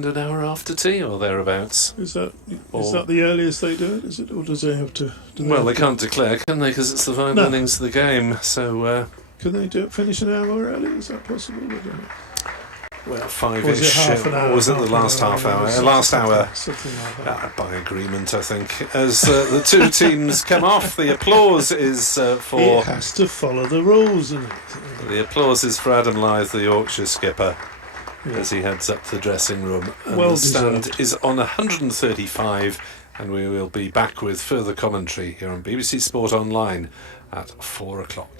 an hour after tea or thereabouts. Is that the earliest they do it? Is it, or does they have to? They can't declare, can they? Because it's the final innings of the game. So can they finish an hour early? Is that possible? I don't know. Well, Or was it five-ish. half an hour? Was it the last half hour? Last hour. Something like that. By agreement, I think. As the two teams come off, the applause is for. It has to follow the rules, isn't it? The applause is for Adam Lyth, the Yorkshire skipper, Yeah. as he heads up to the dressing room. And Well the stand deserved. is on 135, and we will be back with further commentary here on BBC Sport Online at 4 o'clock.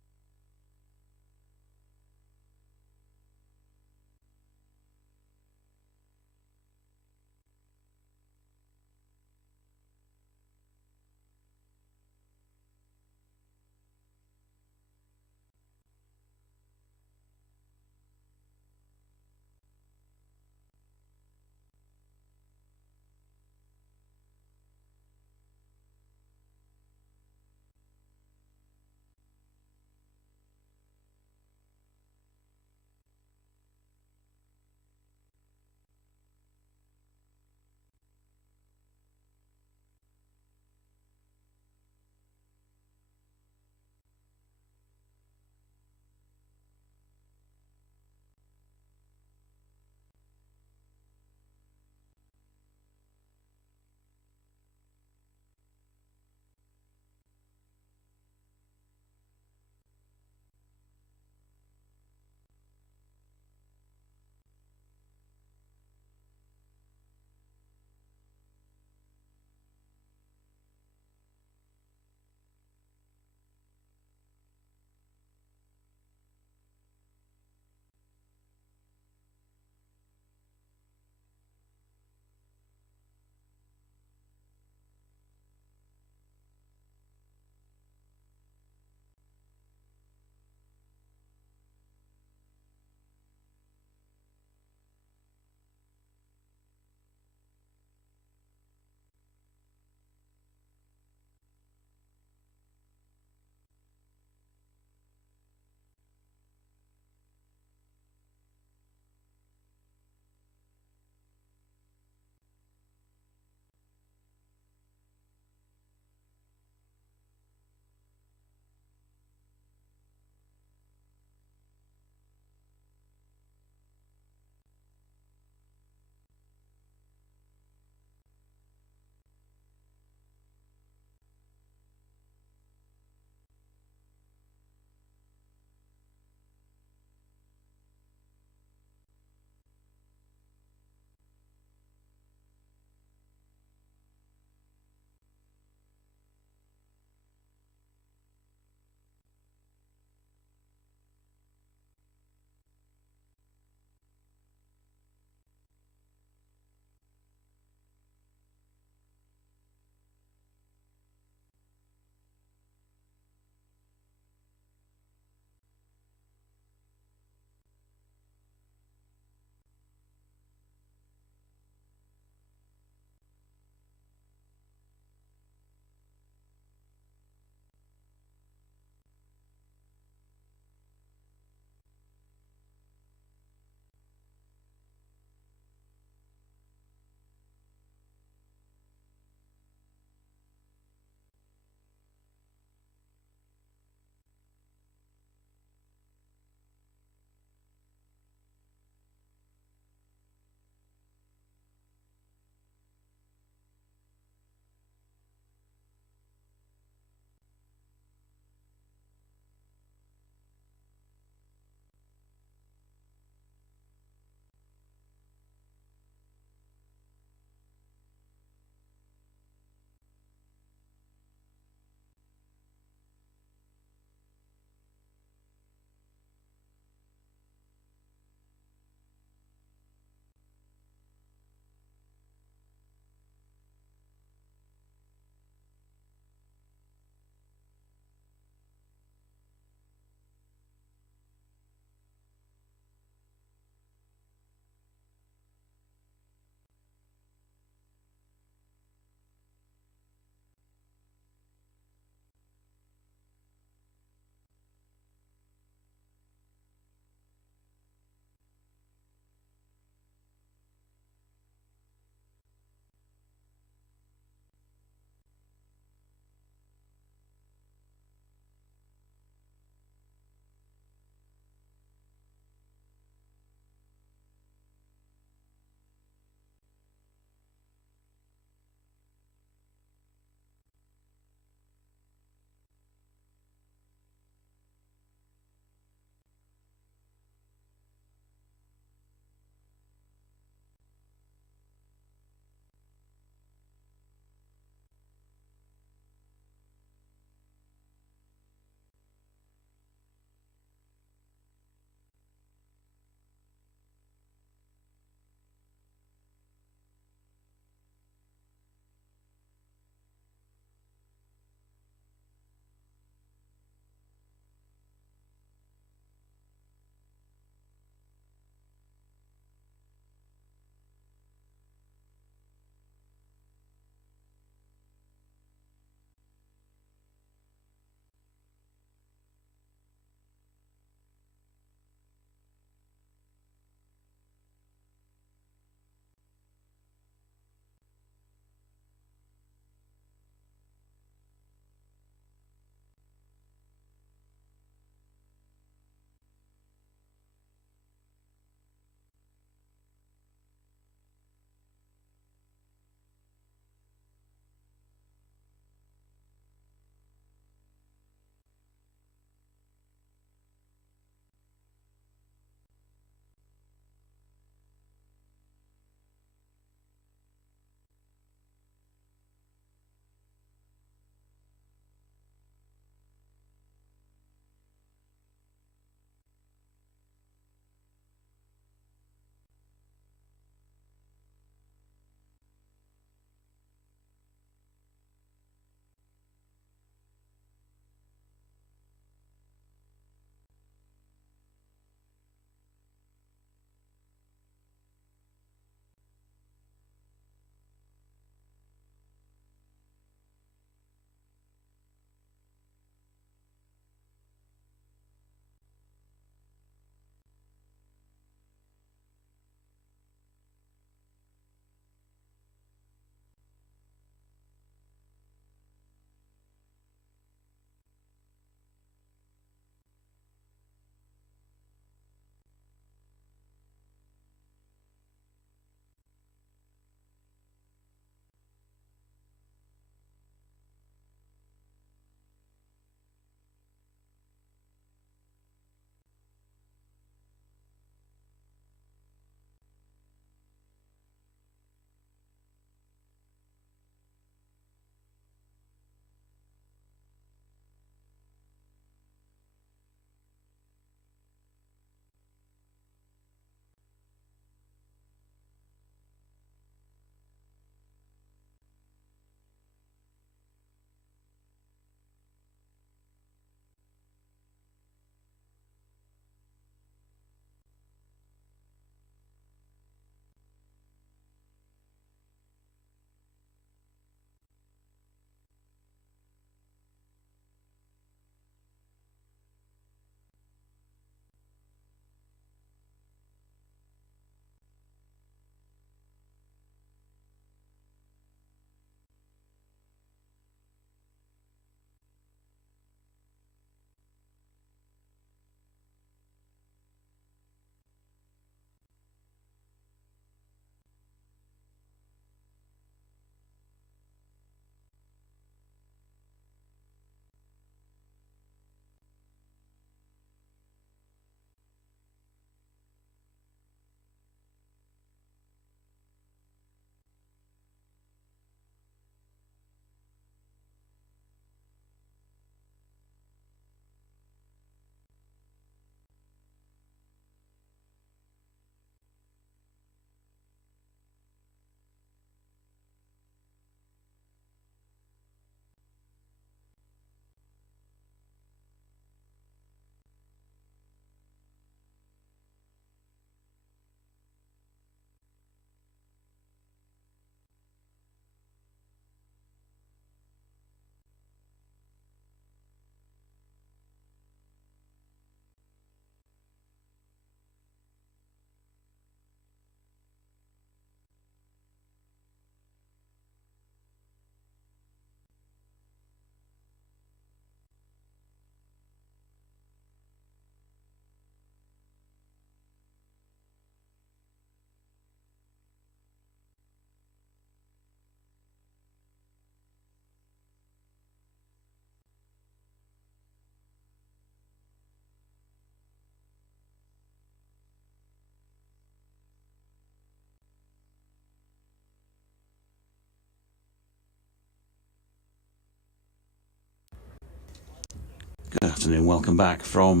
Good afternoon, welcome back from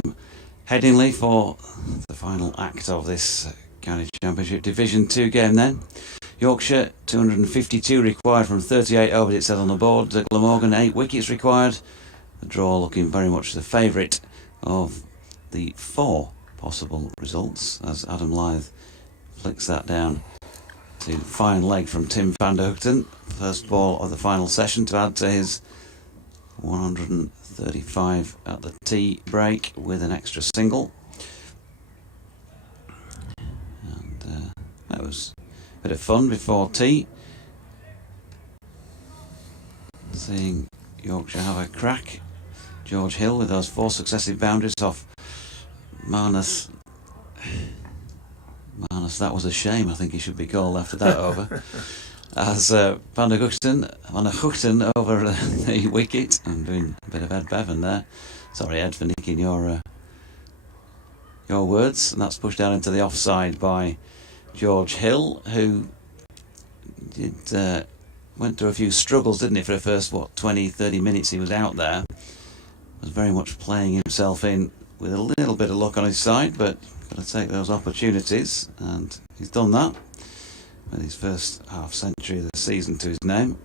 Headingley for the final act of this County Championship Division 2 game then. Yorkshire, 252 required from 38 overs, it says on the board. Glamorgan, 8 wickets required. The draw looking very much the favourite of the 4 possible results as Adam Lyth flicks that down to fine leg from Tim van der Hoogten. First ball of the final session to add to his 135 at the tea break with an extra single. And that was a bit of fun before tea. Seeing Yorkshire have a crack. George Hill with those 4 successive boundaries off Marnus. That was a shame, I think he should be called after that over. As Van der Hoogten over the wicket and doing a bit of Ed Bevan there. Sorry Ed for nicking your words. And that's pushed down into the offside by George Hill, who went through a few struggles, didn't he, for the first 20-30 minutes he was out there. Was very much playing himself in with a little bit of luck on his side, but got to take those opportunities, and he's done that with his first half century of the season to his name.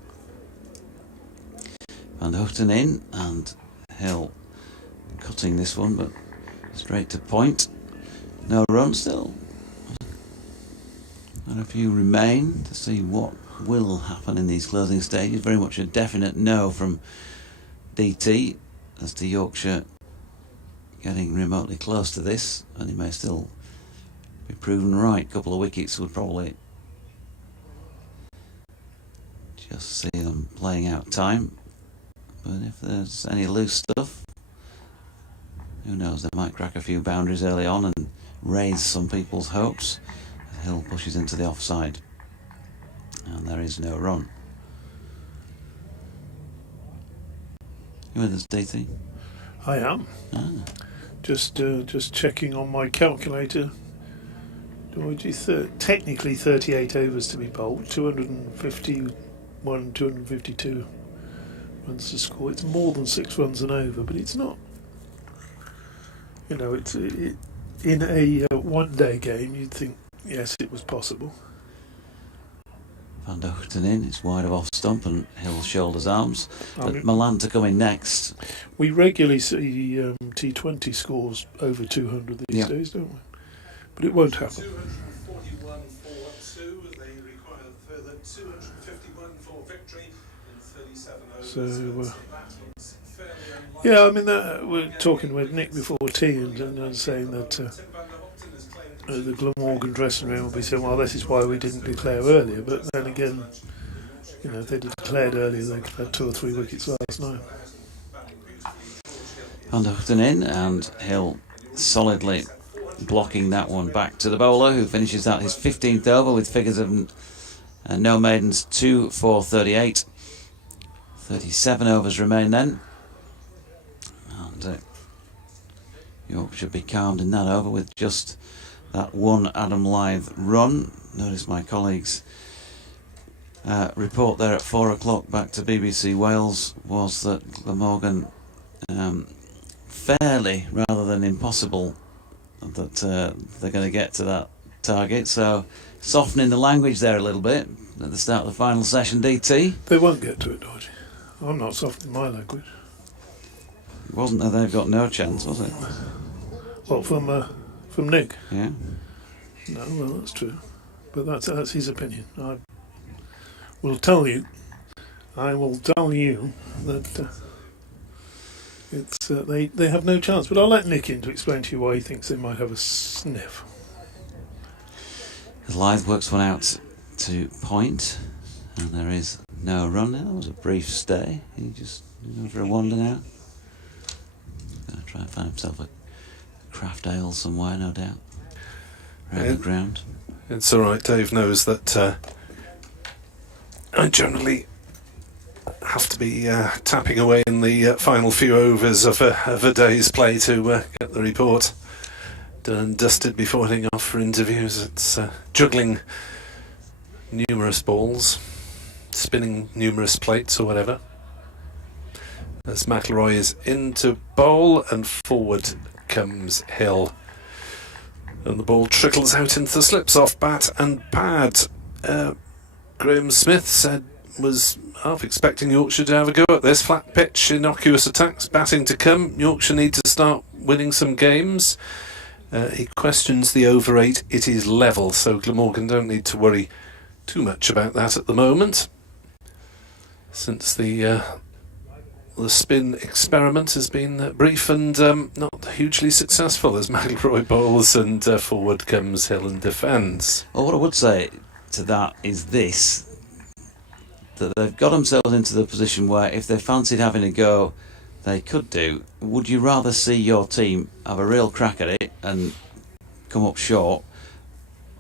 Van der Hoogten in, and Hill cutting this one, but straight to point. No run still. And a few remain to see what will happen in these closing stages. Very much a definite no from DT as to Yorkshire getting remotely close to this, and he may still be proven right. A couple of wickets would probably just see them playing out time, but if there's any loose stuff, who knows, they might crack a few boundaries early on and raise some people's hopes. Hill pushes into the offside and there is no run. You with us, DT? I am. Just checking on my calculator. Technically 38 overs to be bowled, 251, 252 runs to score. It's more than 6 runs an over, but it's not. You know, it's in a one-day game. You'd think yes, it was possible. Van der Hoogten in, it's wide of off stump and Hill shoulders arms. But Milan to come in next. We regularly see T20 scores over 200 these days, don't we? But it won't happen. 241 for 2. They require a further 251 for victory in 37 overs. So, yeah, I mean, we're talking with Nick before tea and saying that the Glamorgan dressing room will be saying, well, this is why we didn't declare earlier. But then again, you know, if they'd declared earlier, they could have had 2 or 3 wickets last night. Van der Hoogten in, and Hill solidly blocking that one back to the bowler, who finishes out his 15th over with figures of no maidens, 2 for 38. 37 overs remain then. And Yorkshire be calmed in that over with just that one Adam Lyth run. Notice my colleagues' report there at 4 o'clock back to BBC Wales was that Glamorgan fairly rather than impossible that they're going to get to that target. So softening the language there a little bit at the start of the final session, DT. They won't get to it, Dodgy. I'm not softening my language. It wasn't that they've got no chance, was it? Well, from Nick? Yeah. No, well, that's true. But that's his opinion. I will tell you that it's they have no chance. But I'll let Nick in to explain to you why he thinks they might have a sniff. As Lyth works one out to point, and there is no run now. It was a brief stay. He just went for a wander now. Going to try and find himself a craft ale somewhere, no doubt. Around the ground. It's all right. Dave knows that I generally have to be tapping away in the final few overs of a day's play to get the report done and dusted before heading off for interviews. It's juggling numerous balls, spinning numerous plates or whatever. as McIlroy is into bowl, and forward comes Hill. And the ball trickles out into the slips off bat and pad. Graham Smith said was half expecting Yorkshire to have a go at this. Flat pitch, innocuous attacks, batting to come. Yorkshire need to start winning some games. He questions the over 8. It is level, so Glamorgan don't need to worry too much about that at the moment, since the spin experiment has been brief and not hugely successful, as McIlroy bowls and forward comes Hill and defends. Well, what I would say to that is this, that they've got themselves into the position where if they fancied having a go, they could do. Would you rather see your team have a real crack at it and come up short,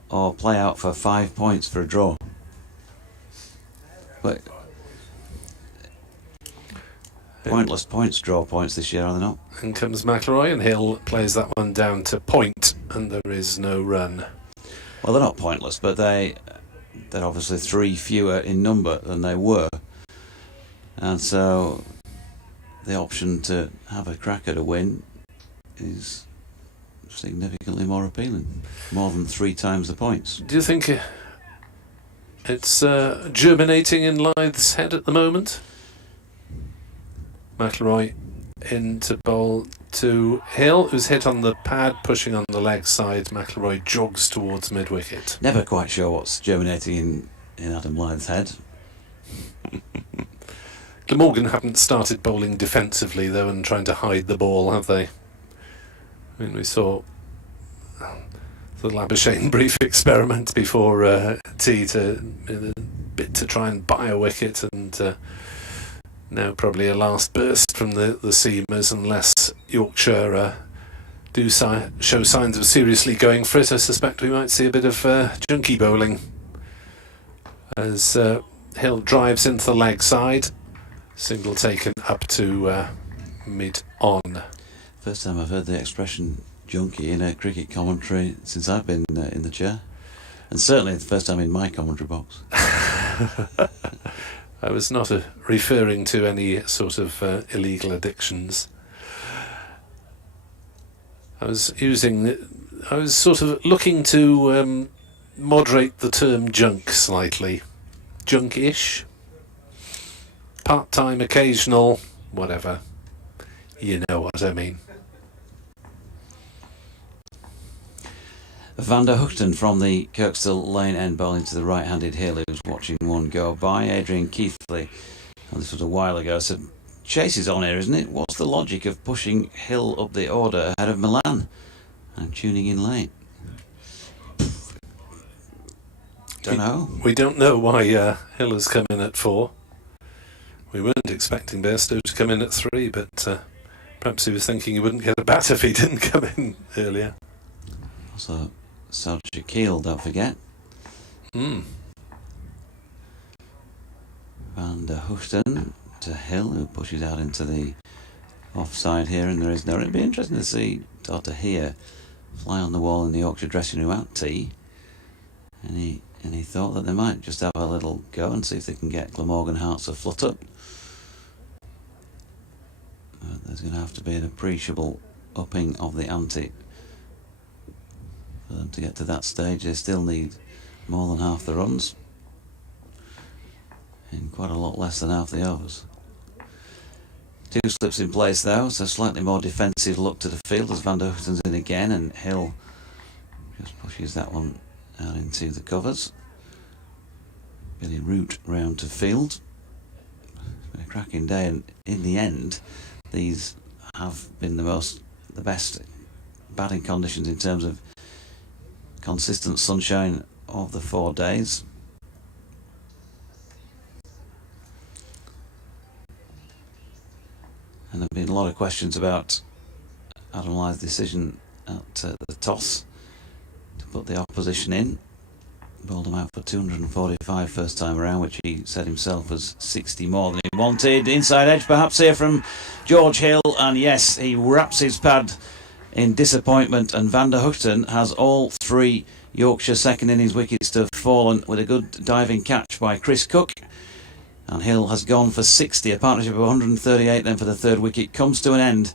or play out for 5 points for a draw? But pointless points, draw points this year, are they not? And comes McIlroy, and Hill plays that one down to point, and there is no run. Well, they're not pointless, but they're obviously 3 fewer in number than they were, and so the option to have a crack at a win is significantly more appealing, more than 3 times the points. Do you think it's germinating in Lyth's head at the moment? McIlroy into bowl to Hill, who's hit on the pad, pushing on the leg side. McIlroy jogs towards mid-wicket. Never quite sure what's germinating in Adam Lyth's head. Glamorgan haven't started bowling defensively, though, and trying to hide the ball, have they? I mean, we saw the Labuschagne brief experiment before tea to try and buy a wicket, and now probably a last burst from the seamers, unless Yorkshire do show signs of seriously going for it. I suspect we might see a bit of junkie bowling as Hill drives into the leg side. Single taken up to mid-on. First time I've heard the expression junkie in a cricket commentary since I've been in the chair, and certainly the first time in my commentary box. I was not referring to any sort of illegal addictions. I was sort of looking to moderate the term junk slightly. Junk-ish. Part-time, occasional, whatever. You know what I mean. Van der Hugten from the Kirkstall Lane end bowling to the right-handed Hill, who's watching one go by. Adrian Keithley, and this was a while ago, said, chase is on here, isn't it? What's the logic of pushing Hill up the order ahead of Milan? I'm tuning in late. Don't know. We don't know why Hill has come in at 4. We weren't expecting Bairstow to come in at 3, but perhaps he was thinking he wouldn't get a bat if he didn't come in earlier. Also, Sergio Keel, don't forget. Van der Hugten to Hill, who pushes out into the offside here, and there is no. It'd be interesting to see Dr. here fly on the wall in the Yorkshire dressing room at tea. And he thought that they might just have a little go and see if they can get Glamorgan Hearts a flutter. But there's going to have to be an appreciable upping of the ante for them to get to that stage. They still need more than half the runs and quite a lot less than half the overs. 2 slips in place though, so slightly more defensive look to the field as Van der Hugten's in again, and Hill just pushes that one out into the covers. Billy Root round to field. It's been a cracking day, and in the end these have been the best batting conditions in terms of consistent sunshine of the 4 days. And there have been a lot of questions about Adam Lyth's decision at the toss to put the opposition in. Bowled him out for 245 first time around, which he said himself was 60 more than he wanted. Inside edge perhaps here from George Hill, and yes, he wraps his pad in disappointment, and Van der Hugten has all 3 Yorkshire second innings wickets to have fallen with a good diving catch by Chris Cook. And Hill has gone for 60. A partnership of 138 then for the third wicket comes to an end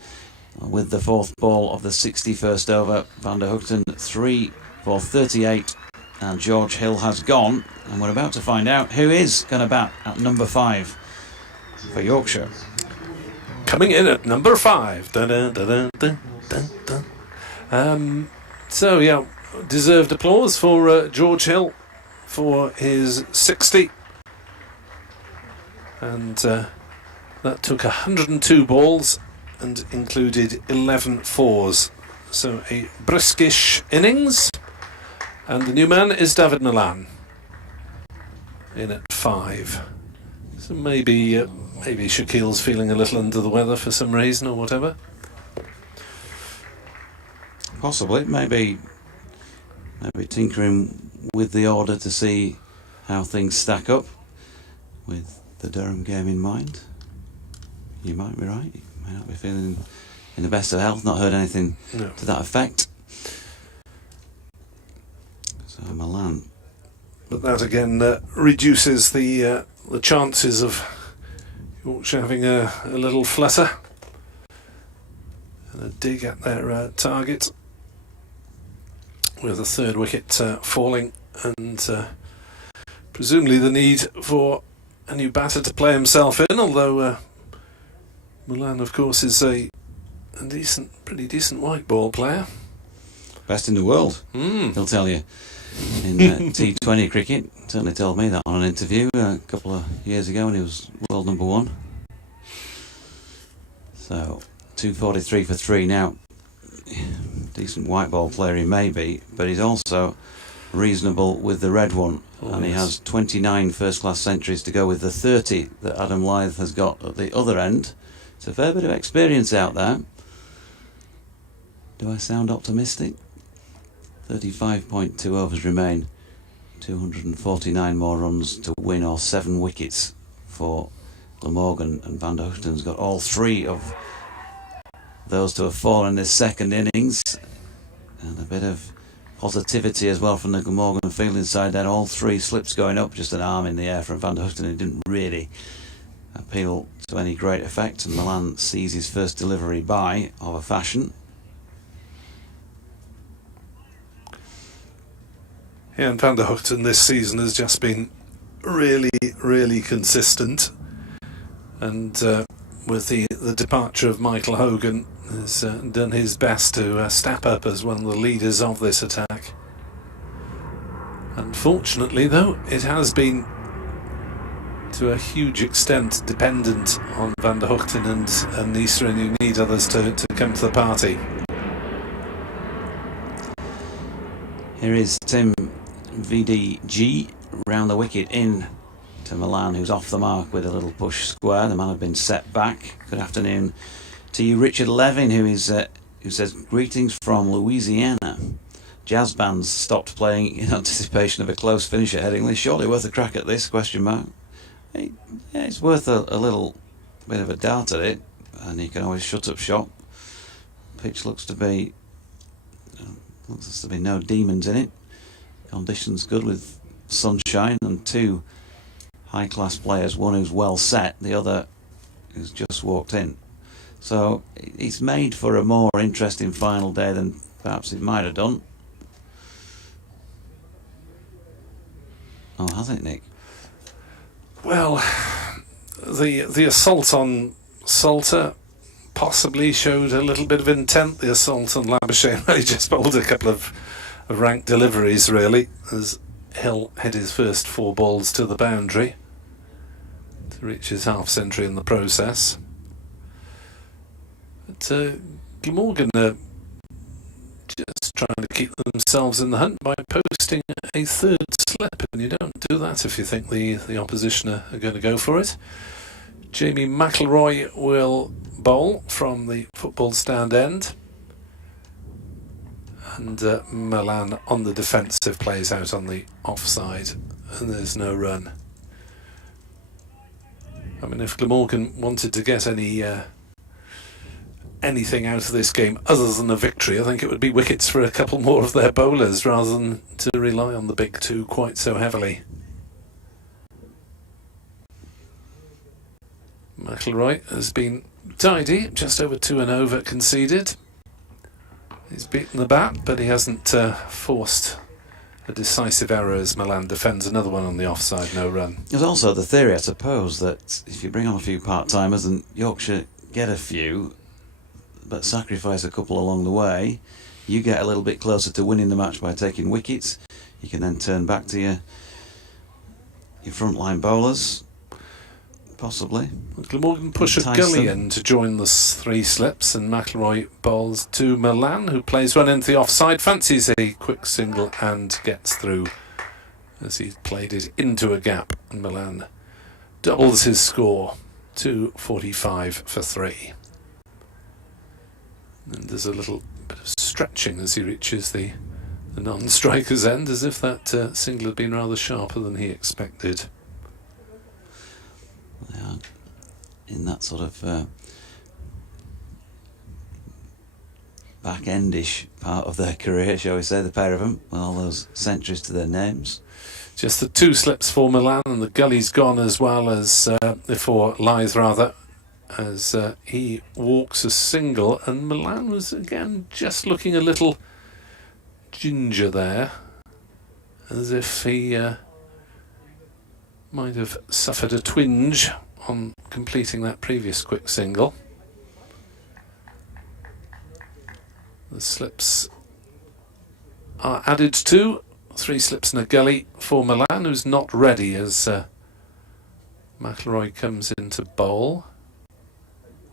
with the fourth ball of the 61st over. Van der Hugten 3 for 38, and George Hill has gone, and we're about to find out who is going to bat at number 5 for Yorkshire. Coming in at number 5. Dun, dun, dun, dun, dun, dun. So yeah, deserved applause for George Hill for his 60, and that took 102 balls and included 11 fours. So a briskish innings, and the new man is David Milan in at 5. So maybe Shaquille's feeling a little under the weather for some reason or whatever. Possibly, maybe tinkering with the order to see how things stack up with the Durham game in mind. You might be right. You may not be feeling in the best of health. Not heard anything to that effect. So Milan. But that again reduces the chances of Yorkshire having a little flutter and a dig at their target, with the third wicket falling, and presumably the need for a new batter to play himself in, although Milan of course is a pretty decent white ball player. Best in the world, he'll tell you, in T20 cricket. Certainly told me that on an interview a couple of years ago when he was world number 1. So 243 for 3 now. Decent white ball player he may be, but he's also reasonable with the red one, and he has 29 first class centuries to go with the 30 that Adam Lyth has got at the other end. It's a fair bit of experience out there. Do I sound optimistic? 35.2 overs remain, 249 more runs to win, or 7 wickets for Glamorgan, and Van der Hugten's got all 3 of those to have fallen in this second innings, and a bit of positivity as well from the Glamorgan fielding side there. All 3 slips going up, just an arm in the air from Van der Hugten. It didn't really appeal to any great effect, and Milan sees his first delivery by of a fashion. Yeah, and Van der Hugten this season has just been really, really consistent, and with the departure of Michael Hogan, has done his best to step up as one of the leaders of this attack. Unfortunately, though, it has been to a huge extent dependent on Van der Hugten and Nisa, and you need others to come to the party. Here is Tim VDG round the wicket in to Milan, who's off the mark with a little push square. The man had been set back. Good afternoon to you, Richard Levin, who says greetings from Louisiana. Jazz bands stopped playing in anticipation of a close finish at Headingley. Surely worth a crack at this? ? Yeah, it's worth a little bit of a dart at it, and you can always shut up shop. Pitch looks to be no demons in it. Conditions good with sunshine and 2 high-class players, one who's well set, the other who's just walked in. So it's made for a more interesting final day than perhaps it might have done. Oh, hasn't it, Nick? Well, the assault on Salter possibly showed a little bit of intent. The assault on Labuschagne, he just bowled a couple of rank deliveries, really, as Hill hit his first 4 balls to the boundary to reach his half-century in the process. But Glamorgan just trying to keep themselves in the hunt by posting a 3rd slip, and you don't do that if you think the opposition are going to go for it. Jamie McIlroy will bowl from the football stand end, and Milan on the defensive plays out on the offside, and there's no run. I mean, if Glamorgan wanted to get anything out of this game other than a victory, I think it would be wickets for a couple more of their bowlers rather than to rely on the big 2 quite so heavily. McIlroy has been tidy, just over 2 and over conceded. He's beaten the bat, but he hasn't forced a decisive error as Milan defends another one on the offside, no run. There's also the theory, I suppose, that if you bring on a few part-timers and Yorkshire get a few, but sacrifice a couple along the way, you get a little bit closer to winning the match by taking wickets. You can then turn back to your frontline bowlers, possibly. Glamorgan push a gully in to join the 3 slips, and McIlroy bowls to Milan, who plays one into the offside, fancies a quick single and gets through as he played it into a gap, and Milan doubles his score to 45 for 3. And there's a little bit of stretching as he reaches the non-striker's end, as if that single had been rather sharper than he expected. They are in that sort of back-endish part of their career, shall we say, the pair of them, with all those centuries to their names. Just the 2 slips for Milan, and the gully's gone as well as for Lyth, rather, as he walks a single, and Milan was again just looking a little ginger there, as if he might have suffered a twinge on completing that previous quick single. The slips are added to, 3 slips and a gully for Milan, who's not ready as McIlroy comes into bowl.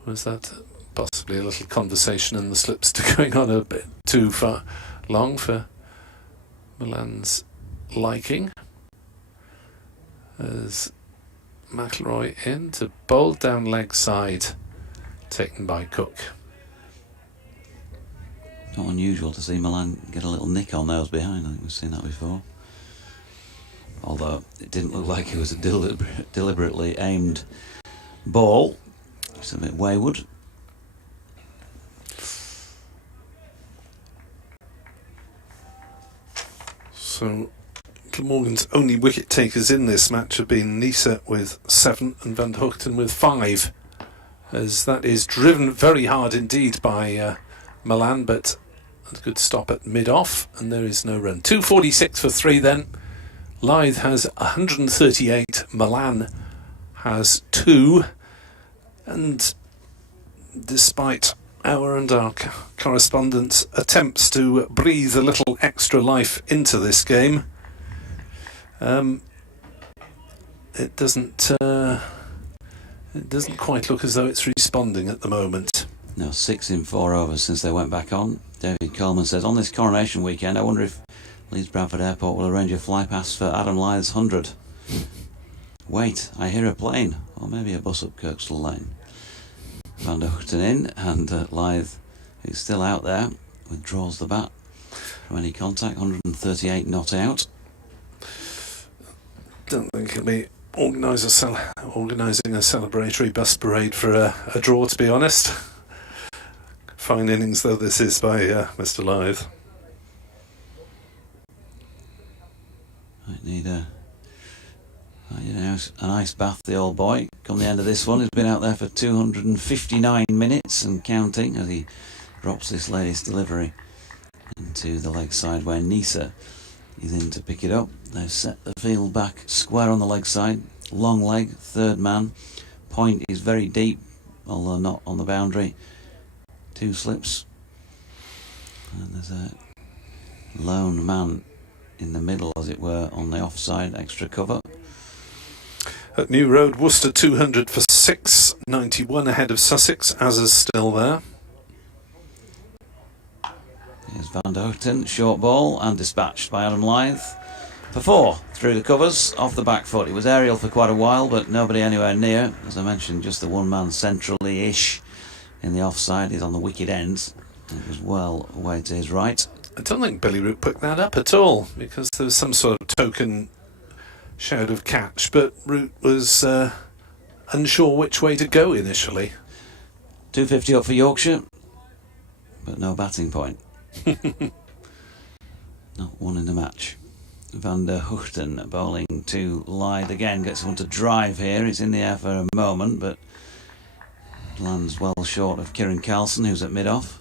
Was that possibly a little conversation in the slips to going on a bit too far long for Milan's liking? As McIlroy in to bowl down leg side, taken by Cook. Not unusual to see Milan get a little nick on those behind. I think we've seen that before. Although it didn't look like it was a deliberately aimed ball. It's a bit wayward. So Glamorgan's only wicket takers in this match have been Nisa with 7 and Van Hoogten with 5, as that is driven very hard indeed by Milan, but a good stop at mid-off, and there is no run. 246 for 3 then. Lyth has 138, Milan has 2, and despite our and our correspondents' attempts to breathe a little extra life into this game, it doesn't quite look as though it's responding at the moment. No, 6 in 4 overs since they went back on. David Coleman says, on this coronation weekend, I wonder if Leeds Bradford Airport will arrange a fly pass for Adam Lyth's 100. Wait, I hear a plane, or maybe a bus up Kirkstall Lane. Van Hoogten in, and Lyth, who's still out there, withdraws the bat from any contact. 138 not out. Don't think he'll be organising a celebratory bus parade for a draw, to be honest. Fine innings though this is by Mr. Lyth. Might need an ice bath, the old boy. Come the end of this one, he's been out there for 259 minutes and counting as he drops this latest delivery into the leg side where Nisa is in to pick it up. They've set the field back square on the leg side. Long leg, third man. Point is very deep, although not on the boundary. 2 slips. And there's a lone man in the middle, as it were, on the offside, extra cover. At New Road, Worcester 200 for 6, 91 ahead of Sussex, as is still there. Here's Van Hoogten, short ball, and dispatched by Adam Lyth. For 4, through the covers, off the back foot. It was aerial for quite a while, but nobody anywhere near. As I mentioned, just the one man centrally-ish in the offside. He's on the wicket ends. It was well away to his right. I don't think Billy Root picked that up at all, because there was some sort of token shout of catch, but Root was unsure which way to go initially. 250 up for Yorkshire, but no batting point. Not one in the match. Van der Hoogten bowling to Lyth again, gets one to drive here. It's in the air for a moment, but Lands well short of Kieran Carlson, who's at mid-off.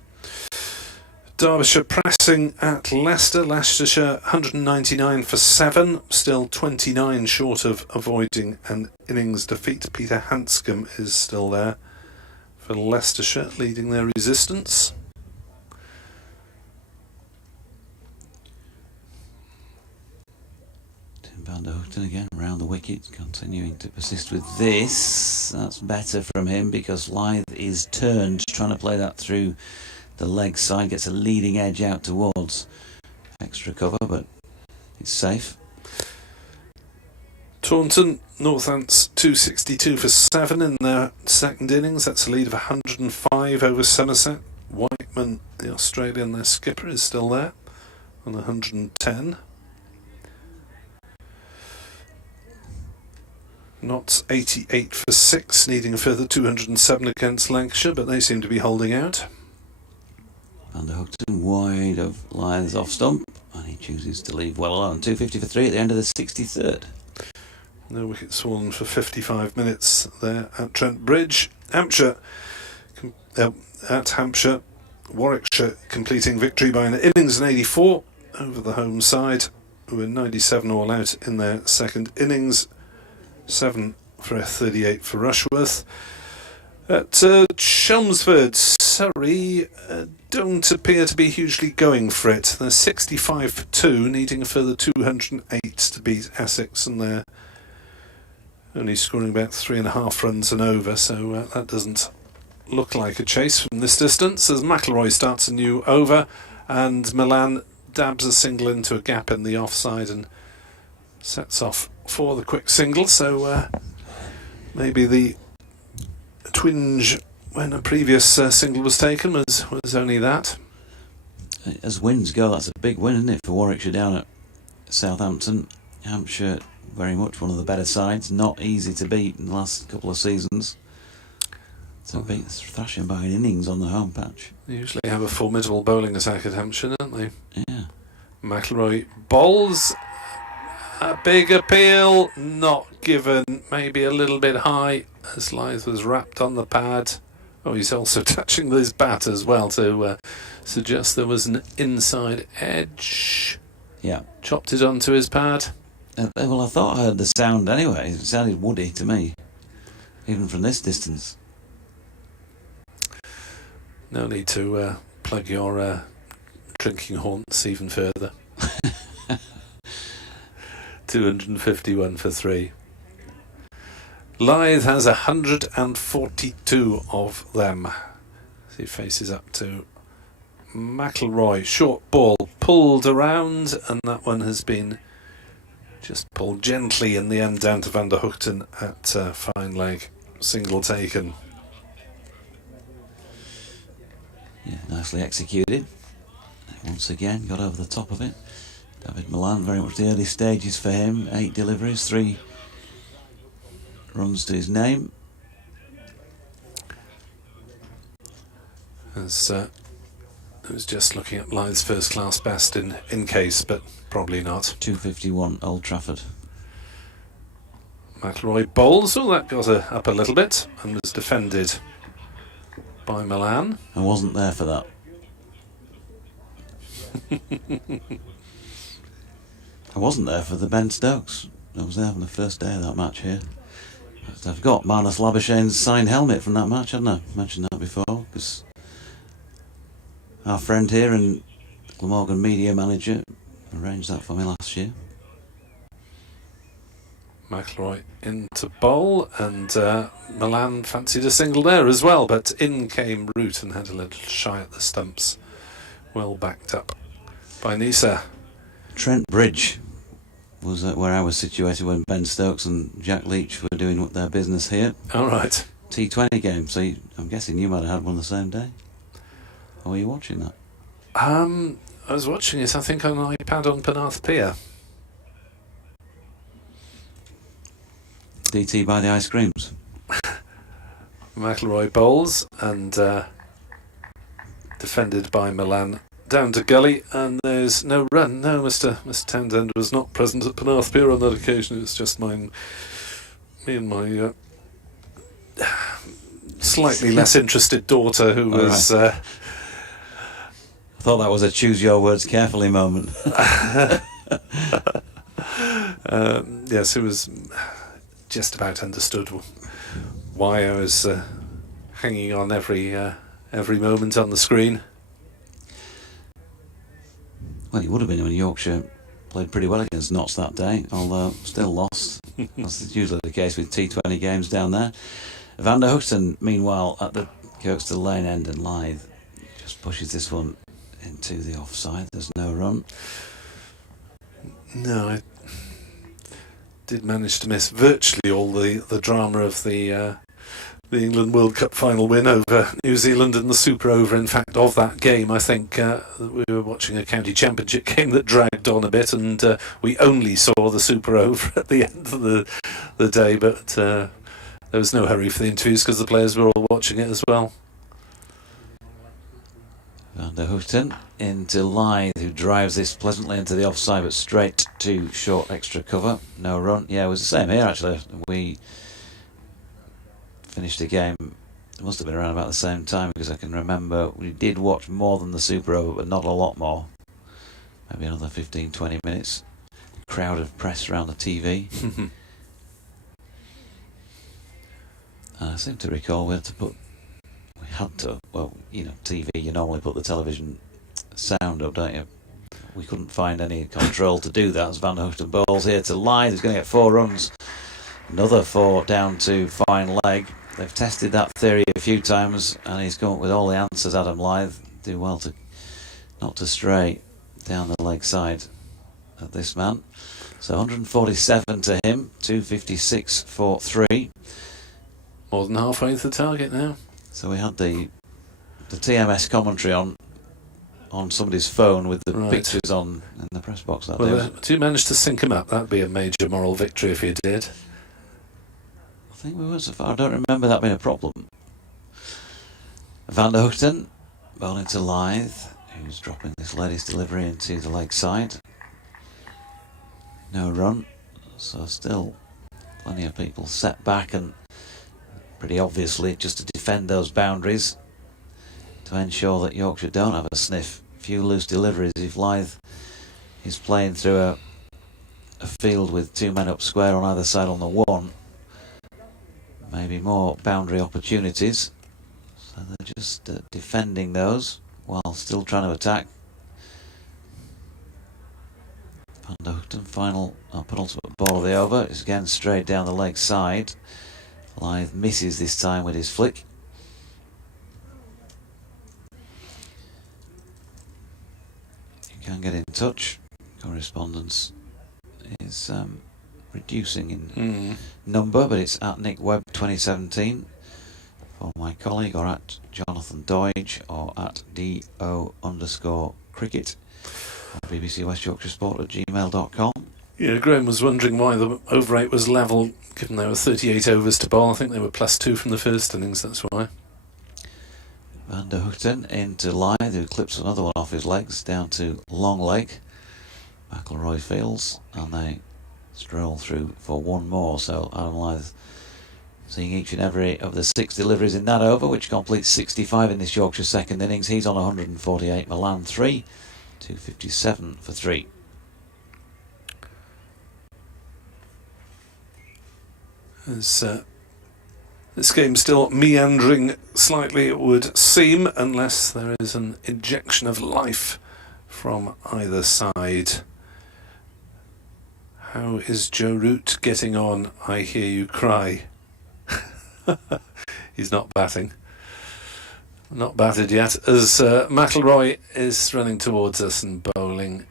Derbyshire pressing at Leicester. Leicestershire 199 for 7, still 29 short of avoiding an innings defeat. Peter Hanscom is still there for Leicestershire, leading their resistance. Tim van der Hoogten again around the wicket, continuing to persist with this. That's better from him because Lyth is turned, trying to play that through the leg side, gets a leading edge out towards extra cover, but it's safe. Taunton, Northants 262 for 7 in their second innings. That's a lead of 105 over Somerset. Whiteman, the Australian, their skipper, is still there on 110. Notts 88 for 6, needing a further 207 against Lancashire, but they seem to be holding out. Van der Hoogten wide of Lyth's off stump, and he chooses to leave well alone. 250 for 3 at the end of the 63rd. No wickets fallen for 55 minutes there at Trent Bridge. Hampshire at Hampshire, Warwickshire completing victory by an innings and 84 over the home side, who were 97 all out in their second innings. 7 for a 38 for Rushworth. At Chelmsford, Surrey don't appear to be hugely going for it. They're 65 for 2, needing a further 208 to beat Essex, and they're only scoring about 3.5 runs and over, so that doesn't look like a chase from this distance as McIlroy starts a new over and Milan dabs a single into a gap in the offside and sets off for the quick single. So maybe the twinge when a previous single was taken was only that. As wins go, that's a big win, isn't it, for Warwickshire down at Southampton. Hampshire, very much one of the better sides, not easy to beat in the last couple of seasons. So beat thrashing by an innings on the home patch. They usually have a formidable bowling attack at Hampshire, don't they? Yeah. McIlroy bowls. A big appeal, not given, maybe a little bit high as Lyth was wrapped on the pad. Oh, he's also touching his bat as well to suggest there was an inside edge. Yeah. Chopped it onto his pad. Well, I thought I heard the sound anyway. It sounded woody to me, even from this distance. No need to plug your drinking haunts even further. 251 for 3. Lyth has 142 of them. He faces up to McIlroy. Short ball pulled around, and that one has been just pulled gently in the end down to Van der Hoogten at fine leg. Single taken. Yeah, nicely executed. Once again, got over the top of it. David Milan, very much the early stages for him. 8 deliveries, 3 runs to his name. As I was just looking at Lyth's first class best in case, but probably not. 251 Old Trafford. McIlroy bowls. Oh, that got her up a little bit and was defended by Milan. I wasn't there for that. I wasn't there for the Ben Stokes. I was there for the first day of that match here. But I've got Marnus Labuschagne's signed helmet from that match, hadn't I? Mentioned that before, because our friend here and Glamorgan media manager arranged that for me last year. McIlroy into bowl, and Milan fancied a single there as well, but in came Root and had a little shy at the stumps. Well backed up by Nisa. Trent Bridge was where I was situated when Ben Stokes and Jack Leach were doing their business here. All right. T20 game, so I'm guessing you might have had one the same day. Or were you watching that? I was watching it, I think, on an iPad on Penarth Pier. DT by the ice creams. McIlroy bowls and defended by Milan down to gully, and there's no run. No, Mr. Townsend was not present at Penarth Pier on that occasion. It was just me and my slightly less interested daughter who was... I thought that was a choose your words carefully moment. Yes, who was just about understood why I was hanging on every moment on the screen. Well, you would have been when Yorkshire played pretty well against Notts that day, although still lost. That's usually the case with T20 games down there. Van der Hoogten, meanwhile, at the Kirkstall Lane end, and Lythe just pushes this one into the offside. There's no run. No, I did manage to miss virtually all the drama of the England World Cup final win over New Zealand and the Super Over. In fact, of that game, I think we were watching a county championship game that dragged on a bit, and we only saw the Super Over at the end of the day. But there was no hurry for the interviews because the players were all watching it as well. Van der Hoogten into Lythe, who drives this pleasantly into the offside, but straight to short extra cover. No run. Yeah, it was the same here actually. We finished the game, it must have been around about the same time, because I can remember we did watch more than the Super Over, but not a lot more. Maybe another 15-20 minutes. Crowd of press around the TV. I seem to recall we had to well, you know, TV, you normally put the television sound up, don't you? We couldn't find any control to do that as Van der Hoogten bowls here to Lythe, who's going to get 4 runs. Another 4 down to fine leg. They've tested that theory a few times, and he's come up with all the answers. Adam Lythe do well to not to stray down the leg side of this man. So 147 to him, 256 for 3. More than halfway to the target now. So we had the TMS commentary on somebody's phone with the pictures on in the press box that day. Do you manage to sync him up? That'd be a major moral victory if you did. I think we went so far. I don't remember that being a problem. Van der Hoogten bowling to Lythe, who's dropping this lady's delivery into the leg side. No run, so still plenty of people set back, and pretty obviously just to defend those boundaries to ensure that Yorkshire don't have a sniff. Few loose deliveries. If Lythe is playing through a field with 2 men up square on either side on the 1, maybe more boundary opportunities. So they're just defending those while still trying to attack. Van der Hoogten, final penultimate ball of the over, is again straight down the leg side. Lythe misses this time with his flick. You can get in touch. Correspondence is reducing in number, but it's at Nick Webb 2017 for my colleague, or at Jonathan Doige, or at DO_cricket, or BBC West Yorkshire Sport at gmail.com. Yeah, Graham was wondering why the over 8 was level, given there were 38 overs to bowl. I think they were +2 from the first innings, that's why. Van der Hoogten into Lythe, who clips another one off his legs down to long leg. McIlroy fields, and they stroll through for one more. So Adam Lythe seeing each and every of the 6 deliveries in that over, which completes 65 in this Yorkshire second innings. He's on 148, Milan 3, 257 for 3. As this game's still meandering slightly, it would seem, unless there is an injection of life from either side. How is Joe Root getting on? I hear you cry. He's not batting. Not batted yet, as McIlroy is running towards us and bowling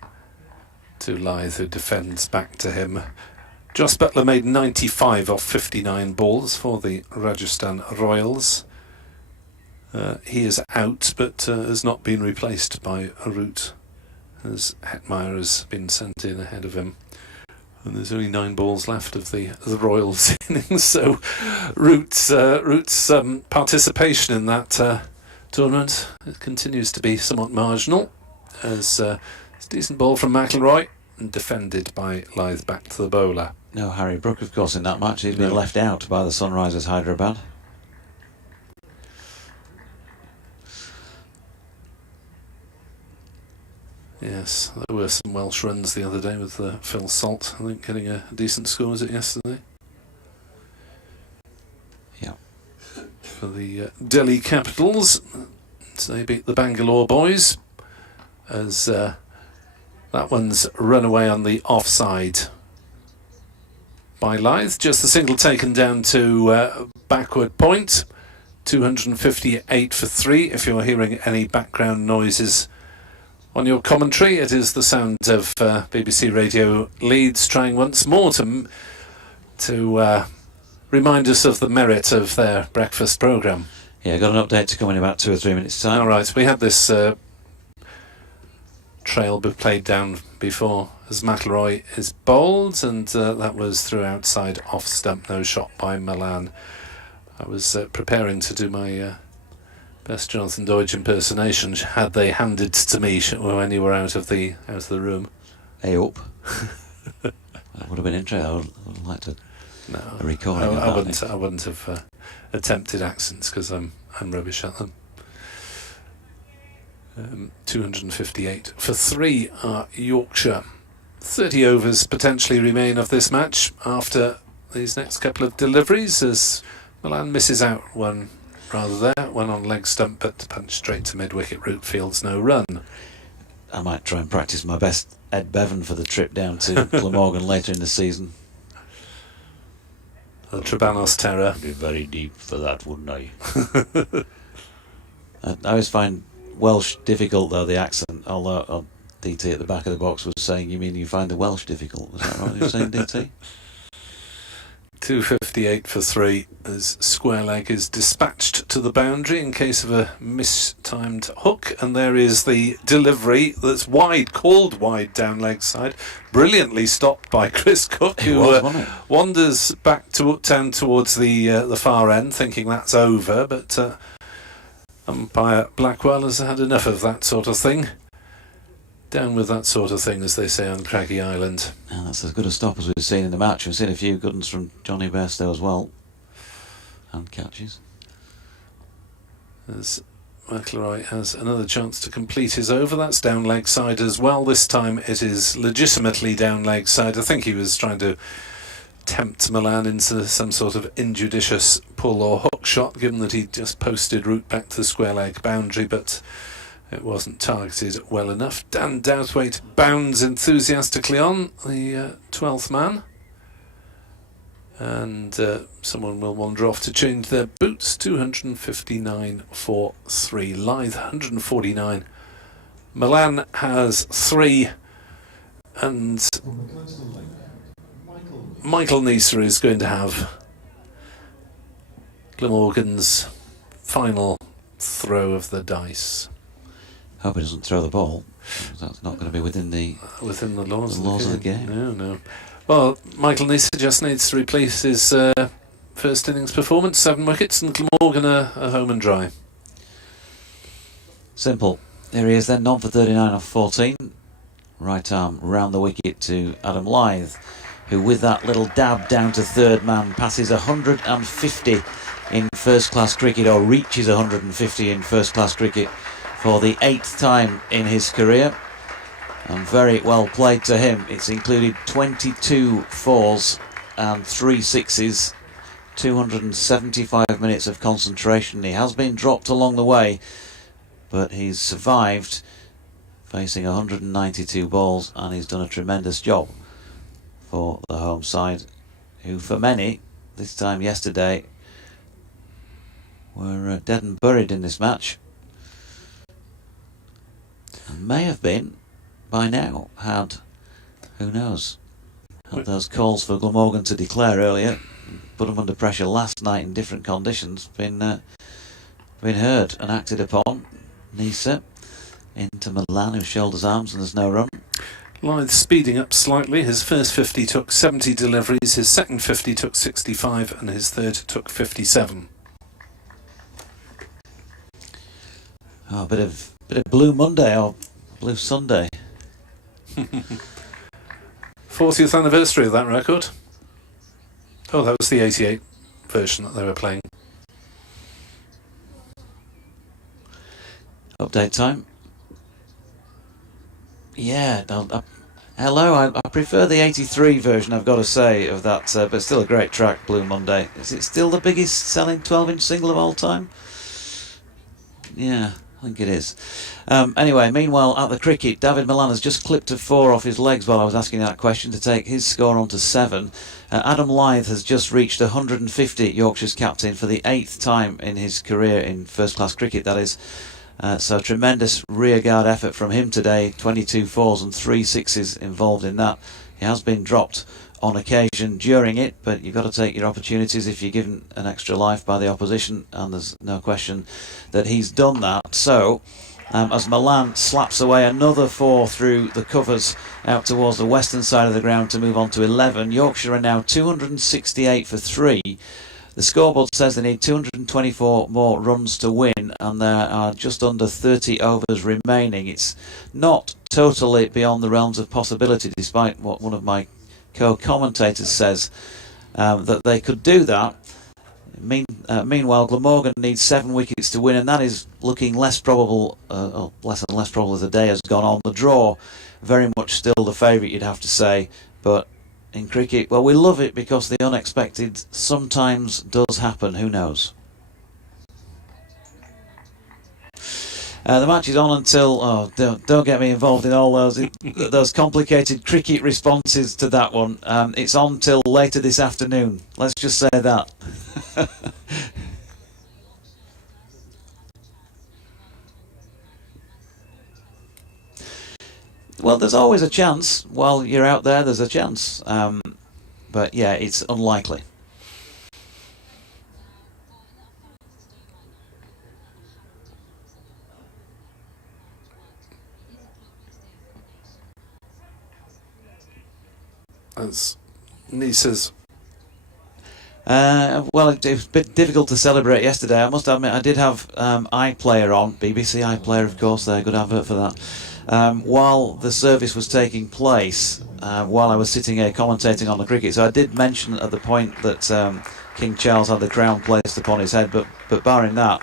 to Lythe, who defends back to him. Joss Butler made 95 off 59 balls for the Rajasthan Royals. He is out, but has not been replaced by Root, as Hetmeyer has been sent in ahead of him. And there's only 9 balls left of the Royals innings, so Root's participation in that tournament, it continues to be somewhat marginal, as it's a decent ball from McIlroy and defended by Lythe back to the bowler. No Harry Brook, of course, in that match. He's been left out by the Sunrisers Hyderabad. Yes, there were some Welsh runs the other day with Phil Salt, I think, getting a decent score, was it yesterday? Yeah. For the Delhi Capitals. So they beat the Bangalore boys as that one's run away on the offside by Lyth. Just a single taken down to backward point. 258 for 3. If you're hearing any background noises on your commentary, it is the sound of BBC Radio Leeds trying once more to remind us of the merit of their breakfast programme. Yeah, got an update to come in about 2 or 3 minutes' time. All right, we had this trail be played down before as McIlroy is bowled, and that was through outside off stump, no shot by Milan. I was preparing to do my best Jonathan Deutsch impersonation had they handed to me when you were out of the room. Hey up. That would have been interesting. I would like to record it. I wouldn't have attempted accents because I'm rubbish at them. 258 for 3 are Yorkshire. 30 overs potentially remain of this match after these next couple of deliveries as Milan misses out one rather there, one on leg stump, but punched straight to mid-wicket. Root fields no run. I might try and practice my best Ed Bevan for the trip down to Glamorgan later in the season. The Trebanos terror. I'd be very deep for that, wouldn't I? I always find Welsh difficult, though, the accent, although DT at the back of the box was saying, you mean you find the Welsh difficult? Was that right you were saying, DT? 258 for 3 as square leg is dispatched to the boundary in case of a mistimed hook, and there is the delivery that's wide, called wide down leg side, brilliantly stopped by Chris Cook, who wanders back down towards the far end thinking that's over, but umpire Blackwell has had enough of that sort of thing. Down with that sort of thing, as they say on Craggy Island. And that's as good a stop as we've seen in the match. We've seen a few good ones from Johnny Bairstow as well. And catches. As McIlroy has another chance to complete his over. That's down leg side as well. This time it is legitimately down leg side. I think he was trying to tempt Milan into some sort of injudicious pull or hook shot, given that he just posted route back to the square leg boundary, but it wasn't targeted well enough. Dan Douthwaite bounds enthusiastically on, the 12th man. And someone will wander off to change their boots. 259 for 3. Lyth 149. Milan has 3. And Michael Neser is going to have Glamorgan's final throw of the dice. Hope he doesn't throw the ball. That's not going to be within the laws of the game. No. Well, Michael Neser just needs to replace his first innings performance, 7 wickets, and Glamorgan a home and dry. Simple. There he is then, none for 39 off 14. Right arm round the wicket to Adam Lyth, who with that little dab down to third man passes 150 in first class cricket, or reaches 150 in first class cricket for the 8th time in his career, and very well played to him. It's included 22 fours and 3 sixes, 275 minutes of concentration. He has been dropped along the way, but he's survived facing 192 balls, and he's done a tremendous job for the home side, who for many, this time yesterday, were dead and buried in this match. And may have been, by now, had, who knows, had those calls for Glamorgan to declare earlier, put them under pressure last night in different conditions, been heard and acted upon. Neser into Milan, who shoulders arms and there's no run. Lyth speeding up slightly. His first 50 took 70 deliveries, his second 50 took 65, and his third took 57. Oh, a bit of Blue Monday or Blue Sunday. 40th anniversary of that record. Oh, that was the 88 version that they were playing. Update time. Yeah, hello. I prefer the '83 version, I've got to say, of that, but still a great track, Blue Monday. Is it still the biggest selling 12-inch single of all time? Yeah, I think it is. Anyway, meanwhile, at the cricket, David Milan has just clipped a 4 off his legs while I was asking that question to take his score on to 7. Adam Lyth has just reached 150, Yorkshire's captain, for the 8th time in his career in first-class cricket, that is. So tremendous rearguard effort from him today, 22 4s and 3 6s involved in that. He has been dropped on occasion during it, but you've got to take your opportunities if you're given an extra life by the opposition, and there's no question that he's done that. So as Milan slaps away another 4 through the covers out towards the western side of the ground to move on to 11, Yorkshire are now 268 for 3. The scoreboard says they need 224 more runs to win, and there are just under 30 overs remaining. It's not totally beyond the realms of possibility, despite what one of my co-commentators says, that they could do that. Meanwhile, Glamorgan needs 7 wickets to win, and that is looking less probable, less and less probable as the day has gone on. The draw, very much still the favourite, you'd have to say, but in cricket, well, we love it because the unexpected sometimes does happen. Who knows? The match is on until... don't get me involved in all those complicated cricket responses to that one. It's on till later this afternoon. Let's just say that. Well, there's always a chance. While you're out there, there's a chance. But yeah, it's unlikely. As nieces. Well, it was a bit difficult to celebrate yesterday. I must admit, I did have iPlayer on, BBC iPlayer, of course. They're a good advert for that. While the service was taking place, while I was sitting here commentating on the cricket. So I did mention at the point that King Charles had the crown placed upon his head, but barring that,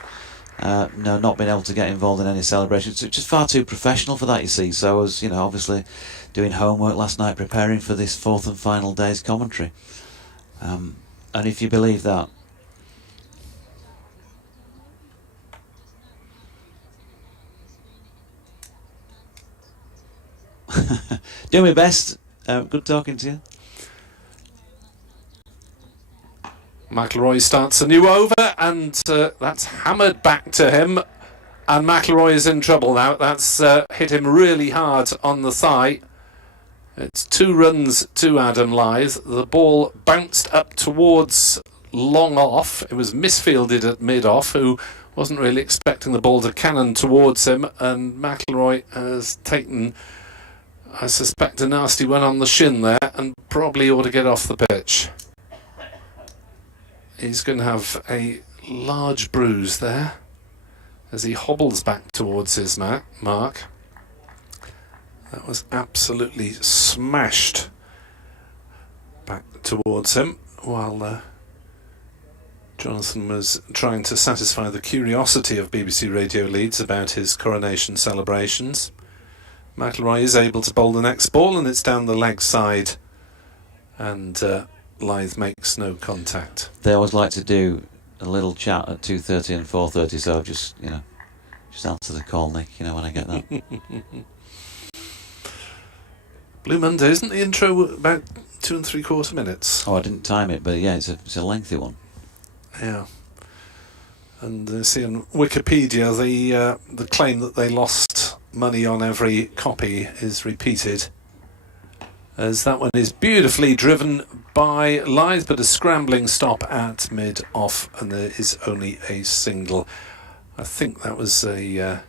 no, not being able to get involved in any celebrations. It's just far too professional for that, you see. So I was, obviously doing homework last night, preparing for this 4th and final day's commentary. And if you believe that, do my best. Good talking to you. McIlroy starts a new over, and that's hammered back to him, and McIlroy is in trouble now. That's hit him really hard on the thigh. It's 2 runs to Adam Lyth. The ball bounced up towards long off. It was misfielded at mid-off, who wasn't really expecting the ball to cannon towards him, and McIlroy has taken, I suspect, a nasty one on the shin there, and probably ought to get off the pitch. He's going to have a large bruise there as he hobbles back towards his mark. That was absolutely smashed back towards him while Jonathan was trying to satisfy the curiosity of BBC Radio Leeds about his coronation celebrations. McIlroy is able to bowl the next ball, and it's down the leg side, and Lyth makes no contact. They always like to do a little chat at 2:30 and 4:30, so just answer the call, Nick, when I get that. Blue Monday, isn't the intro about 2 3/4 minutes? Oh, I didn't time it, but yeah, it's a lengthy one. Yeah. And see on Wikipedia the claim that they lost money on every copy is repeated, as that one is beautifully driven by Lyth, but a scrambling stop at mid-off, and there is only a single. I think that was a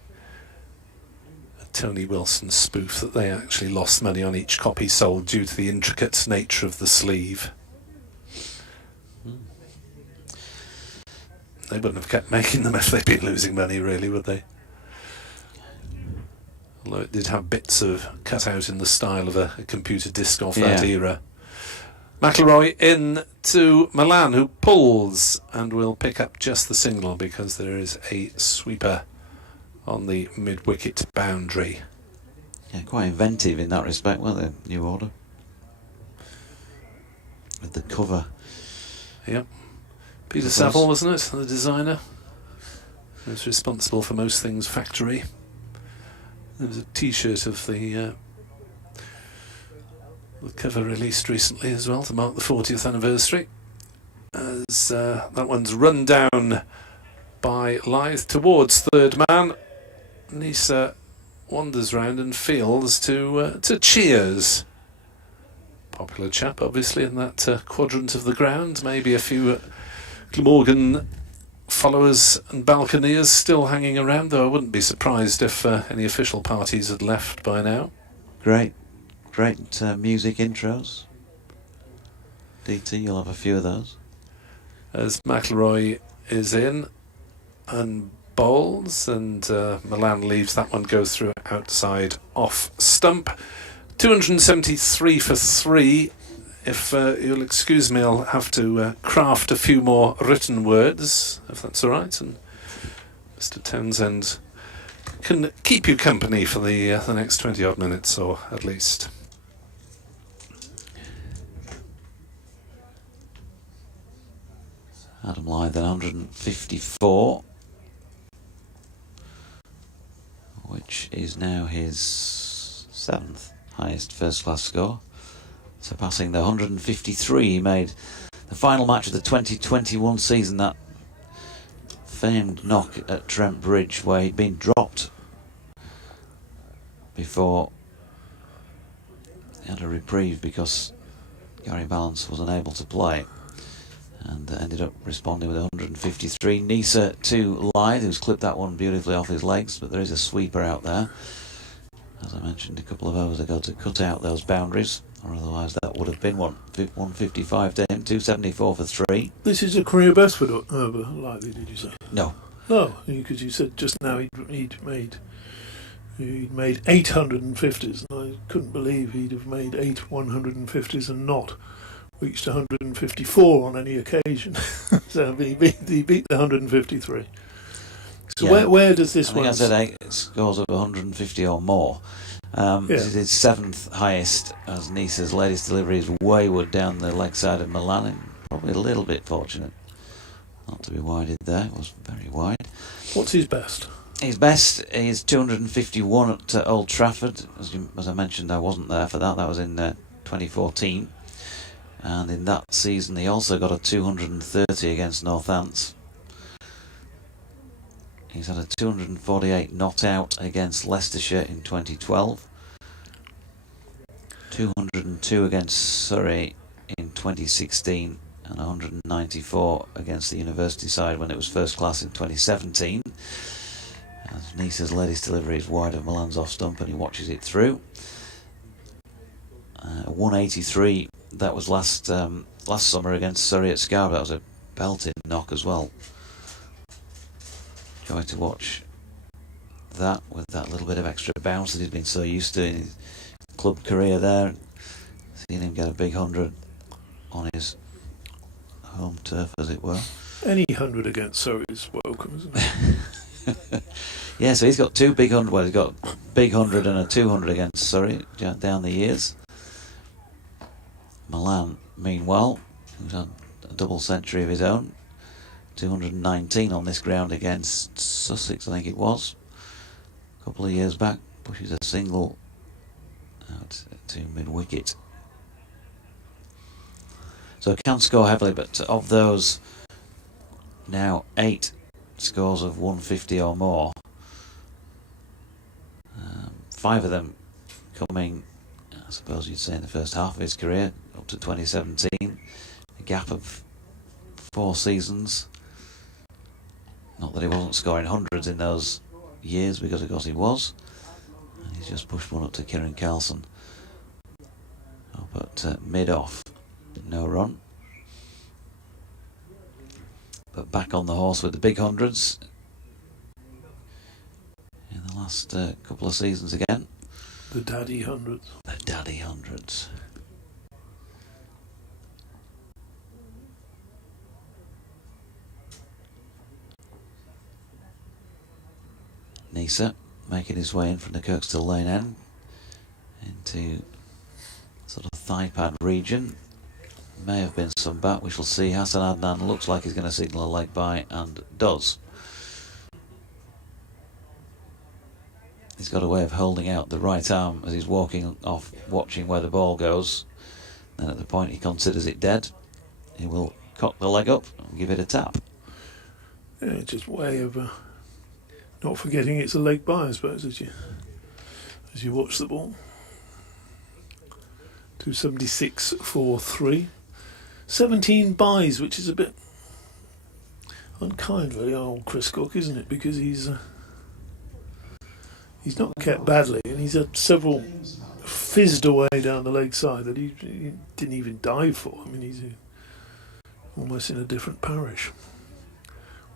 Tony Wilson spoof, that they actually lost money on each copy sold due to the intricate nature of the sleeve. They wouldn't have kept making them if they'd been losing money, really, would they? Although it did have bits of cut out in the style of a computer disc off that era. McIlroy in to Milan, who pulls and will pick up just the single because there is a sweeper on the mid-wicket boundary. Yeah, quite inventive in that respect, weren't they, New Order? With the cover. Yep. Peter Saville, wasn't it, the designer? He was responsible for most things factory. There was a T-shirt of the cover released recently as well to mark the 40th anniversary. As that one's run down by Lythe towards third man. Nisa wanders round and feels to cheers. Popular chap, obviously, in that quadrant of the ground. Maybe a few Glamorgan followers and balconiers still hanging around, though I wouldn't be surprised if any official parties had left by now. Great music intros. DT, you'll have a few of those. As McIlroy is in and bowls, and Milan leaves that one go through outside off stump. 273 for 3. If you'll excuse me, I'll have to craft a few more written words, if that's all right. And Mr. Townsend can keep you company for the next 20-odd minutes, or at least. Adam Lythe at 154, which is now his 7th highest first-class score, surpassing the 153 he made the final match of the 2021 season, that famed knock at Trent Bridge where he'd been dropped before he had a reprieve because Gary Balance was unable to play, and ended up responding with 153. Nisa to Lythe, who's clipped that one beautifully off his legs, but there is a sweeper out there, as I mentioned a couple of overs ago, to cut out those boundaries, or otherwise that would have been 155 to him. 274 for 3. This is a career best for Lythe, did you say? No. No, because you said just now he'd made 850s, and I couldn't believe he'd have made 8 150s and not reached 154 on any occasion. So he beat the 153. So Yeah. where does this I think one? I said 8 scores of 150 or more. This is his 7th highest, as Nisa's latest delivery is wayward down the leg side of Milan, and probably a little bit fortunate not to be wided there. It was very wide. What's his best? His best is 251 at Old Trafford. As I mentioned, I wasn't there for that. That was in 2014. And in that season he also got a 230 against Northants. He's had a 248 not out against Leicestershire in 2012. 202 against Surrey in 2016. And 194 against the university side when it was first class in 2017. As Nisa's latest delivery is wide of Milan's off stump and he watches it through. 183, that was last summer against Surrey at Scarborough. That was a belting knock as well. Joy to watch that with that little bit of extra bounce that he'd been so used to in his club career there. Seeing him get a big 100 on his home turf, as it were. Any 100 against Surrey is welcome, isn't it? Yeah, so he's got 2 big 100. Well, he's got big 100 and a 200 against Surrey down the years. Milan, meanwhile, who's had a double century of his own, 219 on this ground against Sussex, I think it was, a couple of years back. Pushes a single out to mid-wicket. So can score heavily, but of those now 8 scores of 150 or more, 5 of them coming, I suppose you'd say, in the first half of his career, up to 2017, a gap of 4 seasons. Not that he wasn't scoring hundreds in those years, because of course he was. And he's just pushed one up to Kieran Carlson up at mid-off, no run. But back on the horse with the big hundreds in the last couple of seasons again. The daddy hundreds. The daddy hundreds. Nisa making his way in from the Kirkstall Lane end. into sort of thigh pad region. May have been some back, we shall see. Hassan Adnan looks like he's going to signal a leg by, and does. He's got a way of holding out the right arm as he's walking off, watching where the ball goes. And at the point he considers it dead, he will cock the leg up and give it a tap. Yeah, just way of not forgetting it's a leg by, I suppose, as you watch the ball. 276.43. 17 buys, which is a bit unkind, really, old Chris Cook, isn't it? Because he's not kept badly, and he's had several fizzed away down the leg side that he didn't even dive for. I mean, he's almost in a different parish.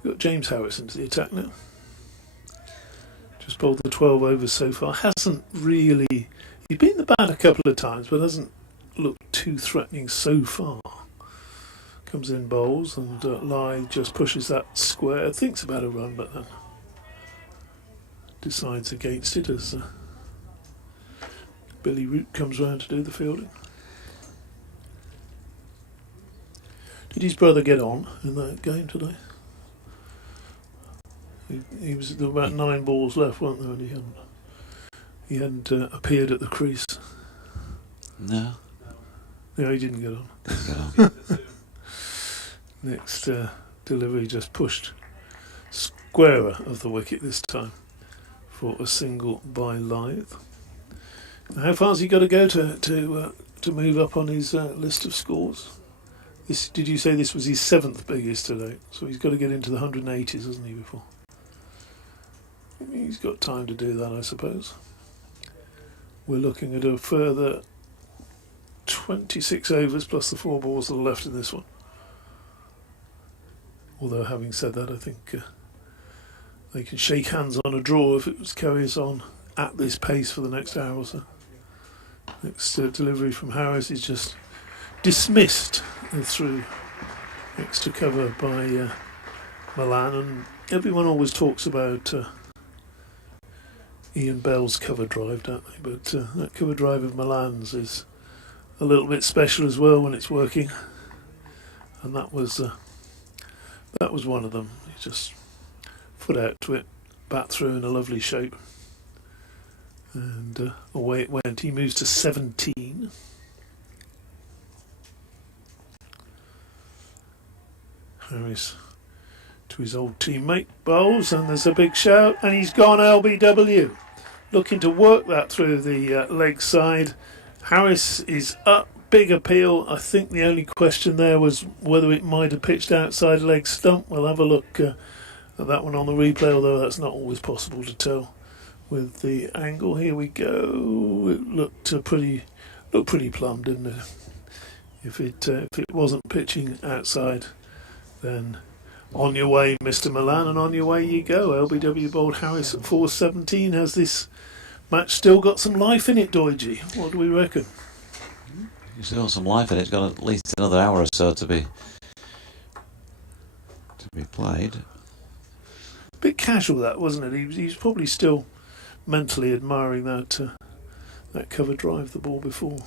We've got James Harris into the attack now. Just bowled the 12 overs so far. Hasn't really... He's been the bat a couple of times, but hasn't looked too threatening so far. Comes in, bowls, and Lai just pushes that square. Thinks about a run, but then decides against it as Billy Root comes round to do the fielding. Did his brother get on in that game today? He was there were about 9 balls left, weren't there? And he hadn't appeared at the crease. No. No, he didn't get on. Didn't get on. Next delivery just pushed squarer of the wicket this time for a single by Lyth. How far's he got to go to move up on his list of scores? Did you say this was his 7th biggest today? So he's got to get into the 180s, hasn't he, before? He's got time to do that, I suppose. We're looking at a further 26 overs plus the 4 balls that are left in this one. Although, having said that, I think they can shake hands on a draw if it carries on at this pace for the next hour or so. Next delivery from Harris is just dismissed through extra cover by Milan, and everyone always talks about Ian Bell's cover drive, don't they? But that cover drive of Milan's is a little bit special as well when it's working, and that was one of them. He just foot out to it, bat through in a lovely shape, and away it went. He moves to 17. Harris to his old teammate, bowls, and there's a big shout, and he's gone LBW. Looking to work that through the leg side. Harris is up, big appeal. I think the only question there was whether it might have pitched outside leg stump. We'll have a look at that one on the replay, although that's not always possible to tell with the angle. Here we go. It looked pretty plumb, didn't it? If it wasn't pitching outside, then on your way, Mr. Milan, and on your way you go. LBW bowled Harris at 4:17. Has this match still got some life in it, Doiji? What do we reckon? It's still got some life in it. It's got at least another hour or so to be played. A bit casual, that, wasn't it? He was probably still mentally admiring that cover drive the ball before.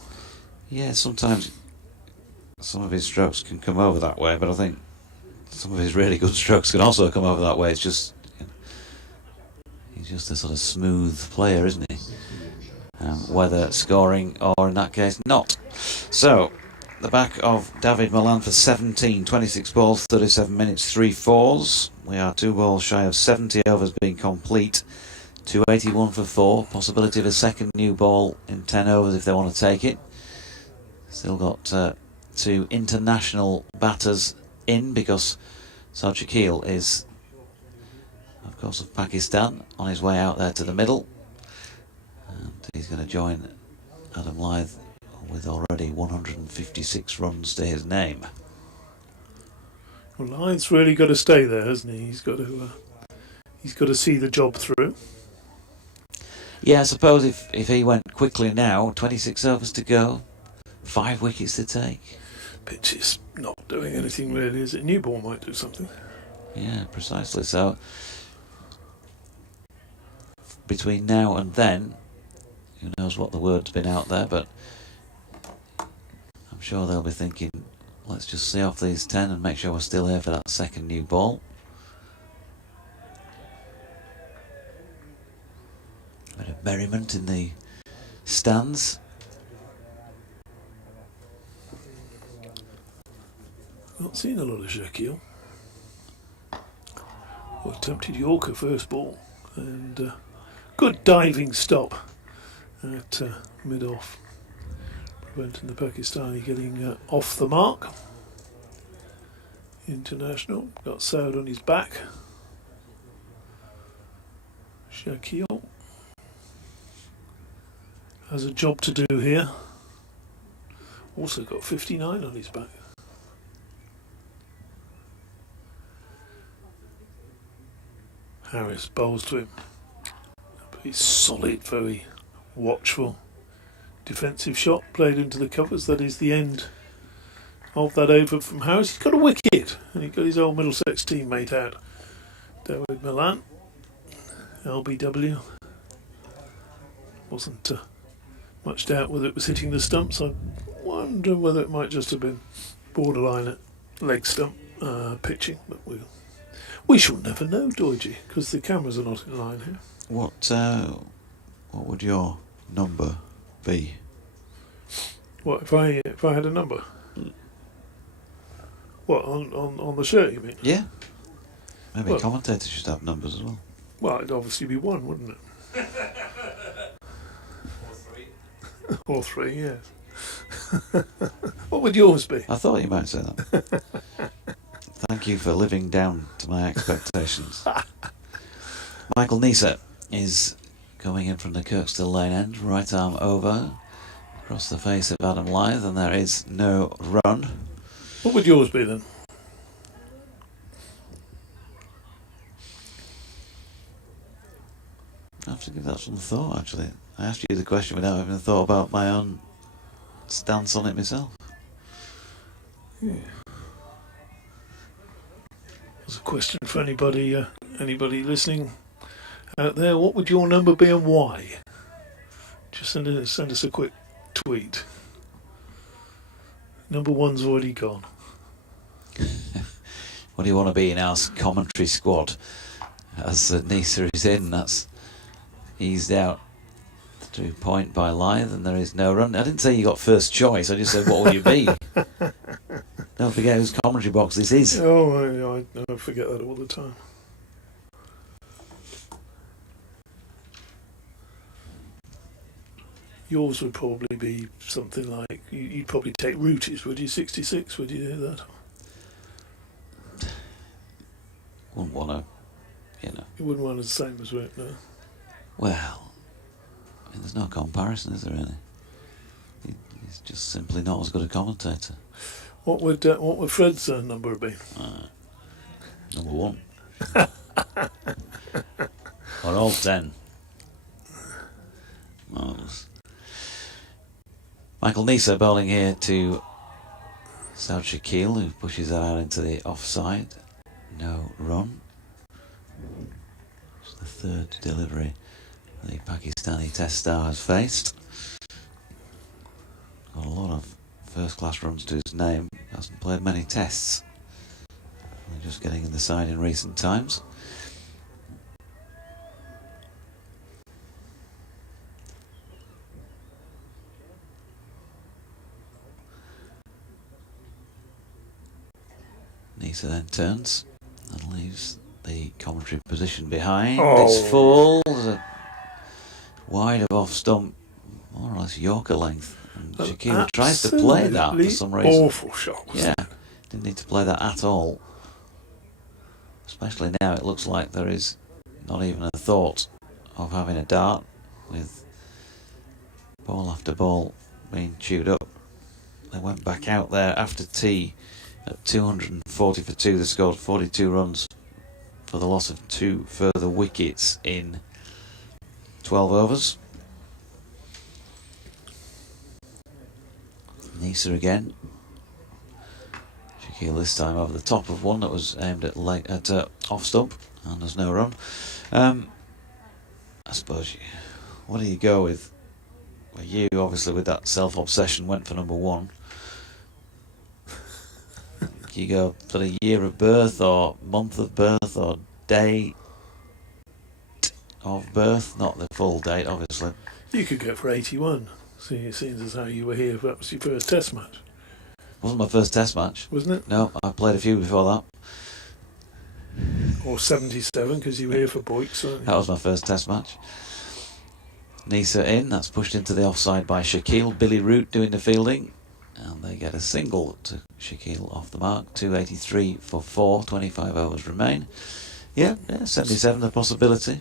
Yeah, sometimes some of his strokes can come over that way, but I think some of his really good strokes can also come over that way. It's just, he's just a sort of smooth player, isn't he? Whether scoring or, in that case, not. So, the back of David Milan for 17, 26 balls, 37 minutes, 3 fours. We are 2 balls shy of 70 overs being complete. 281 for 4. Possibility of a second new ball in 10 overs if they want to take it. Still got 2 international batters in, because Shakil is, of course, of Pakistan, on his way out there to the middle, and he's going to join Adam Lyth with already 156 runs to his name. Well, Lyth's really got to stay there, hasn't he? He's got to see the job through. Yeah, I suppose if he went quickly now, 26 overs to go, 5 wickets to take. Pitch is not doing anything really, is it? New ball might do something. Yeah, precisely. So between now and then, who knows what the word's been out there, but I'm sure they'll be thinking, let's just see off these 10 and make sure we're still here for that second new ball. A bit of merriment in the stands. Not seen a lot of Shaquille. Well, attempted Yorker first ball, and good diving stop at mid-off, preventing the Pakistani getting off the mark. International got Saud on his back. Shaquille has a job to do here. Also got 59 on his back. Harris bowls to him. He's solid, very watchful. Defensive shot played into the covers. That is the end of that over from Harris. He's got a wicket, and he got his old Middlesex teammate out. David Milan, LBW. Wasn't much doubt whether it was hitting the stumps. I wonder whether it might just have been borderline at leg stump pitching, but we shall never know, Doiji, because the cameras are not in line here. What would your number be? What if I had a number? What on the shirt, you mean? Yeah. Maybe Well- commentators should have numbers as well. Well, it'd obviously be 1, wouldn't it? Or 3, yes. What would yours be? I thought you might say that. Thank you for living down to my expectations. Michael Neser is coming in from the Kirkstall Lane end, right arm over, across the face of Adam Lyth, and there is no run. What would yours be then? I have to give that some thought, actually. I asked you the question without having thought about my own stance on it myself. Yeah. There's a question for anybody listening out there. What would your number be and why? Just send us a quick tweet. Number 1's already gone. What do you want to be in our commentary squad? As Neser is in, that's eased out to point by Lyth, and there is no run. I didn't say you got first choice, I just said what will you be? Don't forget whose commentary box this is. Oh, I forget that all the time. Yours would probably be something like, you'd probably take Rooties, would you? 66, would you do that? Wouldn't want to, you know. You wouldn't want it the same as Root, no? Well, I mean, there's no comparison, is there really? He's just simply not as good a commentator. What would Fred's number be? Number 1. Or all 10. Marvellous. Michael Neser bowling here to Saud Shakil, who pushes that out into the offside. No run. It's the third delivery the Pakistani test star has faced. Got a lot of first-class runs to his name. Hasn't played many tests. Only just getting in the side in recent times. Neser then turns and leaves the commentary position behind. Oh. It's full. There's a wide of off stump, more or less Yorker length. And Shakir tries to play that for some reason. Awful shot. Yeah, didn't need to play that at all. Especially now it looks like there is not even a thought of having a dart, with ball after ball being chewed up. They went back out there after tea at 240 for 2. They scored 42 runs for the loss of 2 further wickets in 12 overs. Neser again. Shakil this time over the top of one that was aimed at off stump, and there's no run. I suppose what do you go with Well, you, obviously, with that self-obsession, went for number 1. You go for the year of birth, or month of birth, or date of birth, not the full date, obviously. You could go for 81. See, it seems as how you were here. That was your first Test match, Wasn't my first Test match. wasn't it? No, I played a few before that. Or 77, because you were here for Boyks. That was my first Test match. Nisa in, that's pushed into the offside by Shaquille. Billy Root doing the fielding. And they get a single to Shaquille off the mark. 283 for 4, 25 overs remain. Yeah, 77 a possibility.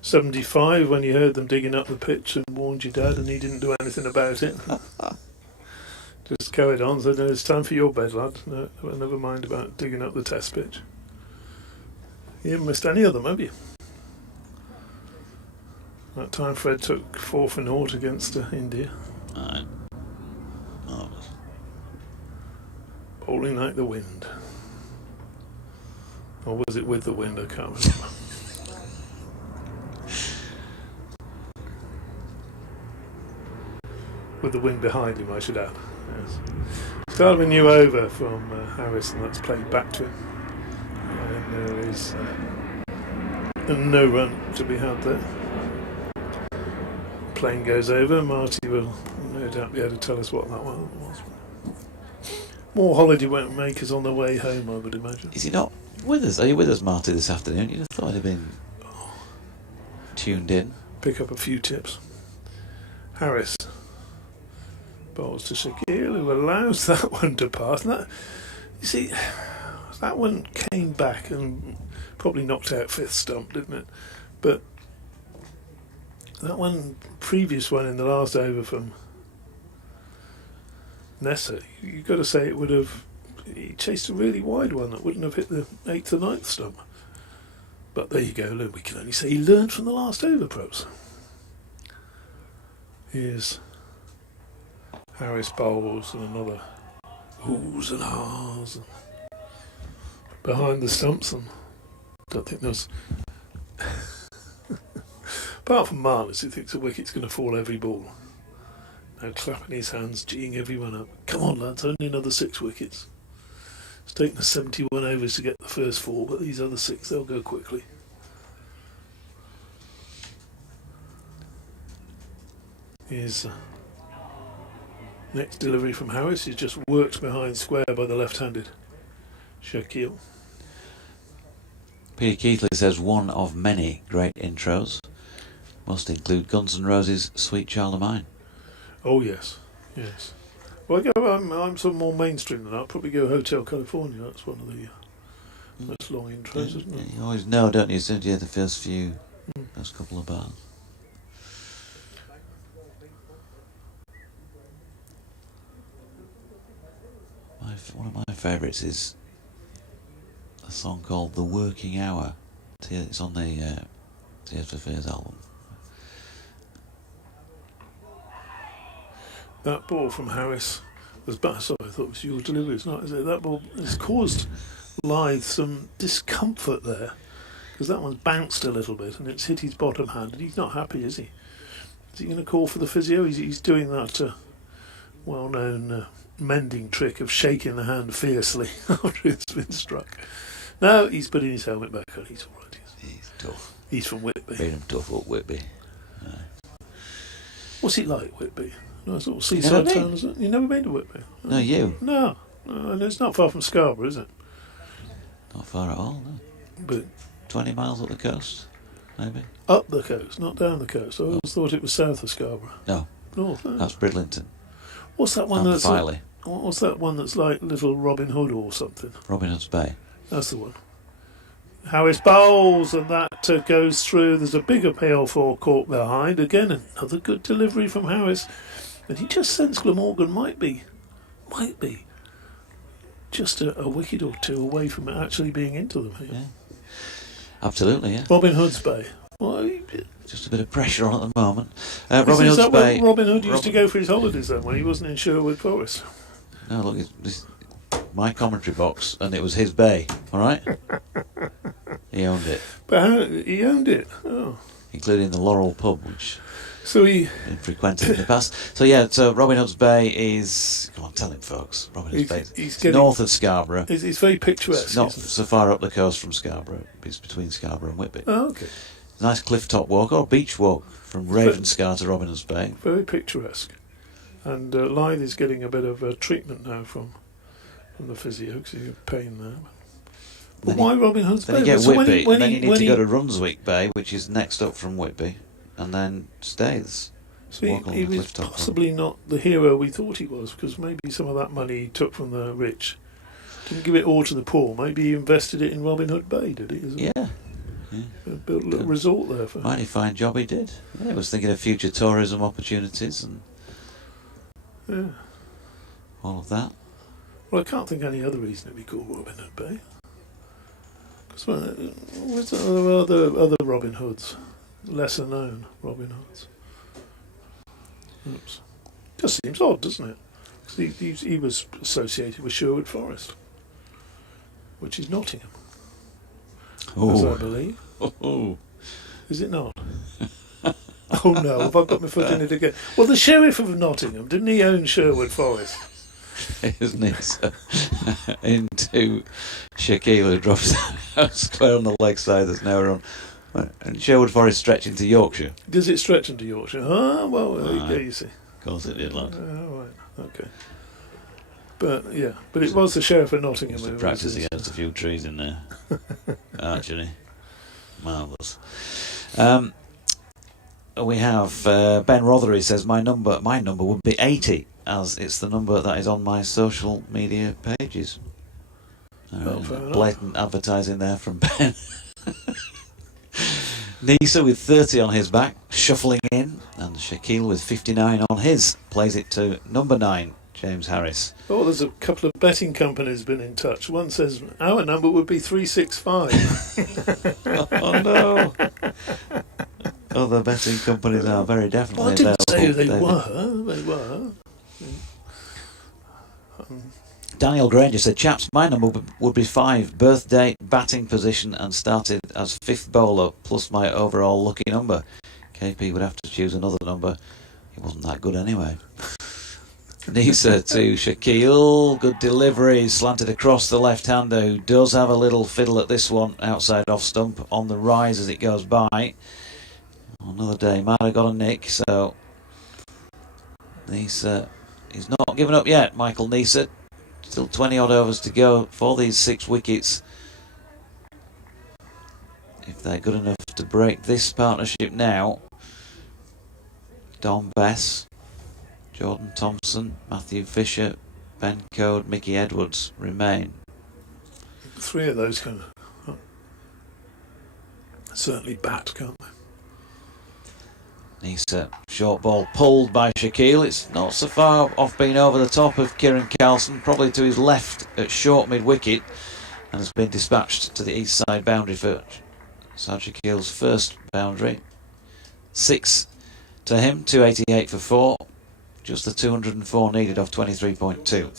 75, when you heard them digging up the pitch and warned your dad and he didn't do anything about it. Just carried on, said, it's time for your bed, lad. No, never mind about digging up the Test pitch. You haven't missed any of them, have you? That time Fred took 4-0 against India. Alright. Oh, Bowling like the wind. Or was it with the wind? I can't remember. With the wind behind him, I should add. Yes. Started a new over from Harris, and that's played back to him. And there is no run to be had there. Plane goes over. Marty will no doubt be able to tell us what that one was. More holiday makers on the way home, I would imagine. Is he not with us? Are you with us, Marty, this afternoon? You'd have thought he'd been tuned in. Pick up a few tips. Harris bowls to Shaquille, who allows that one to pass. And that, you see, that one came back and probably knocked out fifth stump, didn't it? But that one, previous one in the last over from Nessa, you've got to say it would have. He chased a really wide one that wouldn't have hit the 8th or 9th stump. But there you go, look, we can only say he learned from the last over, pros. Here's Harris bowls and another oohs and ahs and behind the stumps, and don't think there's apart from Marnus, who thinks the wicket's going to fall every ball. Now clapping his hands, geeing everyone up. Come on, lads, only another 6 wickets. It's taken us 71 overs to get the first 4, but these other 6, they'll go quickly. Here's next delivery from Harris. He's just worked behind square by the left-handed Shaquille. Peter Keithley says one of many great intros. Must include Guns N' Roses' Sweet Child of Mine. Oh yes, yes. Well, I'm some more mainstream than that. I'll probably go Hotel California. That's one of the most long intros, isn't it? You always know, don't you, as soon as you hear the first couple of bars. One of my favourites is a song called The Working Hour. It's on the Tears for Fears album. That ball from Harris was bad. Sorry, I thought it was your delivery. It's not, is it? That ball has caused Lythe some discomfort there, because that one's bounced a little bit and it's hit his bottom hand, and he's not happy, is he? Is he going to call for the physio? He's doing that well-known mending trick of shaking the hand fiercely after it's been struck. No, he's putting his helmet back on. He's all right. He's tough. He's from Whitby. Made him tough up Whitby. What's he like, Whitby? Nice little seaside town, isn't it? You never been to Whitby? No, you? No, and it's not far from Scarborough, is it? Not far at all, no. But 20 miles up the coast, maybe? up the coast, not down the coast. I always thought it was south of Scarborough. No, North. that's Bridlington. What's that one And that's Filey. what's that one that's like Little Robin Hood or something? Robin Hood's Bay. That's the one. Harris bowls, and that goes through. There's a big appeal for caught behind. Again, another good delivery from Harris. And he just sensed Glamorgan might be just a wicket or two away from it actually being into them here. Yeah. Absolutely, yeah. Robin Hood's Bay. Well, Just a bit of pressure on at the moment. is Robin Hood's that Bay. where Robin Hood used to go for his holidays then, when he wasn't in Sherwood Forest? No, look, it's my commentary box, and it was his bay, all right? He owned it. But how, he owned it. Oh. Including the Laurel pub, which So he been frequented in the past. So yeah, so Robin Hood's Bay is, come on, tell him folks, Robin Hood's Bay. It's north of Scarborough. It's very picturesque. It's not isn't it? so far up the coast from Scarborough. It's between Scarborough and Whitby. Oh, okay. Nice cliff top walk or beach walk from Ravenscar to Robin Hood's Bay. Very picturesque. And Lythe is getting a bit of treatment now from the physio because he's in pain there. But why Robin Hood's Bay? Then you get So Whitby, when and then he- you need when to he- go to Runswick Bay, which is next up from Whitby, and then Staithes. So Walk along he the was cliff top. possibly not the hero we thought he was, because maybe some of that money he took from the rich didn't give it all to the poor. Maybe he invested it in Robin Hood Bay, did he? Yeah. Built a little resort there for. Mighty fine job he did. Yeah, he was thinking of future tourism opportunities and Yeah. all of that. Well, I can't think of any other reason it'd be called Robin Hood Bay. Because there other Robin Hoods, lesser known Robin Hoods. Oops. Just seems odd, doesn't it? 'Cause he was associated with Sherwood Forest, which is Nottingham, as I believe. Oh. Is it not? Oh no, have I got my foot in it again? Well, the Sheriff of Nottingham, didn't he own Sherwood Forest? Isn't it? So, into Shaquille, who drops down square on the leg side that's now run. And Sherwood Forest stretch into Yorkshire. Does it stretch into Yorkshire? Ah, well, there you see. Of course it did, lad. Right, okay. But yeah, but it was the Sheriff of Nottingham. Used to who was practice his- against a few trees in there. Archery. Marvellous. We have Ben Rothery says my number would be 80, as it's the number that is on my social media pages. Oh, fair enough. Blatant advertising there from Ben. Nisa with 30 on his back, shuffling in, and Shaquille with 59 on his. Plays it to number 9, James Harris. Oh, there's a couple of betting companies been in touch. One says our number would be 365. Oh no! Other betting companies are very definitely Well, I didn't say who available, they David. were. Daniel Granger said, chaps, my number would be 5, birth date, batting position, and started as 5th bowler, plus my overall lucky number. KP would have to choose another number. He wasn't that good anyway. Nisa to Shaquille, good delivery, slanted across the left-hander, who does have a little fiddle at this one, outside off stump, on the rise as it goes by. Another day, might have got a nick, so Nisa, he's not given up yet, Michael Nisa. Still 20 odd overs to go for these 6 wickets. If they're good enough to break this partnership now, Don Bess, Jordan Thompson, Matthew Fisher, Ben Code, Mickey Edwards remain. 3 of those can certainly bat, can't they? Nisa, short ball pulled by Shaquille. It's not so far off being over the top of Kieran Carlson, probably to his left at short mid-wicket, and has been dispatched to the east side boundary for Saad Shaquille's first boundary. 6 to him, 288 for 4. Just the 204 needed off 23.2.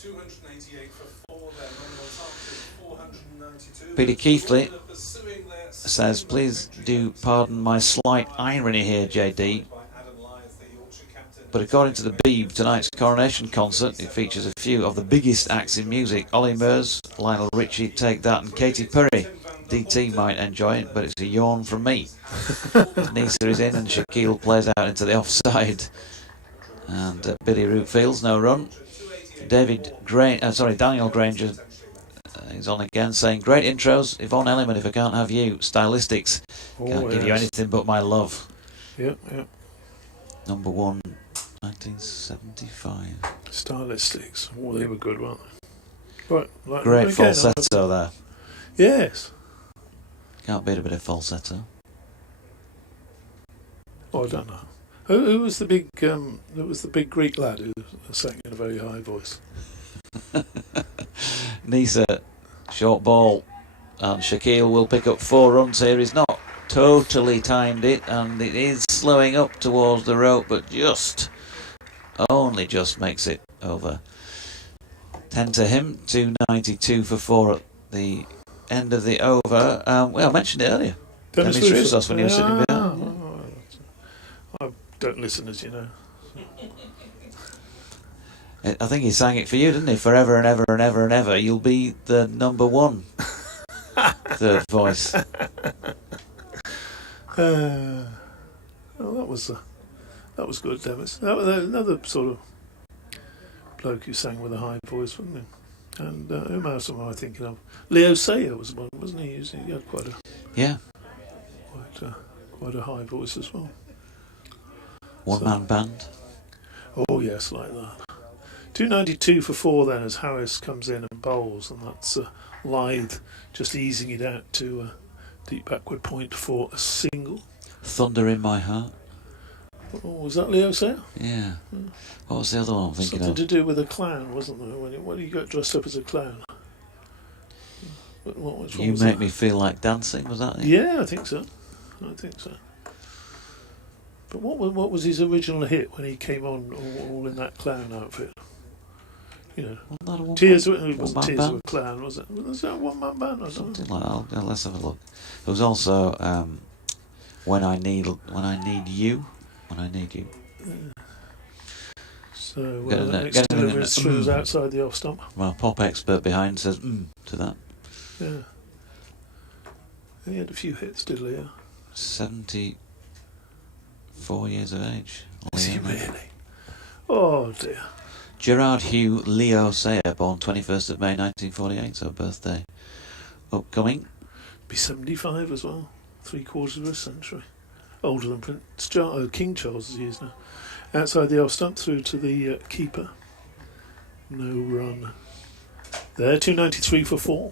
Peter Keithley says, please do pardon my slight irony here, JD, but according to the Beeb, tonight's coronation concert, it features a few of the biggest acts in music. Ollie Murs, Lionel Richie, Take That, and Katy Perry. DT might enjoy it, but it's a yawn from me. Nisa is in and Shaquille plays out into the offside. And Billy Root Fields, no run. Daniel Granger is on again, saying, great intros, Yvonne Elliman, if I can't have you. Stylistics, can't give you anything but my love. Yep. Number 1, 1975. Stylistics. Oh, they were good, weren't they? Right, like Great again, falsetto there. Yes. Can't beat a bit of falsetto. Oh, I don't know. Who was the big? Who was the big Greek lad who sang in a very high voice? Nisa, short ball, and Shaquille will pick up 4 runs here. He's not totally timed it, and it is slowing up towards the rope, but only just makes it over. 10 to him, 292 for 4 at the end of the over. Well, I mentioned it earlier. Dennis Roussos when he was sitting behind. I don't listen listen, as you know. I think he sang it for you, didn't he? Forever and ever and ever and ever, you'll be the number one third voice. Oh, that was good, Dennis. That was another sort of bloke who sang with a high voice, wasn't he? And who else am I thinking of? Leo Sayer was one, wasn't he? He had quite a high voice as well. One-man band. Oh yes, like that. 292 for 4 then as Harris comes in and bowls, and that's Lythe just easing it out to deep backward point for a single. Thunder in My Heart. Oh, was that Leo Sayer? Yeah. What was the other one I'm thinking Something of? to do with a clown, wasn't there? When he got dressed up as a clown. Which one You was Make that? Me Feel Like Dancing, was that it? Yeah, I think so. But what was his original hit when he came on all in that clown outfit? You know, Wasn't that a one-man- Tears. It wasn't one-man Tears band? of a Clown, was it? Was that a one-man band? I don't Something know. like that. Let's have a look. There was also When I Need You. So Get in the there, next get in delivery there. is through outside the off stump. Well, pop expert behind says to that. Yeah. And he had a few hits, did he? Yeah. 74 years of age. Is he really? Oh dear. Gerard Hugh Leo Sayer, born 21st of May 1948, so birthday upcoming. Be 75 as well. 3/4 of a century. Older than King Charles as he is now. Outside the off stump through to the keeper. No run. There, 293 for 4.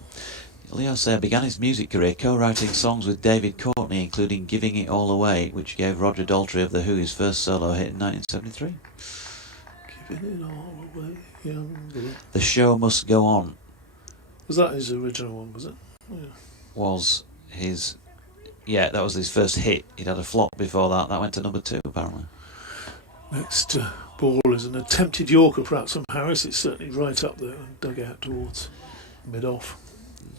Leo Sayer began his music career co-writing songs with David Courtney, including Giving It All Away, which gave Roger Daltrey of The Who his first solo hit in 1973. Giving it all away, young blood. The Show Must Go On Was that his original one, was it? Yeah. was his... Yeah, that was his first hit. He'd had a flop before that. That went to number 2, apparently. Next ball is an attempted Yorker, perhaps from Harris. It's certainly right up there and dug out towards mid-off.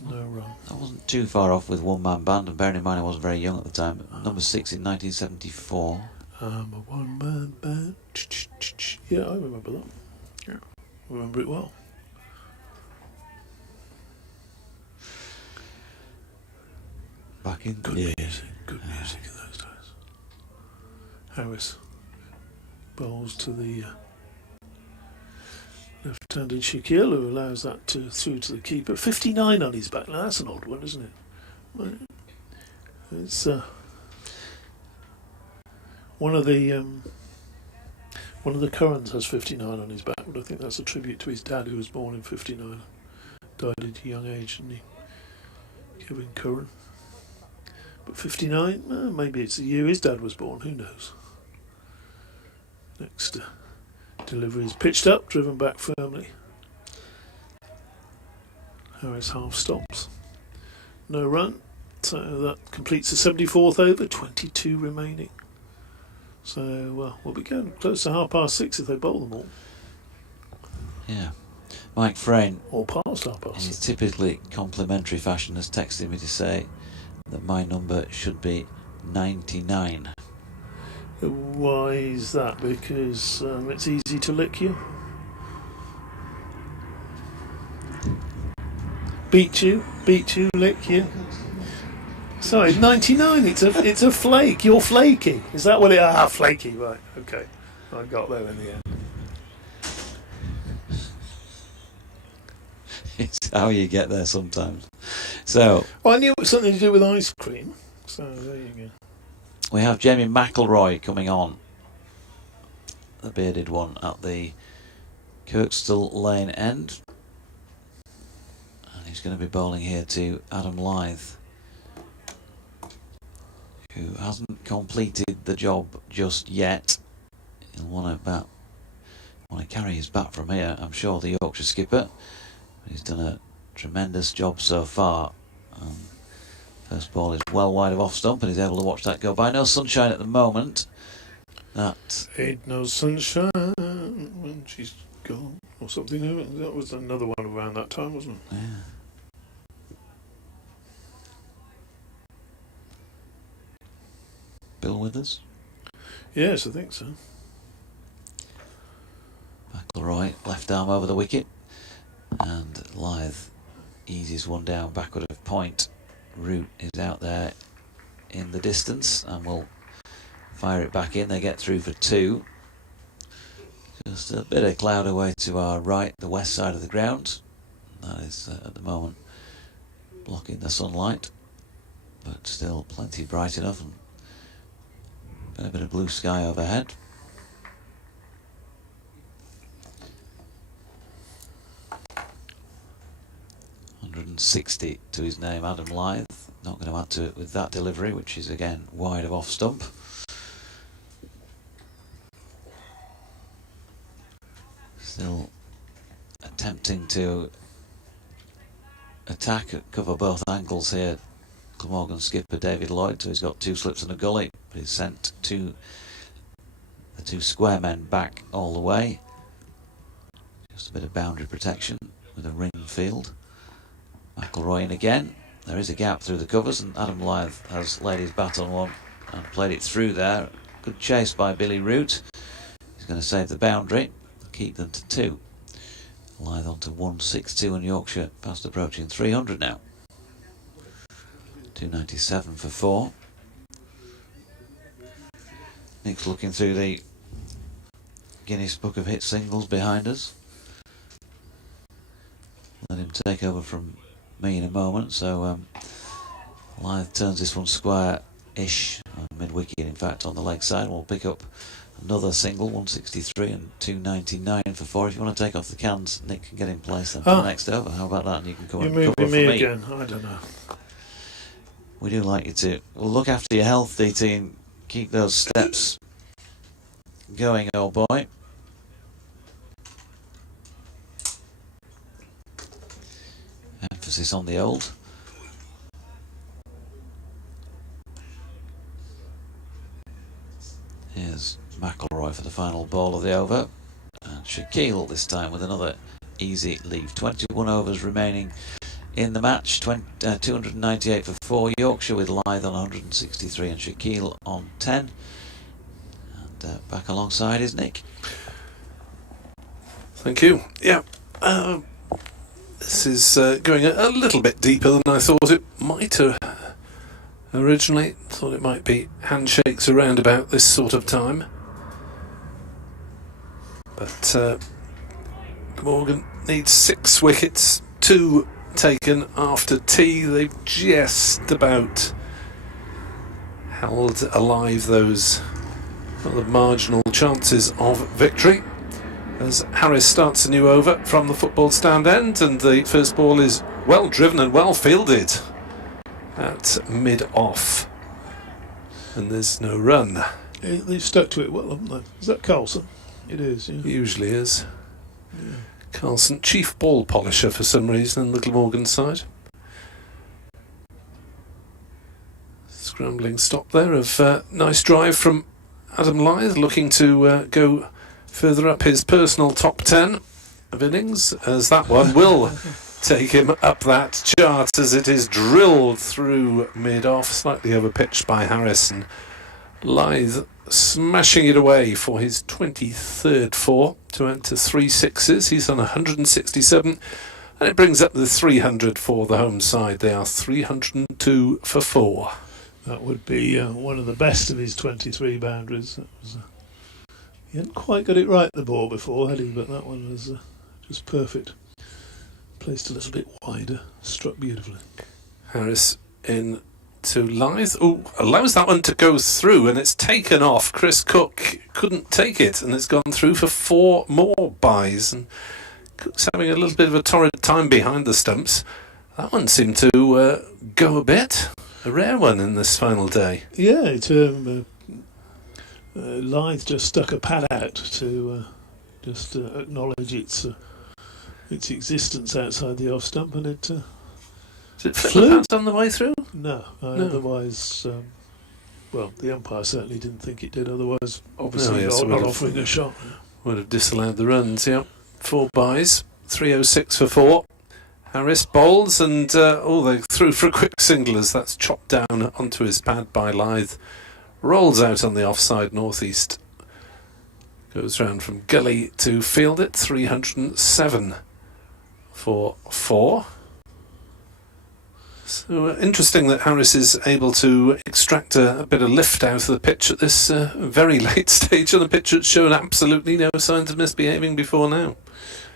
No run. I wasn't too far off with one-man band, and bearing in mind I wasn't very young at the time. Number 6 in 1974. I'm a one-man band. Yeah, I remember that. Yeah, remember it well. Back in Good the day. music. Good music in those days. Harris bowls to the left-handed Shaquille, who allows that through to the keeper. 59 on his back. Now that's an odd one, isn't it? Right. It's one of the Currans has 59 on his back, but I think that's a tribute to his dad, who was born in 59, died at a young age, didn't he? Kevin Curran. But 59, maybe it's the year his dad was born. Who knows? Next delivery is pitched up, driven back firmly. Harris half stops. No run. So that completes the 74th over, 22 remaining. So we'll be going close to 6:30 if they bowl them all. Yeah. Mike Frayne, Or past in 6:30. his typically complimentary fashion, has texted me to say that my number should be 99. Why is that? Because it's easy to lick you? Beat you, lick you. Sorry, 99. It's a flake. You're flaky. Is that what it? Flaky. Right. Okay. I got there in the end. It's how you get there sometimes. So, Well, I knew it was something to do with ice cream. So there you go. we have Jamie McElroy coming on. The bearded one at the Kirkstall Lane end. And he's going to be bowling here to Adam Lythe, who hasn't completed the job just yet. He'll want to carry his bat from here, I'm sure, the Yorkshire skipper. He's done a tremendous job so far. First ball is well wide of off stump, and he's able to watch that go by. No sunshine at the moment. That Ain't no sunshine when she's gone, or something. That was another one around that time, wasn't it? yeah. Bill Withers. Yes, I think so. McIlroy, left arm over the wicket, and Lyth eases one down backward of point. Root is out there in the distance and will fire it back in. They get through for 2. Just a bit of cloud away to our right, the west side of the ground. That is at the moment blocking the sunlight, but still plenty bright enough, and a bit of blue sky overhead. .160 to his name, Adam Lyth. Not going to add to it with that delivery, which is again wide of off stump. Still attempting to attack, cover both angles here. Glamorgan skipper David Lloyd, so he's got 2 slips and a gully, but he's sent the 2 square men back all the way. Just a bit of boundary protection with a ring field. McIlroy in again. There is a gap through the covers, and Adam Lyth has laid his bat on one and played it through there. Good chase by Billy Root. He's going to save the boundary, keep them to 2. Lyth on to 162, and Yorkshire fast approaching 300 now. 297 for 4. Nick's looking through the Guinness Book of Hit singles behind us. Let him take over from me in a moment. So Lyth turns this one square-ish, mid-wicket in fact, on the leg side. We'll pick up another single, 163 and 299 for 4. If you want to take off the cans, Nick can get in place then for the next over. How about that? And you can come and cover for me again. I don't know. We do like you to. Well, look after your health, DT, and keep those steps going, old boy. Emphasis on the old. Here's McIlroy for the final ball of the over, and Shaquille this time with another easy leave. 21 overs remaining in the match. 298 for 4. Yorkshire with Lyth on 163 and Shaquille on 10. And back alongside is Nick. Thank you. Yeah, this is going a little bit deeper than I thought it might originally. Thought it might be handshakes around about this sort of time. But Glamorgan needs 6 wickets, 2 taken after tea. They've just about held alive those rather marginal chances of victory. As Harris starts a new over from the football stand end, and the first ball is well driven and well fielded at mid-off, and there's no run. They've stuck to it well, haven't they? Is that Carlson? It is, yeah. Usually is. Yeah. Carlson, chief ball polisher for some reason in the Glamorgan side. Scrambling stop there of nice drive from Adam Lyth, looking to go further up his personal top 10 of innings, as that one will take him up that chart as it is drilled through mid-off, slightly over-pitched by Harris, and Lyth smashing it away for his 23rd 4 to enter 3 sixes. He's on 167, and it brings up the 300 for the home side. They are 302 for 4. That would be one of the best of his 23 boundaries. That was, he hadn't quite got it right, the ball, before, had he? But that one was just perfect. Placed a little bit wider, struck beautifully. Harris in to Lyth. Oh, allows that one to go through, and it's taken off. Chris Cook couldn't take it, and it's gone through for 4 more byes. And Cook's having a little bit of a torrid time behind the stumps. That one seemed to go a bit. A rare one in this final day. Yeah, Lyth just stuck a pad out to just acknowledge its existence outside the off stump, and it Did it flip the pads on the way through? No. Otherwise, well, the umpire certainly didn't think it did. Otherwise, obviously, not offering a shot. Would have disallowed the runs. Yeah, 4 byes, 306 for 4. Harris bowls, and they threw for a quick single as that's chopped down onto his pad by Lyth. rolls out on the offside northeast. Goes round from gully to field it. 307 for 4. So interesting that Harris is able to extract a bit of lift out of the pitch at this very late stage on a pitch that's shown absolutely no signs of misbehaving before now.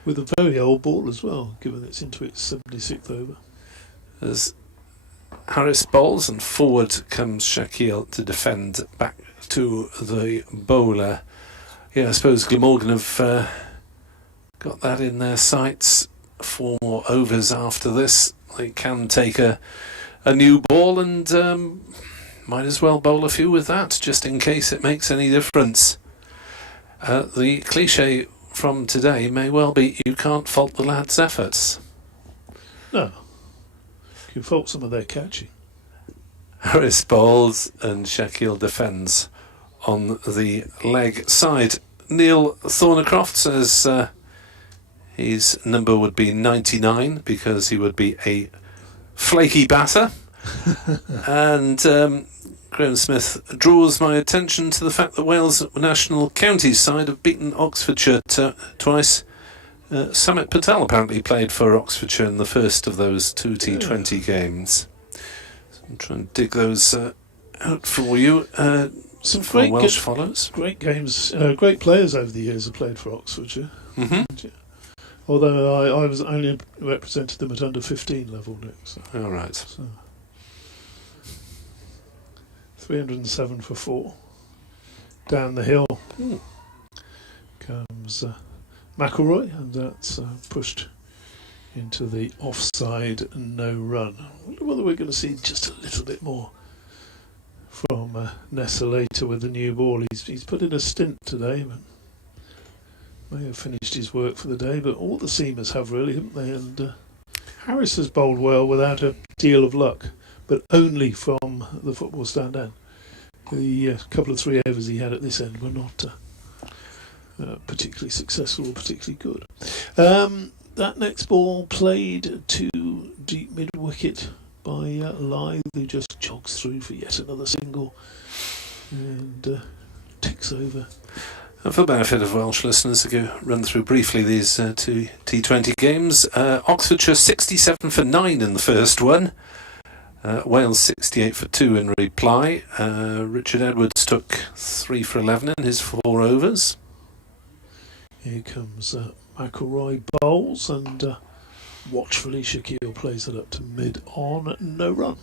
With a very old ball as well, given it's into its 76th over. As Harris bowls and forward comes Shaquille to defend back to the bowler. Yeah, I suppose Glamorgan have got that in their sights. 4 more overs after this. They can take a new ball and might as well bowl a few with that, just in case it makes any difference. The cliche from today may well be, you can't fault the lads' efforts. No. You can fault some of their catching. Harris bowls and Shaquille defends on the leg side. Neil Thornycroft says his number would be 99 because he would be a flaky batter. And Graham Smith draws my attention to the fact that Wales national counties side have beaten Oxfordshire twice. Samit Patel apparently played for Oxfordshire in the first of those 2 T20 games. So I'm trying to dig those out for you. Some for great Welsh follows. Great games, great players over the years have played for Oxfordshire. Mm-hmm. Although I was only represented them at under 15 level, Nick. So. All right. So 307 for 4. Down the hill comes McElroy, and that's pushed into the offside no run. I wonder whether we're going to see just a little bit more from Nessa later with the new ball. He's put in a stint today, but may have finished his work for the day, but all the seamers have really, haven't they? And Harris has bowled well without a deal of luck, but only from the football stand down. The couple of 3 overs he had at this end were not particularly successful or particularly good. That next ball played to deep mid-wicket by Lythe, who just jogs through for yet another single and ticks over. And for the benefit of Welsh listeners, to go run through briefly these 2 T20 games. Oxfordshire 67 for 9 in the first one. Wales 68 for 2 in reply. Richard Edwards took 3 for 11 in his 4 overs. Here comes McElroy bowls, and watchfully Shaquille plays it up to mid-on, no run.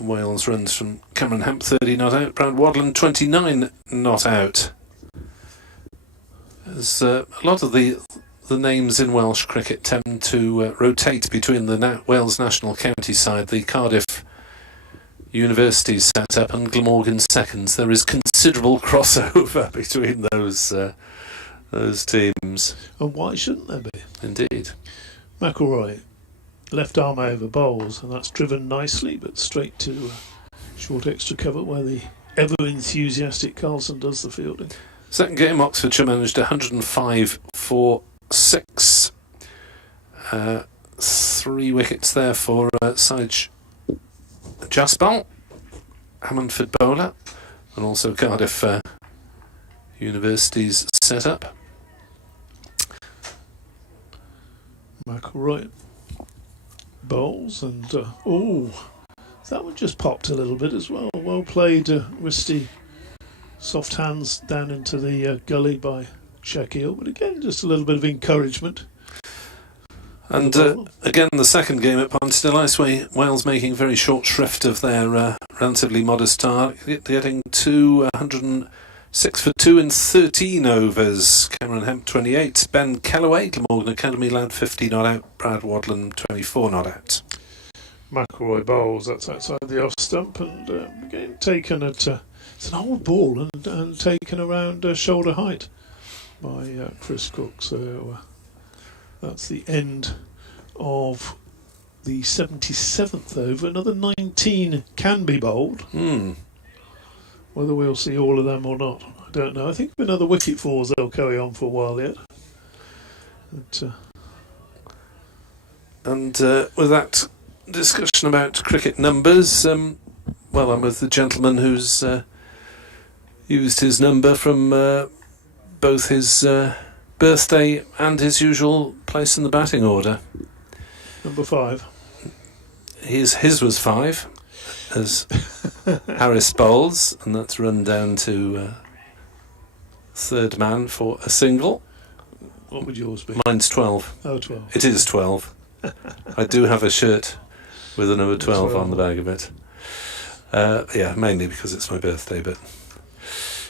Wales runs from Cameron Hemp 30 not out. Brad Wadland 29 not out. As a lot of the names in Welsh cricket tend to rotate between the Wales national county side, the Cardiff Universities set up, and Glamorgan seconds. There is considerable crossover between those teams. And why shouldn't there be? Indeed. McElroy, left arm over bowls, and that's driven nicely, but straight to short extra cover where the ever enthusiastic Carlson does the fielding. Second game, Oxfordshire managed 105 for 6. 3 wickets there for Saij Jaspal, Hammondford bowler, and also Cardiff University's set up. McElroy bowls, and that one just popped a little bit as well. Well played, wristy, soft hands down into the gully by Shaquille, but again, just a little bit of encouragement. And again, the second game at Ponstall Iceway, Wales making very short shrift of their relatively modest target, getting 206 for 2 in 13 overs. Cameron Hemp 28, Ben Kellaway, Glamorgan Academy lad 50 not out, Brad Wadland 24 not out. McElroy bowls, that's outside the off stump, and again taken at it's an old ball and taken around shoulder height by Chris Cook. So that's the end of the 77th over. Another 19 can be bowled. Whether we'll see all of them or not, I don't know. I think with another wicket falls, they'll carry on for a while yet. But, and with that discussion about cricket numbers, Well, I'm with the gentleman who's used his number from both his birthday and his usual place in the batting order. Number 5. His was 5, as Harris bowls, and that's run down to third man for a single. What would yours be? Mine's 12. Oh, 12. It is 12. I do have a shirt with the number 12 on the back of it. Yeah, mainly because it's my birthday, but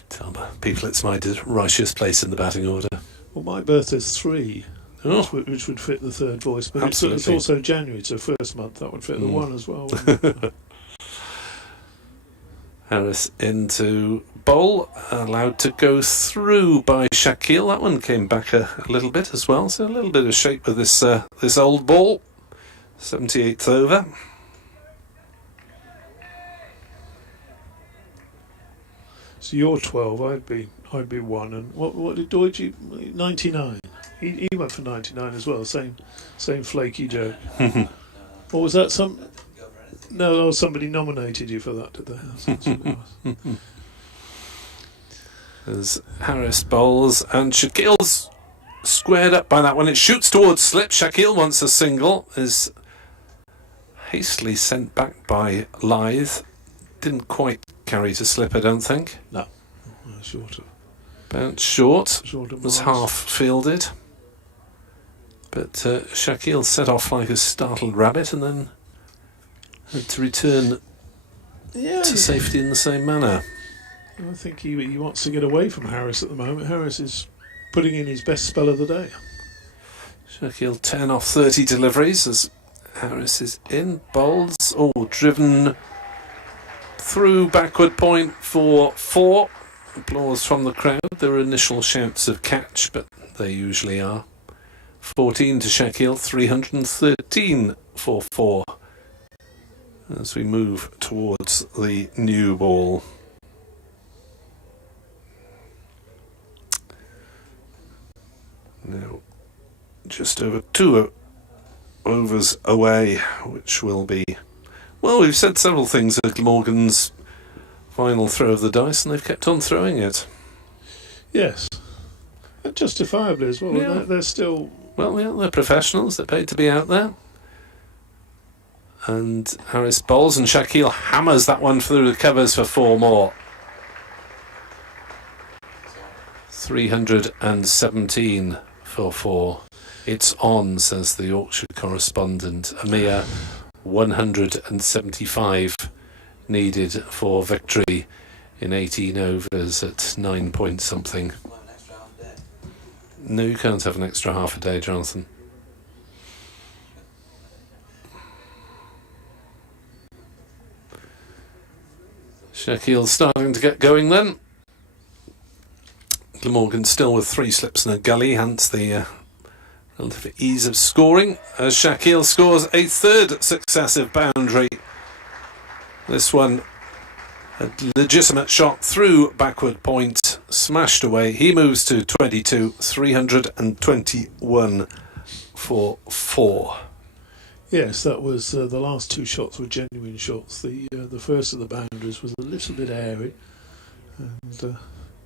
tell people it's my righteous place in the batting order. Well, my birthday's 3, Oh, which would fit the third voice, but it's absolutely. also January, so first month, that would fit the 1 as well. Harris into bowl, allowed to go through by Shaquille. That one came back a little bit as well, so a little bit of shape with this this old ball. 78th over. So you're 12, I'd be 1, and what did Deutsch? 99. He went for 99 as well. Same flaky joke. Or was that some? No, somebody nominated you for that, did they? That's what it was. As Harris bowls and Shaquille's squared up by that one. It shoots towards slip. Shaquille wants a single. Is hastily sent back by Lythe. Didn't quite carry to slip, I don't think. No, short of. Bounced short. Short of Was Marnus. half fielded. But Shaquille set off like a startled rabbit and then had to return Yeah, to safety in the same manner. I think he wants to get away from Harris at the moment. Harris is putting in his best spell of the day. Shaquille 10 off 30 deliveries as Harris is in. Bowls. Oh, driven through backward point for 4. Applause from the crowd. There were initial shouts of catch, but they usually are. 14 to Shaquille, 313 for 4. As we move towards the new ball. Now, just over 2 overs away, which will be... Well, we've said several things at Glamorgan's final throw of the dice, and they've kept on throwing it. Yes, and justifiably as well. Yeah. They're still... Well, yeah, they're professionals. They're paid to be out there. And Harris bowls, and Shaquille hammers that one through the covers for 4 more. 317 for 4. It's on, says the Yorkshire correspondent. A mere 175 needed for victory in 18 overs at 9 point something. No, you can't have an extra half a day, Jonathan. Shaquille's starting to get going then. Glamorgan still with 3 slips and a gully, hence the relative ease of scoring. As Shaquille scores a 3rd successive boundary. This one, a legitimate shot through backward point, smashed away. He moves to 22, 321 for 4. Yes, that was the last 2 shots were genuine shots. The first of the boundaries was a little bit airy, and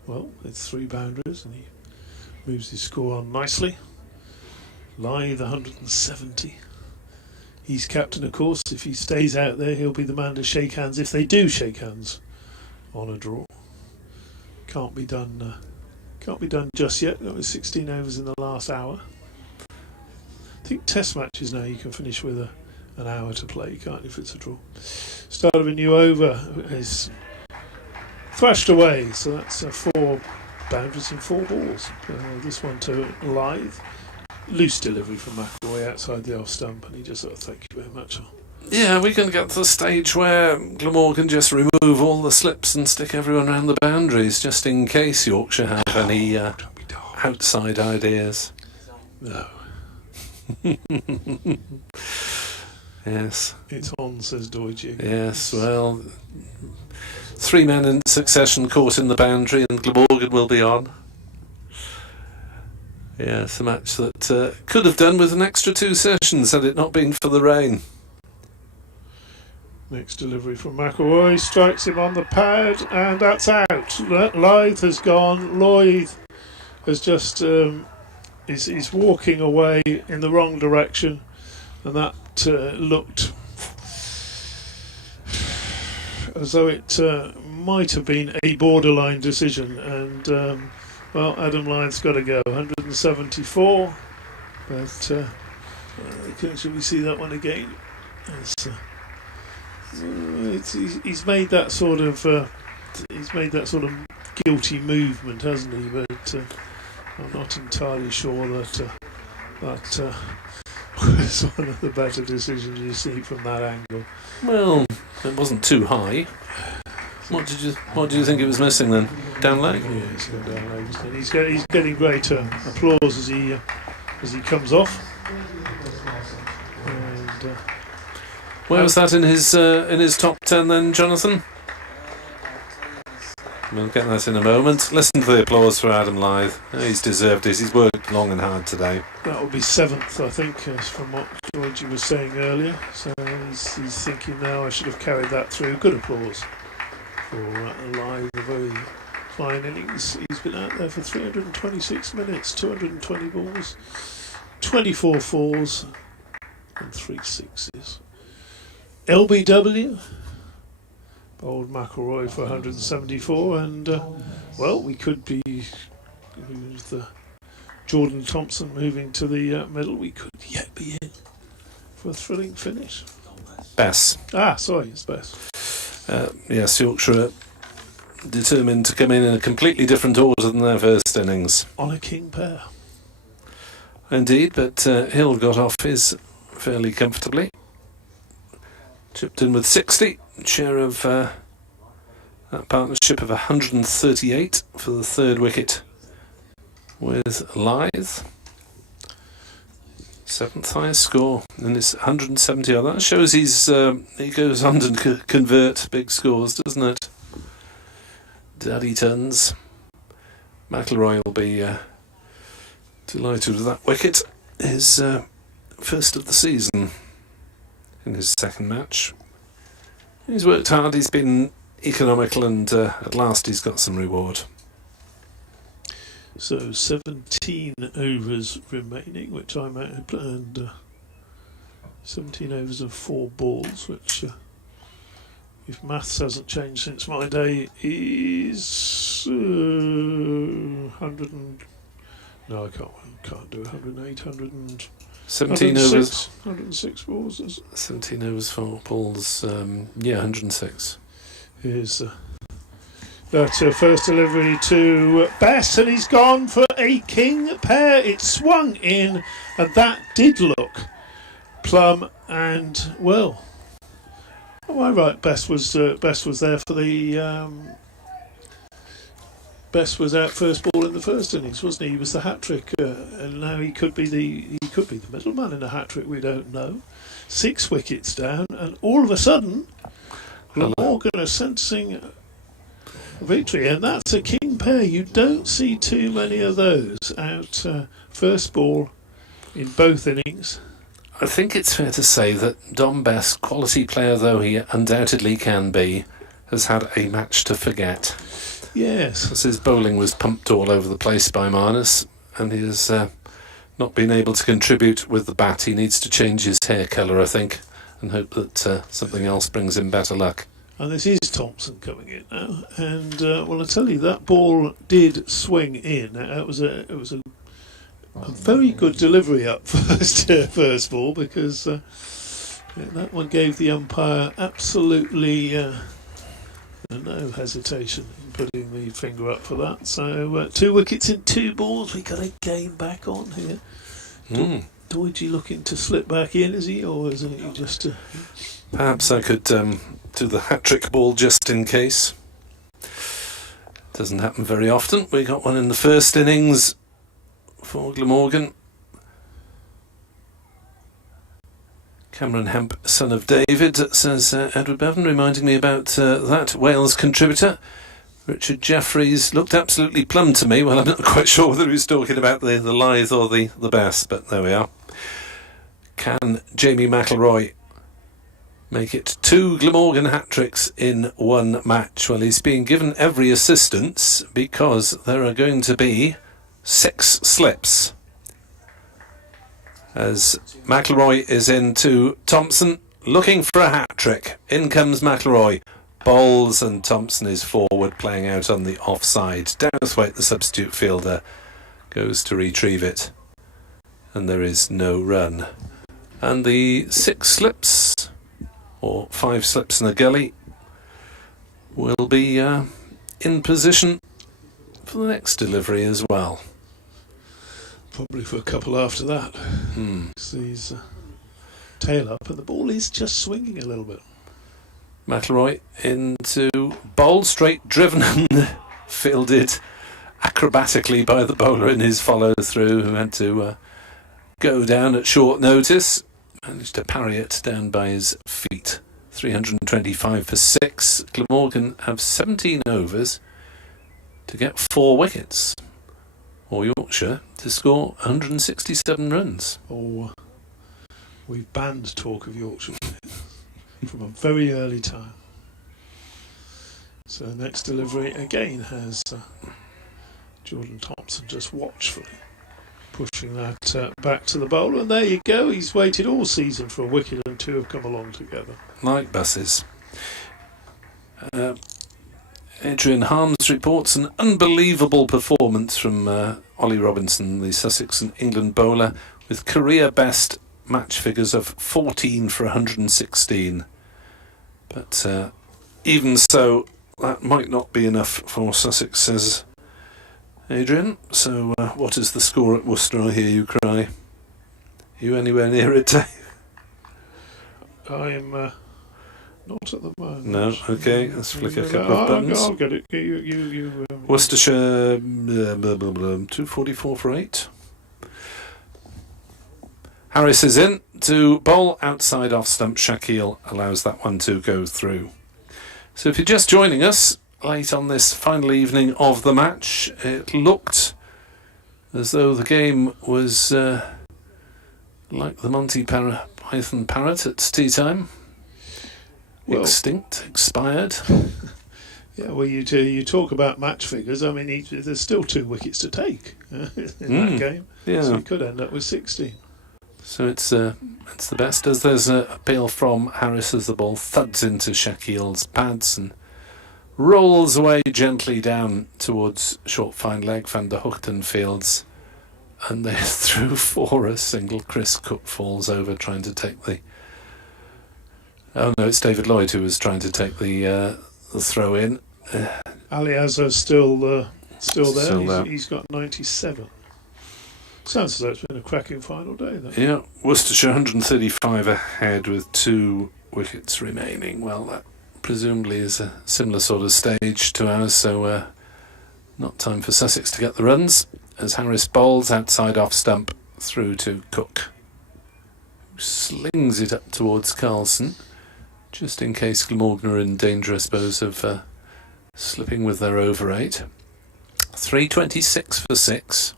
well, it's 3 boundaries, and he moves his score on nicely. Lythe 170. He's captain, of course. If he stays out there, he'll be the man to shake hands. If they do shake hands on a draw, can't be done just yet. That was 16 overs in the last hour. I think test matches now you can finish with an hour to play, can't you, if it's a draw. Start of a new over is thrashed away, so that's 4 boundaries and 4 balls. This one to Lythe. Loose delivery from McAvoy outside the off stump, and he just sort of thank you very much. Yeah, we can get to the stage where Glamorgan just remove all the slips and stick everyone around the boundaries, just in case Yorkshire have any outside ideas. No. Yes. It's on, says Deutsch. Yes, well, 3 men in succession caught in the boundary, and Glamorgan will be on. Yes, a match that could have done with an extra 2 sessions had it not been for the rain. Next delivery from McElroy, strikes him on the pad, and that's out. Lythe has gone. Lloyd has just is walking away in the wrong direction, and that looked as though it might have been a borderline decision. And well, Adam Lythe's got to go. 174, but should we see that one again? He's made that sort of guilty movement, hasn't he? But I'm not entirely sure that that was one of the better decisions you see from that angle. Well, it wasn't too high. What do you think it was missing then? Down leg? Yeah, he's going down leg. He's getting great applause as he comes off. And where was that in his top 10 then, Jonathan? We'll get that in a moment. Listen to the applause for Adam Lythe. He's deserved it. He's worked long and hard today. that will be 7th, I think, from what Georgie was saying earlier. So he's thinking now I should have carried that through. Good applause for Lythe, a very fine innings. He's been out there for 326 minutes, 220 balls, 24 fours and 3 sixes. LBW, old McElroy for 174, and well, we could be with Jordan Thompson moving to the middle. We could yet be in for a thrilling finish. Bess. Sorry, it's Bess. Yes, Yorkshire determined to come in a completely different order than their first innings. On a king pair. Indeed, but Hill got off his fairly comfortably. Chipped in with 60, share of that partnership of 138 for the third wicket with Lythe. 7th highest score, and it's 170. That shows he goes on to convert big scores, doesn't it? Daddy tons. McElroy will be delighted with that wicket. His first of the season in his second match. He's worked hard, he's been economical, and at last he's got some reward. So 17 overs remaining, which I might have planned. 17 overs of 4 balls, which, if maths hasn't changed since my day, is 100 and... No, I can't do 108, 100 and... 17 overs. 106 balls. 17 overs, 4 balls, 106. Here's that's her first delivery to Bess, and he's gone for a king pair. It swung in, and that did look plumb. And well, am I right? Bess was there for the. Bess was out first ball in the first innings, wasn't he? He was the hat trick, and now he could be the middleman in a hat trick. We don't know. 6 wickets down, and all of a sudden, Glamorgan are sensing victory, and that's a king pair. You don't see too many of those out first ball in both innings. I think it's fair to say that Dom Bess, quality player though he undoubtedly can be, has had a match to forget. Yes. Because his bowling was pumped all over the place by Marnus, and he has not been able to contribute with the bat. He needs to change his hair colour, I think, and hope that something else brings him better luck. And this is Thompson coming in now, and well, I tell you, that ball did swing in. It was a very good delivery up first ball, because that one gave the umpire absolutely no hesitation in putting the finger up for that. So 2 wickets in 2 balls. We got a game back on here. Doidgy looking to slip back in, is he, or is he just? Perhaps I could do the hat-trick ball just in case. Doesn't happen very often. We got one in the first innings for Glamorgan. Cameron Hemp, son of David, says Edward Bevan, reminding me about that Wales contributor. Richard Jeffries looked absolutely plumb to me. Well, I'm not quite sure whether he was talking about the Lythe or the Bess, but there we are. Can Jamie McElroy make it 2 Glamorgan hat-tricks in one match. Well, he's being given every assistance because there are going to be 6 slips. As McIlroy is into Thompson, looking for a hat-trick. In comes McIlroy. Bowls, and Thompson is forward, playing out on the offside. Dowthwaite, the substitute fielder, goes to retrieve it. And there is no run. And the 6 slips, or 5 slips in a gully, will be in position for the next delivery as well. Probably for a couple after that. He's tail up, and the ball is just swinging a little bit. McIlroy into bowl, straight driven and fielded acrobatically by the bowler in his follow-through, who had to go down at short notice. Managed to parry it down by his feet. 325 for 6. Glamorgan have 17 overs to get 4 wickets. Or Yorkshire to score 167 runs. Oh, we've banned talk of Yorkshire from a very early time. So next delivery again has Jordan Thompson just watchfully pushing that back to the bowler, and there you go. He's waited all season for a wicket, and 2 have come along together. Like buses. Adrian Harms reports an unbelievable performance from Ollie Robinson, the Sussex and England bowler, with career best match figures of 14 for 116. But even so, that might not be enough for Sussex, says Adrian. So what is the score at Worcester, I hear you cry? Are you anywhere near it, Dave? I am not at the moment. No, okay, let's flick a couple of buttons. I'll get it. You Worcestershire, 244 for 8. Harris is in to bowl outside off stump. Shaquille allows that one to go through. So if you're just joining us late on this final evening of the match, it looked as though the game was like the Monty Python parrot at tea time. Well, extinct, expired. Yeah, well, you talk about match figures. I mean, there's still 2 wickets to take in that game. Yeah. So you could end up with 16. So it's the best, as there's an appeal from Harris as the ball thuds into Shaquille's pads and rolls away gently down towards short fine leg. Van der Hoogten fields, and they're through for a single. Chris Cook falls over trying to take the... Oh no, it's David Lloyd who was trying to take the throw in. Ali Azhar's still there. Still there. He's got 97. Sounds as though it's been a cracking final day, though. Yeah, Worcestershire 135 ahead with 2 wickets remaining. Well, that presumably is a similar sort of stage to ours, so not time for Sussex to get the runs, as Harris bowls outside off stump through to Cook, who slings it up towards Carlson, just in case Glamorgan are in danger, I suppose, of slipping with their over 8. 326 for 6.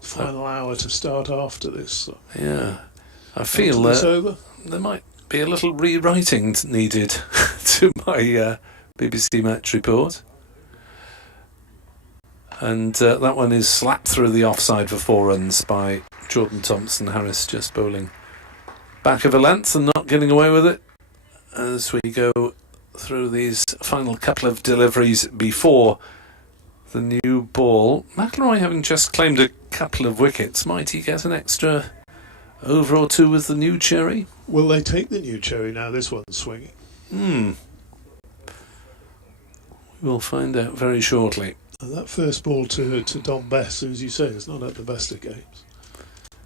Final hour to start after this. So. Yeah, I feel that there might be a little rewriting needed to my BBC match report. And that one is slapped through the offside for 4 runs by Jordan Thompson. Harris just bowling back of a length and not getting away with it as we go through these final couple of deliveries before the new ball. McIlroy, having just claimed a couple of wickets, might he get an extra over or 2 with the new cherry? Will they take the new cherry now this one's swinging? We'll find out very shortly. And that first ball to Don Bess, as you say, is not at the best of games.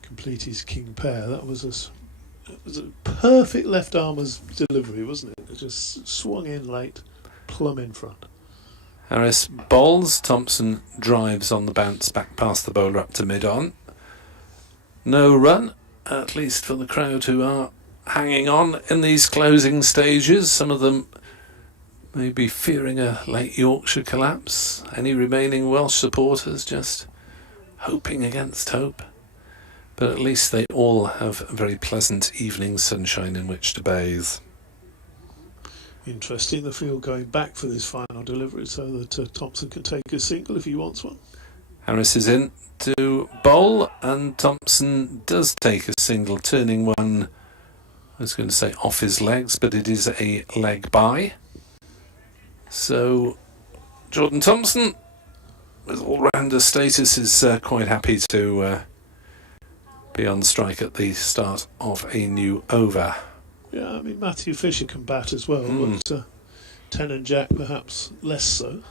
Complete his king pair. That was a perfect left armer's delivery, wasn't it? It just swung in late, plumb in front. Harris bowls, Thompson drives on the bounce back past the bowler up to mid-on. No run, at least for the crowd who are hanging on in these closing stages. Some of them may be fearing a late Yorkshire collapse. Any remaining Welsh supporters just hoping against hope. But at least they all have a very pleasant evening sunshine in which to bathe. Interesting, the field going back for this final delivery so that Thompson can take a single if he wants one. Harris is in to bowl, and Thompson does take a single, turning one, I was going to say off his legs, but it is a leg by. So Jordan Thompson, with all-rounder status, is quite happy to be on strike at the start of a new over. Yeah, I mean, Matthew Fisher can bat as well, but 10 and Jack perhaps less so.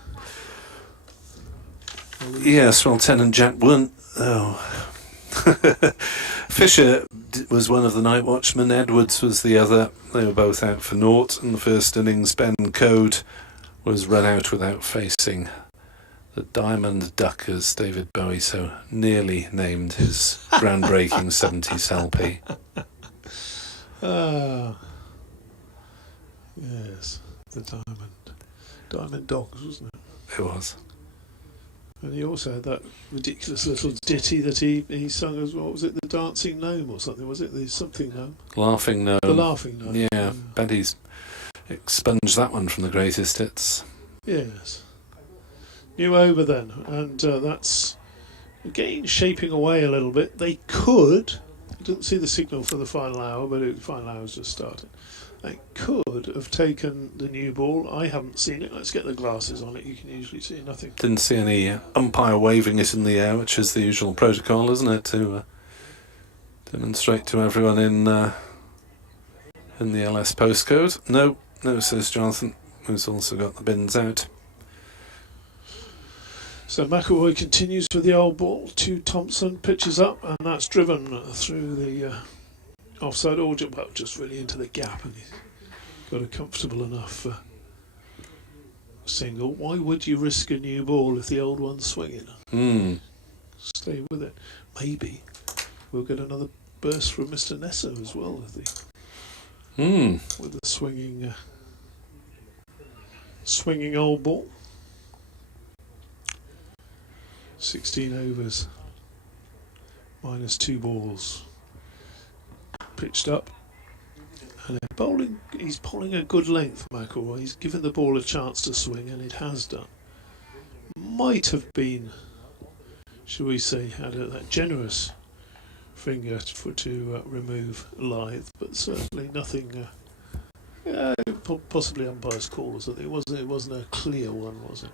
Yes, well, 10 and Jack weren't. Oh. Fisher was one of the night watchmen, Edwards was the other. They were both out for naught. In the first innings, Ben Code was run out without facing the Diamond Duck, as David Bowie so nearly named his groundbreaking 70s LP. Ah, yes, the Diamond Dogs, wasn't it? It was. And he also had that ridiculous little ditty that he sung as well. Was it the Dancing Gnome or something? Was it the something gnome? Laughing Gnome. The Laughing Gnome. Yeah, Betty's expunged that one from the greatest hits. Yes. New over then, and that's again shaping away a little bit. They could. I didn't see the signal for the final hour, but the final hour's just started. They could have taken the new ball. I haven't seen it. Let's get the glasses on it. You can usually see nothing. Didn't see any umpire waving it in the air, which is the usual protocol, isn't it, to demonstrate to everyone in the LS postcode. No, says Jonathan, who's also got the bins out. So McElroy continues with the old ball to Thompson, pitches up, and that's driven through the offside, or just really into the gap, and he's got a comfortable enough single. Why would you risk a new ball if the old one's swinging? Stay with it. Maybe we'll get another burst from Mr. Nesso as well with the swinging old ball. 16 overs, minus 2 balls. Pitched up, and he's bowling a good length, McElroy. He's given the ball a chance to swing, and it has done. Might have been, shall we say, had that generous finger to remove Lythe, but certainly nothing. Possibly umpire's call or something. It wasn't a clear one, was it?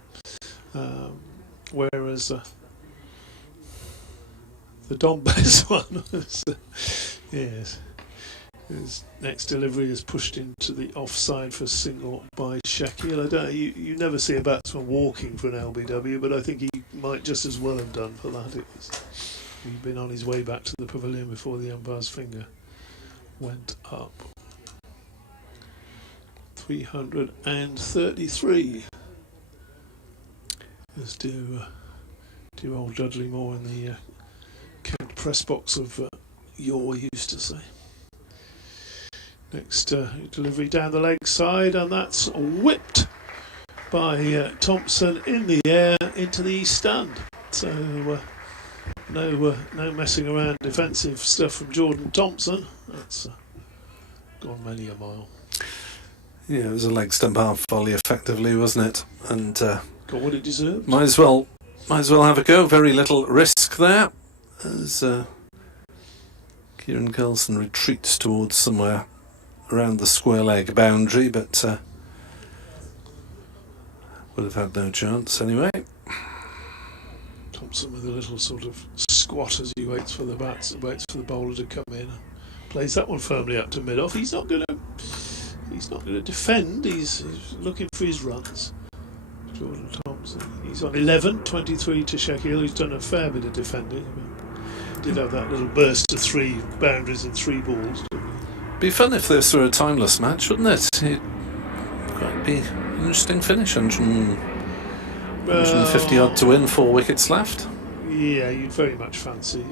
Whereas the Don Bess one was, yes. His next delivery is pushed into the offside for a single by Shaquille. I don't. You never see a batsman walking for an LBW, but I think he might just as well have done for that. He'd been on his way back to the pavilion before the umpire's finger went up. 333. Let's do old Dudley Moore in the Kent press box of Yor used to say. Next delivery down the leg side, and that's whipped by Thompson in the air into the east stand. So no messing around defensive stuff from Jordan Thompson. That's gone many a mile. Yeah, it was a leg stump half volley effectively, wasn't it? And got what it deserved. Might as well have a go. Very little risk there as Kieran Carlson retreats towards somewhere around the square leg boundary, but would have had no chance anyway. Thompson with a little sort of squat as he waits for the bowler to come in. Plays that one firmly up to mid off. He's not going to defend. He's looking for his runs. Jordan Thompson. He's on 11, 23 to Shaquille, who's done a fair bit of defending. Did have that little burst of 3 boundaries and 3 balls. Be fun if this were a timeless match, wouldn't it? It'd quite be an interesting finish. 150 odd to win, 4 wickets left. Yeah, you'd very much fancy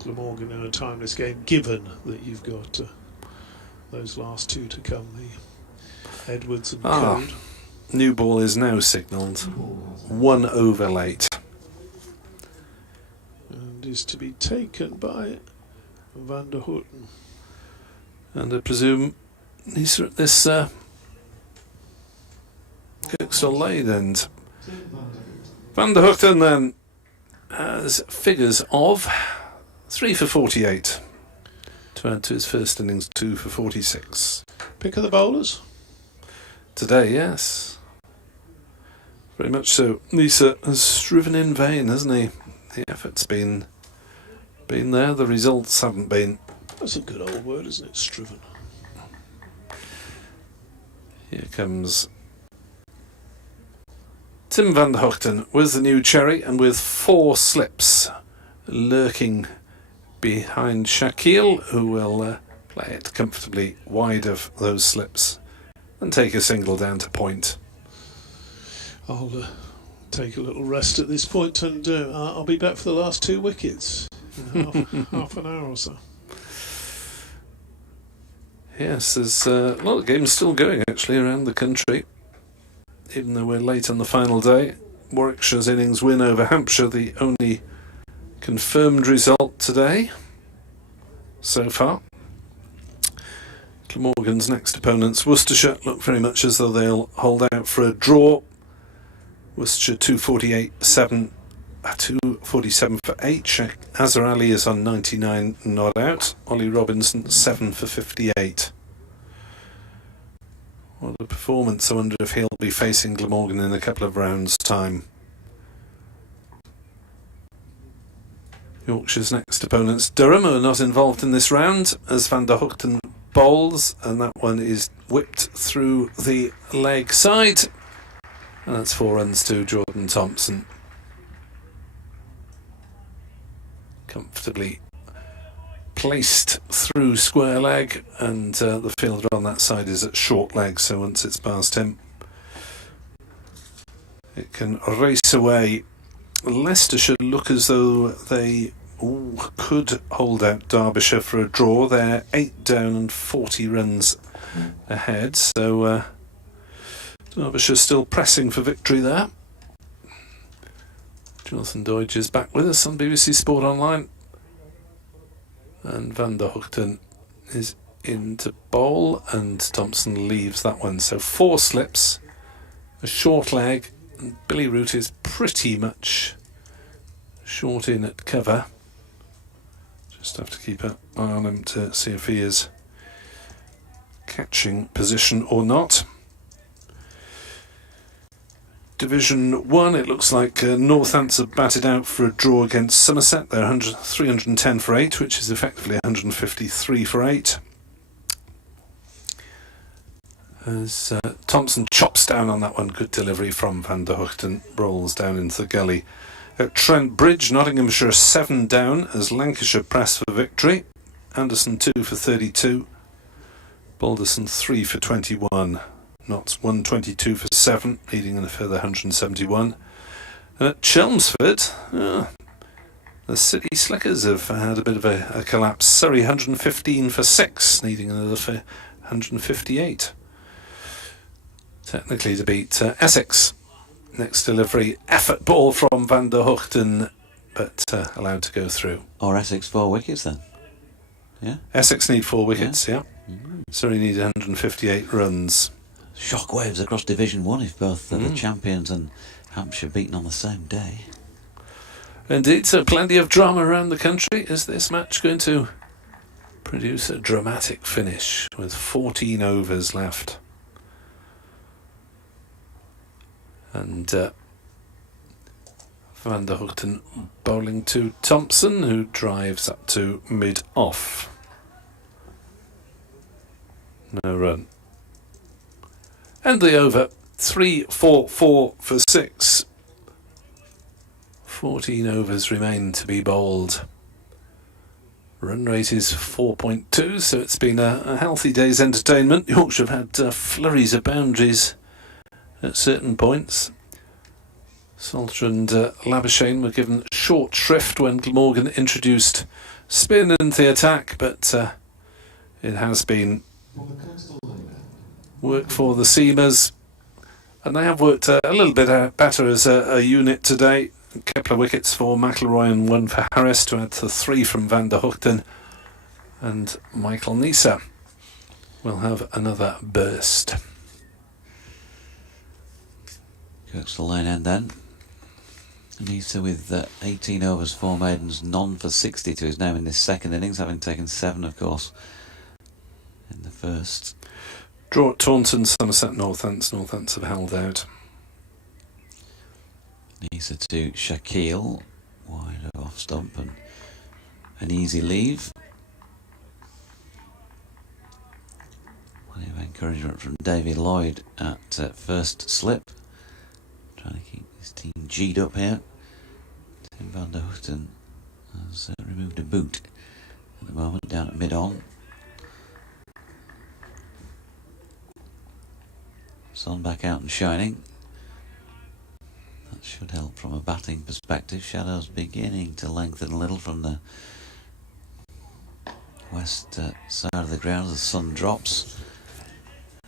Glamorgan in a timeless game, given that you've got those last 2 to come, the Edwards and Code. New ball is now signalled. 1 over late. And is to be taken by Van der Houten. And I presume he's at this Kirkstall Lane end. Van der Houten then has figures of 3 for 48 to add to his first innings, 2 for 46. Pick of the bowlers? Today, yes. Very much so. Lisa has striven in vain, hasn't he? The effort's been there, the results haven't been. That's a good old word, isn't it? Striven. Here comes Tim van der Houten with the new cherry and with 4 slips lurking behind Shaquille, who will play it comfortably wide of those slips and take a single down to point. I'll take a little rest at this point, and I'll be back for the last 2 wickets in half an hour or so. Yes, there's a lot of games still going actually around the country, even though we're late on the final day. Warwickshire's innings win over Hampshire, the only confirmed result today so far. Glamorgan's next opponents, Worcestershire, look very much as though they'll hold out for a draw. Worcestershire 247 for 8. Sheikh Azhar Ali is on 99, not out. Ollie Robinson 7 for 58. What a performance. I wonder if he'll be facing Glamorgan in a couple of rounds' time. Yorkshire's next opponents, Durham, are not involved in this round as Van der Houten bowls, and that one is whipped through the leg side, and that's 4 runs to Jordan Thompson. Comfortably placed through square leg, and the fielder on that side is at short leg, so once it's past him it can race away. Leicestershire look as though they could hold out Derbyshire for a draw. They're 8 down and 40 runs ahead, so Derbyshire still pressing for victory there. Jonathan Doidge is back with us on BBC Sport Online, and Van der Houten is in to bowl, and Thompson leaves that one. So 4 slips, a short leg, and Billy Root is pretty much short in at cover. Just have to keep an eye on him to see if he is catching position or not. Division 1, it looks like Northants have batted out for a draw against Somerset. They're 310 for 8, which is effectively 153 for 8. As Thompson chops down on that one, good delivery from Van der Houten, rolls down into the gully. At Trent Bridge, Nottinghamshire 7 down as Lancashire press for victory. Anderson 2 for 32. Balderson 3 for 21. Notts 122 for 7, leading in a further 171. And at Chelmsford, the City Slickers have had a bit of a collapse. Surrey 115 for 6, needing another 158. Technically to beat Essex. Next delivery, effort ball from Van der Houten, but allowed to go through. Or Essex 4 wickets then? Yeah. Essex need 4 wickets, yeah. Surrey need 158 runs. Shockwaves across Division 1 if both the champions and Hampshire beaten on the same day. Indeed, so plenty of drama around the country. Is this match going to produce a dramatic finish with 14 overs left? And Van der Houten bowling to Thompson, who drives up to mid-off. No run. And the over, 3-4-4 for 6. 14 overs remain to be bowled. Run rate is 4.2, so it's been a healthy day's entertainment. Yorkshire have had flurries of boundaries at certain points. Salter and Labuschagne were given short shrift when Glamorgan introduced spin into the attack, but it has been work for the seamers, and they have worked a little bit better as a unit today. A couple of wickets for McIlroy and one for Harris to add to 3 from Van der Hoogten. And Michael Neser will have another burst. Kirk's the lane end then. Neser with 18 overs, 4 maidens, none for 60 to his name in this second innings, having taken 7, of course, in the first. Draw at Taunton, Somerset, Northants. Northants have held out. Neser to Shaquille, wide off stump and an easy leave. Plenty of encouragement from David Lloyd at first slip. Trying to keep his team G'd up here. Tim van der Hoogten has removed a boot at the moment, down at mid-on. Sun back out and shining. That should help from a batting perspective. Shadows beginning to lengthen a little from the west side of the ground as the sun drops.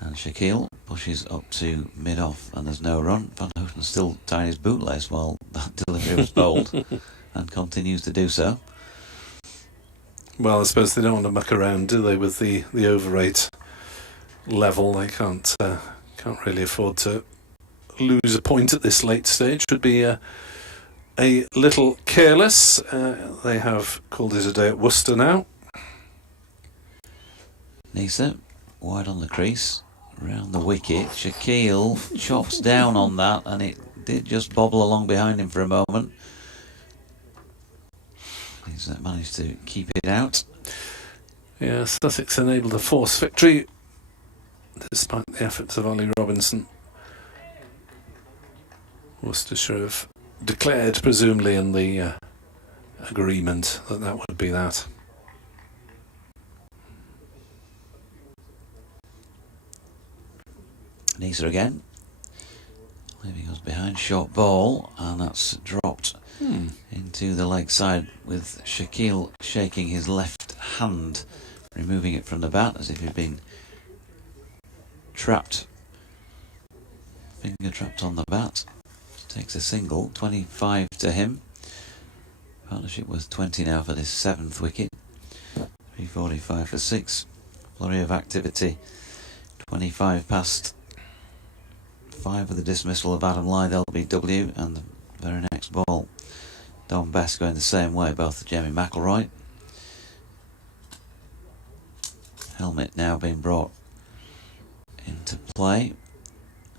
And Shaquille pushes up to mid-off and there's no run. Van Houten still tying his bootlace while that delivery was bowled and continues to do so. Well, I suppose they don't want to muck around, do they, with the over rate level? They can't really afford to lose a point at this late stage. Would be a little careless. They have called it a day at Worcester now. Neser wide on the crease, round the wicket. Shaquille chops down on that and it did just bobble along behind him for a moment. He's managed to keep it out. Yeah, Sussex enabled a forced victory despite the efforts of Ollie Robinson. Worcestershire have declared, presumably in the agreement, that would be that. Neser again, leaving us behind, short ball, and that's dropped into the leg side with Shaquille shaking his left hand, removing it from the bat as if he'd been trapped, finger trapped on the bat. Takes a single, 25 to him. Partnership worth 20 now for this 7th wicket. 345 for 6. Flurry of activity. 25 past 5 with the dismissal of Adam Lyth, LBW, and the very next ball. Don Best going the same way, both to Jamie McIlroy. Helmet now being brought into play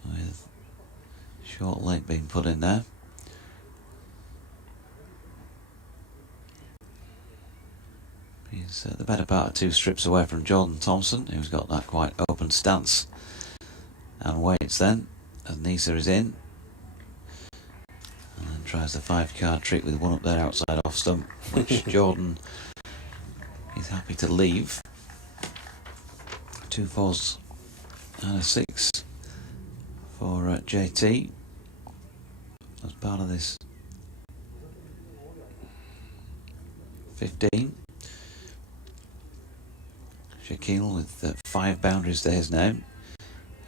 with short leg being put in there. He's the better part of 2 strips away from Jordan Thompson, who's got that quite open stance and waits then as Neser is in and then tries the 5-card trick with one up there outside off stump, which Jordan is happy to leave. 2 4s and a 6 for JT as part of this 15. Shaquille with 5 boundaries to his name.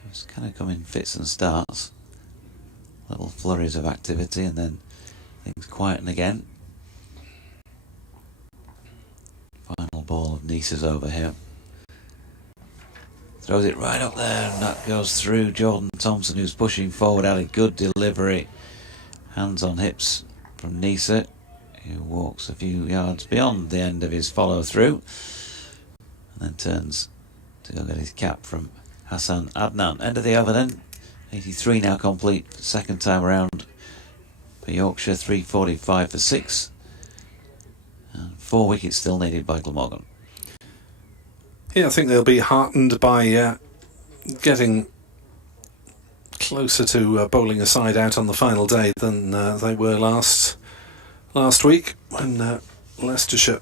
It's kind of come in fits and starts, little flurries of activity, and then things quieten again. Final ball of Neser's over here. Throws it right up there and that goes through. Jordan Thompson, who's pushing forward, had a good delivery. Hands on hips from Neser, who walks a few yards beyond the end of his follow through and then turns to go get his cap from Hassan Adnan. End of the over then. 83 now complete, second time around for Yorkshire. 345 for 6 and 4 wickets still needed by Glamorgan. Yeah, I think they'll be heartened by getting closer to bowling a side out on the final day than they were last week when Leicestershire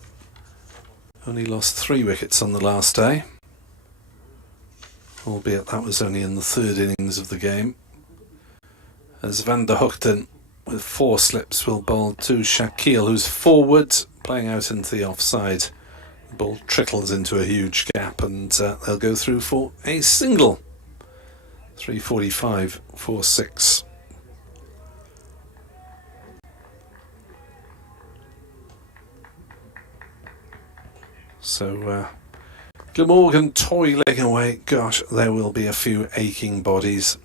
only lost 3 wickets on the last day, albeit that was only in the 3rd innings of the game, as Van der Hoogten with 4 slips will bowl to Shaquille, who's forward, playing out into the offside. The ball trickles into a huge gap and they'll go through for a single. 345 for 6. So Glamorgan toiling away. Gosh, there will be a few aching bodies.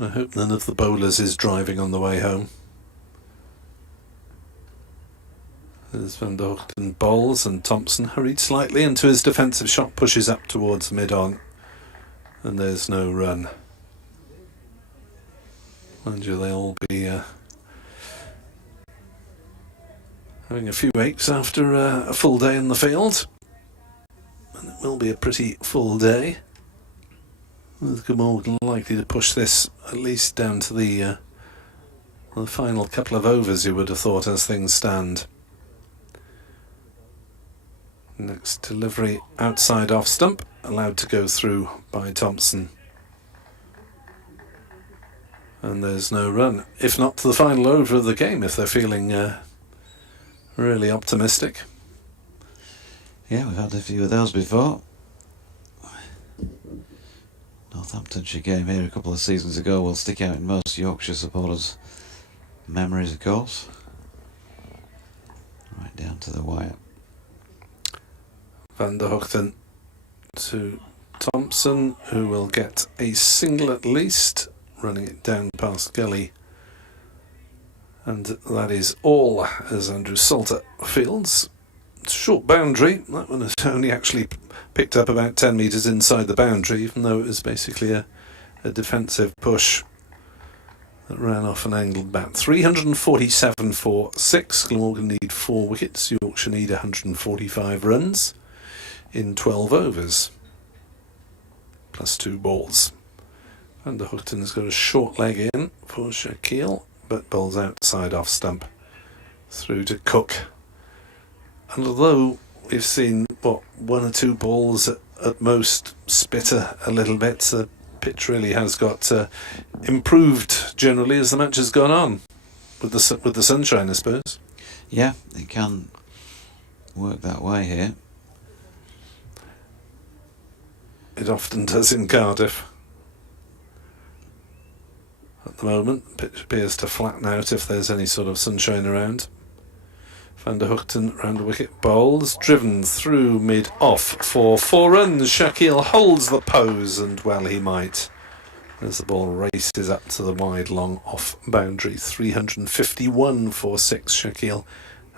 I hope none of the bowlers is driving on the way home. There's Van der Hoogten bowls, and Thompson hurried slightly into his defensive shot, pushes up towards mid-on, and there's no run. Mind you, they'll be having a few aches after a full day in the field, and it will be a pretty full day, with Glamorgan likely to push this at least down to the final couple of overs, you would have thought, as things stand. Next delivery outside off stump, allowed to go through by Thompson. And there's no run, if not to the final over of the game, if they're feeling really optimistic. Yeah, we've had a few of those before. Northamptonshire game here a couple of seasons ago will stick out in most Yorkshire supporters' memories, of course. Right down to the wire. Van der Hoogten to Thompson, who will get a single at least, running it down past Gully. And that is all as Andrew Salter fields. Short boundary. That one has only actually picked up about 10 metres inside the boundary, even though it was basically a defensive push that ran off an angled bat. 347 for 6. Glamorgan need 4 wickets. Yorkshire need 145 runs in 12 overs, plus 2 balls. Van der Hoogten has got a short leg in for Shaquille, but bowls outside off stump through to Cook. And although we've seen, 1 or 2 balls at most spitter a little bit, the pitch really has got improved generally as the match has gone on, with the sunshine, I suppose. Yeah, it can work that way here. It often does in Cardiff. At the moment, the pitch appears to flatten out if there's any sort of sunshine around. Van der Hoogten round the wicket, bowls, driven through mid-off for 4 runs. Shaquille holds the pose, and well he might, as the ball races up to the wide long off boundary. 351 for 6. Shaquille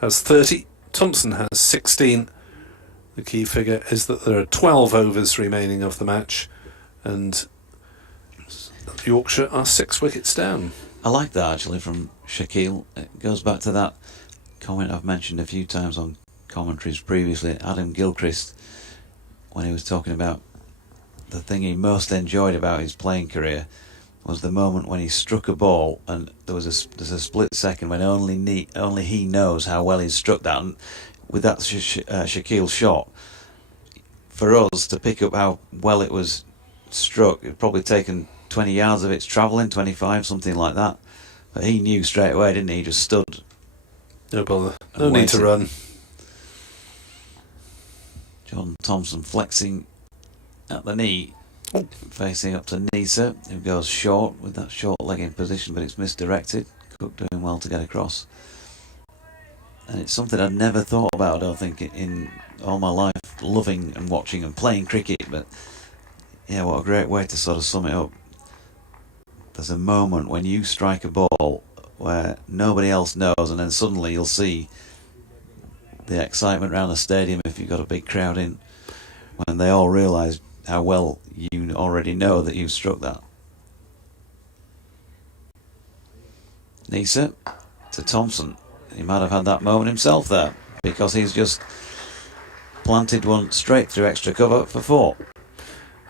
has 30, Thompson has 16. The key figure is that there are 12 overs remaining of the match, and Yorkshire are 6 wickets down. I like that actually from Shaquille. It goes back to that comment I've mentioned a few times on commentaries previously. Adam Gilchrist, when he was talking about the thing he most enjoyed about his playing career, was the moment when he struck a ball, and there's a split second when only he knows how well he struck that. And with that Shaquille shot, for us to pick up how well it was struck, it'd probably taken 20 yards of its travelling, 25, something like that. But he knew straight away, didn't he? He just stood. No bother. No need to run. John Thompson flexing at the knee, facing up to Nisa, who goes short with that short leg in position, but it's misdirected. Cook doing well to get across. And it's something I'd never thought about, I don't think, in all my life, loving and watching and playing cricket. But yeah, what a great way to sort of sum it up. There's a moment when you strike a ball where nobody else knows, and then suddenly you'll see the excitement around the stadium if you've got a big crowd in, when they all realise how well you already know that you've struck that. Nisa to Thompson. He might have had that moment himself there, because he's just planted one straight through extra cover for 4.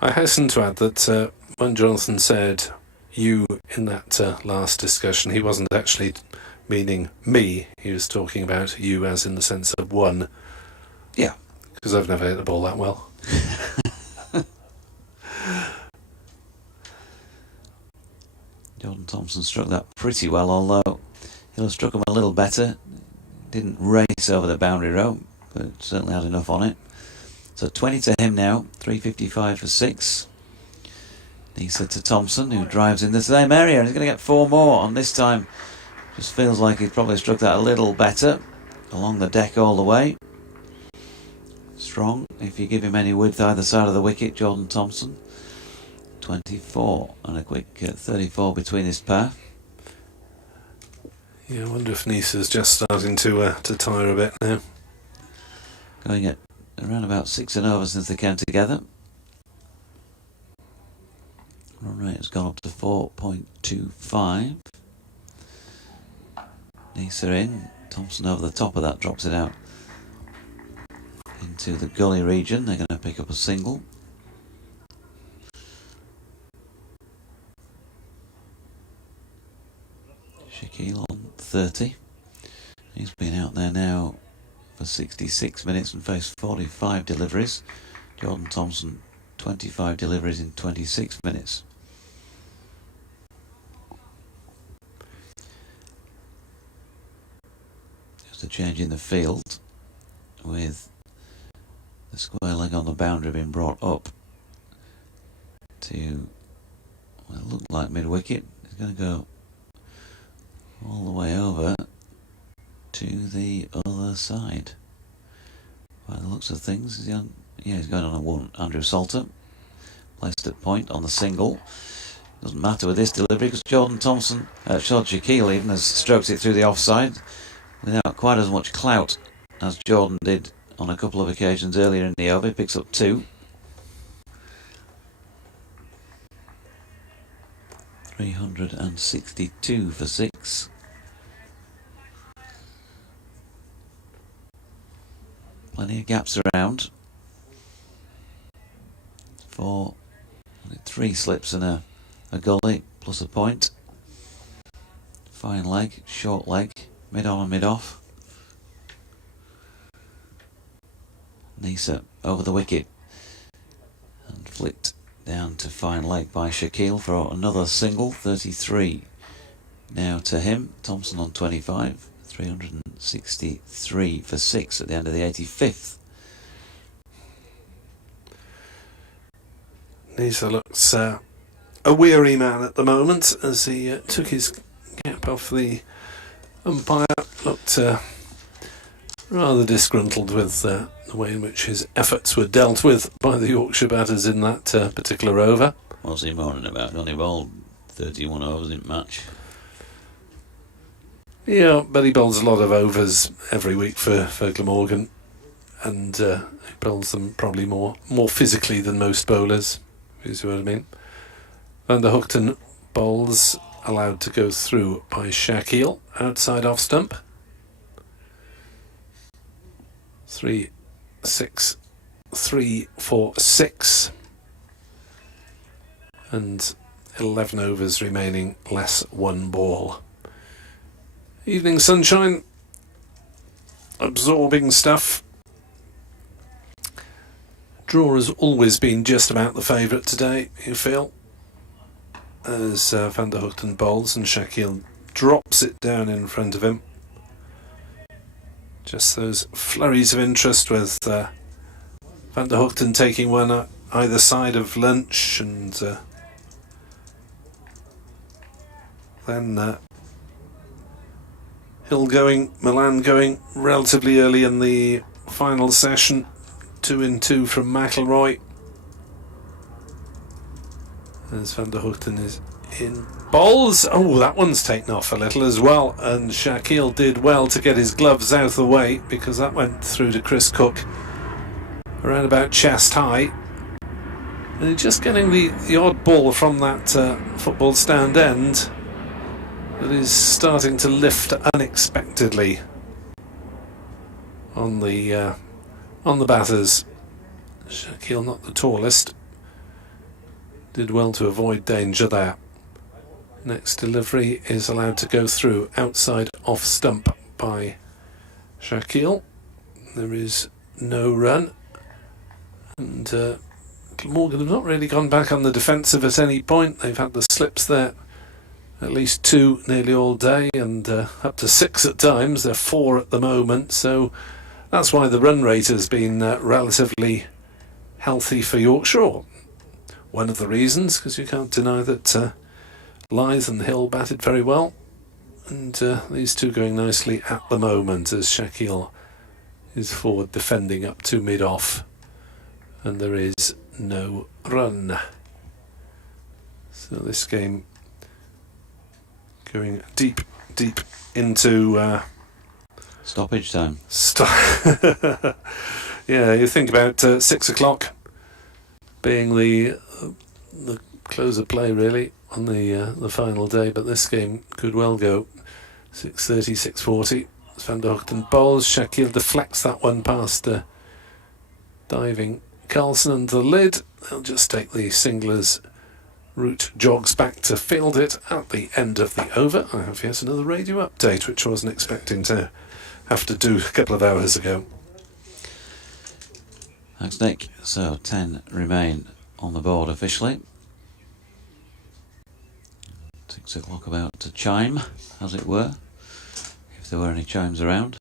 I hasten to add that when Jonathan said you in that last discussion, he wasn't actually meaning me. He was talking about you as in the sense of 1. Yeah. Because I've never hit the ball that well. Jordan Thompson struck that pretty well, although he'll have struck him a little better. Didn't race over the boundary rope, but certainly had enough on it. So 20 to him now, 355 for 6. Nisa to Thompson, who drives in the same area, and he's going to get 4 more, and this time just feels like he's probably struck that a little better, along the deck all the way. strong if you give him any width either side of the wicket. Jordan Thompson, 24 and a quick 34 between this pair. Yeah, I wonder if Nisa's just starting to tire a bit now. Going at around about 6 and over since they came together. Run rate has gone up to 4.25. Nisa in, Thompson over the top of that drops it out into the gully region. They're going to pick up a single. Shaquille on 30. He's been out there now for 66 minutes and faced 45 deliveries. Jordan Thompson, 25 deliveries in 26 minutes. Just a change in the field with the square leg on the boundary being brought up to what looked like mid-wicket. It's going to go all the way over to the other side. By the looks of things, he's going on a one. Andrew Salter placed at point on the single. Doesn't matter with this delivery because Jordan Thompson, Shaquille even, has stroked it through the offside without quite as much clout as Jordan did on a couple of occasions earlier in the over. He picks up 2. 362 for 6. Plenty of gaps around. 3 slips and a gully plus a point. Fine leg, short leg, mid on and mid off. Nisa over the wicket and flicked down to fine leg by Shaquille for another single. 33 now to him. Thompson on 25. 363 for 6 at the end of the 85th. Nisa looks a weary man at the moment as he took his cap off the umpire. Looked rather disgruntled with the way in which his efforts were dealt with by the Yorkshire batters in that particular over. What's he moaning about? Only bowled 31 overs, didn't match. Yeah, but he bowls a lot of overs every week for Glamorgan, and he bowls them probably more physically than most bowlers, if you see what I mean. Van der Hoogten bowls allowed to go through by Shaquille, outside off stump. 3, 6, 3, 4, 6. And 11 overs remaining, less 1 ball. Evening sunshine, absorbing stuff. Draw has always been just about the favourite today, you feel, as Van der Hoogten bowls and Shaquille drops it down in front of him. Just those flurries of interest with Van der Hoogten taking one either side of lunch, and then Hill going, Milan going relatively early in the final session. 2 in 2 from McIlroy. As Van der Hoogten is in bowls. Oh, that one's taken off a little as well. And Shaquille did well to get his gloves out of the way, because that went through to Chris Cook around about chest high. And just getting the odd ball from that football stand end that is starting to lift unexpectedly on the batters. Shaquille not the tallest, did well to avoid danger there. Next delivery is allowed to go through outside off stump by Shaquille. There is no run, and Glamorgan have not really gone back on the defensive at any point. They've had the slips there, at least 2 nearly all day, and up to 6 at times. They're 4 at the moment, so that's why the run rate has been relatively healthy for Yorkshire. One of the reasons, because you can't deny that Lyth and Hill batted very well, and these two going nicely at the moment, as Shaquille his forward defending up to mid-off, and there is no run. So this game going deep into Stoppage time. Yeah, you think about 6 o'clock being the close of play really on the final day, but this game could well go 6:30, 6:40. Van der Hoogten bowls. Shakil deflects that one past diving Carlson under the lid. They'll just take the singler's route, jogs back to field it at the end of the over. I have yet another radio update, which I wasn't expecting to have to do a couple of hours ago. Thanks, Nick. So 10 remain on the board officially. 6 o'clock about to chime, as it were, if there were any chimes around.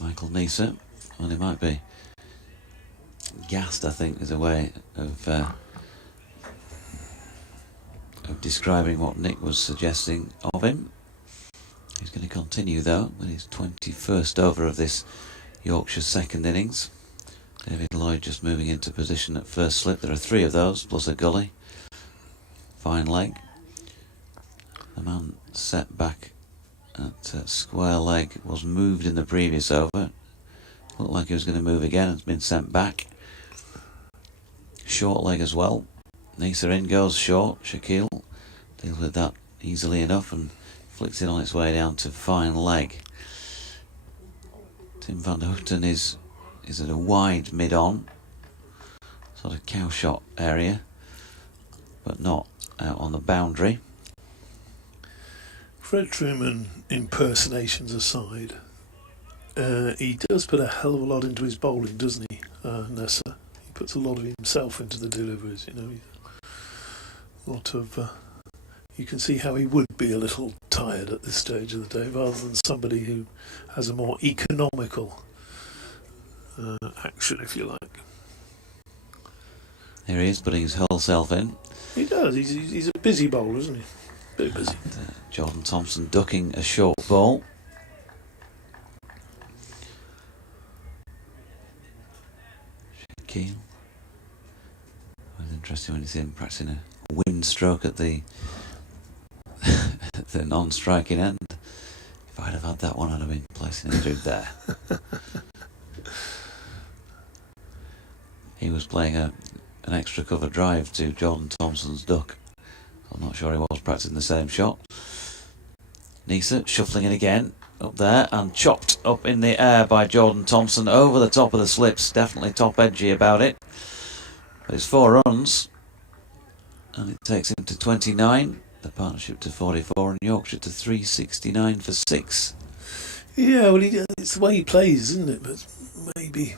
Michael Neser, well, he might be gassed, I think, is a way of describing what Nick was suggesting of him. He's going to continue, though, with his 21st over of this Yorkshire second innings. David Lloyd just moving into position at first slip. There are 3 of those, plus a gully. Fine leg. The man set back at square leg was moved in the previous over. Looked like he was going to move again. It's been sent back. Short leg as well. Neser in goes short. Shakil deals with that easily enough and flicks it on its way down to fine leg. Tim van der Hoogten is at a wide mid-on, sort of cow shot area, but not out on the boundary. Fred Truman impersonations aside, he does put a hell of a lot into his bowling, doesn't he, Nessa? He puts a lot of himself into the deliveries, you know. A lot of... you can see how he would be a little tired at this stage of the day, rather than somebody who has a more economical action, if you like. Here he is, putting his whole self in. He does. He's a busy bowler, isn't he? Very busy. And, Jordan Thompson ducking a short ball. Shakil. It's interesting when you see him practicing a wind stroke at the the non-striking end. If I'd have had that one, I'd have been placing it through there. He was playing an extra cover drive to Jordan Thompson's duck. I'm not sure he was practicing the same shot. Neser shuffling it again up there and chopped up in the air by Jordan Thompson over the top of the slips. Definitely top edgy about it. But it's 4 runs and it takes him to 29. The partnership to 44 and Yorkshire to 369 for 6. Yeah, well, it's the way he plays, isn't it? But maybe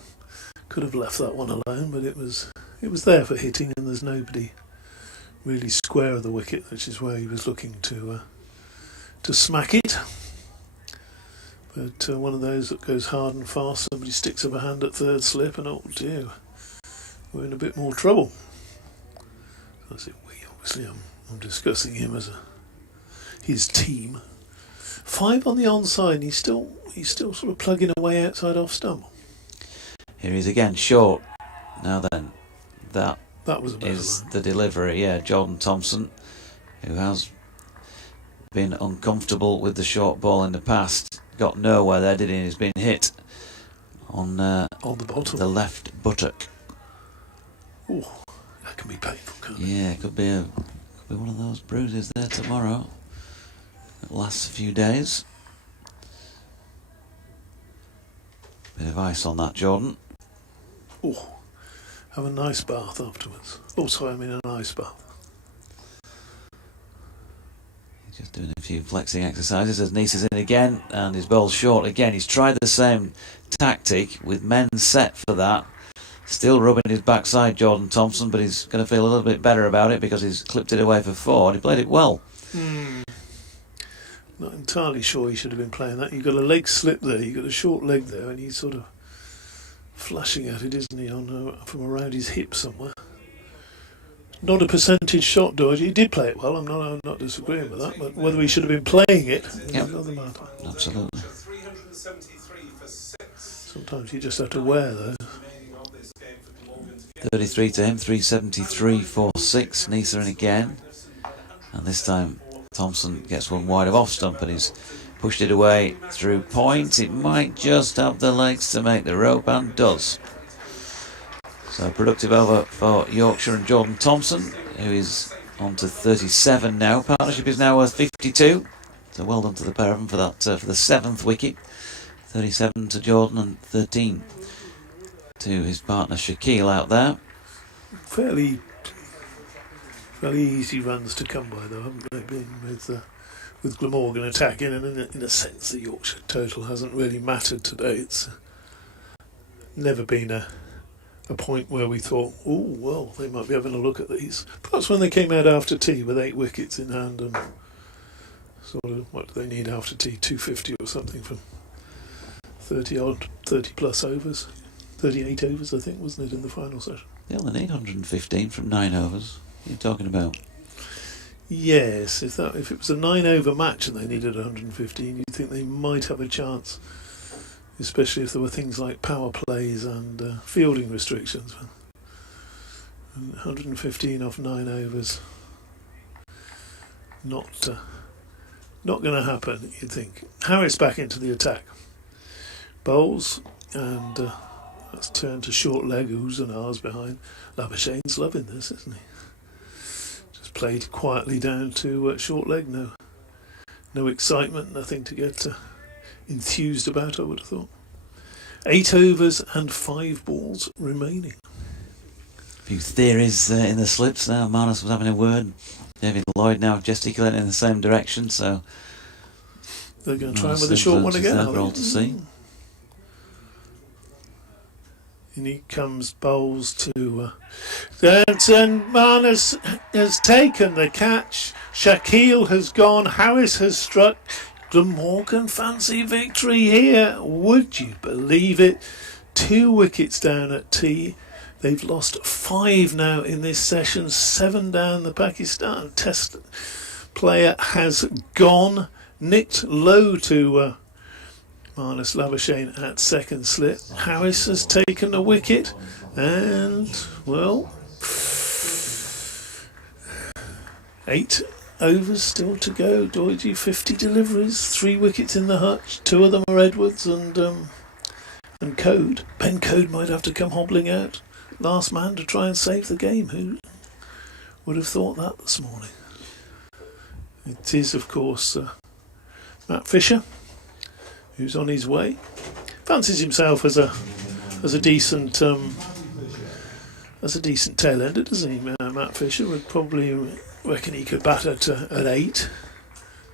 could have left that one alone. But it was there for hitting, and there's nobody really square of the wicket, which is where he was looking to smack it. But one of those that goes hard and fast. Somebody sticks up a hand at third slip, and oh dear, we're in a bit more trouble. I say we, obviously. I'm discussing him as his team. 5 on the onside, and he's still sort of plugging away outside off stump. Here he is again, short. Now then, that was a better is line. the delivery. Yeah, Jordan Thompson, who has been uncomfortable with the short ball in the past, got nowhere there, did he? He's been hit on the bottom, the left buttock. Oh, that can be painful, can't it? Yeah, it could be one of those bruises there tomorrow. It lasts a few days. Bit of ice on that, Jordan. Oh, have a nice bath afterwards. Oh, sorry, I mean an ice bath. He's just doing a few flexing exercises as Neser's in again, and his ball's short again. He's tried the same tactic with men set for that. Still rubbing his backside, Jordan Thompson, but he's going to feel a little bit better about it because he's clipped it away for 4 and he played it well. Not entirely sure he should have been playing that. You've got a leg slip there, you've got a short leg there, and he's sort of flashing at it, isn't he, from around his hip somewhere. Not a percentage shot, George. He did play it well, I'm not disagreeing with that, but whether he should have been playing it is another matter. Absolutely. Sometimes you just have to wear those. 33 to him, 373 for 6. Neser in again. And this time Thompson gets one wide of off stump, and he's pushed it away through point. It might just have the legs to make the rope, and does. So productive over for Yorkshire and Jordan Thompson, who is on to 37 now. Partnership is now worth 52. So well done to the pair of them for that, for the 7th wicket. 37 to Jordan and 13 to his partner Shaquille out there. Fairly easy runs to come by, though, haven't they been, with Glamorgan attacking, and in a sense the Yorkshire total hasn't really mattered today. It's never been a point where we thought, oh well, they might be having a look at these. Perhaps when they came out after tea with 8 wickets in hand, and sort of, what do they need after tea, 250 or something from 30 plus overs, 38 overs I think, wasn't it, in the final session? They only need 115 from 9 overs. What are you talking about? Yes, if it was a 9 over match and they needed 115, you'd think they might have a chance, especially if there were things like power plays and fielding restrictions. And 115 off 9 overs, not going to happen, you'd think. Harris back into the attack. Bowls, and that's turned to short leg, oohs and ahs behind. Labuschagne's loving this, isn't he? Just played quietly down to short leg. No excitement, nothing to get enthused about, I would have thought. 8 overs and 5 balls remaining. A few theories in the slips now. Marnus was having a word. David Lloyd now gesticulating in the same direction, so they're going to try him with a short one again. They're all to see. And he comes bowls to and Marnus has taken the catch. Shaquille has gone. Harris has struck. Glamorgan fancy victory here. Would you believe it? 2 wickets down at tea. They've lost 5 now in this session. 7 down. The Pakistan Test player has gone. Nicked low to Marnus Labuschagne at second slip. Harris has taken a wicket, and, well, 8 overs still to go. Doidgy, 50 deliveries, 3 wickets in the hutch. 2 of them are Edwards and Code. Ben Code might have to come hobbling out. Last man to try and save the game. Who would have thought that this morning? It is, of course, Matt Fisher, who's on his way. Fancies himself as a decent tail ender, doesn't he? Matt Fisher would probably reckon he could bat at 8,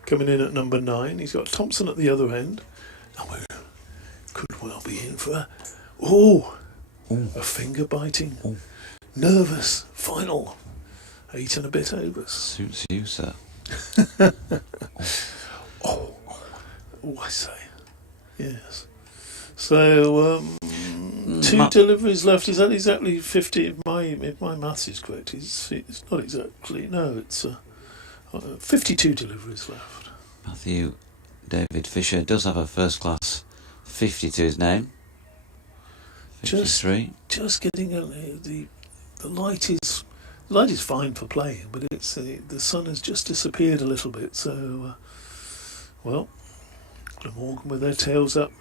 coming in at number 9. He's got Thompson at the other end, and we could well be in for a finger biting, nervous final 8 and a bit overs. Suits you, sir. I say. Yes. So, 2 deliveries left. Is that exactly 50? If my maths is correct, it's not exactly. No, it's 52 deliveries left. Matthew David Fisher does have a first class 50 to his name. 53. Just getting the light is fine for playing, but it's the sun has just disappeared a little bit. So, well, Glamorgan with their tails up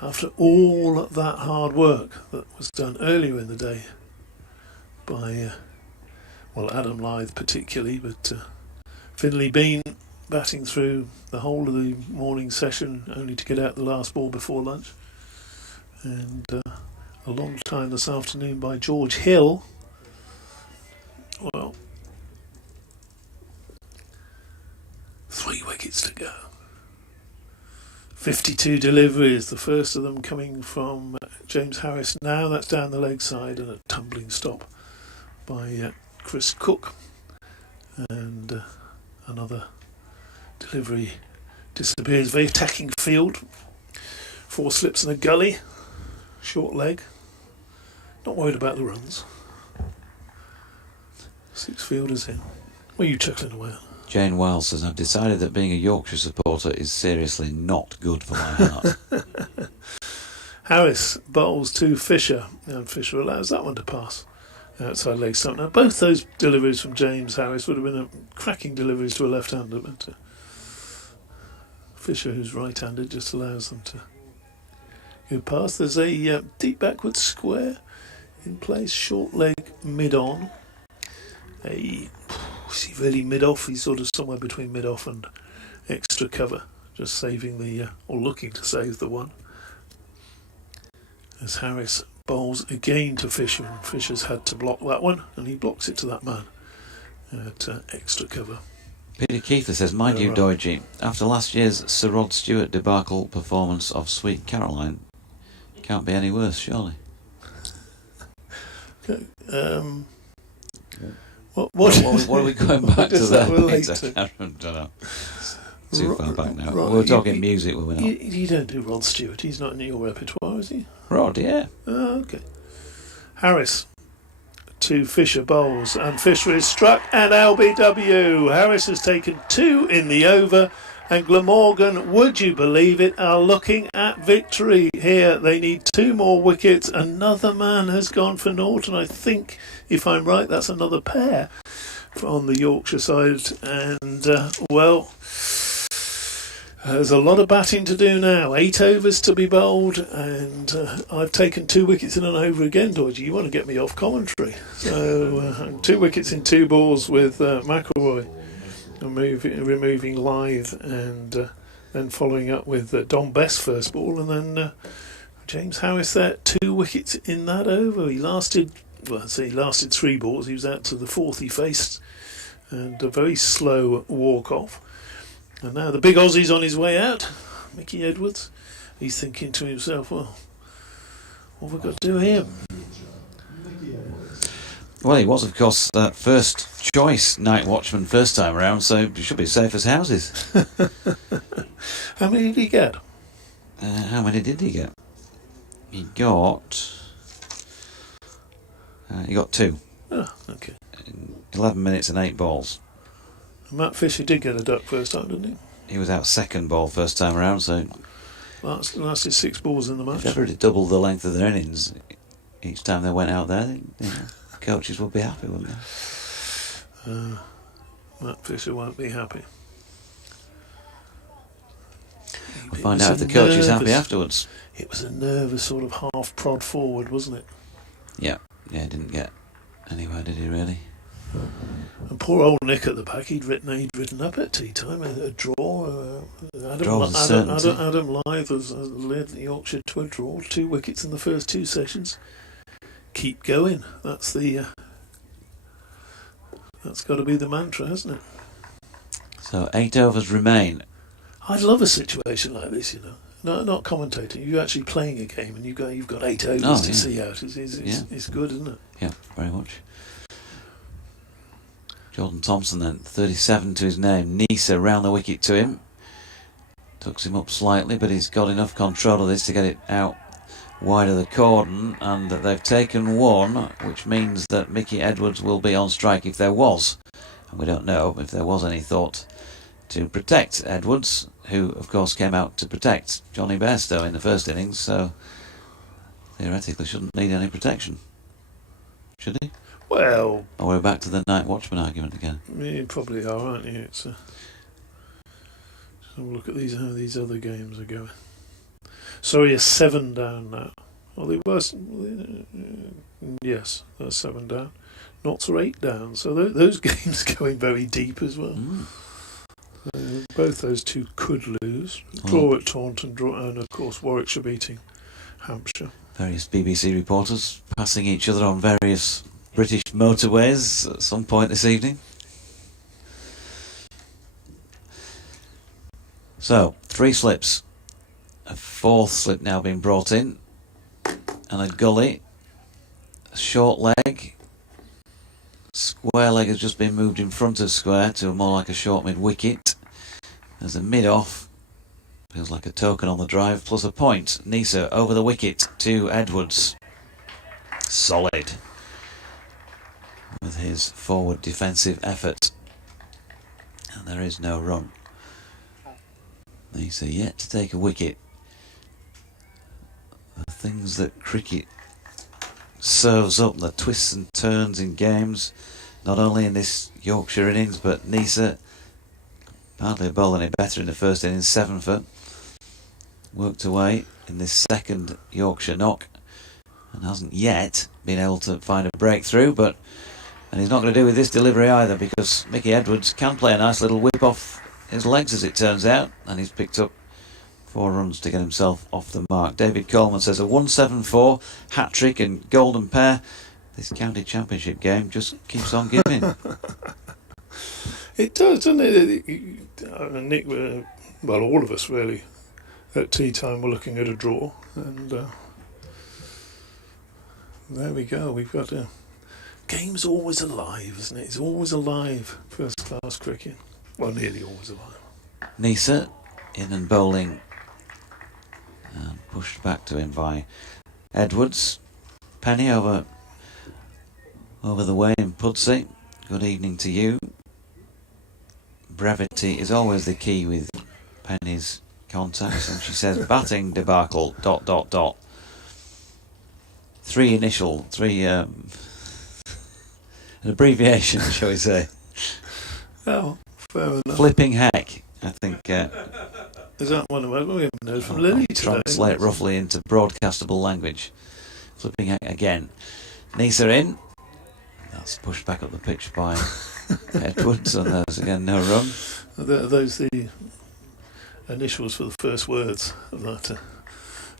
after all that hard work that was done earlier in the day by Adam Lyth particularly, but Finlay Bean batting through the whole of the morning session only to get out the last ball before lunch, and a long time this afternoon by George Hill. Well, 3 wickets to go. 52 deliveries, the first of them coming from James Harris now. That's down the leg side, and a tumbling stop by Chris Cook. And another delivery disappears. Very attacking field. 4 slips and a gully. Short leg. Not worried about the runs. 6 fielders in. What are you chuckling away at? Jane Wells says, I've decided that being a Yorkshire supporter is seriously not good for my heart. Harris bowls to Fisher, and Fisher allows that one to pass outside leg stump. Now both those deliveries from James Harris would have been cracking deliveries to a left-hander, but Fisher, who's right-handed, just allows them to go past. There's a deep backward square in place, short leg mid-on. Is he really mid-off? He's sort of somewhere between mid-off and extra cover, just saving the, or looking to save the one. As Harris bowls again to Fisher, and Fisher's had to block that one, and he blocks it to that man at extra cover. Peter Keither says, mind you, Doidgy, after last year's Sir Rod Stewart debacle performance of Sweet Caroline, can't be any worse, surely. Okay, what are we going back to there? I don't know. Too far back now. We're talking music, were we not? You don't do Rod Stewart. He's not in your repertoire, is he? Rod, yeah. Oh, okay. Harris to Fisher bowls, and Fisher is struck, and LBW. Harris has taken 2 in the over, and Glamorgan, would you believe it, are looking at victory here. They need 2 more wickets. Another man has gone for naught, and I think, if I'm right, that's another pair on the Yorkshire side. And, there's a lot of batting to do now. 8 overs to be bowled, and I've taken 2 wickets in an over again, Dodgy. You want to get me off commentary. So 2 wickets in 2 balls with McElroy removing Lyth, and then following up with Don Best's first ball, and then James Harris there, 2 wickets in that over. He lasted 3 balls. He was out to the 4th he faced, and a very slow walk off. And now the big Aussie's on his way out, Mickey Edwards. He's thinking to himself, well, what have we got to do here? Well, he was, of course, first choice night watchman first time around, so he should be safe as houses. How many did he get? How many did he get? He got 2. Oh, okay. 11 minutes and 8 balls. Matt Fisher did get a duck first time, didn't he? He was out second ball first time around, so lasted 6 balls in the match. if ever it doubled the length of their innings each time they went out there, coaches would be happy, wouldn't they? Matt Fisher won't be happy. We'll find out if the coach is happy afterwards. It was a nervous sort of half prod forward, wasn't it? Yeah, didn't get anywhere, did he really? And poor old Nick at the back, he'd written up at tea time a draw. Adam Lyth has led Yorkshire to a draw, 2 wickets in the first 2 sessions. Keep going. That's got to be the mantra, hasn't it? So 8 overs remain. I'd love a situation like this, you know. No, not commentating. You're actually playing a game, and you've got 8 overs to see out. It's good, isn't it? Yeah, very much. Jordan Thompson then, 37 to his name. Nisa round the wicket to him. Tucks him up slightly, but he's got enough control of this to get it out wide of the cordon, and that they've taken 1, which means that Mickey Edwards will be on strike if there was. And we don't know if there was any thought to protect Edwards, who of course came out to protect Johnny Bairstow in the first innings, so theoretically shouldn't need any protection. Should he? Well, or we're back to the night watchman argument again. You probably are, aren't you? It's have a look at how these other games are going. Sorry, a 7 down now. Well, they were. Yes, they're 7 down. Knots are 8 down. So those games going very deep as well. Both those 2 could lose. Draw at Taunton, and of course Warwickshire beating Hampshire. Various BBC reporters passing each other on various British motorways at some point this evening. So, 3 slips. A 4th slip now being brought in. And a gully. A short leg. Square leg has just been moved in front of square to more like a short mid-wicket. There's a mid-off. Feels like a token on the drive, plus a point. Nisa over the wicket to Edwards. Solid. With his forward defensive effort. And there is no run. Nisa yet to take a wicket. The things that cricket serves up, the twists and turns in games, not only in this Yorkshire innings, but Nisa hardly a bowl any better in the first innings. 7 foot, worked away in this second Yorkshire knock and hasn't yet been able to find a breakthrough, and he's not going to do with this delivery either, because Mickey Edwards can play a nice little whip off his legs, as it turns out, and he's picked up 4 runs to get himself off the mark. David Coleman says a 174 hat-trick and golden pair. This county championship game just keeps on giving. It does, doesn't it? Nick, well, all of us really, at tea time were looking at a draw, and there we go. We've got a game's always alive, isn't it? It's always alive, first class cricket. Well, nearly always alive. Nisa in and bowling, and pushed back to him by Edwards. Penny over the way in Pudsey. Good evening to you. Brevity is always the key with Penny's contacts, and she says batting debacle ... 3 an abbreviation, shall we say? Oh, fair enough. Flipping heck, I think. Is that one of those? We haven't heard from Lily today. Translate roughly into broadcastable language. Flipping heck again. Nisa in. That's pushed back up the pitch by Edwards, and there's again no run. Are those the initials for the first words of that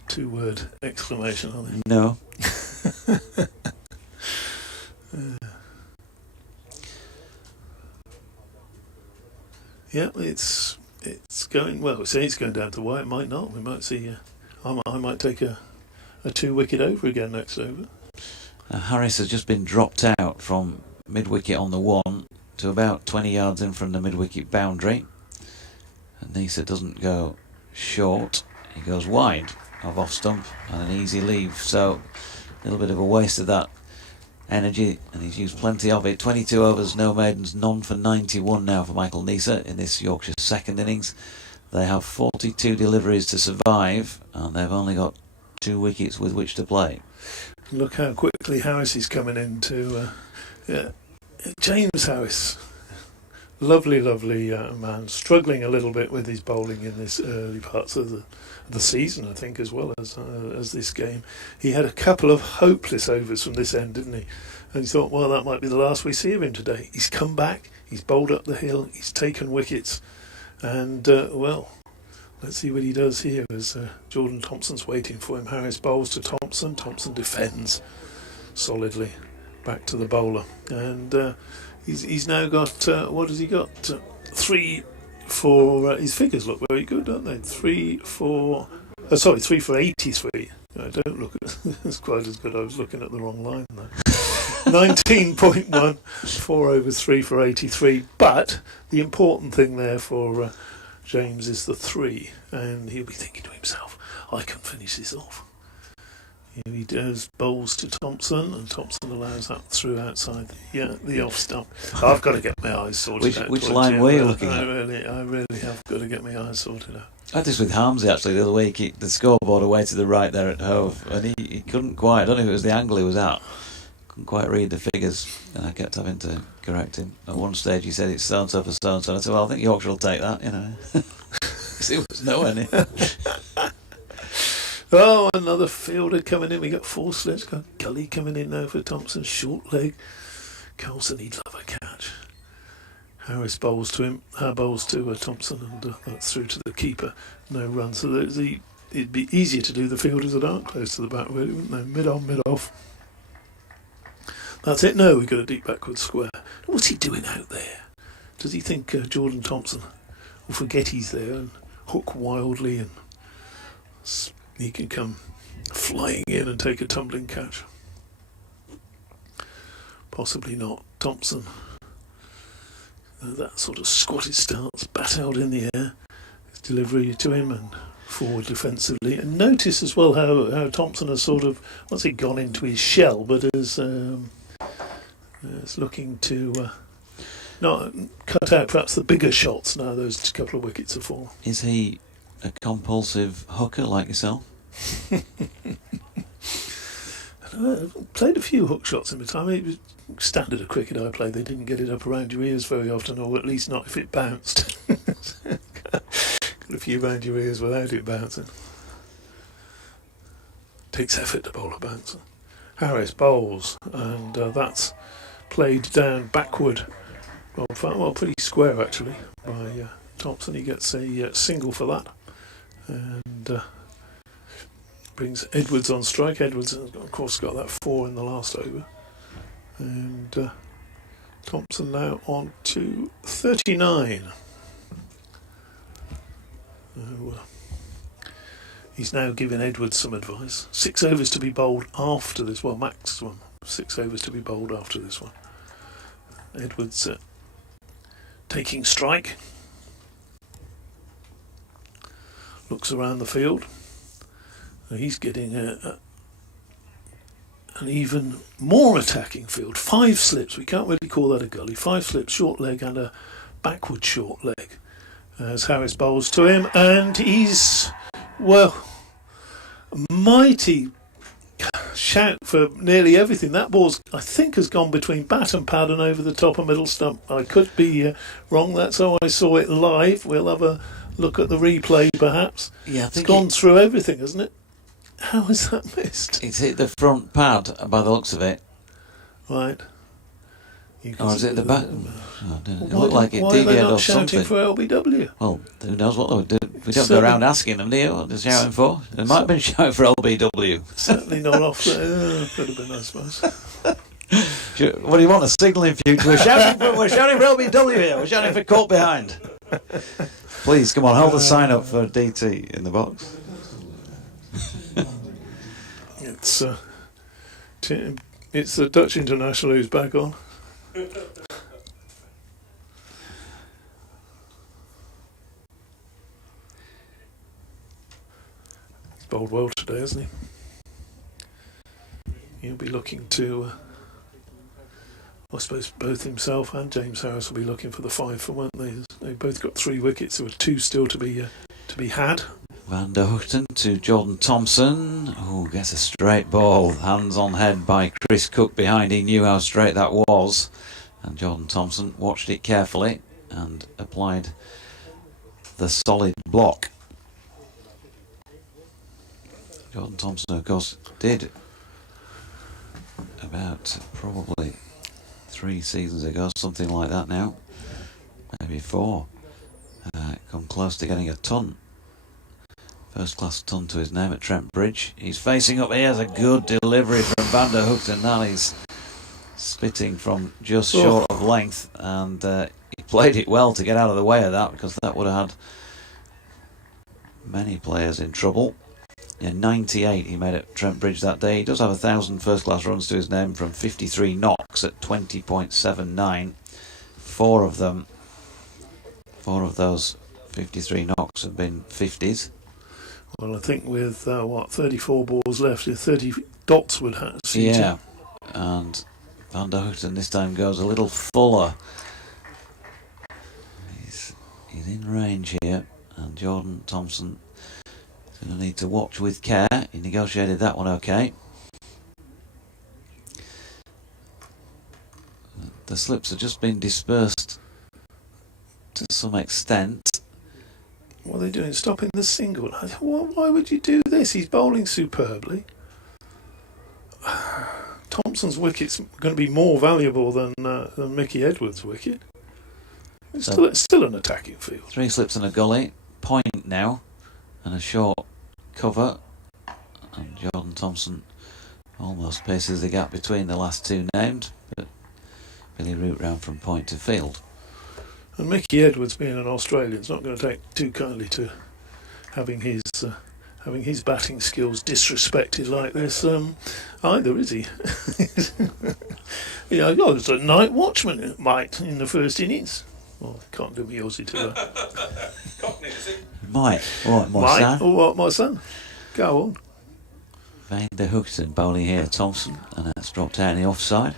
2-word exclamation, are they? No. Yeah, it's going well. We say it's going down to wire. It might not. We might see. I might take a 2-wicket over again next over. Harris has just been dropped out from mid-wicket on the 1 to about 20 yards in from the mid-wicket boundary. And Nisa doesn't go short. He goes wide of off-stump and an easy leave. So a little bit of a waste of that energy, and he's used plenty of it. 22 overs, no maidens, none for 91 now for Michael Nisa in this Yorkshire second innings. They have 42 deliveries to survive, and they've only got 2 wickets with which to play. Look how quickly Harris is coming into James Harris. Lovely man. Struggling a little bit with his bowling in this early parts of the season, I think, as well as this game. He had a couple of hopeless overs from this end, didn't he? And he thought, well, that might be the last we see of him today. He's come back, he's bowled up the hill, he's taken wickets, and well, let's see what he does here as Jordan Thompson's waiting for him. Harris bowls to Thompson. Thompson defends solidly back to the bowler, and he's now got what has he got? 3 for his figures look very good, don't they? 3 for 83. I don't look at it's quite as good. I was looking at the wrong line there. 19.1, 4 overs, 3 for 83. But the important thing there for James is the 3, and he'll be thinking to himself, I can finish this off. He does bowls to Thompson, and Thompson allows that through outside the off stump. I've got to get my eyes sorted out. Which line were you looking at? I really have got to get my eyes sorted out. I had this with Harmsy actually the other week. The scoreboard away to the right there at Hove, and he couldn't quite, I don't know if it was the angle he was at, couldn't quite read the figures, and I kept having to correct him. At one stage he said it's so-and-so for so-and-so, and I said, well, I think Yorkshire will take that, you know. Because it was nowhere near. Oh, another fielder coming in. We got 4 slips. Got Gully coming in now for Thompson. Short leg. Coulson, he'd love a catch. Harris bowls to him. Bowls to Thompson, and that's through to the keeper. No run. So it'd be easier to do the fielders that aren't close to the bat, really, wouldn't they? Mid on, mid off. That's it. No, we got a deep backward square. What's he doing out there? Does he think Jordan Thompson will forget he's there and hook wildly, and he can come flying in and take a tumbling catch? Possibly not. Thompson, that sort of squatted stance, bat out in the air, his delivery to him, and forward defensively. And notice as well how Thompson has sort of, once he gone into his shell, but is looking to not cut out perhaps the bigger shots now those couple of wickets are fallen. Is he a compulsive hooker like yourself? Played a few hook shots in my time. It was standard of cricket I played. They didn't get it up around your ears very often, or at least not if it bounced. Got a few round your ears without it bouncing. Takes effort to bowl a bouncer. Harris bowls, and that's played down backward. Well, pretty square actually by Thompson. He gets a single for that, and brings Edwards on strike. Edwards has of course got that 4 in the last over, and Thompson now on to 39. He's now giving Edwards some advice. 6 overs to be bowled after this. Well, maximum 6 overs to be bowled after this one. Edwards taking strike. Looks around the field. He's getting an even more attacking field. 5 slips. We can't really call that a gully. 5 slips, short leg and a backward short leg. As Harris bowls to him, and he's, well, a mighty shout for nearly everything. That ball's, I think, has gone between bat and pad and over the top of middle stump. I could be wrong. That's how I saw it live. We'll have a look at the replay, perhaps. Yeah, I think it's gone through everything, hasn't it? How is that missed? It's hit the front pad by the looks of it. Right. Or is it the back? Oh, it looked like it why are they deviated not off shouting something. for LBW? Well, who knows what they would do. We don't go around asking them, do you? What they're shouting for? They might have been shouting for LBW. Certainly not off there. Could have been, I suppose. What do you want, a signal in future? We're shouting for LBW here. We're shouting for caught behind. Please, come on, hold the sign up for DT in the box. It's the Dutch international who's back on. He's bowled well today, hasn't he? He'll be looking to, I suppose both himself and James Harris will be looking for the 5 for, won't they? They both got 3 wickets. There were 2 still to be had. Van der Hoogten to Jordan Thompson, who gets a straight ball, hands on head by Chris Cook behind. He knew how straight that was, and Jordan Thompson watched it carefully and applied the solid block. Jordan Thompson, of course, did about probably 3 seasons ago, something like that now, maybe 4, come close to getting a ton. First class ton to his name at Trent Bridge. He's facing up. He has a good delivery from Van der Hoogten. Now he's spitting from just short of length, and he played it well to get out of the way of that, because that would have had many players in trouble. Yeah, 98 he made at Trent Bridge that day. He does have 1,000 first class runs to his name from 53 knocks at 20.79. 4 of those 53 knocks have been 50s. Well, I think with 34 balls left, 30 dots would have. Yeah, and Van der Hoogten this time goes a little fuller. He's in range here, and Jordan Thompson is going to need to watch with care. He negotiated that one okay. The slips have just been dispersed to some extent. What are they doing? Stopping the single? Why would you do this? He's bowling superbly. Thompson's wicket's going to be more valuable than Mickey Edwards' wicket. It's still an attacking field. 3 slips and a gully. Point now, and a short cover. And Jordan Thompson almost paces the gap between the last 2 named, but Billy Root round from point to field. And Mickey Edwards, being an Australian, is not going to take too kindly to having his batting skills disrespected like this either, is he? Yeah, I was a night watchman, mate, in the first innings. Well, can't do me Aussie to that. Cockney, is he? Mike, what, my son? Oh, what, my son? Go on. Van der Hoogten bowling here, Thompson, and that's dropped out in the offside.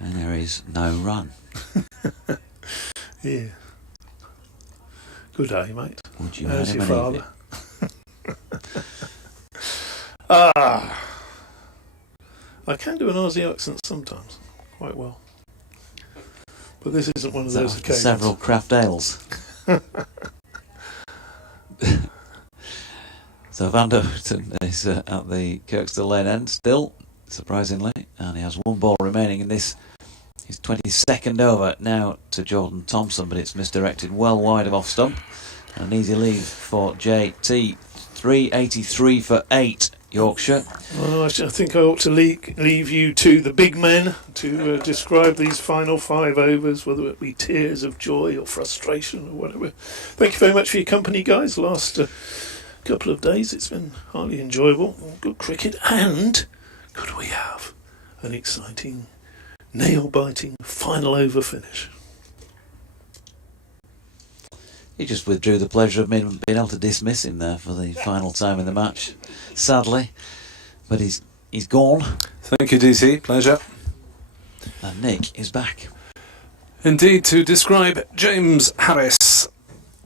And there is no run. Yeah. Good day, mate. Would you How's your believe father? Ah. I can do an Aussie accent sometimes, quite well. But this isn't one of Is that those after occasions. several craft ales? So Van der Houten is at the Kirkstall Lane end still, surprisingly, and he has one ball remaining in this. His 22nd over now to Jordan Thompson, but it's misdirected well wide of off stump. An easy lead for JT. 383 for 8, Yorkshire. Well, I think I ought to leave you to the big men to describe these final 5 overs, whether it be tears of joy or frustration or whatever. Thank you very much for your company, guys. Last couple of days, it's been highly enjoyable. Good cricket, and could we have an exciting, nail-biting final over finish? He just withdrew the pleasure of being able to dismiss him there for the final time in the match, sadly. But he's gone. Thank you, DC. Pleasure. And Nick is back. Indeed, to describe James Harris.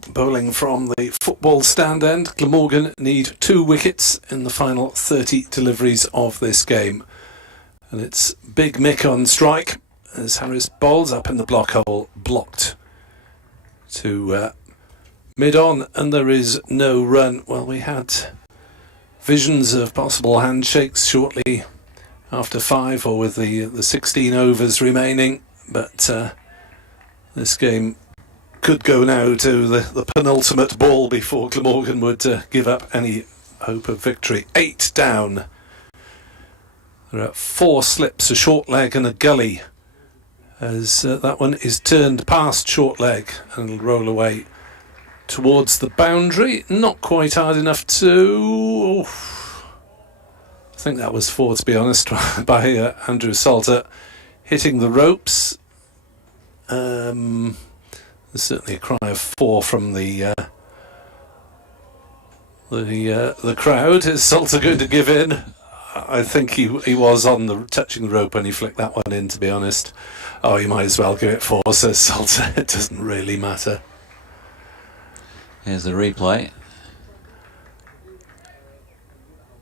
Bowling from the football stand end, Glamorgan need 2 wickets in the final 30 deliveries of this game. And it's Big Mick on strike as Harris bowls up in the block hole, blocked to mid-on, and there is no run. Well, we had visions of possible handshakes shortly after 5 or with the 16 overs remaining, but this game could go now to the penultimate ball before Glamorgan would give up any hope of victory. 8 down. There are 4 slips, a short leg and a gully, as that one is turned past short leg and will roll away towards the boundary. Not quite hard enough to... I think that was 4, to be honest, by Andrew Salter, hitting the ropes. There's certainly a cry of 4 from the crowd. Is Salter going to give in? I think he was on touching the rope when he flicked that one in, to be honest. Oh, you might as well give it 4, says Salter. It doesn't really matter. Here's the replay.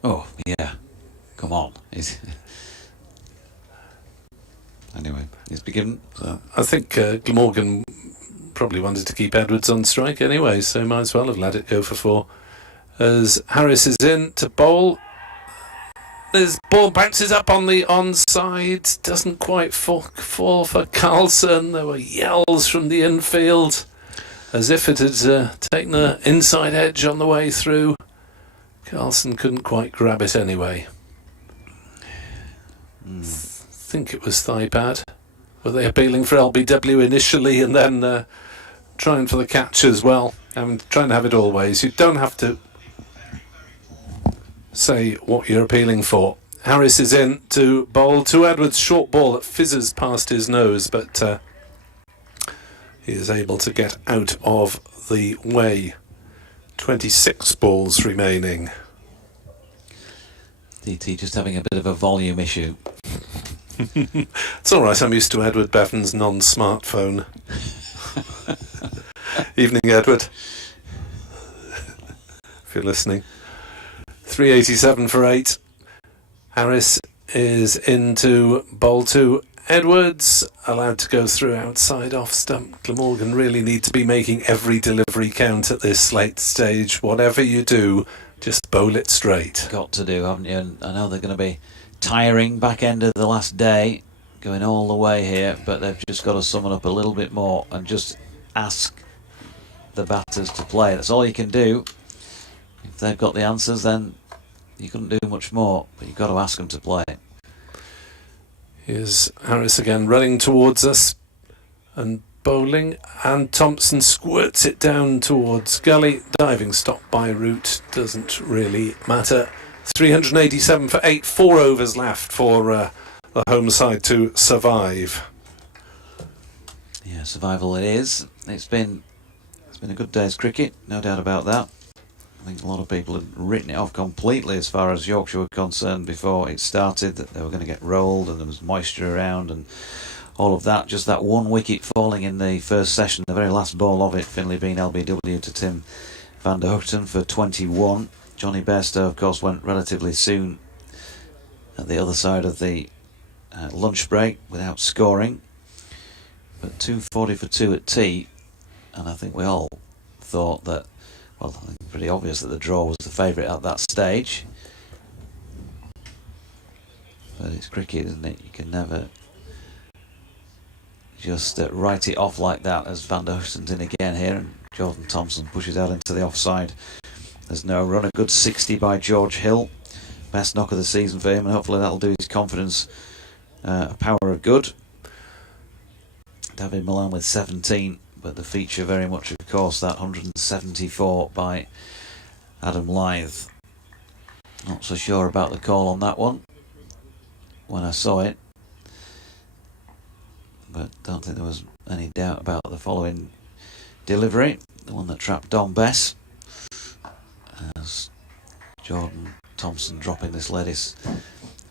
Oh, yeah. Come on. Anyway, he's been given. So. I think Glamorgan probably wanted to keep Edwards on strike anyway, so might as well have let it go for 4. As Harris is in to bowl. This ball bounces up on the onside. Doesn't quite fall for Carlson. There were yells from the infield, as if it had taken the inside edge on the way through. Carlson couldn't quite grab it anyway. Think it was thigh pad. Were they appealing for LBW initially and then trying for the catch as well? Trying to have it all ways. You don't have to say what you're appealing for. Harris is in to bowl to Edwards. Short ball that fizzes past his nose, but he is able to get out of the way. 26 balls remaining. DT just having a bit of a volume issue. It's alright, I'm used to Edward Bevan's non-smartphone. Evening, Edward. If you're listening. 387 for 8. Harris is into bowl to Edwards, allowed to go through outside off stump. Glamorgan really need to be making every delivery count at this late stage. Whatever you do, just bowl it straight. Got to do, haven't you? And I know they're going to be tiring back end of the last day, going all the way here, but they've just got to sum it up a little bit more and just ask the batters to play. That's all you can do. If they've got the answers, then you couldn't do much more, but you've got to ask them to play. Here's Harris again running towards us and bowling, and Thompson squirts it down towards gully. Diving stop by Root doesn't really matter. 387 for 8, 4 overs left for the home side to survive. Yeah, survival it is. It's been a good day's cricket, no doubt about that. I think a lot of people had written it off completely as far as Yorkshire were concerned before it started, that they were going to get rolled and there was moisture around and all of that. Just that one wicket falling in the first session, the very last ball of it, Finlay being LBW to Tim van der Houten for 21. Johnny Bairstow, of course, went relatively soon at the other side of the lunch break without scoring. But 240 for 2 at tea, and I think we all thought that, well, I think it's pretty obvious that the draw was the favourite at that stage. But it's cricket, isn't it? You can never just write it off like that, as Van der Hoogten's in again here, and Jordan Thompson pushes out into the offside. There's no run. A good 60 by George Hill. Best knock of the season for him, and hopefully that'll do his confidence a power of good. David Milan with 17, but the feature very much, of course, that 174 by Adam Lyth. Not so sure about the call on that one when I saw it, but don't think there was any doubt about the following delivery, the one that trapped Don Bess, as Jordan Thompson dropping this latest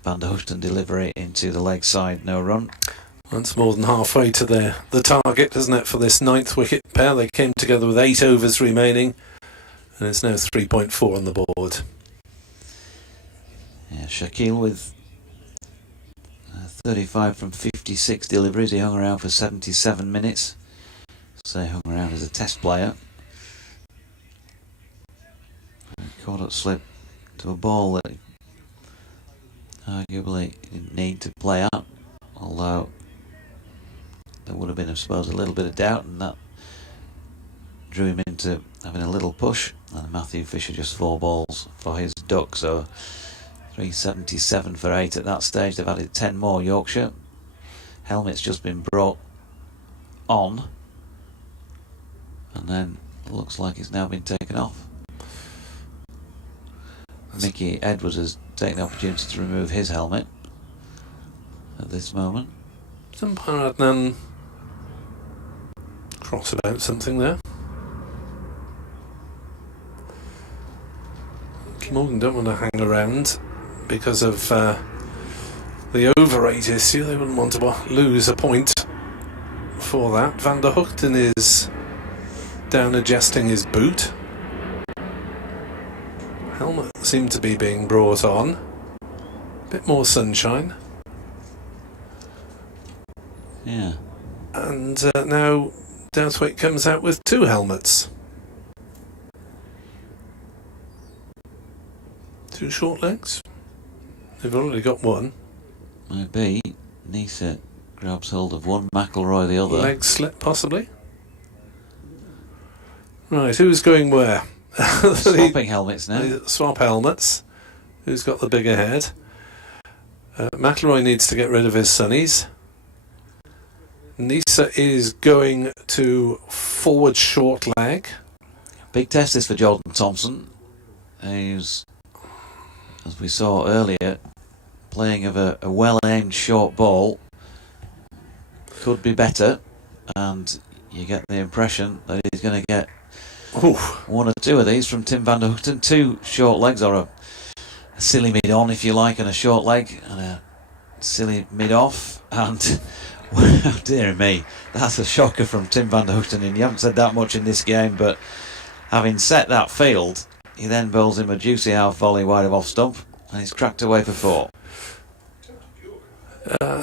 Van der Hoogten delivery into the leg side, no run. That's more than halfway to the target, isn't it, for this 9th wicket pair? They came together with 8 overs remaining, and it's now 3.4 on the board. Yeah, Shaquille with 35 from 56 deliveries. He hung around for 77 minutes. So he hung around as a test player. Caught up slip to a ball that arguably he didn't need to play out, although there would have been, I suppose, a little bit of doubt, and that drew him into having a little push. And Matthew Fisher just 4 balls for his duck, so 377 for 8 at that stage. They've added 10 more, Yorkshire. Helmet's just been brought on, and then it looks like it's now been taken off. Mickey Edwards has taken the opportunity to remove his helmet at this moment. Umpire Adnan cross about something there. Glamorgan don't want to hang around because of the over 8 issue. They wouldn't want to lose a point for that. Van der Hoogten is down adjusting his boot. Helmet seemed to be being brought on. A bit more sunshine. Yeah. And now Douthwaite comes out with 2 helmets. 2 short legs. They've already got one. Might be. Nisa grabs hold of one, McIlroy the other. Leg slip, possibly. Right, who's going where? Swapping helmets now. Swap helmets. Who's got the bigger head? McIlroy needs to get rid of his sunnies. Nisa is going to forward short leg. Big test this for Jordan Thompson. He's, as we saw earlier, playing of a well-aimed short ball. Could be better, and you get the impression that he's going to get one or 2 of these from Tim van der Hoogten. 2 short legs, or a silly mid-on if you like, and a short leg, and a silly mid-off, and well, dear me, that's a shocker from Tim van der Hoogten, and you haven't said that much in this game, but having set that field, he then bowls him a juicy half volley wide of off stump, and he's cracked away for 4.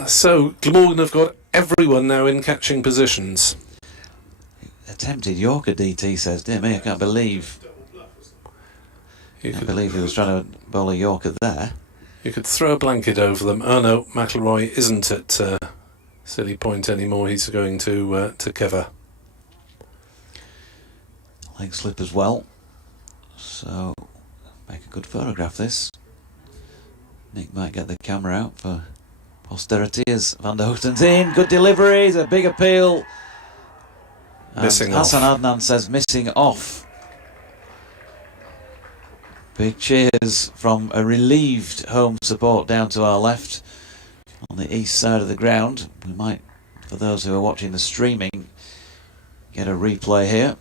So Glamorgan have got everyone now in catching positions. Attempted Yorker, DT says. Dear me, I can't believe he was trying to bowl a Yorker there. You could throw a blanket over them. Oh no, McIlroy isn't at Silly Point anymore. He's going to cover. Leg slip as well. So, make a good photograph this. Nick might get the camera out for posterity as Van der Hoogten's in. Good deliveries, a big appeal. And Missing Hassan off. Adnan says missing off. Big cheers from a relieved home support down to our left on the east side of the ground. We might, for those who are watching the streaming, get a replay here.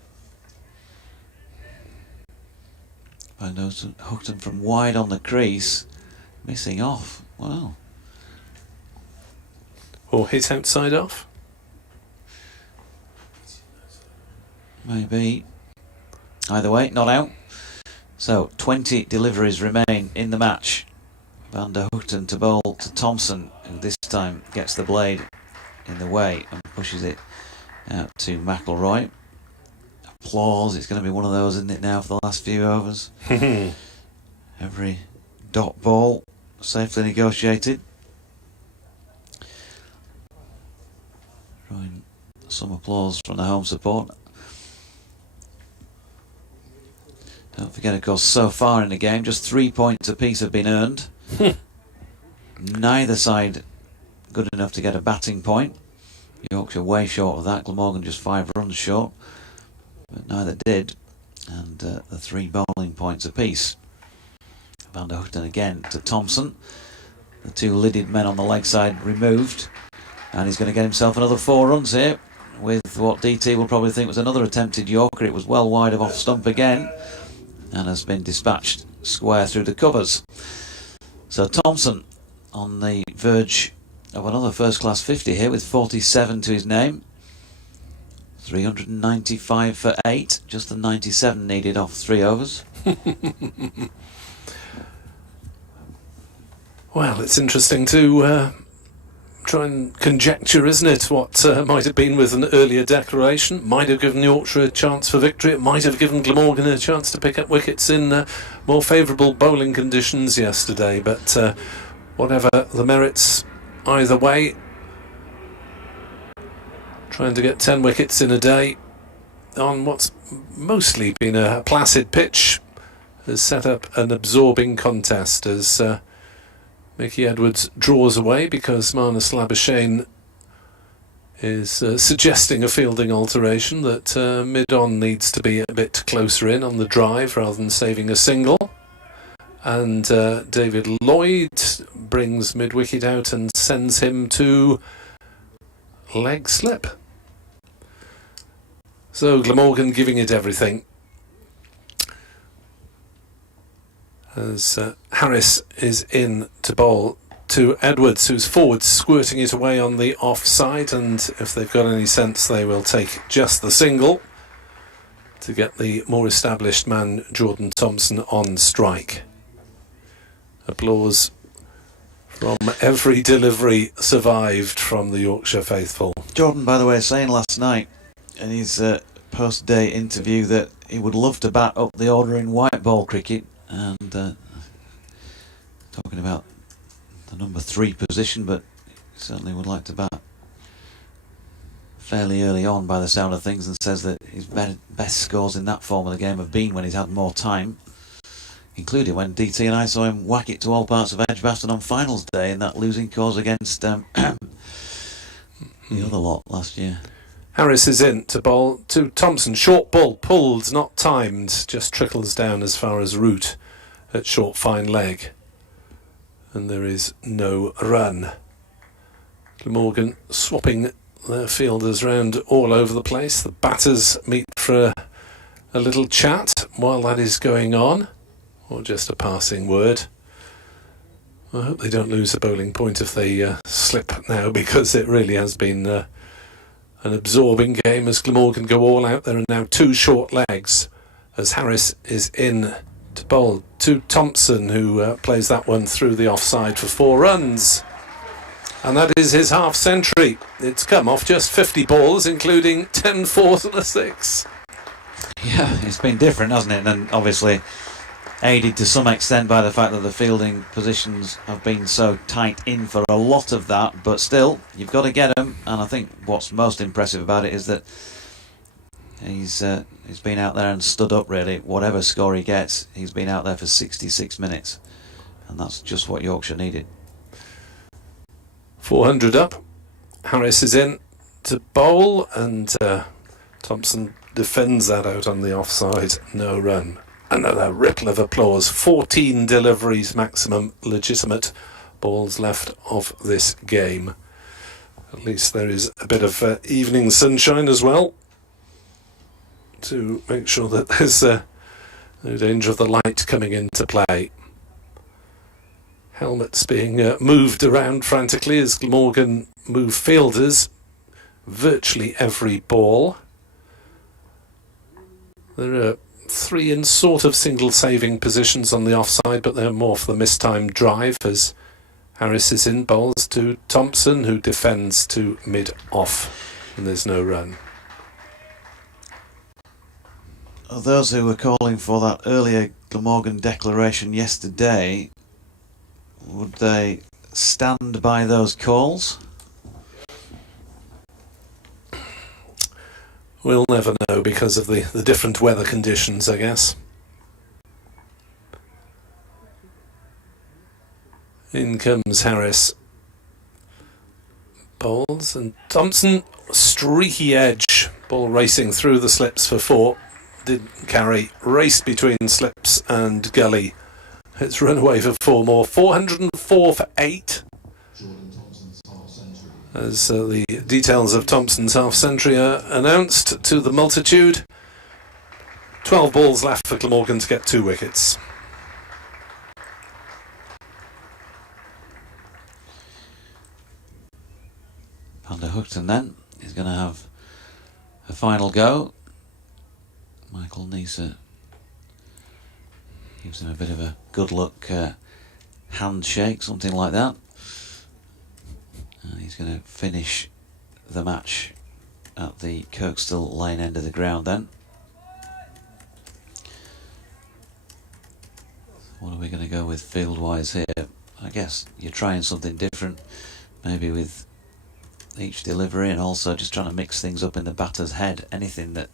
Van der Hoogten from wide on the crease, missing off. Wow. Or hit outside off. Maybe. Either way, not out. So 20 deliveries remain in the match Van der Houten to bowl to Thompson, who this time gets the blade in the way and pushes it out to McIlroy. Applause. It's going to be one of those, isn't it, now, for the last few overs? Every dot ball safely negotiated. Drawing some applause from the home support. Don't forget, of course, so far in the game, just 3 points apiece have been earned. Neither side good enough to get a batting point. Yorkshire way short of that. Glamorgan just 5 runs short, but neither did. And the 3 bowling points apiece. Van der Houten again to Thompson. The 2 lidded men on the leg side removed, and he's going to get himself another 4 runs here with what DT will probably think was another attempted Yorker. It was well wide of off stump again and has been dispatched square through the covers. So Thompson on the verge of another first class 50 here with 47 to his name. 395 for 8, just the 97 needed off 3 overs. Well, it's interesting to try and conjecture, isn't it, what might have been with an earlier declaration. Might have given Yorkshire a chance for victory. It might have given Glamorgan a chance to pick up wickets in more favourable bowling conditions yesterday. But whatever the merits, either way, trying to get 10 wickets in a day on what's mostly been a placid pitch has set up an absorbing contest as Mickey Edwards draws away because Marnus Labuschagne is suggesting a fielding alteration, that mid-on needs to be a bit closer in on the drive rather than saving a single. And David Lloyd brings mid-wicket out and sends him to leg slip. So Glamorgan giving it everything. As Harris is in to bowl to Edwards, who's forward, squirting it away on the offside, and if they've got any sense they will take just the single to get the more established man Jordan Thompson on strike. Applause from every delivery survived from the Yorkshire faithful. Jordan, by the way, saying last night in his post-day interview that he would love to bat up the order in white ball cricket, and talking about the number 3 position, but certainly would like to bat fairly early on by the sound of things, and says that his best scores in that form of the game have been when he's had more time, including when DT and I saw him whack it to all parts of Edgbaston on finals day in that losing cause against the other lot last year. Harris is in to bowl to Thompson. Short ball, pulled, not timed, just trickles down as far as root at short fine leg. And there is no run. Glamorgan swapping their fielders round all over the place. The batters meet for a little chat while that is going on, or just a passing word. I hope they don't lose a bowling point if they slip now, because it really has been an absorbing game as Glamorgan go all out. There are now 2 short legs as Harris is in to bowl to Thompson, who plays that one through the offside for 4 runs. And that is his half century. It's come off just 50 balls, including 10 fours and a 6. Yeah, it's been different, hasn't it? And obviously aided to some extent by the fact that the fielding positions have been so tight in for a lot of that, but still, you've got to get them. And I think what's most impressive about it is that he's been out there and stood up, really. Whatever score he gets, he's been out there for 66 minutes, and that's just what Yorkshire needed. 400 up. Harris is in to bowl, and Thompson defends that out on the offside. No run. Another ripple of applause. 14 deliveries maximum legitimate balls left of this game. At least there is a bit of evening sunshine as well, to make sure that there's no danger of the light coming into play. Helmets being moved around frantically as Glamorgan move fielders virtually every ball. There are three in sort of single saving positions on the offside, but they're more for the mistimed drive as Harris is in, bowls to Thompson, who defends to mid-off, and there's no run. Those who were calling for that earlier Glamorgan declaration yesterday, would they stand by those calls? We'll never know because of the different weather conditions, I guess. In comes Harris. Bowls and Thompson, streaky edge. Ball racing through the slips for 4. Didn't carry. Race between slips and gully. It's run away for 4 more. 404 for 8. As the details of Thompson's half-century are announced to the multitude. 12 balls left for Glamorgan to get 2 wickets. Van der Hoogten then is going to have a final go. Michael Neser gives him a bit of a good luck handshake, something like that. And he's going to finish the match at the Kirkstall Lane end of the ground then. What are we going to go with field-wise here? I guess you're trying something different, maybe with each delivery, and also just trying to mix things up in the batter's head. Anything that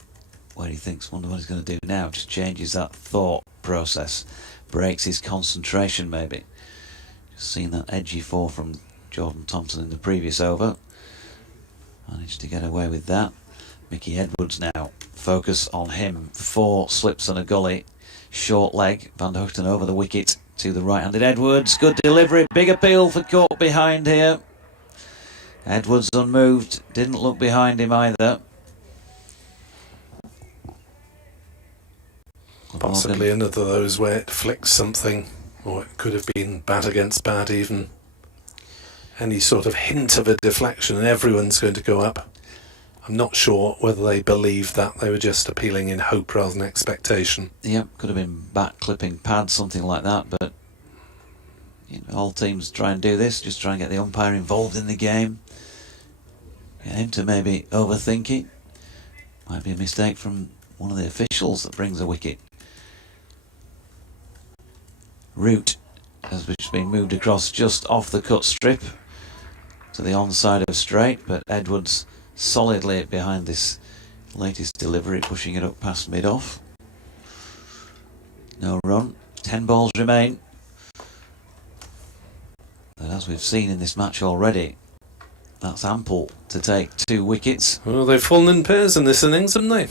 where he thinks, wonder what he's going to do now, just changes that thought process, breaks his concentration maybe. Just seen that edgy 4 from Jordan Thompson in the previous over. Managed to get away with that. Mickey Edwards now, focus on him. 4 slips and a gully. Short leg, Van der Hoogten over the wicket to the right-handed Edwards. Good delivery, big appeal for caught behind here. Edwards unmoved, didn't look behind him either. Possibly another of those where it flicks something, or it could have been bat against bat even. Any sort of hint of a deflection and everyone's going to go up. I'm not sure whether they believed that. They were just appealing in hope rather than expectation. Yep, could have been bat clipping pad, something like that, but you know, all teams try and do this, just try and get the umpire involved in the game. Get him to maybe overthink it. Might be a mistake from one of the officials that brings a wicket. Root has been moved across just off the cut strip to the onside of straight, but Edwards solidly behind this latest delivery, pushing it up past mid-off. No run, 10 balls remain. But as we've seen in this match already, that's ample to take 2 wickets. Well, they've fallen in pairs in this innings, haven't they?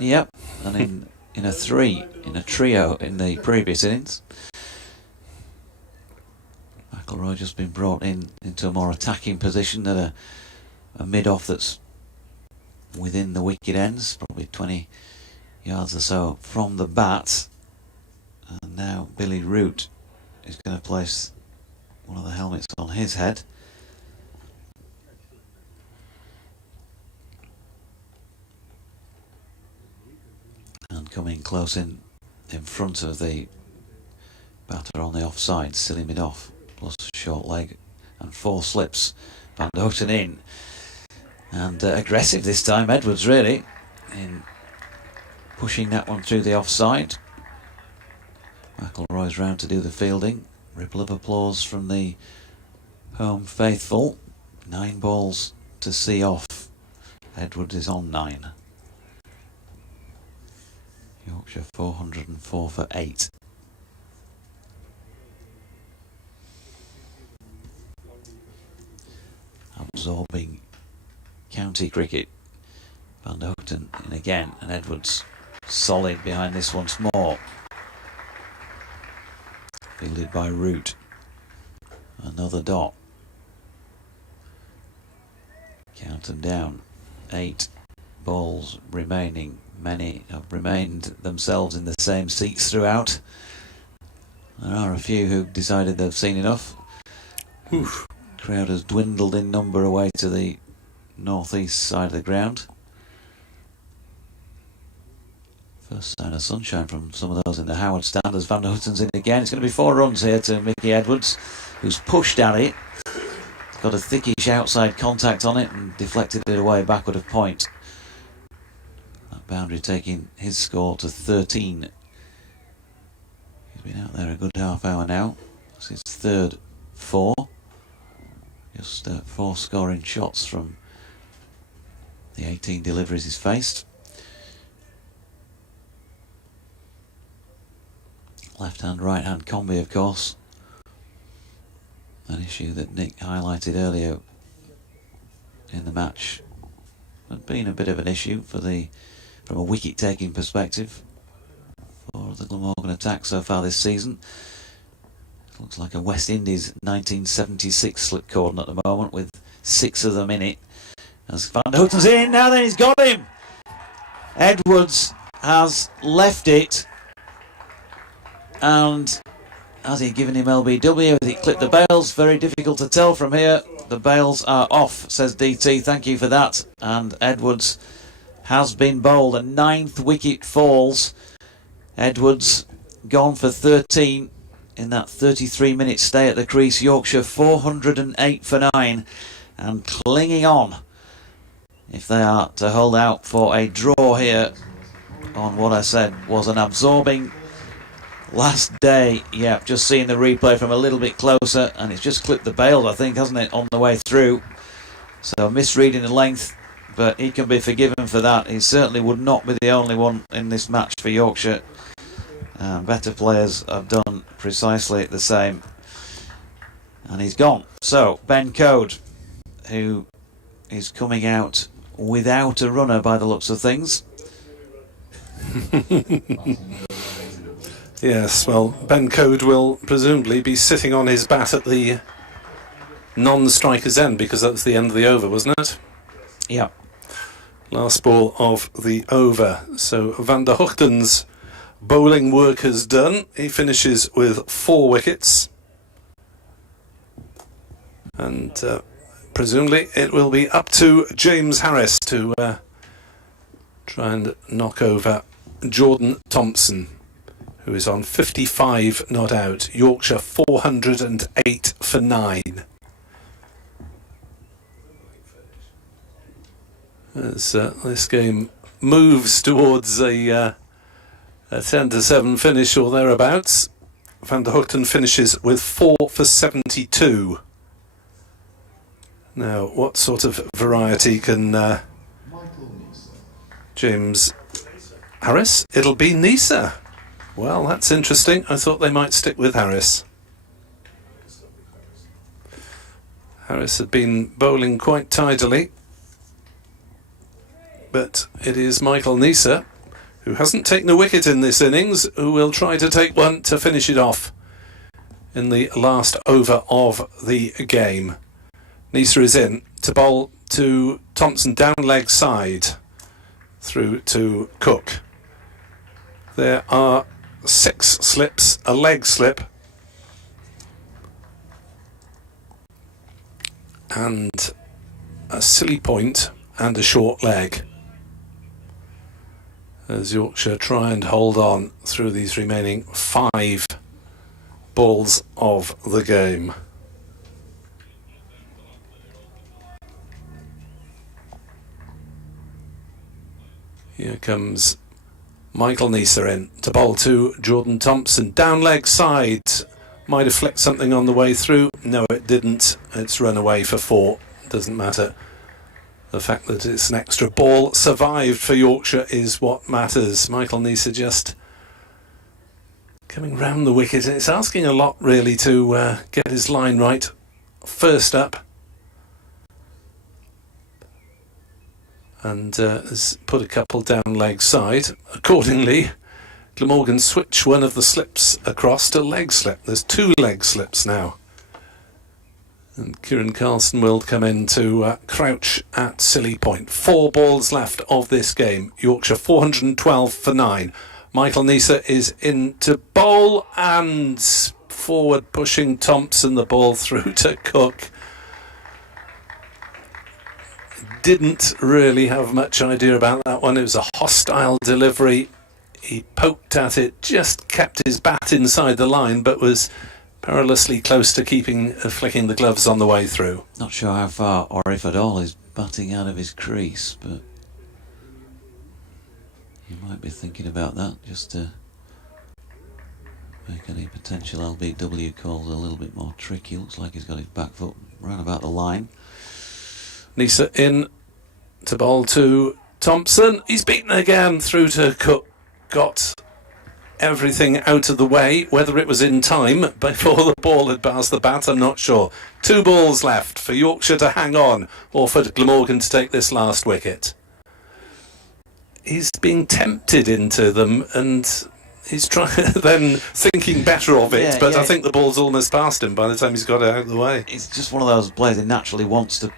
Yep, and in a trio in the previous innings. McIlroy just been brought into a more attacking position at a mid-off that's within the wicket ends, probably 20 yards or so from the bat. And now Billy Root is going to place one of the helmets on his head. And coming close in front of the batter on the offside, silly mid-off, plus short leg and 4 slips. Van der Hoogten in. And aggressive this time, Edwards really, in pushing that one through the offside. McIlroy's round to do the fielding. Ripple of applause from the home faithful. 9 balls to see off. Edwards is on 9. Yorkshire 404 for 8. Absorbing county cricket. Van der Hoogten in again, and Edwards solid behind this once more. Fielded by Root. Another dot. Count them down. 8 balls remaining. Many have remained themselves in the same seats throughout. There are a few who decided they've seen enough. Oof. Crowd has dwindled in number away to the northeast side of the ground. First sign of sunshine from some of those in the Howard stand as Van der Hutten's in again. It's going to be 4 runs here to Mickey Edwards, who's pushed at it. Got a thickish outside contact on it and deflected it away backward of point. That boundary taking his score to 13. He's been out there a good half hour now. It's his third 4. Just 4 scoring shots from the 18 deliveries he's faced. Left hand, right hand combi, of course. An issue that Nick highlighted earlier in the match had been a bit of an issue from a wicket taking perspective for the Glamorgan attack so far this season. Looks like a West Indies 1976 slip cordon at the moment with 6 of them in it. As Van der Hutten's in, now then he's got him! Edwards has left it, and has he given him LBW? Has he clipped the bails? Very difficult to tell from here. The bails are off, says DT. Thank you for that. And Edwards has been bowled. A 9th wicket falls. Edwards gone for 13 in that 33-minute stay at the crease. Yorkshire 408 for 9 and clinging on if they are to hold out for a draw here on what I said was an absorbing last day. Yeah, just seeing the replay from a little bit closer, and it's just clipped the bails, I think, hasn't it, on the way through. So misreading the length, but he can be forgiven for that. He certainly would not be the only one in this match for Yorkshire. Better players have done precisely the same. And he's gone. So, Ben Code, who is coming out without a runner by the looks of things. Yes, well, Ben Code will presumably be sitting on his bat at the non-striker's end, because that was the end of the over, wasn't it? Yeah. Last ball of the over. So Van der Hutten's bowling work is done. He finishes with 4 wickets. And presumably it will be up to James Harris to try and knock over Jordan Thompson, who is on 55 not out. Yorkshire 408 for 9. As this game moves towards a 10-7 finish or thereabouts, Van der Hutten finishes with 4 for 72. Now, what sort of variety can James Harris? It'll be Nisa. Well, that's interesting. I thought they might stick with Harris. Harris had been bowling quite tidily, but it is Michael Nisa, who hasn't taken a wicket in this innings, who will try to take one to finish it off in the last over of the game. Nisa is in to bowl to Thompson down leg side through to Cook. There are 6 slips, a leg slip, and a silly point and a short leg, as Yorkshire try and hold on through these remaining 5 balls of the game. Here comes Michael Nisa in to bowl to Jordan Thompson. Down leg side. Might have flicked something on the way through. No, it didn't. It's run away for 4. Doesn't matter. The fact that it's an extra ball survived for Yorkshire is what matters. Michael Nisa just coming round the wicket. It's asking a lot, really, to get his line right. First up. And has put a couple down leg side. Accordingly, Glamorgan switch one of the slips across to leg slip. There's 2 leg slips now. And Kieran Carlson will come in to crouch at silly point. 4 balls left of this game. Yorkshire 412 for 9. Michael Nisa is in to bowl, and forward pushing Thompson, the ball through to Cook. Didn't really have much idea about that one. It was a hostile delivery. He poked at it, just kept his bat inside the line, but was perilously close to flicking the gloves on the way through. Not sure how far, or if at all, he's batting out of his crease, but you might be thinking about that, just to make any potential LBW calls a little bit more tricky. Looks like he's got his back foot round about the line. Nisa in to bowl to Thompson. He's beaten again through to Cook. Got everything out of the way. Whether it was in time before the ball had passed the bat, I'm not sure. 2 balls left for Yorkshire to hang on, or for Glamorgan to take this last wicket. He's being tempted into them, and he's then thinking better of it, but I think the ball's almost past him by the time he's got it out of the way. It's just one of those players that naturally wants to,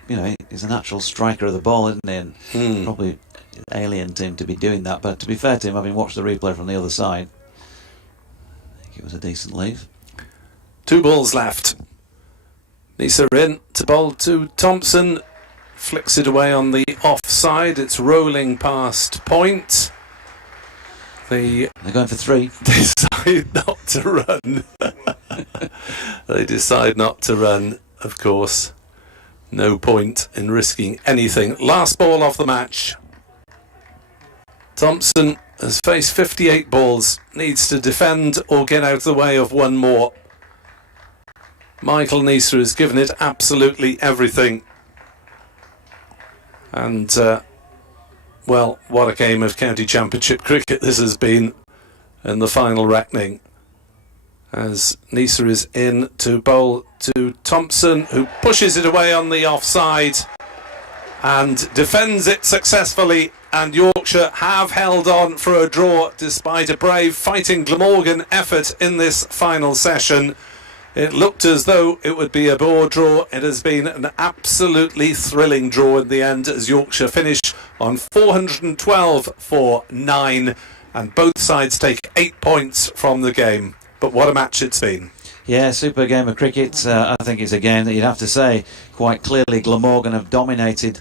he's a natural striker of the ball, isn't he? And probably alien to him to be doing that, but to be fair to him, having watched the replay from the other side, I think it was a decent leave. 2 balls left. Nisa in to bowl to Thompson. Flicks it away on the offside. It's rolling past point. They're going for 3. Decide not to run. They decide not to run, of course. No point in risking anything. Last ball of the match. Thompson has faced 58 balls. Needs to defend or get out of the way of one more. Michael Nisa has given it absolutely everything. And, well, what a game of county championship cricket this has been in the final reckoning. As Nisa is in to bowl to Thompson, who pushes it away on the offside and defends it successfully. And Yorkshire have held on for a draw despite a brave fighting Glamorgan effort in this final session. It looked as though it would be a bore draw. It has been an absolutely thrilling draw in the end, as Yorkshire finish on 412 for 9, and both sides take 8 points from the game. But what a match it's been. Yeah, super game of cricket. I think it's a game that you'd have to say quite clearly Glamorgan have dominated,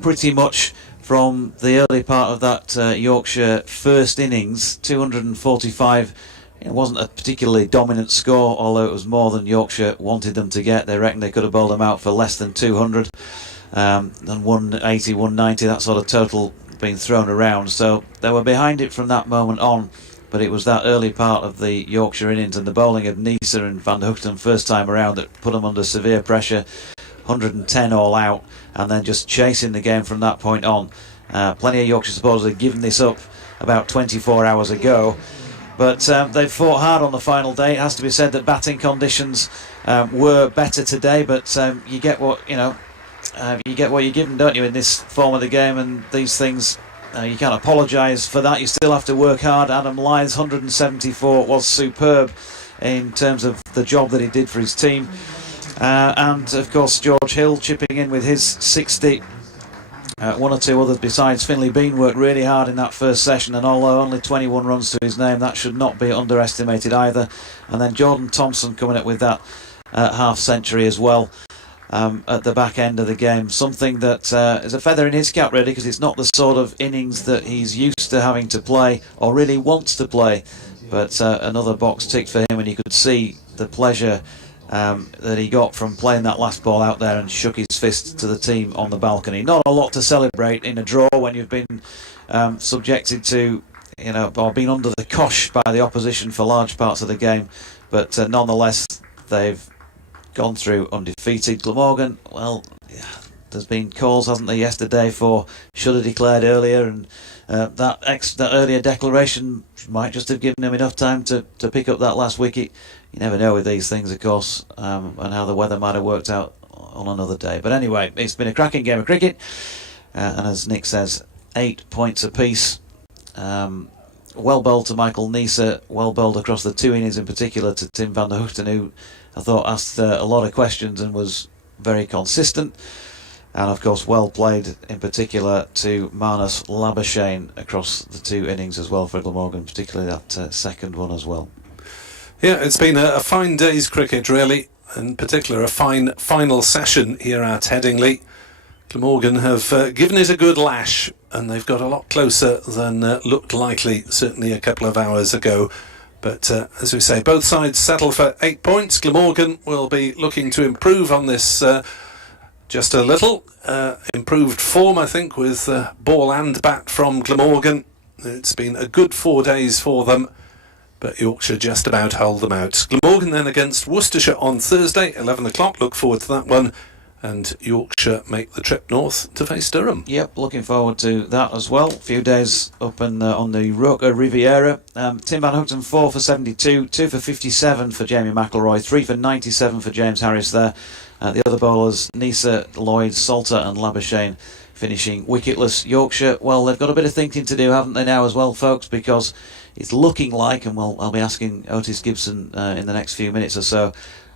pretty much from the early part of that Yorkshire first innings. 245. It wasn't a particularly dominant score, although it was more than Yorkshire wanted them to get. They reckon they could have bowled them out for less than 200, and 180, 190, that sort of total being thrown around. So they were behind it from that moment on, but it was that early part of the Yorkshire innings and the bowling of Nisa and Van Hoogten first time around that put them under severe pressure. 110 all out, and then just chasing the game from that point on. Plenty of Yorkshire supporters had given this up about 24 hours ago. But they've fought hard on the final day. It has to be said that batting conditions were better today, but you get what you get what you're given, don't you, in this form of the game, and these things you can't apologise for that. You still have to work hard. Adam Lyth's 174 was superb in terms of the job that he did for his team, and of course George Hill chipping in with his 60. One or two others besides Finlay Bean worked really hard in that first session, and although only 21 runs to his name, that should not be underestimated either. And then Jordan Thompson coming up with that half century as well at the back end of the game. Something that is a feather in his cap really, because it's not the sort of innings that he's used to having to play or really wants to play. But another box ticked for him, and you could see the pleasure that he got from playing that last ball out there, and shook his fist to the team on the balcony. Not a lot to celebrate in a draw when you've been subjected to, or been under the cosh by the opposition for large parts of the game, but nonetheless they've gone through undefeated. Glamorgan, well, there's been calls, hasn't there, yesterday for should have declared earlier, and that earlier declaration might just have given him enough time to pick up that last wicket. You never know with these things, of course, and how the weather might have worked out on another day. But anyway, it's been a cracking game of cricket, and as Nick says, 8 points apiece. Well bowled to Michael Nisa, well bowled across the 2 innings in particular to Tim van der Hoogten, who I thought asked a lot of questions and was very consistent. And of course well played in particular to Marnus Labuschagne across the 2 innings as well for Glamorgan, particularly that second one as well. Yeah, it's been a fine day's cricket really, in particular a fine final session here at Headingley. Glamorgan have given it a good lash, and they've got a lot closer than looked likely certainly a couple of hours ago. But as we say, both sides settle for 8 points. Glamorgan will be looking to improve on this just a little. Improved form, I think, with ball and bat from Glamorgan. It's been a good 4 days for them, but Yorkshire just about hold them out. Glamorgan then against Worcestershire on Thursday, 11 o'clock. Look forward to that one. And Yorkshire make the trip north to face Durham. Yep, looking forward to that as well. A few days up on the Roker Riviera. Tim Van Houten 4 for 72, 2 for 57 for Jamie McElroy, 3 for 97 for James Harris there. The other bowlers, Nisa, Lloyd, Salter and Labuschagne finishing wicketless. Yorkshire, well, they've got a bit of thinking to do, haven't they now as well, folks, because it's looking like, and I'll be asking Otis Gibson in the next few minutes or so,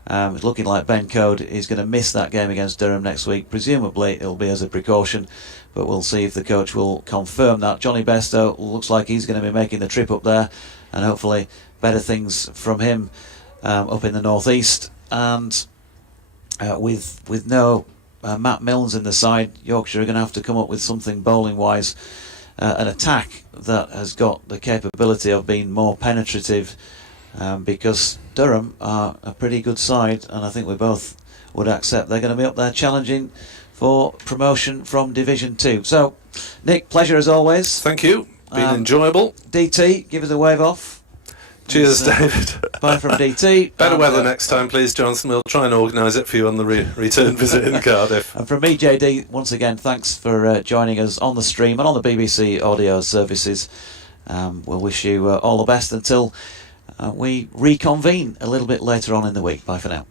it's looking like Ben Code is going to miss that game against Durham next week. Presumably it'll be as a precaution, but we'll see if the coach will confirm that. Johnny Besto looks like he's going to be making the trip up there, and hopefully better things from him up in the northeast. And with no Matt Milnes in the side, Yorkshire are going to have to come up with something bowling wise, an attack that has got the capability of being more penetrative, because Durham are a pretty good side, and I think we both would accept they're going to be up there challenging for promotion from Division 2. So, Nick, pleasure as always. Thank you. Been enjoyable. DT, give us a wave off. Cheers, David. Bye from DT. Better weather next time, please, Johnson. We'll try and organise it for you on the return visit in Cardiff. And from me, JD, once again, thanks for joining us on the stream and on the BBC audio services. We'll wish you all the best until we reconvene a little bit later on in the week. Bye for now.